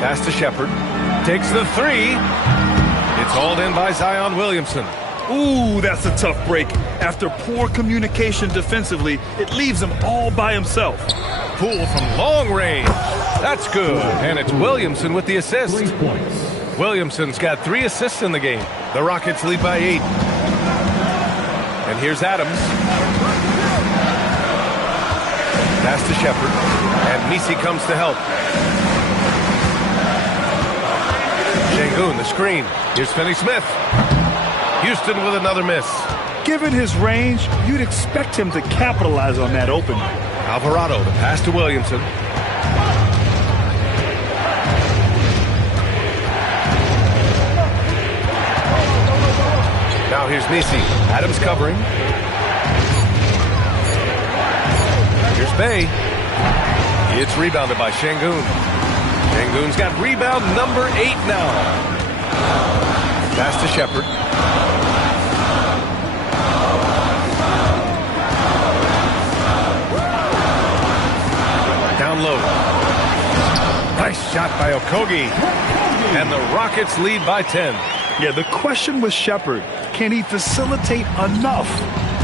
Pass to Shepard. Takes the three. It's hauled in by Zion Williamson. Ooh, that's a tough break. After poor communication defensively, it leaves him all by himself. Poole from long range. That's good. And it's Williamson with the assist. 3 points. Williamson's got 3 assists in the game. The Rockets lead by 8. And here's Adams. Pass to Shepard. And Messi comes to help. Şengün, the screen. Here's Finney-Smith. Houston with another miss. Given his range, you'd expect him to capitalize on that opening. Alvarado, the pass to Williamson. Now here's Messi. Adams covering. Here's Bey. It's rebounded by Şengün. Şengün's got rebound number 8 now. Pass to Shepard. Down low. Nice shot by Okogie. And the Rockets lead by 10. Yeah, the question was Shepard. Can he facilitate enough?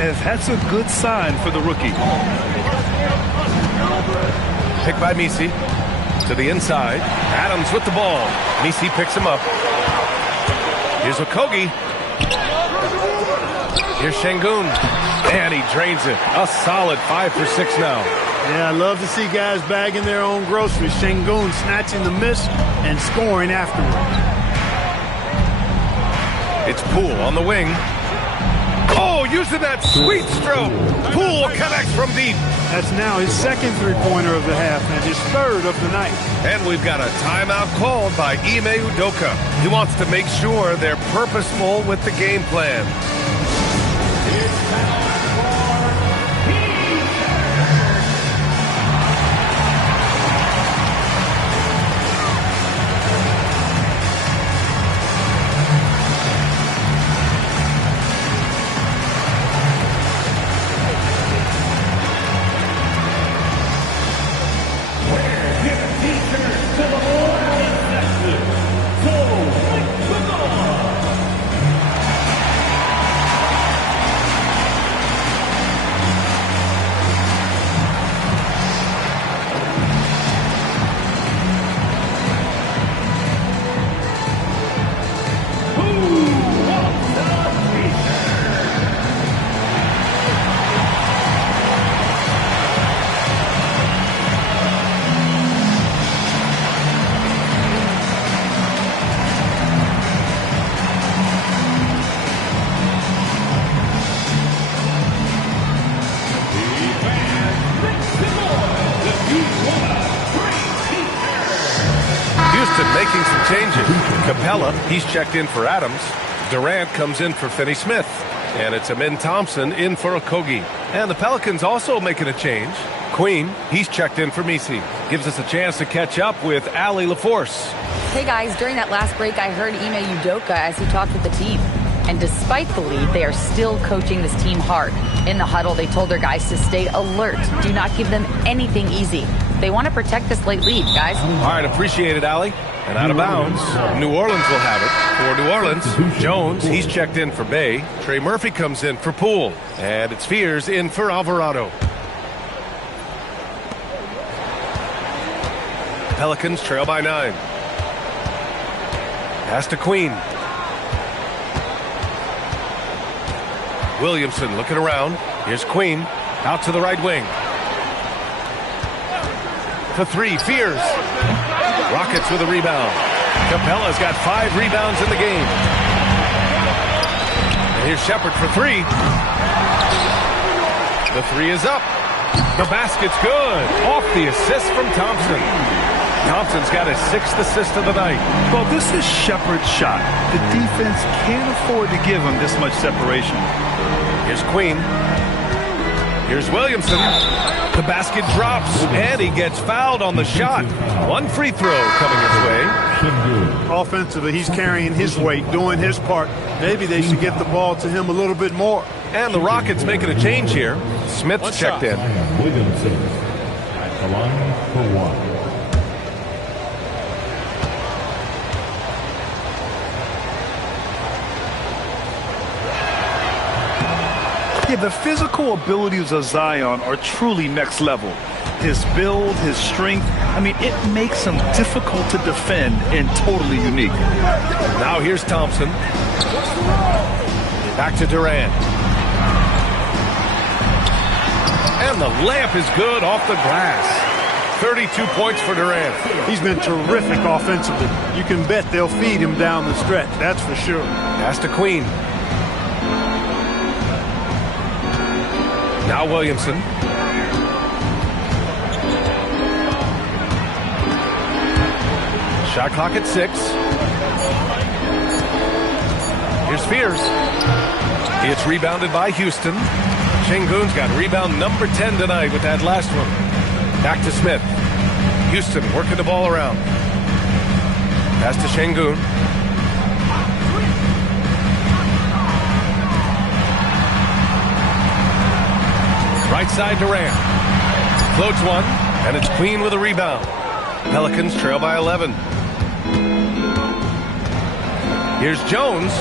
As that's a good sign for the rookie. Picked by Messi. To the inside. Adams with the ball. Messi picks him up. Here's Okogie. Here's Şengün. And he drains it. A solid 5 for 6 now. Yeah, I love to see guys bagging their own groceries. Şengün snatching the miss and scoring afterward. It's Poole on the wing. Oh, using that sweet stroke. Poole connects from deep. That's now his second three-pointer of the half and his third of the night. And we've got a timeout called by Ime Udoka. He wants to make sure they're purposeful with the game plan. Making some changes. Capella, he's checked in for Adams. Durant comes in for Finney-Smith. And it's Amin Thompson in for Okogie. And the Pelicans also making a change. Queen, he's checked in for Messi. Gives us a chance to catch up with Allie LaForce. Hey guys, during that last break, I heard Ime Udoka as he talked with the team. And despite the lead, they are still coaching this team hard. In the huddle, they told their guys to stay alert. Do not give them anything easy. They want to protect this late lead, guys. All right, appreciate it, Allie. And out of bounds, New Orleans will have it. For New Orleans, Jones, he's checked in for Bey. Trey Murphy comes in for Poole. And it's Fears in for Alvarado. Pelicans trail by 9. Pass to Queen. Williamson looking around. Here's Queen. Out to the right wing. To three. Fears. Rockets with a rebound. Capella's got 5 rebounds in the game. And here's Shepard for 3. The 3 is up. The basket's good. Off the assist from Thompson. Thompson's got his 6th assist of the night. Well, this is Shepard's shot. The defense can't afford to give him this much separation. Here's Queen. Here's Williamson. The basket drops, and he gets fouled on the shot. 1 free throw coming his way. Offensively, he's carrying his weight, doing his part. Maybe they should get the ball to him a little bit more. And the Rockets making a change here. Smith's checked in. Williamson at the line for 1. Yeah, the physical abilities of Zion are truly next level. His build, his strength, I mean, it makes him difficult to defend and totally unique. Now here's Thompson. Back to Durant. And the layup is good off the glass. 32 points for Durant. He's been terrific offensively. You can bet they'll feed him down the stretch, that's for sure. Pass to Queen. Now Williamson. Shot clock at 6. Here's Fears. It's rebounded by Houston. Şengün's got rebound number 10 tonight with that last one. Back to Smith. Houston working the ball around. Pass to Şengün. Right side Durant. Floats one, and it's Queen with a rebound. Pelicans trail by 11. Here's Jones.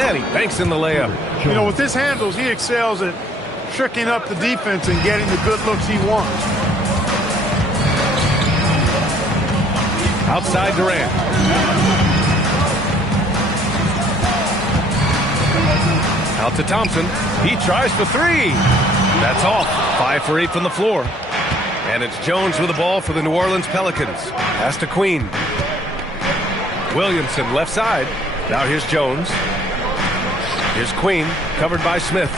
And he banks in the layup. You know, with his handles, he excels at tricking up the defense and getting the good looks he wants. Outside Durant. Out to Thompson. He tries for 3. That's off. 5 for 8 from the floor. And it's Jones with the ball for the New Orleans Pelicans. Pass to Queen. Williamson left side. Now here's Jones. Here's Queen, covered by Smith.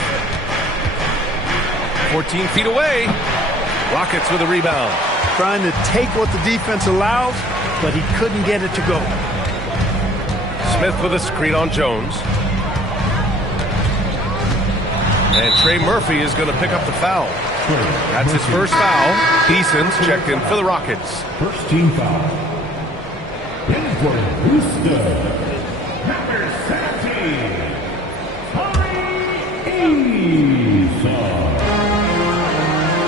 14 feet away. Rockets with a rebound. Trying to take what the defense allows, but he couldn't get it to go. Smith with a screen on Jones. And Trey Murphy is going to pick up the foul. That's his first foul. Beeson's checked in for the Rockets. First team foul. In for Houston, number 17,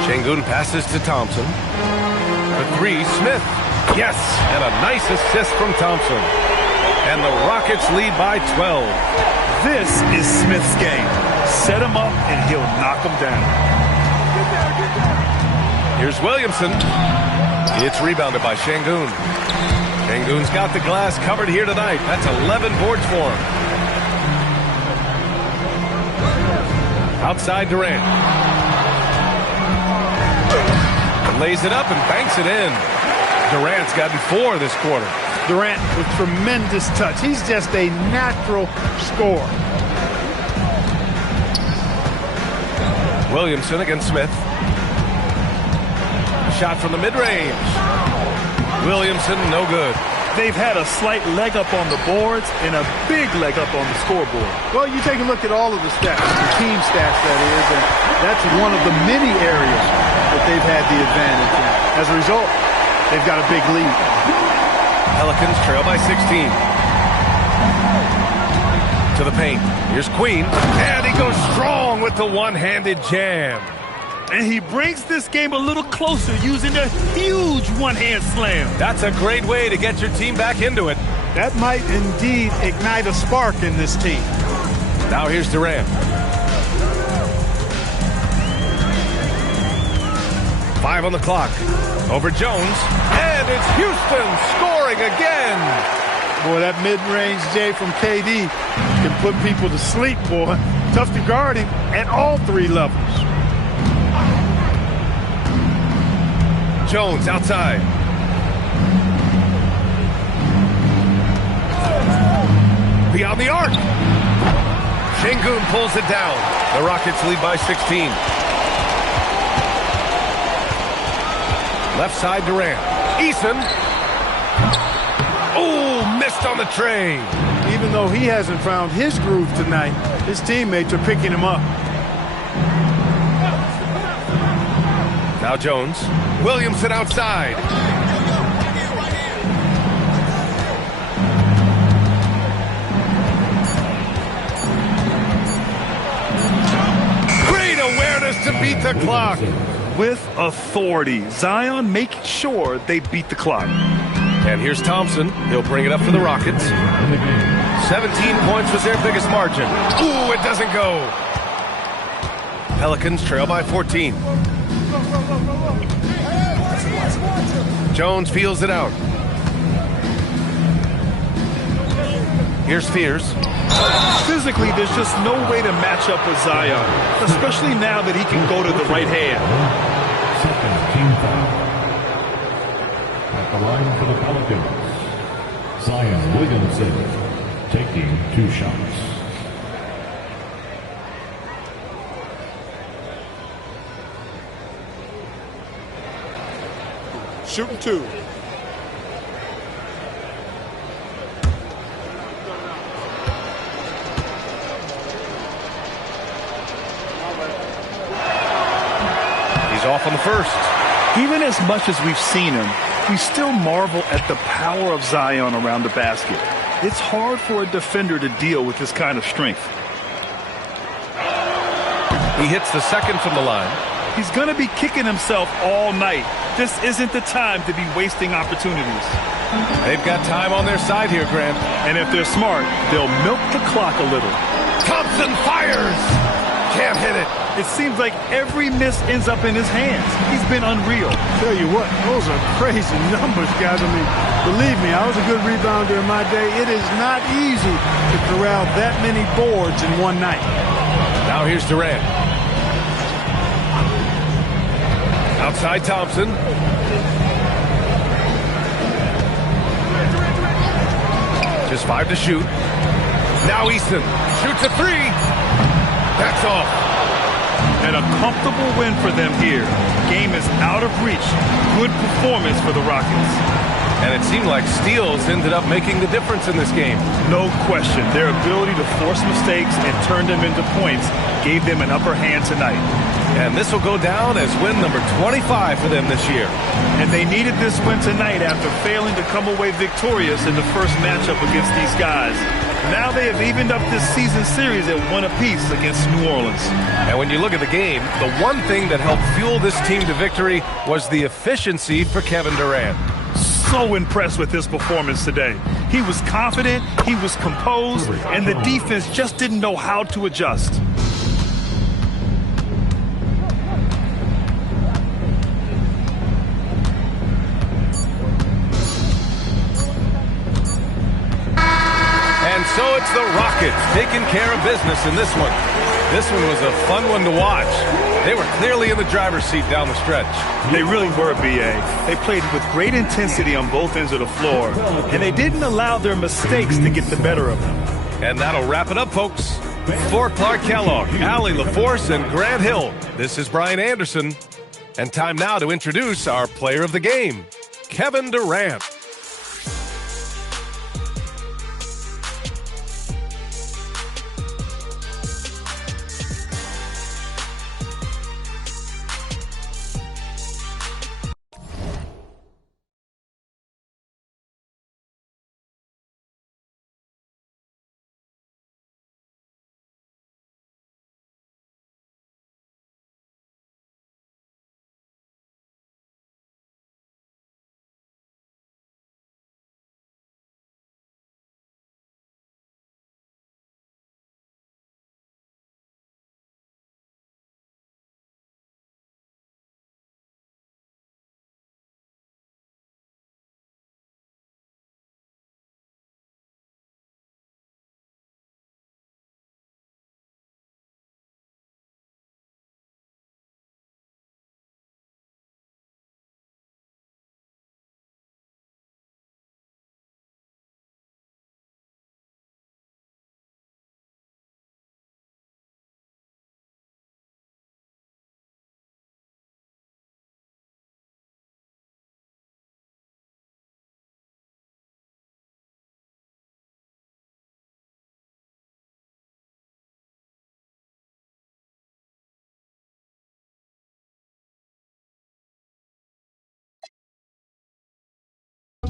Şengün passes to Thompson. The 3, Smith. Yes, and a nice assist from Thompson. And the Rockets lead by 12. This is Smith's game. Set him up, and he'll knock him down. Here's Williamson. It's rebounded by Şengün. Şengün's got the glass covered here tonight. That's 11 boards for him. Outside Durant. And lays it up and banks it in. Durant's gotten 4 this quarter. Durant with tremendous touch. He's just a natural scorer. Williamson against Smith. A shot from the mid-range. Williamson, no good. They've had a slight leg up on the boards and a big leg up on the scoreboard. Well, you take a look at all of the stats, the team stats that is, and that's one of the many areas that they've had the advantage in. As a result, they've got a big lead. Pelicans trail by 16. To the paint. Here's Queen. And he goes strong with the one-handed jam. And he brings this game a little closer using a huge one-hand slam. That's a great way to get your team back into it. That might indeed ignite a spark in this team. Now here's Durant. 5 on the clock. Over Jones. And it's Houston scoring again. Boy, that mid-range J from KD can put people to sleep, boy. Tough to guard him at all 3 levels. Jones outside. Beyond the arc. Şengün pulls it down. The Rockets lead by 16. Left side Durant. Eason. Oh, missed on the tray. Even though he hasn't found his groove tonight, his teammates are picking him up. Now Jones. Williamson outside. Great awareness to beat the clock. With authority, Zion making sure they beat the clock. And here's Thompson. He'll bring it up for the Rockets. 17 points was their biggest margin. Ooh, it doesn't go. Pelicans trail by 14. Jones feels it out. Here's Fears. Physically, there's just no way to match up with Zion, especially now that he can go to the right hand. Second team foul. At the line for the Pelicans, Zion Williamson taking 2 shots. Shooting 2. He's off on the first. Even as much as we've seen him, we still marvel at the power of Zion around the basket. It's hard for a defender to deal with this kind of strength. He hits the second from the line. He's going to be kicking himself all night. This isn't the time to be wasting opportunities. They've got time on their side here, Grant. And if they're smart, they'll milk the clock a little. Thompson fires! Can't hit it. It seems like every miss ends up in his hands. He's been unreal. Tell you what, those are crazy numbers, guys. I mean, believe me, I was a good rebounder in my day. It is not easy to corral that many boards in one night. Now here's Durant. Outside Thompson. Just 5 to shoot. Now Easton shoots a 3. That's off. And a comfortable win for them here. Game is out of reach. Good performance for the Rockets. And it seemed like steals ended up making the difference in this game. No question. Their ability to force mistakes and turn them into points gave them an upper hand tonight. And this will go down as win number 25 for them this year. And they needed this win tonight after failing to come away victorious in the first matchup against these guys. Now they have evened up this season series at 1 apiece against New Orleans. And when you look at the game, the one thing that helped fuel this team to victory was the efficiency for Kevin Durant. So impressed with his performance today. He was confident, he was composed, and the defense just didn't know how to adjust. And so it's the Rockets taking care of business in this one. This one was a fun one to watch. They were clearly in the driver's seat down the stretch. They really were, B.A. They played with great intensity on both ends of the floor, and they didn't allow their mistakes to get the better of them. And that'll wrap it up, folks. For Clark Kellogg, Allie LaForce, and Grant Hill, this is Brian Anderson. And time now to introduce our player of the game, Kevin Durant.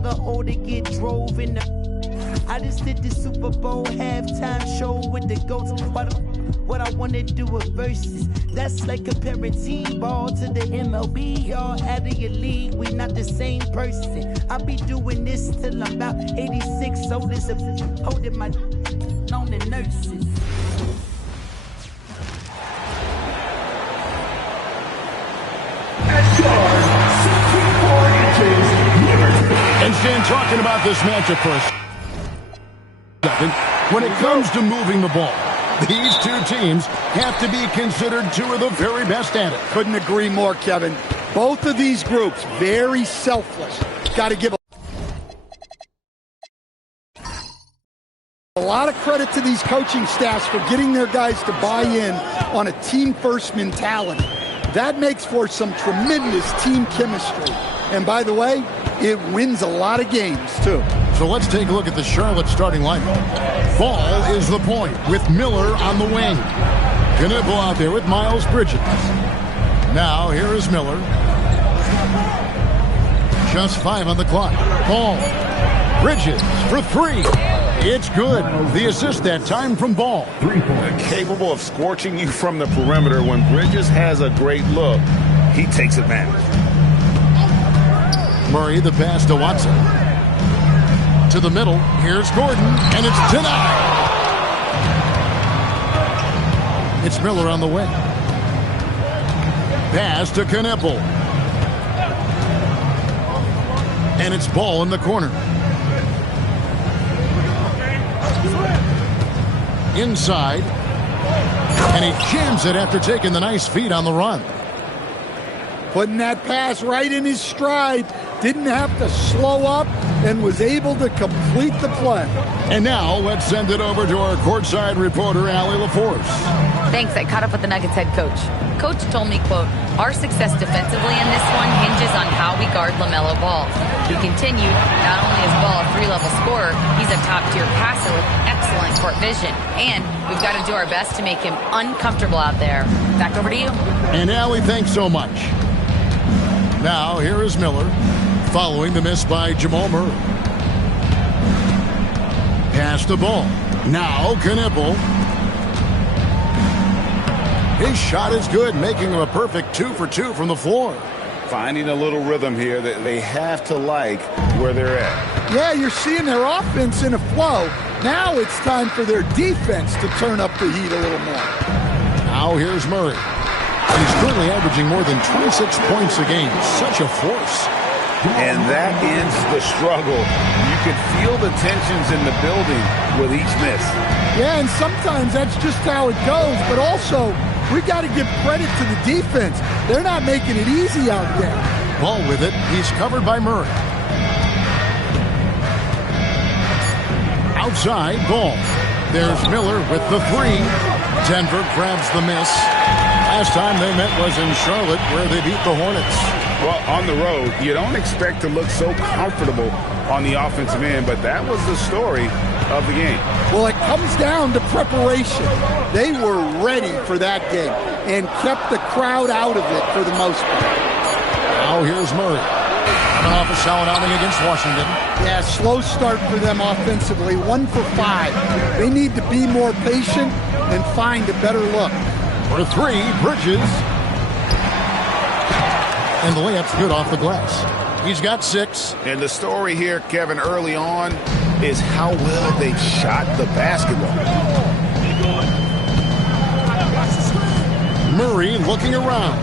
never old to get drove in the. I just did the Super Bowl halftime show with the GOATs. What I wanna do with verses. That's like comparing team ball to the MLB. Y'all out of your league, we not the same person. I'll be doing this till I'm about 86. So this holding my on the nurses. And Stan, talking about this matchup for a second, when it comes to moving the ball, these two teams have to be considered two of the very best at it. Couldn't agree more, Kevin. Both of these groups, very selfless. Got to give a lot of credit to these coaching staffs for getting their guys to buy in on a team-first mentality. That makes for some tremendous team chemistry. And by the way, it wins a lot of games, too. So let's take a look at the Charlotte starting lineup. Ball is the point with Miller on the wing. Knipple out there with Miles Bridges. Now here is Miller. Just 5 on the clock. Ball. Bridges for 3. It's good. The assist that time from Ball. Capable of scorching you from the perimeter. When Bridges has a great look, he takes advantage. Murray, the pass to Watson. To the middle. Here's Gordon, and it's denied. It's Miller on the wing. Pass to Knipple. And it's Ball in the corner. Inside. And he jams it after taking the nice feed on the run. Putting that pass right in his stride. Didn't have to slow up and was able to complete the play. And now let's send it over to our courtside reporter, Allie LaForce. Thanks. I caught up with the Nuggets head coach. Coach told me, quote, our success defensively in this one hinges on how we guard LaMelo Ball. He continued, not only is Ball a 3-level scorer, he's a top-tier passer with excellent court vision. And we've got to do our best to make him uncomfortable out there. Back over to you. And Allie, thanks so much. Now here is Miller, following the miss by Jamal Murray. Pass the ball. Now Knipple. His shot is good, making him a perfect 2 for 2 from the floor. Finding a little rhythm here that they have to like where they're at. Yeah, you're seeing their offense in a flow. Now it's time for their defense to turn up the heat a little more. Now here's Murray. He's currently averaging more than 26 points a game. Such a force. And that ends the struggle. You can feel the tensions in the building with each miss. Yeah, and sometimes that's just how it goes. But also, we got to give credit to the defense. They're not making it easy out there. Ball with it. He's covered by Murray. Outside, Ball. There's Miller with the 3. Denver grabs the miss. Last time they met was in Charlotte, where they beat the Hornets. Well, on the road, you don't expect to look so comfortable on the offensive end, but that was the story of the game. Well, it comes down to preparation. They were ready for that game and kept the crowd out of it for the most part. Now here's Murray. Coming off a solid outing against Washington. Yeah, slow start for them offensively. 1 for 5. They need to be more patient and find a better look. For 3, Bridges. And the layup's good off the glass. He's got 6. And the story here, Kevin, early on is how well they shot the basketball. Murray looking around.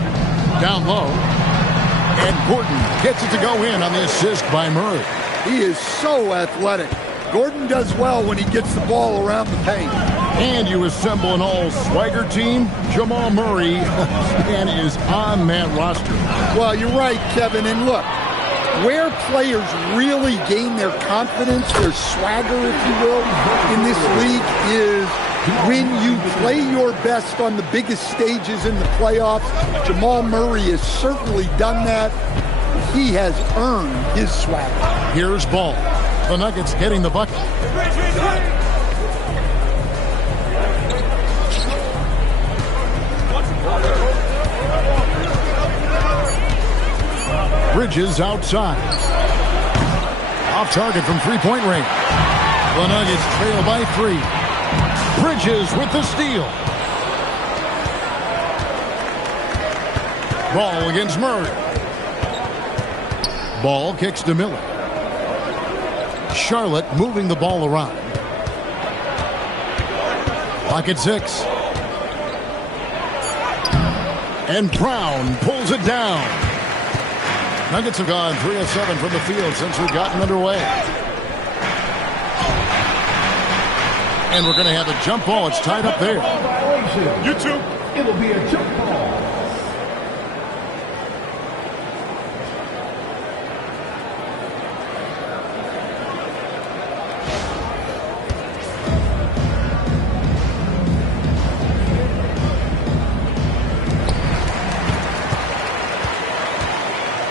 Down low. And Gordon gets it to go in on the assist by Murray. He is so athletic. Gordon does well when he gets the ball around the paint. And you assemble an all-swagger team. Jamal Murray and is on that roster. Well, you're right, Kevin. And look, where players really gain their confidence, their swagger, if you will, in this league is when you play your best on the biggest stages in the playoffs. Jamal Murray has certainly done that. He has earned his swagger. Here's Ball. The Nuggets getting the bucket. Bridges outside. Off target from three-point range. The Nuggets trail by 3. Bridges with the steal. Ball against Murray. Ball kicks to Miller. Charlotte moving the ball around. Clock at 6. And Brown pulls it down. Nuggets have gone 3 of 7 from the field since we've gotten underway. And we're going to have a jump ball. It's tied up there. YouTube. It'll be a jump ball.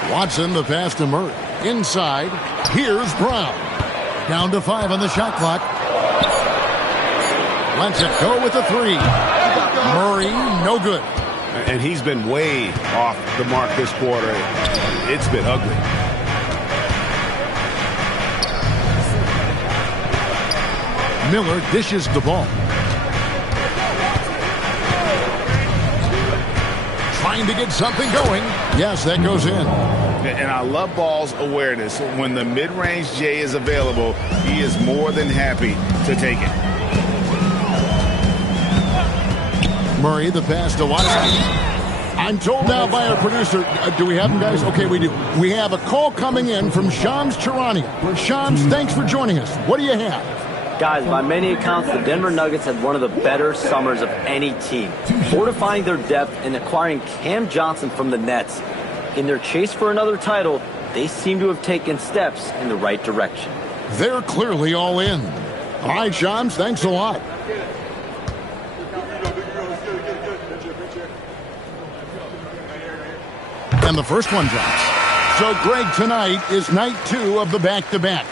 Watson, the pass to Murray. Inside, here's Brown. Down to 5 on the shot clock. Lets it go with the 3. Murray, no good. And he's been way off the mark this quarter. It's been ugly. Miller dishes the ball. Trying to get something going. Yes, that goes in. And I love Ball's awareness. When the mid-range J is available, he is more than happy to take it. Murray, the pass to Watson. I'm told now by our producer, do we have him, guys? Okay, we do. We have a call coming in from Shams Charania. Shams, thanks for joining us. What do you have? Guys, by many accounts, the Denver Nuggets had one of the better summers of any team, fortifying their depth and acquiring Cam Johnson from the Nets. In their chase for another title, they seem to have taken steps in the right direction. They're clearly all in. All right, Shams, thanks a lot. And the first one drops. So, Greg, tonight is night 2 of the back-to-back.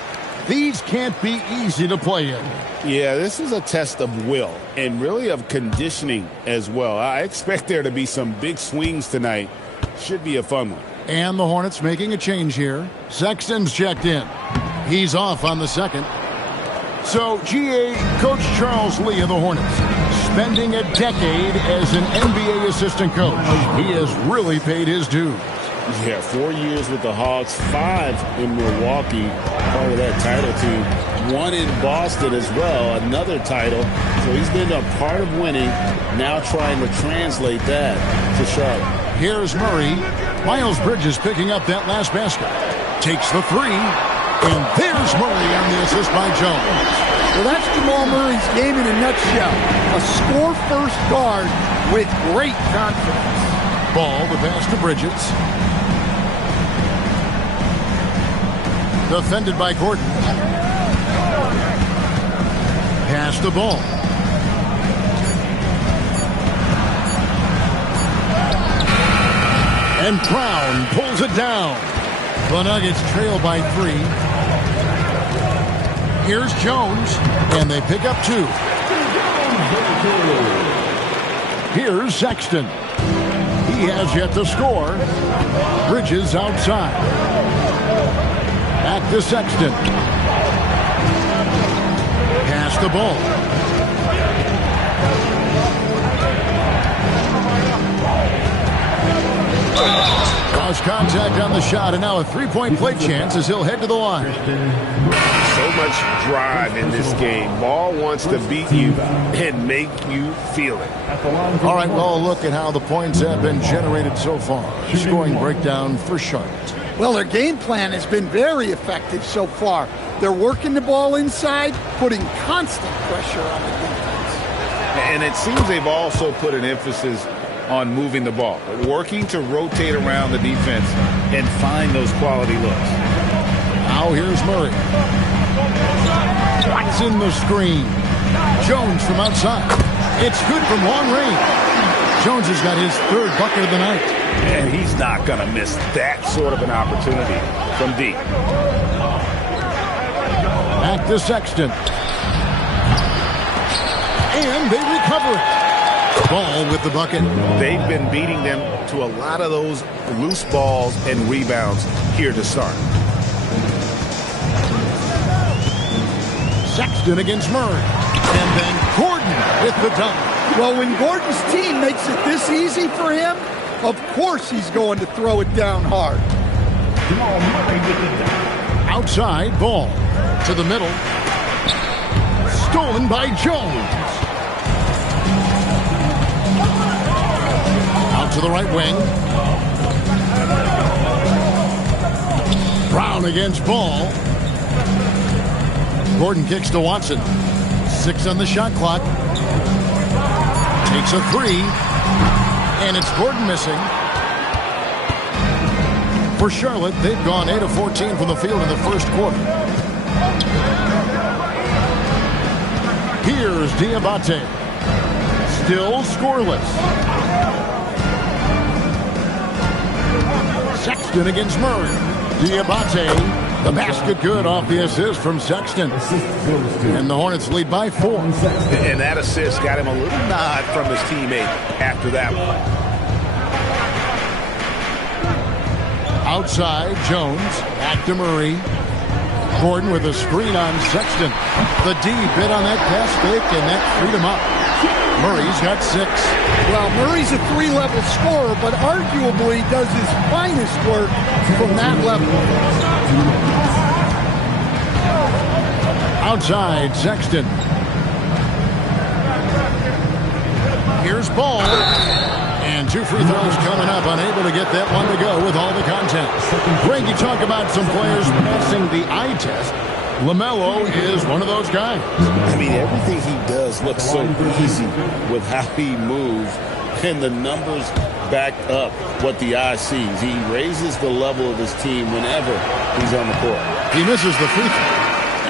These can't be easy to play in. Yeah, this is a test of will and really of conditioning as well. I expect there to be some big swings tonight. Should be a fun one. And the Hornets making a change here. Sexton's checked in. He's off on the second. So, GA, Coach Charles Lee of the Hornets, spending a decade as an NBA assistant coach. He has really paid his dues. Yeah, 4 years with the Hawks, 5 in Milwaukee, part of that title team. 1 in Boston as well, another title. So he's been a part of winning, now trying to translate that to Charlotte. Here's Murray. Miles Bridges picking up that last basket. Takes the 3. And there's Murray on the assist by Jones. Well, that's Jamal Murray's game in a nutshell. A score-first guard with great confidence. Ball, the pass to Bridges. Defended by Gordon. Pass the ball. And Brown pulls it down. The Nuggets trail by 3. Here's Jones, and they pick up 2. Here's Sexton. He has yet to score. Bridges outside. Back to Sexton. Pass the ball. Cross contact on the shot, and now a three-point play chance as he'll head to the line. So much drive in this game. Ball wants to beat you and make you feel it. All right, well, look at how the points have been generated so far. Scoring breakdown for Charlotte. Well, their game plan has been very effective so far. They're working the ball inside, putting constant pressure on the defense. And it seems they've also put an emphasis on moving the ball, working to rotate around the defense and find those quality looks. Now here's Murray. Watson the screen. Jones from outside. It's good from long range. Jones has got his 3rd bucket of the night. And he's not going to miss that sort of an opportunity from deep. Back to Sexton. And they recover it. Ball with the bucket. They've been beating them to a lot of those loose balls and rebounds here to start. Sexton against Murray. And then Gordon with the dunk. Well, when Gordon's team makes it this easy for him, of course he's going to throw it down hard. Outside, Ball to the middle. Stolen by Jones. Out to the right wing. Brown against Ball. Gordon kicks to Watson. 6 on the shot clock. Takes a 3. And it's Gordon missing. For Charlotte, they've gone 8 of 14 from the field in the first quarter. Here's Diabate. Still scoreless. Sexton against Murray. Diabate. The basket good off the assist from Sexton. And the Hornets lead by 4. And that assist got him a little nod from his teammate after that one. Outside, Jones. Back to Murray. Gordon with a screen on Sexton. The D bit on that pass fake, and that freed him up. Murray's got 6. Well, Murray's a 3-level scorer, but arguably does his finest work from that level. Outside, Sexton. Here's Ball. And 2 free throws coming up. Unable to get that one to go with all the content. Greg, you talk about some players passing the eye test. LaMelo is one of those guys. I mean, everything he does looks so easy with how he moves. And the numbers back up what the eye sees. He raises the level of his team whenever he's on the court. He misses the free throw.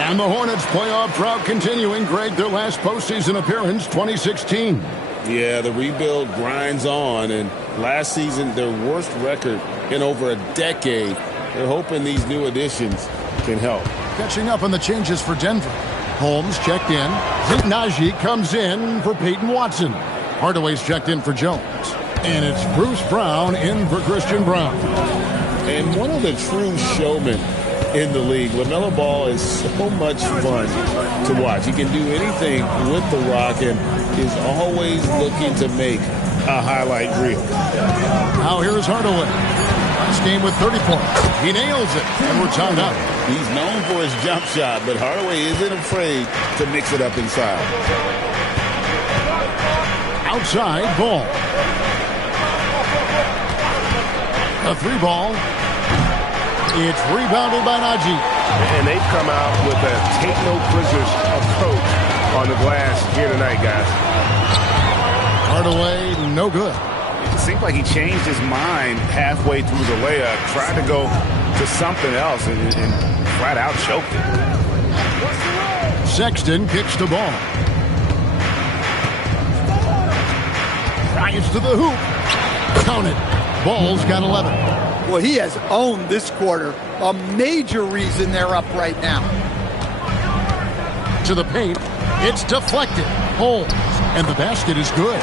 And the Hornets' playoff drought continuing. Greg, their last postseason appearance, 2016. Yeah, the rebuild grinds on. And last season, their worst record in over a decade. They're hoping these new additions can help. Catching up on the changes for Denver. Holmes checked in. Najee comes in for Peyton Watson. Hardaway's checked in for Jones. And it's Bruce Brown in for Christian Brown. And one of the true showmen in the league, LaMelo Ball is so much fun to watch. He can do anything with the rock and is always looking to make a highlight reel. Now here's Hardaway. Last game with 30 points. He nails it, and we're tied up. He's known for his jump shot, but Hardaway isn't afraid to mix it up inside. Outside, Ball. A 3 ball. It's rebounded by Najee. And they've come out with a take-no-prisoners approach on the glass here tonight, guys. Hardaway, no good. It seemed like he changed his mind halfway through the layup, tried to go to something else, and flat out choked it. Sexton kicks the ball. Drives to the hoop. Count it. Ball's got 11. Well, he has owned this quarter. A major reason they're up right now. To the paint. It's deflected. Holmes. And the basket is good.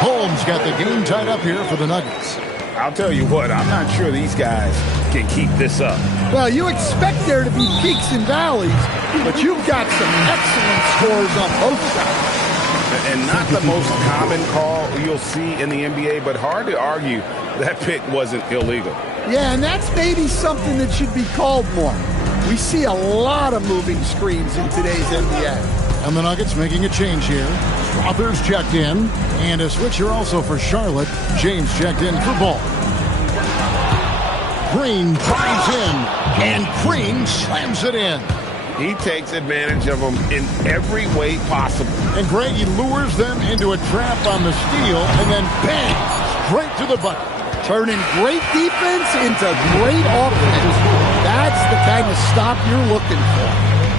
Holmes got the game tied up here for the Nuggets. I'll tell you what, I'm not sure these guys can keep this up. Well, you expect there to be peaks and valleys, but you've got some excellent scores on both sides. And not the most common call you'll see in the NBA, but hard to argue that pick wasn't illegal. Yeah, and that's maybe something that should be called more. We see a lot of moving screens in today's NBA. And the Nuggets making a change here. Struthers checked in. And a switcher also for Charlotte. James checked in for Ball. Green drives in. And Green slams it in. He takes advantage of them in every way possible. And Greg, he lures them into a trap on the steal. And then bang! Straight to the bucket. Turning great defense into great offense. That's the kind of stop you're looking for.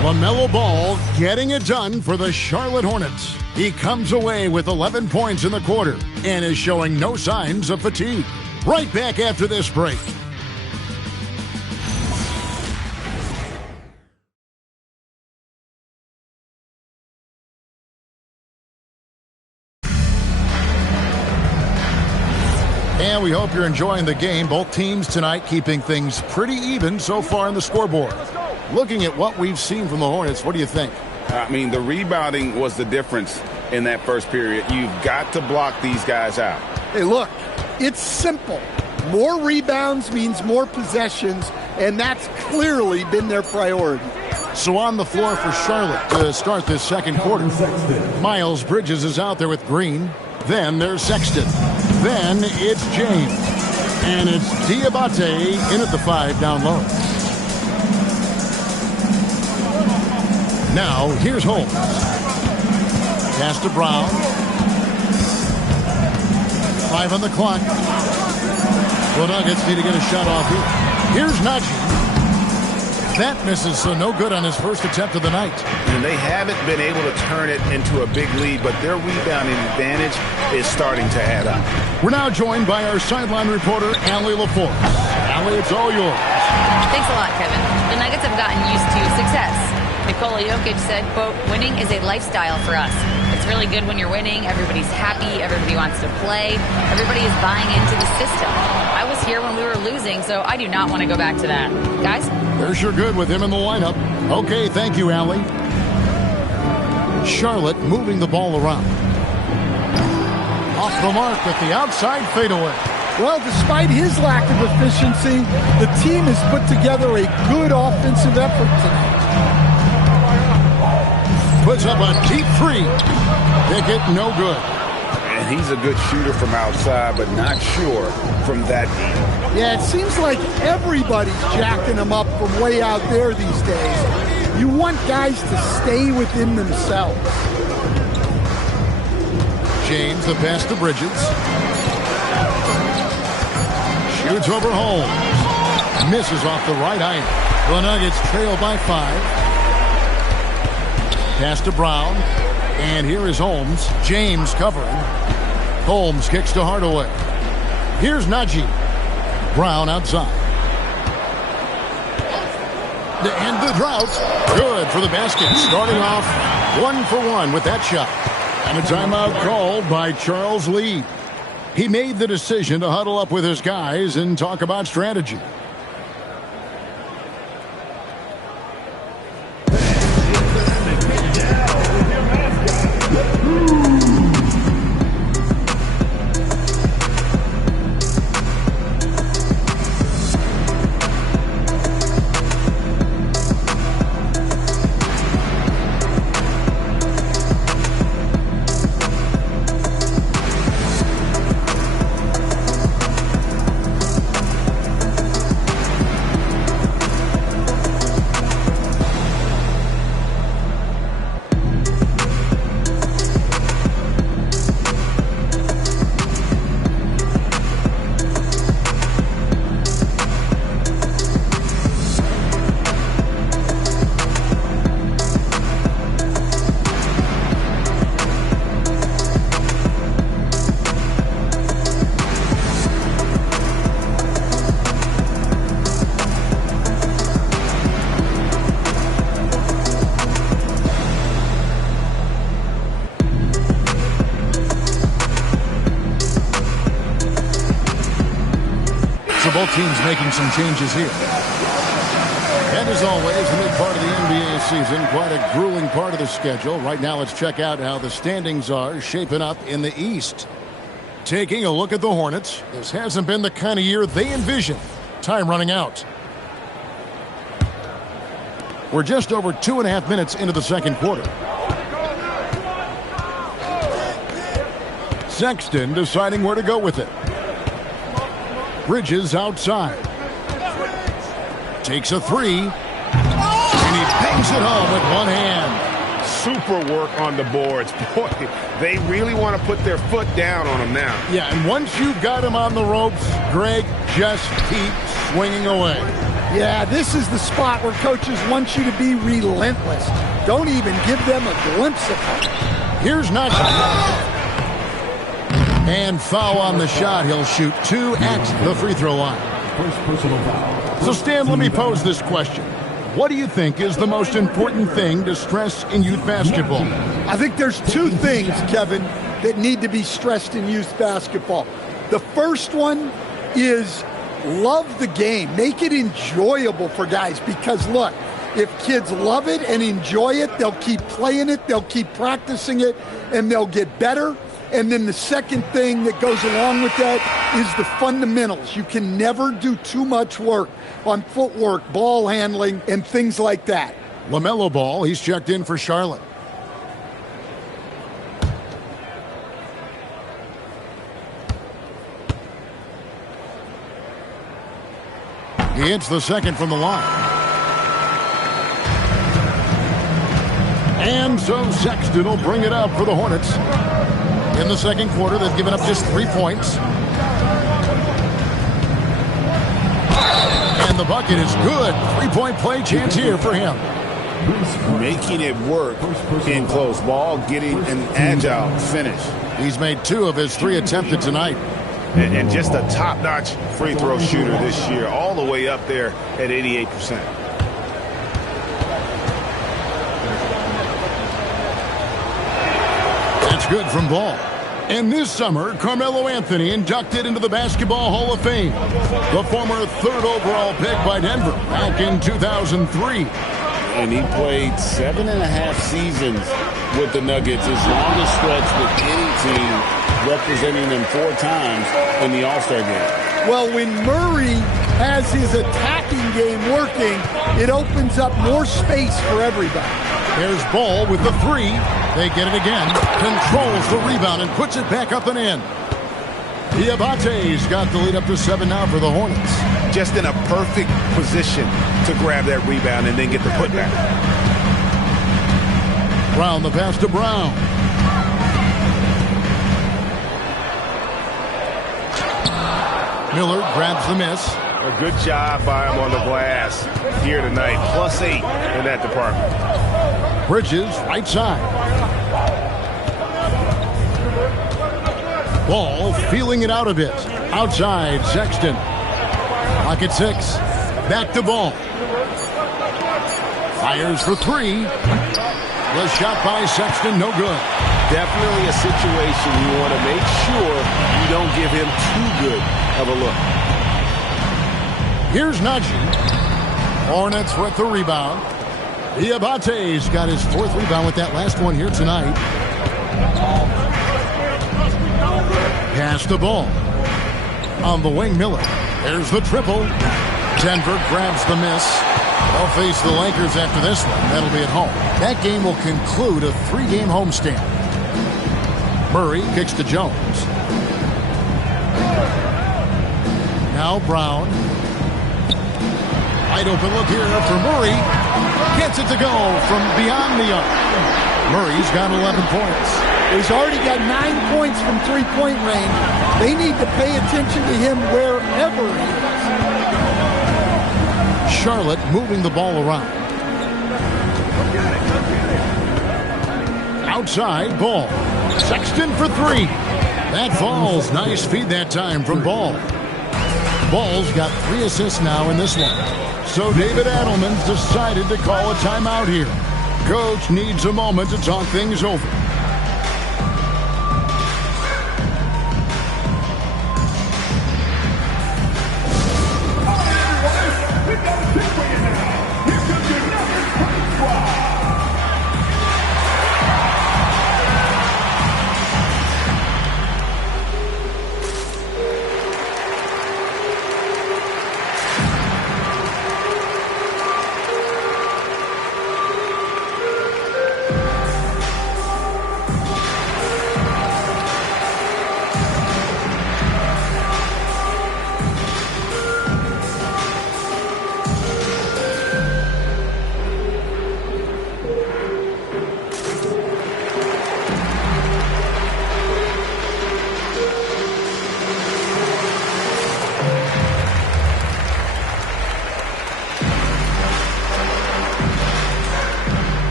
LaMelo Ball getting it done for the Charlotte Hornets. He comes away with 11 points in the quarter and is showing no signs of fatigue. Right back after this break. And we hope you're enjoying the game. Both teams tonight keeping things pretty even so far on the scoreboard. Looking at what we've seen from the Hornets, what do you think? I mean, the rebounding was the difference in that first period. You've got to block these guys out. Hey, look, it's simple. More rebounds means more possessions, and that's clearly been their priority. So on the floor for Charlotte to start this second quarter. Miles Bridges is out there with Green. Then there's Sexton. Then it's James. And it's Diabate in at the 5 down low. Now, here's Holmes. Pass to Brown. 5 on the clock. The Nuggets need to get a shot off here. Here's Najee. That misses, so no good on his first attempt of the night. And they haven't been able to turn it into a big lead, but their rebounding advantage is starting to add up. We're now joined by our sideline reporter, Allie LaForce. Allie, it's all yours. Thanks a lot, Kevin. The Nuggets have gotten used to success. Nikola Jokic said, quote, winning is a lifestyle for us. It's really good when you're winning. Everybody's happy. Everybody wants to play. Everybody is buying into the system. I was here when we were losing, so I do not want to go back to that. Guys? They're sure good with him in the lineup. Okay, thank you, Allie. Charlotte moving the ball around. Off the mark with the outside fadeaway. Well, despite his lack of efficiency, the team has put together a good offensive effort tonight. Puts up a deep 3. Pickett, no good. And he's a good shooter from outside, but not sure from that deep. Yeah, it seems like everybody's jacking him up from way out there these days. You want guys to stay within themselves. James, the pass to Bridges. Shoots over Holmes. Misses off the right eye. The Nuggets trail by 5. Pass to Brown. And here is Holmes. James covering. Holmes kicks to Hardaway. Here's Najee. Brown outside. And the drought. Good for the basket. Starting off 1 for 1 with that shot. And a timeout called by Charles Lee. He made the decision to huddle up with his guys and talk about strategy. Both teams making some changes here. And as always, the mid part of the NBA season, quite a grueling part of the schedule. Right now, let's check out how the standings are shaping up in the East. Taking a look at the Hornets. This hasn't been the kind of year they envisioned. Time running out. We're just over 2.5 minutes into the second quarter. Sexton deciding where to go with it. Bridges outside. Takes a 3. And he bangs it home with one hand. Super work on the boards. Boy, they really want to put their foot down on him now. Yeah, and once you've got him on the ropes, Greg, just keep swinging away. Yeah, this is the spot where coaches want you to be relentless. Don't even give them a glimpse of it. Here's Najee. And foul on the shot. He'll shoot 2 at the free throw line. First personal foul. So, Stan, let me pose this question. What do you think is the most important thing to stress in youth basketball? I think there's 2 things, Kevin, that need to be stressed in youth basketball. The first one is love the game. Make it enjoyable for guys because, look, If kids love it and enjoy it, they'll keep playing it, they'll keep practicing it, and they'll get better. And then the second thing that goes along with that is the fundamentals. You can never do too much work on footwork, ball handling, and things like that. LaMelo Ball, he's checked in for Charlotte. He hits the second from the line. And so Sexton will bring it up for the Hornets. In the second quarter, they've given up just 3 points. And the bucket is good. 3-point play chance here for him. Making it work in close ball, getting an agile finish. He's made 2 of his 3 attempted tonight. And just a top-notch free throw shooter this year, all the way up there at 88%. That's good from Ball. And this summer, Carmelo Anthony inducted into the Basketball Hall of Fame. The former 3rd overall pick by Denver back in 2003. And he played 7.5 seasons with the Nuggets, his longest stretch with any team, representing them 4 times in the All-Star game. Well, when Murray has his attacking game working, it opens up more space for everybody. There's Ball with the 3. They get it again. Controls the rebound and puts it back up and in. Diabate's got the lead up to 7 now for the Hornets. Just in a perfect position to grab that rebound and then get the putback. Brown the pass to Brown. Miller grabs the miss. A good job by him on the glass here tonight. +8 in that department. Bridges, right side. Ball feeling it out a bit. Outside, Sexton. Clock at 6. Back to Ball. Fires for 3. The shot by Sexton, no good. Definitely a situation you want to make sure you don't give him too good of a look. Here's Najee. Hornets with the rebound. Diabate's got his 4th rebound with that last one here tonight. Pass the Ball. On the wing, Miller. There's the triple. Denver grabs the miss. They'll face the Lakers after this one. That'll be at home. That game will conclude a 3-game homestand. Murray kicks to Jones. Now Brown. Wide open look here for Murray. Gets it to go from beyond the arc. Murray's got 11 points. He's already got 9 points from 3-point range. They need to pay attention to him wherever he is. Charlotte moving the ball around. Outside, Ball. Sexton for 3. That falls. Nice feed that time from Ball. Ball's got 3 assists now in this one. So David Adelman's decided to call a timeout here. Coach needs a moment to talk things over.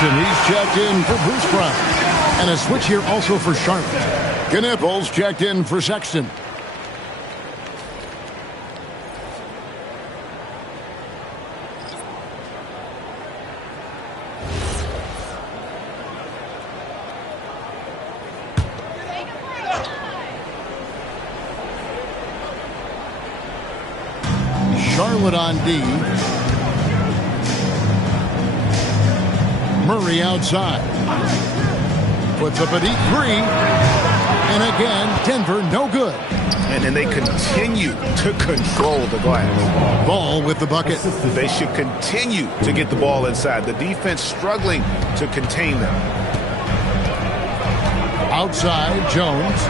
He's checked in for Bruce Brown. And a switch here also for Charlotte. Knipples checked in for Sexton. Charlotte on D. Murray outside. Puts up a deep three. And again, Denver no good. And then they continue to control the glass. Ball with the bucket. They should continue to get the ball inside. The defense struggling to contain them. Outside, Jones.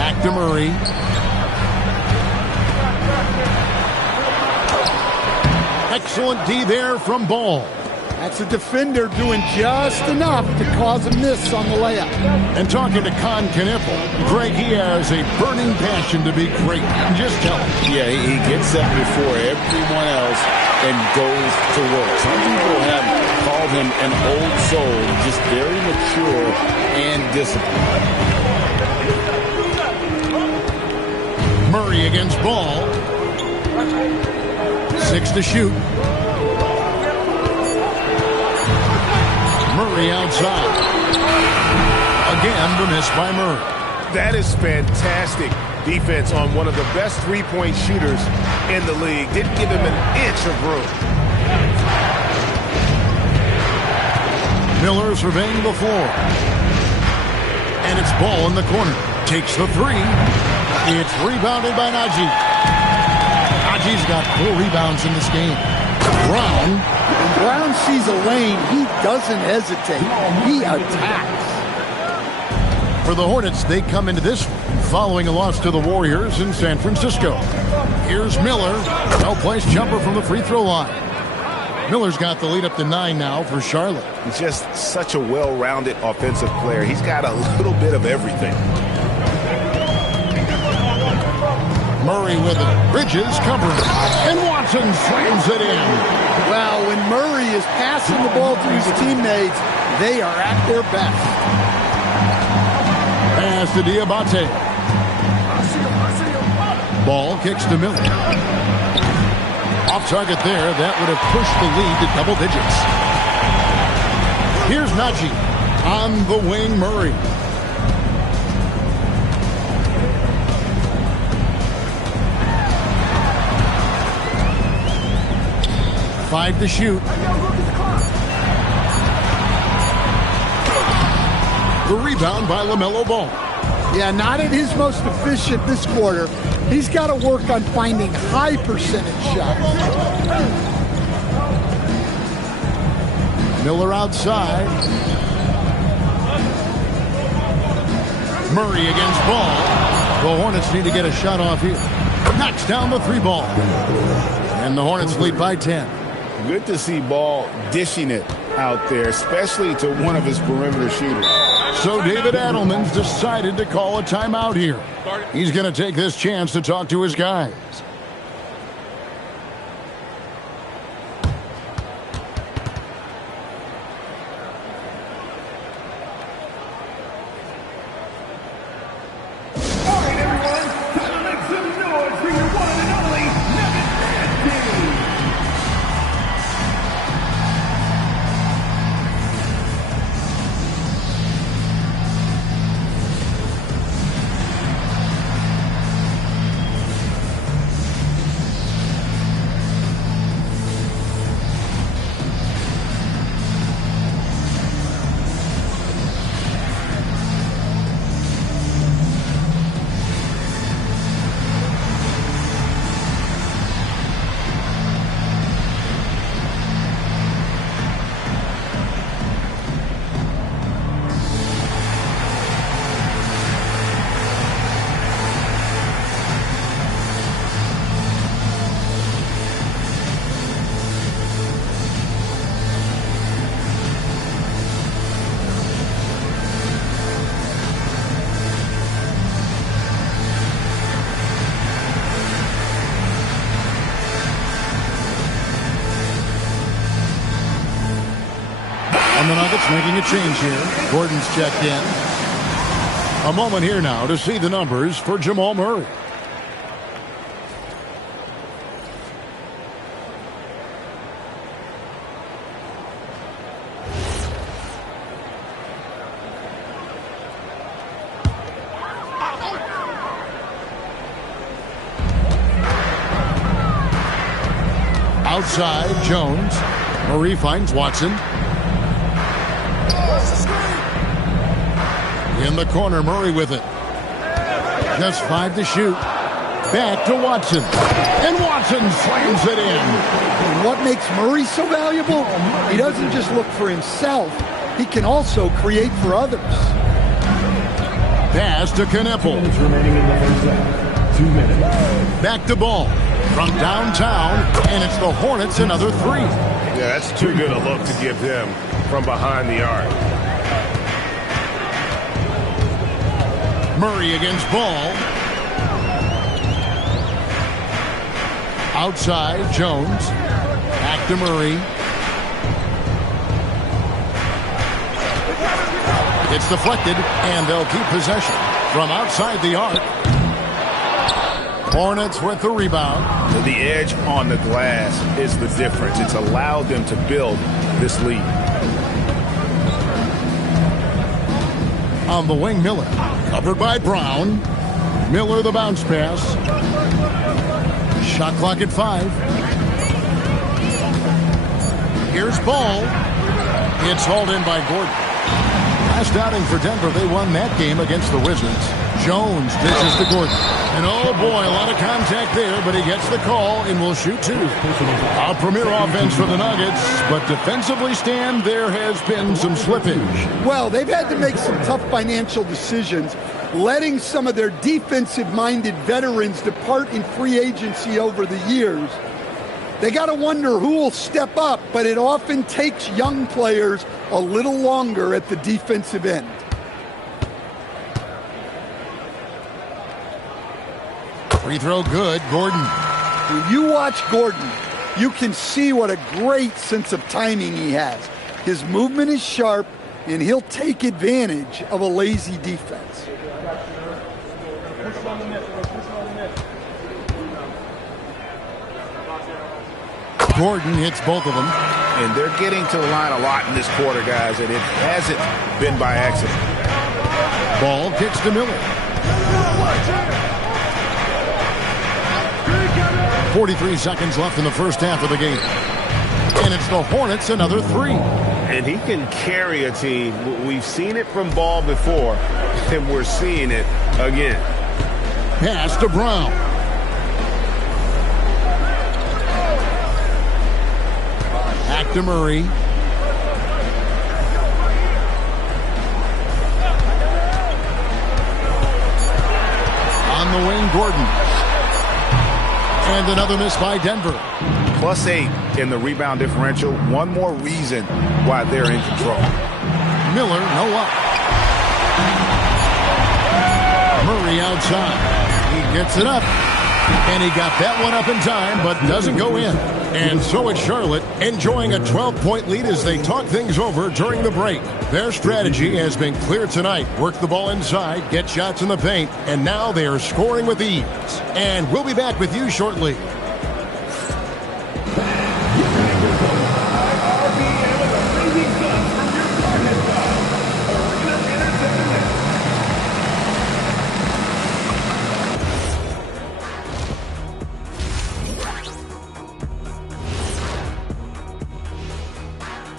Back to Murray. Excellent D there from Ball. That's a defender doing just enough to cause a miss on the layup. And talking to Con Kniffel, Greg, he has a burning passion to be great. Just tell him. Yeah, he gets up before everyone else and goes to work. Some people have called him an old soul, just very mature and disciplined. Murray against Ball. 6 to shoot. Murray outside. Again, the miss by Murray. That is fantastic defense on one of the best three-point shooters in the league. Didn't give him an inch of room. Miller surveying the floor. And it's Ball in the corner. Takes the three. It's rebounded by Najee. Najee's got 4 rebounds in this game. Brown. When Brown sees a lane, he doesn't hesitate. He attacks. For the Hornets, they come into this following a loss to the Warriors in San Francisco. Here's Miller. Well-placed jumper from the free throw line. Miller's got the lead up to 9 now for Charlotte. He's just such a well-rounded offensive player. He's got a little bit of everything. Murray with it. Bridges covering. And Watson slams it in. Well, when Murray is passing the ball to his teammates, they are at their best. Pass to Diabate. Ball kicks to Miller. Off target there. That would have pushed the lead to double digits. Here's Najee. On the wing, Murray. Five to shoot. The rebound by LaMelo Ball. Yeah, not at his most efficient this quarter. He's got to work on finding high percentage shots. Miller outside. Murray against Ball. The Hornets need to get a shot off here. Knocks down the 3 ball. And the Hornets lead by 10. Good to see Ball dishing it out there, especially to one of his perimeter shooters. So David Adelman's decided to call a timeout here. He's going to take this chance to talk to his guys. And the Nuggets making a change here. Gordon's checked in. A moment here now to see the numbers for Jamal Murray. Outside, Jones. Murray finds Watson. In the corner, Murray with it. Just 5 to shoot. Back to Watson. And Watson slams it in. And what makes Murray so valuable? He doesn't just look for himself. He can also create for others. Pass to Kneppel. Remaining in the first half. 2 minutes. Back to Ball. From downtown, and it's the Hornets another 3. Yeah, that's too good a look to give them from behind the arc. Murray against Ball. Outside, Jones. Back to Murray. It's deflected, and they'll keep possession from outside the arc. Hornets with the rebound. The edge on the glass is the difference. It's allowed them to build this lead. On the wing, Miller. Covered by Brown. Miller the bounce pass. Shot clock at 5. Here's Ball. It's hauled in by Gordon. Last outing for Denver, they won that game against the Wizards. Jones dishes to Gordon. And oh boy, a lot of contact there, but he gets the call and will shoot 2. A premier offense for the Nuggets, but defensively, Stan, there has been some slippage. Well, they've had to make some tough financial decisions, letting some of their defensive-minded veterans depart in free agency over the years. They got to wonder who will step up, but it often takes young players a little longer at the defensive end. Free throw good, Gordon. When you watch Gordon, you can see what a great sense of timing he has. His movement is sharp, and he'll take advantage of a lazy defense. Gordon hits both of them. And they're getting to the line a lot in this quarter, guys, and it hasn't been by accident. Ball kicks to Miller. 43 seconds left in the first half of the game. And it's the Hornets another 3. And he can carry a team. We've seen it from Ball before, and we're seeing it again. Pass to Brown. Back to Murray. On the wing, Gordon. And another miss by Denver. +8 in the rebound differential. One more reason why they're in control. Miller, no up. Murray outside. He gets it up. And he got that one up in time, but doesn't go in. And so it's Charlotte enjoying a 12-point lead as they talk things over during the break. Their strategy has been clear tonight. Work the ball inside, get shots in the paint, and now they are scoring with ease. And we'll be back with you shortly.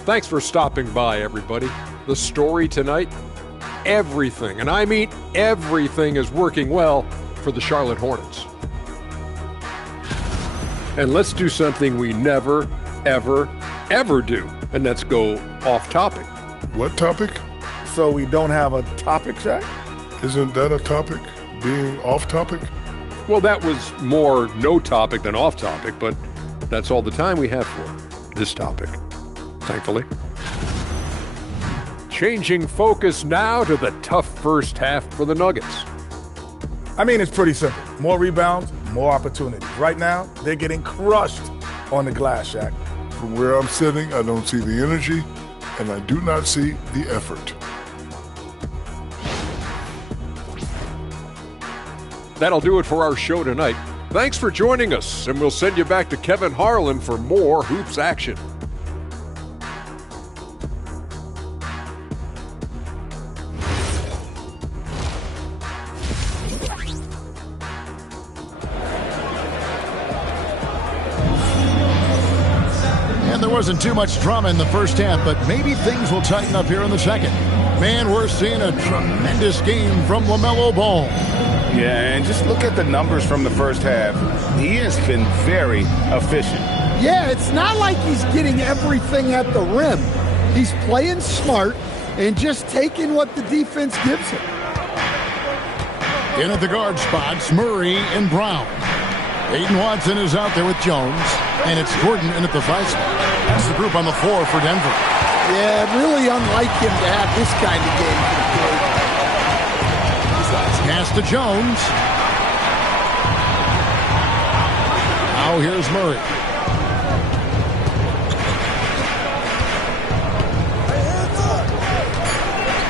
Thanks for stopping by, everybody. The story tonight, everything, and I mean everything, is working well for the Charlotte Hornets. And let's do something we never, ever, ever do, and that's go off topic. What topic? So we don't have a topic, Shaq? Isn't that a topic? Being off topic? Well, that was more no topic than off topic, but that's all the time we have for this topic. Thankfully. Changing focus now to the tough first half for the Nuggets. I mean, it's pretty simple. More rebounds, more opportunities. Right now, they're getting crushed on the glass, Shaq. From where I'm sitting, I don't see the energy, and I do not see the effort. That'll do it for our show tonight. Thanks for joining us, and we'll send you back to Kevin Harlan for more hoops action. wasn't too much drama in the first half, but maybe things will tighten up here in the second. Man, we're seeing a tremendous game from LaMelo Ball. Yeah, and just look at the numbers from the first half. He has been very efficient. Yeah, it's not like he's getting everything at the rim. He's playing smart and just taking what the defense gives him. In at the guard spots, Murray and Brown. Aiden Watson is out there with Jones, and it's Gordon in at the 5 spot. That's the group on the floor for Denver. Yeah, really unlike him to have this kind of game for the Kings. Pass to Jones. Now here's Murray.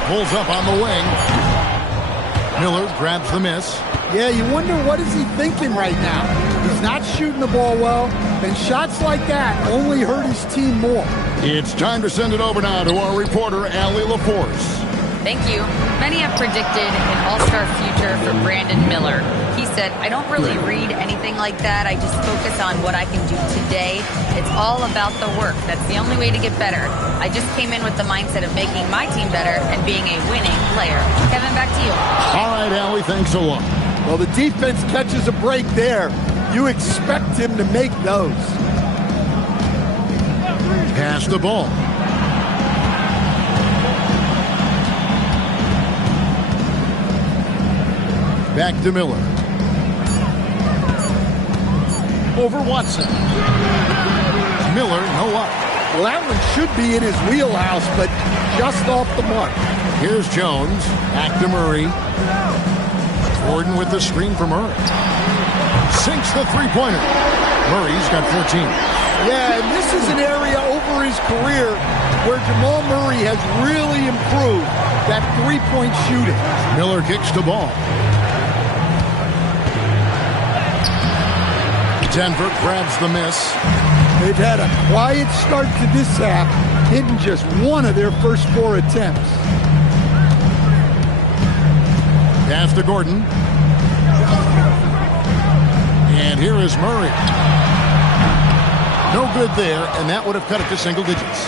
Pulls up on the wing. Miller grabs the miss. Yeah, you wonder what is he thinking right now. He's not shooting the ball well, and shots like that only hurt his team more. It's time to send it over now to our reporter, Allie LaForce. Thank you. Many have predicted an all-star future for Brandon Miller. He said, I don't really read anything like that. I just focus on what I can do today. It's all about the work. That's the only way to get better. I just came in with the mindset of making my team better and being a winning player. Kevin, back to you. All right, Allie, thanks a lot. Well, the defense catches a break there. You expect him to make those. Pass the ball. Back to Miller. Over Watson. Miller, no up. Well, that one should be in his wheelhouse, but just off the mark. Here's Jones. Back to Murray. Gordon with the screen for Murray. Sinks the three-pointer. Murray's got 14. Yeah, and this is an area over his career where Jamal Murray has really improved that three-point shooting. Miller kicks the ball. Denver grabs the miss. They've had a quiet start to this half, hitting just one of their first 4 attempts. Pass to Gordon. And here is Murray. No good there, and that would have cut it to single digits.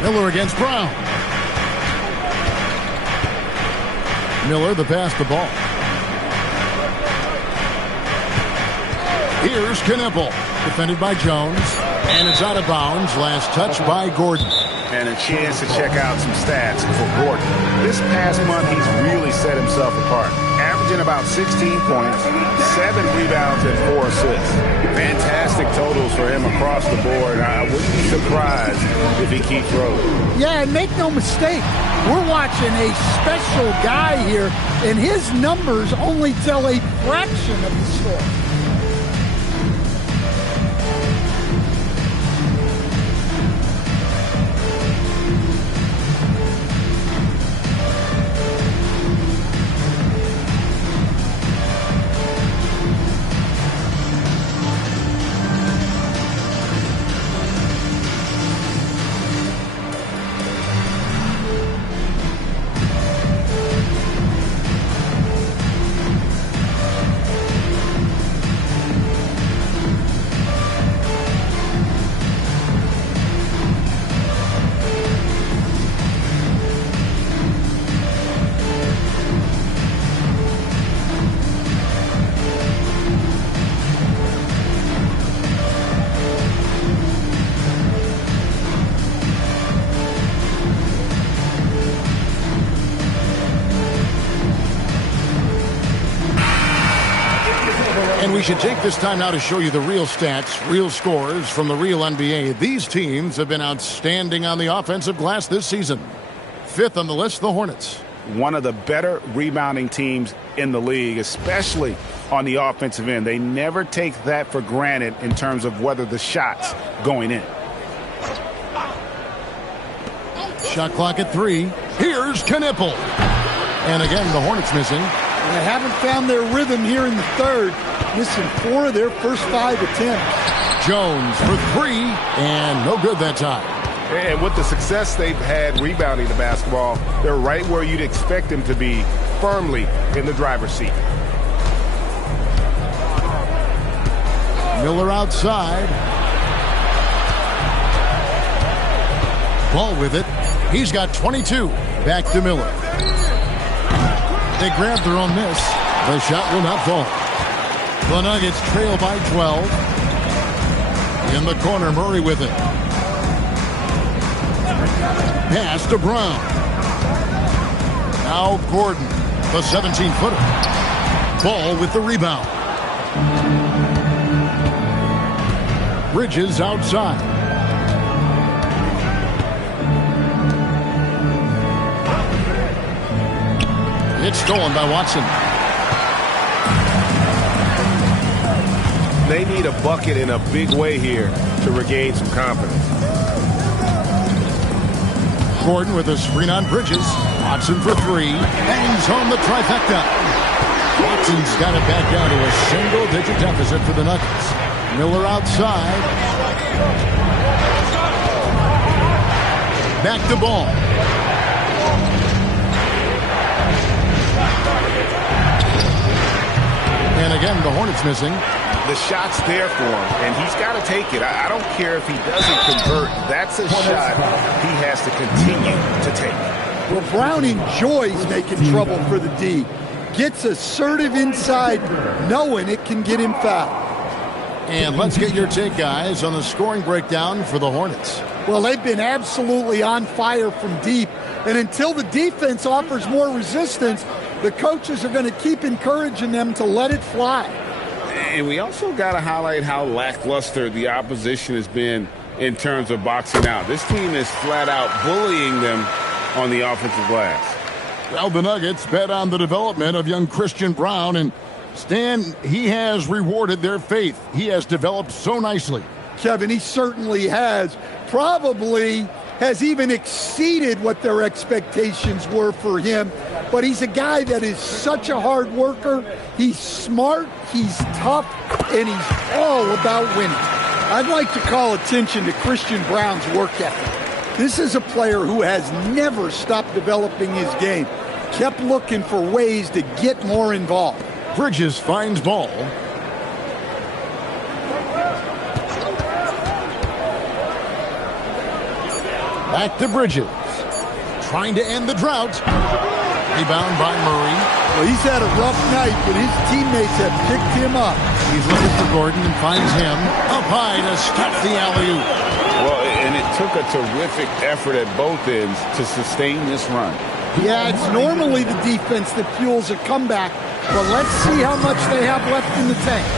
Miller against Brown. Miller, the pass the ball. Here's Knipple, defended by Jones, and it's out of bounds. Last touch by Gordon. And a chance to check out some stats for Gordon. This past month, he's really set himself apart, averaging about 16 points, 7 rebounds, and 4 assists. Fantastic totals for him across the board. I wouldn't be surprised if he keeps rolling. Yeah, and make no mistake, we're watching a special guy here, and his numbers only tell a fraction of the story. And we should take this time now to show you the real stats, real scores from the real NBA. These teams have been outstanding on the offensive glass this season. 5th on the list, the Hornets. One of the better rebounding teams in the league, especially on the offensive end. They never take that for granted in terms of whether the shot's going in. Shot clock at 3. Here's Knipple. And again, the Hornets missing. And they haven't found their rhythm here in the third, missing 4 of their first 5 attempts. Jones for 3, and no good that time. And with the success they've had rebounding the basketball, they're right where you'd expect them to be, firmly in the driver's seat. Miller outside. Ball with it. He's got 22. Back to Miller. They grab their own miss. The shot will not fall. The Nuggets trail by 12. In the corner, Murray with it. Pass to Brown. Now Gordon, the 17-footer. Ball with the rebound. Bridges outside. It's stolen by Watson. They need a bucket in a big way here to regain some confidence. Gordon with a screen on Bridges. Watson for three. Bangs home the trifecta. Watson's got it back down to a single-digit deficit for the Nuggets. Miller outside. Back to Ball. And again, the Hornets missing. The shot's there for him, and he's got to take it. I don't care if he doesn't convert. That's a shot he has to continue to take. Well, Brown enjoys making trouble for the D. Gets assertive inside, knowing it can get him fouled. And let's get your take, guys, on the scoring breakdown for the Hornets. Well, they've been absolutely on fire from deep. And until the defense offers more resistance, the coaches are going to keep encouraging them to let it fly. And we also got to highlight how lackluster the opposition has been in terms of boxing out. This team is flat out bullying them on the offensive glass. Well, the Nuggets bet on the development of young Christian Brown, and Stan, he has rewarded their faith. He has developed so nicely. Kevin, he certainly has. Probably has even exceeded what their expectations were for him. But he's a guy that is such a hard worker. He's smart, he's tough, and he's all about winning. I'd like to call attention to Christian Brown's work ethic. This is a player who has never stopped developing his game. Kept looking for ways to get more involved. Bridges finds Ball. Back to Bridges. Trying to end the drought. Rebound by Murray. Well, he's had a rough night, but his teammates have picked him up. He's looking for Gordon and finds him up high to stop the alley-oop. Well, and it took a terrific effort at both ends to sustain this run. Yeah, it's normally the defense that fuels a comeback, but let's see how much they have left in the tank.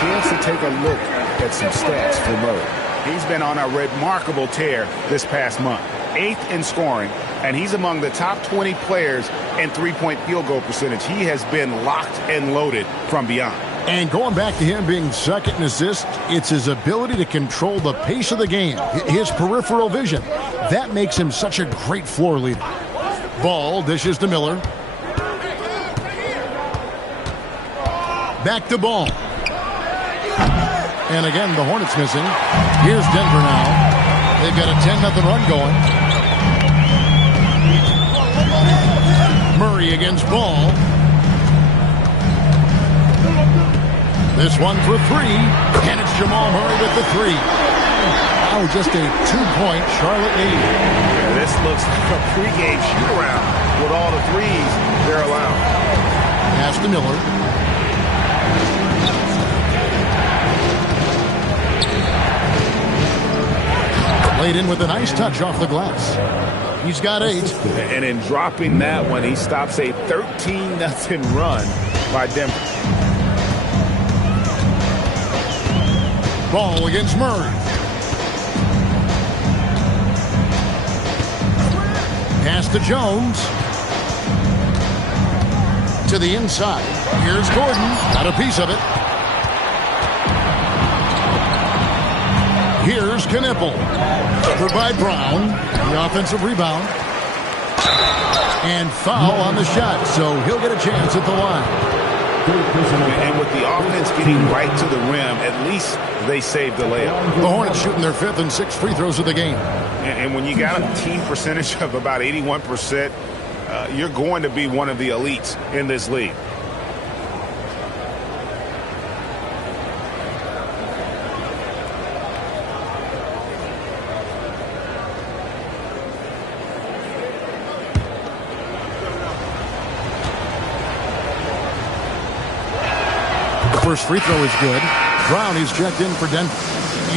Chance to take a look at some stats for Murray. He's been on a remarkable tear this past month. 8th in scoring, and he's among the top 20 players in three-point field goal percentage. He has been locked and loaded from beyond. And going back to him being second in assists, it's his ability to control the pace of the game, his peripheral vision. That makes him such a great floor leader. Ball dishes to Miller. Back to Ball. And again, the Hornets missing. Here's Denver now. They've got a 10-0 run going. Murray against Ball. This one for three. And it's Jamal Murray with the three. now just a 2-point Charlotte lead. Yeah, this looks like a pregame shoot-around with all the threes they're allowed. Pass to Miller. Laid in with a nice touch off the glass. He's got 8. And in dropping that one, he stops a 13-0 run by Denver. Ball against Murray. Pass to Jones. To the inside. Here's Gordon. Got a piece of it. Here's Knipple. Covered by Brown. The offensive rebound. And foul on the shot, so he'll get a chance at the line. And with the offense getting right to the rim, at least they saved the layup. The Hornets shooting their 5th and 6th free throws of the game. And when you got a team percentage of about 81%, you're going to be one of the elites in this league. First free throw is good. Brown is checked in for Denver.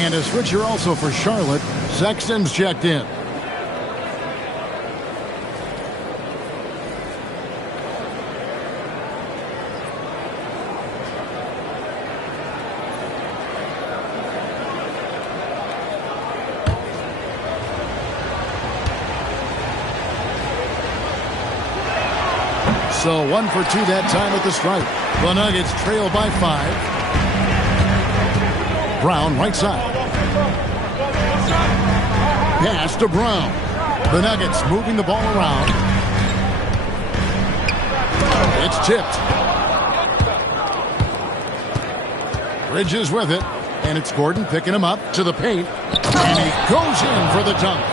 And a switcher also for Charlotte. Sexton's checked in. So 1 for 2 that time at the stripe. The Nuggets trail by 5. Brown right side. Pass to Brown. The Nuggets moving the ball around. It's tipped. Bridges with it. And it's Gordon picking him up to the paint. And he goes in for the dunk.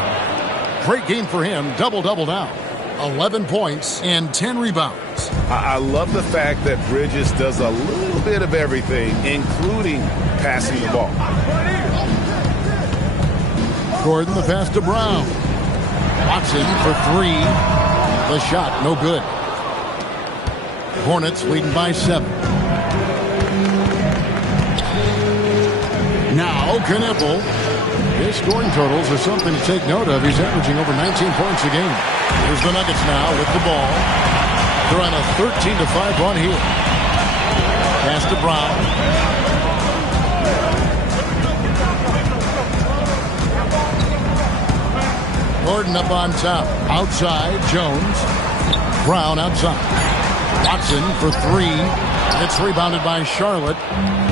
Great game for him. Double-double now. 11 points and 10 rebounds. I love the fact that Bridges does a little bit of everything, including passing the ball. Gordon, the pass to Brown. Watson for 3. The shot, no good. Hornets leading by 7. Now Knipple. His scoring totals are something to take note of. He's averaging over 19 points a game. Here's the Nuggets now with the ball. They're on a 13-5 run here. Pass to Brown. Gordon up on top. Outside, Jones. Brown outside. Watson for 3. It's rebounded by Charlotte.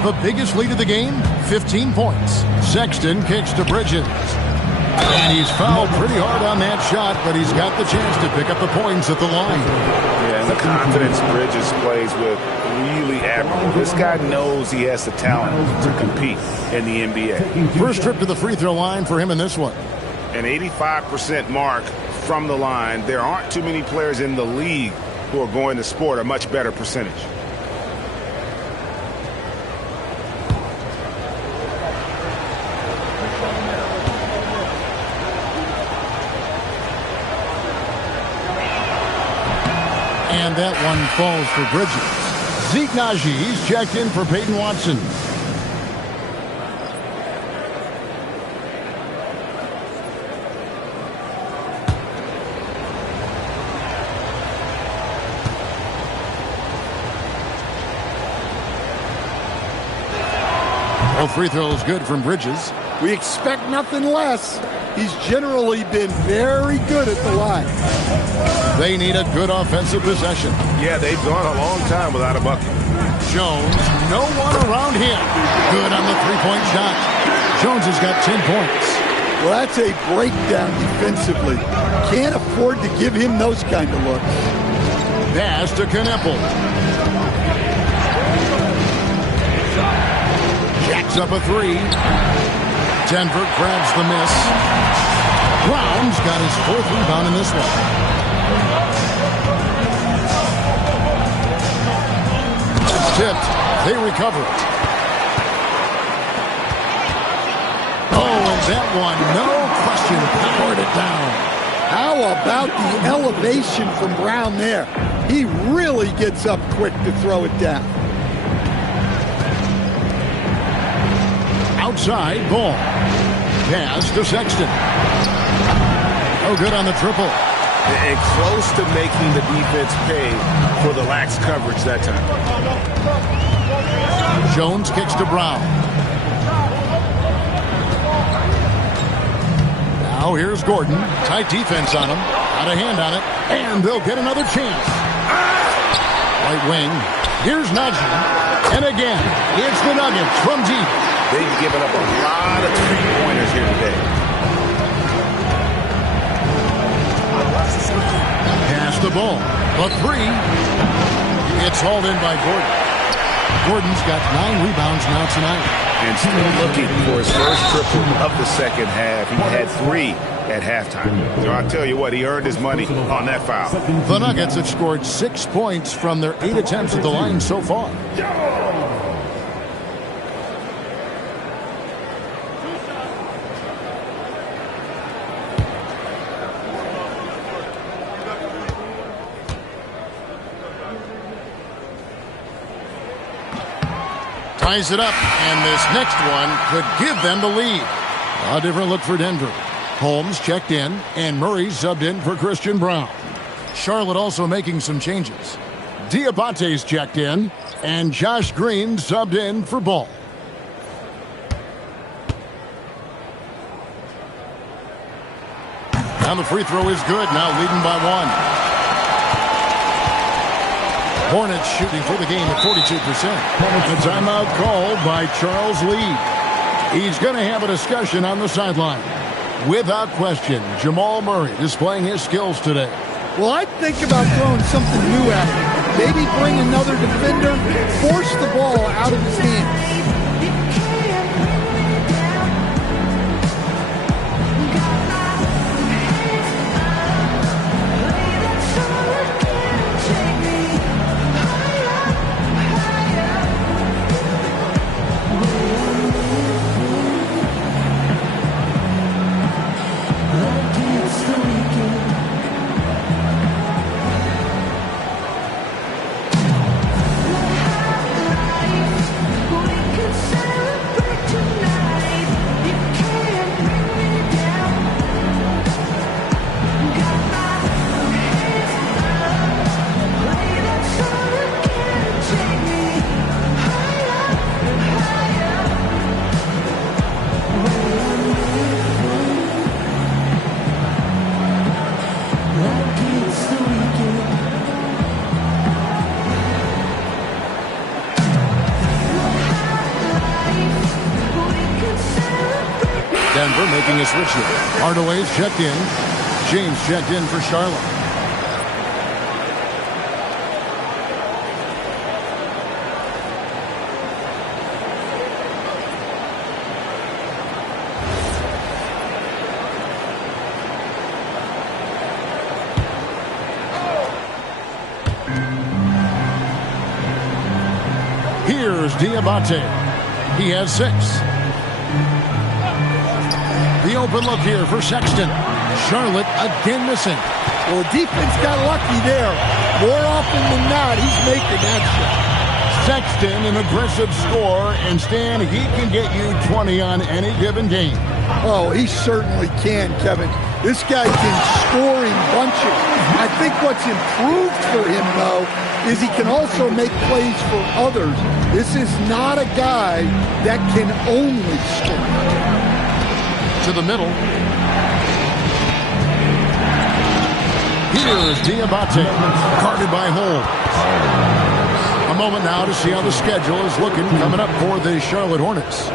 The biggest lead of the game, 15 points. Sexton kicks to Bridges. And he's fouled pretty hard on that shot, but he's got the chance to pick up the points at the line. Yeah, and the confidence Bridges plays with, really admirable. This guy knows he has the talent to compete in the NBA. First trip to the free throw line for him in this one. An 85% mark from the line. There aren't too many players in the league who are going to sport a much better percentage. And that one falls for Bridges. Zeke Najee's checked in for Peyton Watson. All free throws good from Bridges. We expect nothing less. He's generally been very good at the line. They need a good offensive possession. Yeah, they've gone a long time without a bucket. Jones, no one around him. Good on the three-point shot. Jones has got 10 points. Well, that's a breakdown defensively. Can't afford to give him those kind of looks. Pass to Knipple. Jacks up a 3. Denver grabs the miss. Brown's got his 4th rebound in this one. It's tipped. They recover it. Oh, and That one, no question, powered it down. How about the elevation from Brown there? He really gets up quick to throw it down. Outside ball. Pass to Sexton. Oh, good on the triple. And close to making the defense pay for the lax coverage that time. Jones kicks to Brown. Now here's Gordon. Tight defense on him. Got a hand on it. And they'll get another chance. Right wing. Here's Najee. And again, it's the Nuggets from deep. They've given up a lot of three-pointers here today. Pass the ball. A three. It's hauled in by Gordon. Gordon's got 9 rebounds now tonight. And still looking for his first triple of the second half. He had 3 at halftime. So I'll tell you what, he earned his money on that foul. The Nuggets have scored 6 points from their 8 attempts at the line so far. Ties it up, and this next one could give them the lead. A different look for Denver. Holmes checked in, and Murray subbed in for Christian Brown. Charlotte also making some changes. Diabate's checked in, and Josh Green subbed in for Ball. Now the free throw is good, now leading by 1. Hornets shooting for the game at 42%. A timeout called by Charles Lee. He's going to have a discussion on the sideline. Without question, Jamal Murray displaying his skills today. Well, I think about throwing something new at him. Maybe bring another defender, force the ball out of his hands. Denver making a switch here. Hardaway's checked in. James checked in for Charlotte. Here's Diabate. He has 6. The open look here for Sexton. Charlotte again missing. Well, the defense got lucky there. More often than not, he's making that shot. Sexton, an aggressive scorer, and Stan, he can get you 20 on any given game. Oh, he certainly can, Kevin. This guy's been scoring bunches. I think what's improved for him, though, is he can also make plays for others. This is not a guy that can only score. To the middle. Here's Diabate, guarded by Holmes. A moment now to see how the schedule is looking coming up for the Charlotte Hornets.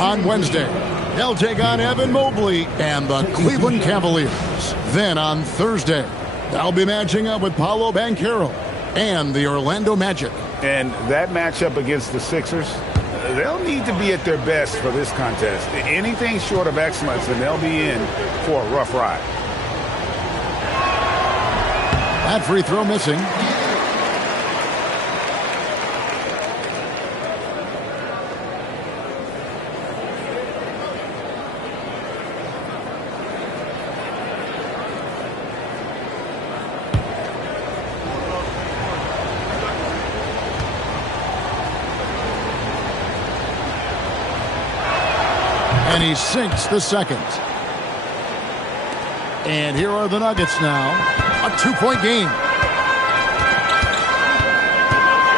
On Wednesday, they'll take on Evan Mobley and the Cleveland Cavaliers. Then on Thursday, they'll be matching up with Paolo Banchero and the Orlando Magic. And that matchup against the Sixers, they'll need to be at their best for this contest. Anything short of excellence, and they'll be in for a rough ride. That free throw missing. And he sinks the second. And here are the Nuggets now. A 2-point game.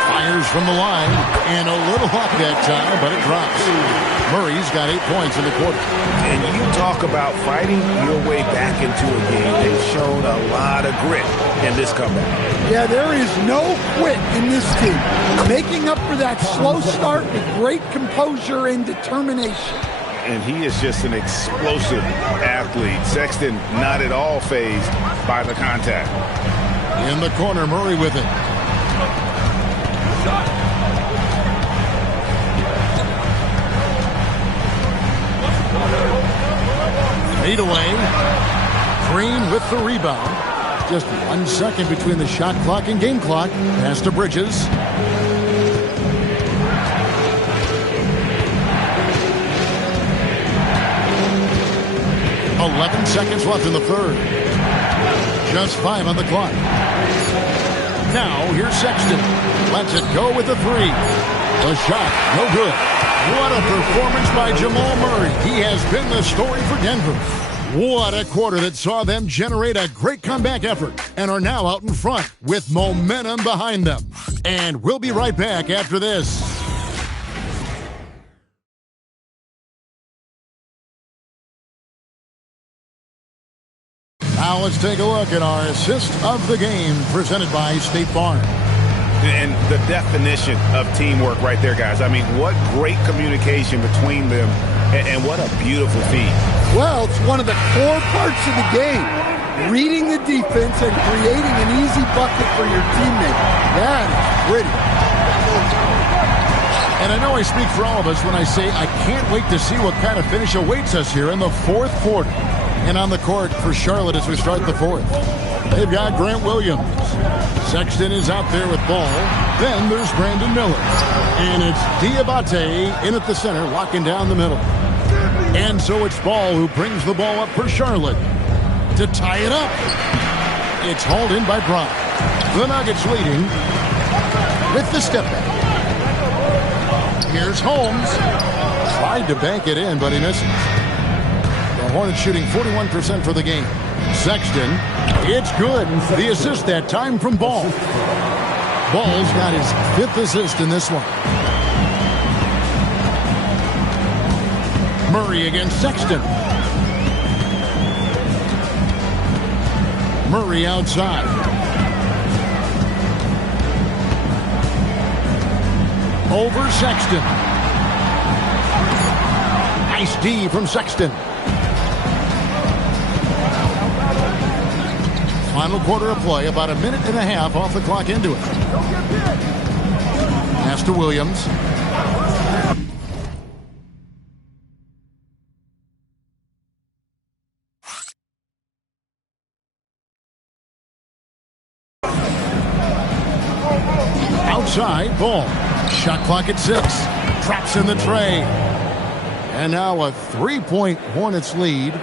Fires from the line. And a little off that time, but it drops. Murray's got 8 points in the quarter. And you talk about fighting your way back into a game. They've shown a lot of grit in this comeback. Yeah, there is no quit in this team. Making up for that slow start with great composure and determination. And he is just an explosive athlete. Sexton not at all fazed by the contact. In the corner, Murray with it. Fade away. Green with the rebound. Just 1 second between the shot clock and game clock. Pass to Bridges. .11 seconds left in the third. Just 5 on the clock. Now, here's Sexton. Lets it go with the three. The shot, no good. What a performance by Jamal Murray. He has been the story for Denver. What a quarter that saw them generate a great comeback effort and are now out in front with momentum behind them. And we'll be right back after this. Now let's take a look at our assist of the game presented by State Farm. And the definition of teamwork right there, guys. I mean, what great communication between them, and what a beautiful feat. Well, it's one of the core parts of the game. Reading the defense and creating an easy bucket for your teammate. That is pretty. And I know I speak for all of us when I say I can't wait to see what kind of finish awaits us here in the fourth quarter. And on the court for Charlotte as we start the fourth. They've got Grant Williams. Sexton is out there with ball. Then there's Brandon Miller. And it's Diabate in at the center, locking down the middle. And so it's Ball who brings the ball up for Charlotte to tie it up. It's hauled in by Brock. The Nuggets leading with the step back. Here's Holmes. Tried to bank it in, but he misses. The Hornets shooting 41% for the game. Sexton, it's good. The assist that time from Ball. Ball's got his 5th assist in this one. Murray against Sexton. Murray outside. Over Sexton. Nice D from Sexton. Final quarter of play, about a minute and a half off the clock into it. Pass to Williams. Outside, Ball. Shot clock at 6. Traps in the tray. And now a 3-point Hornets lead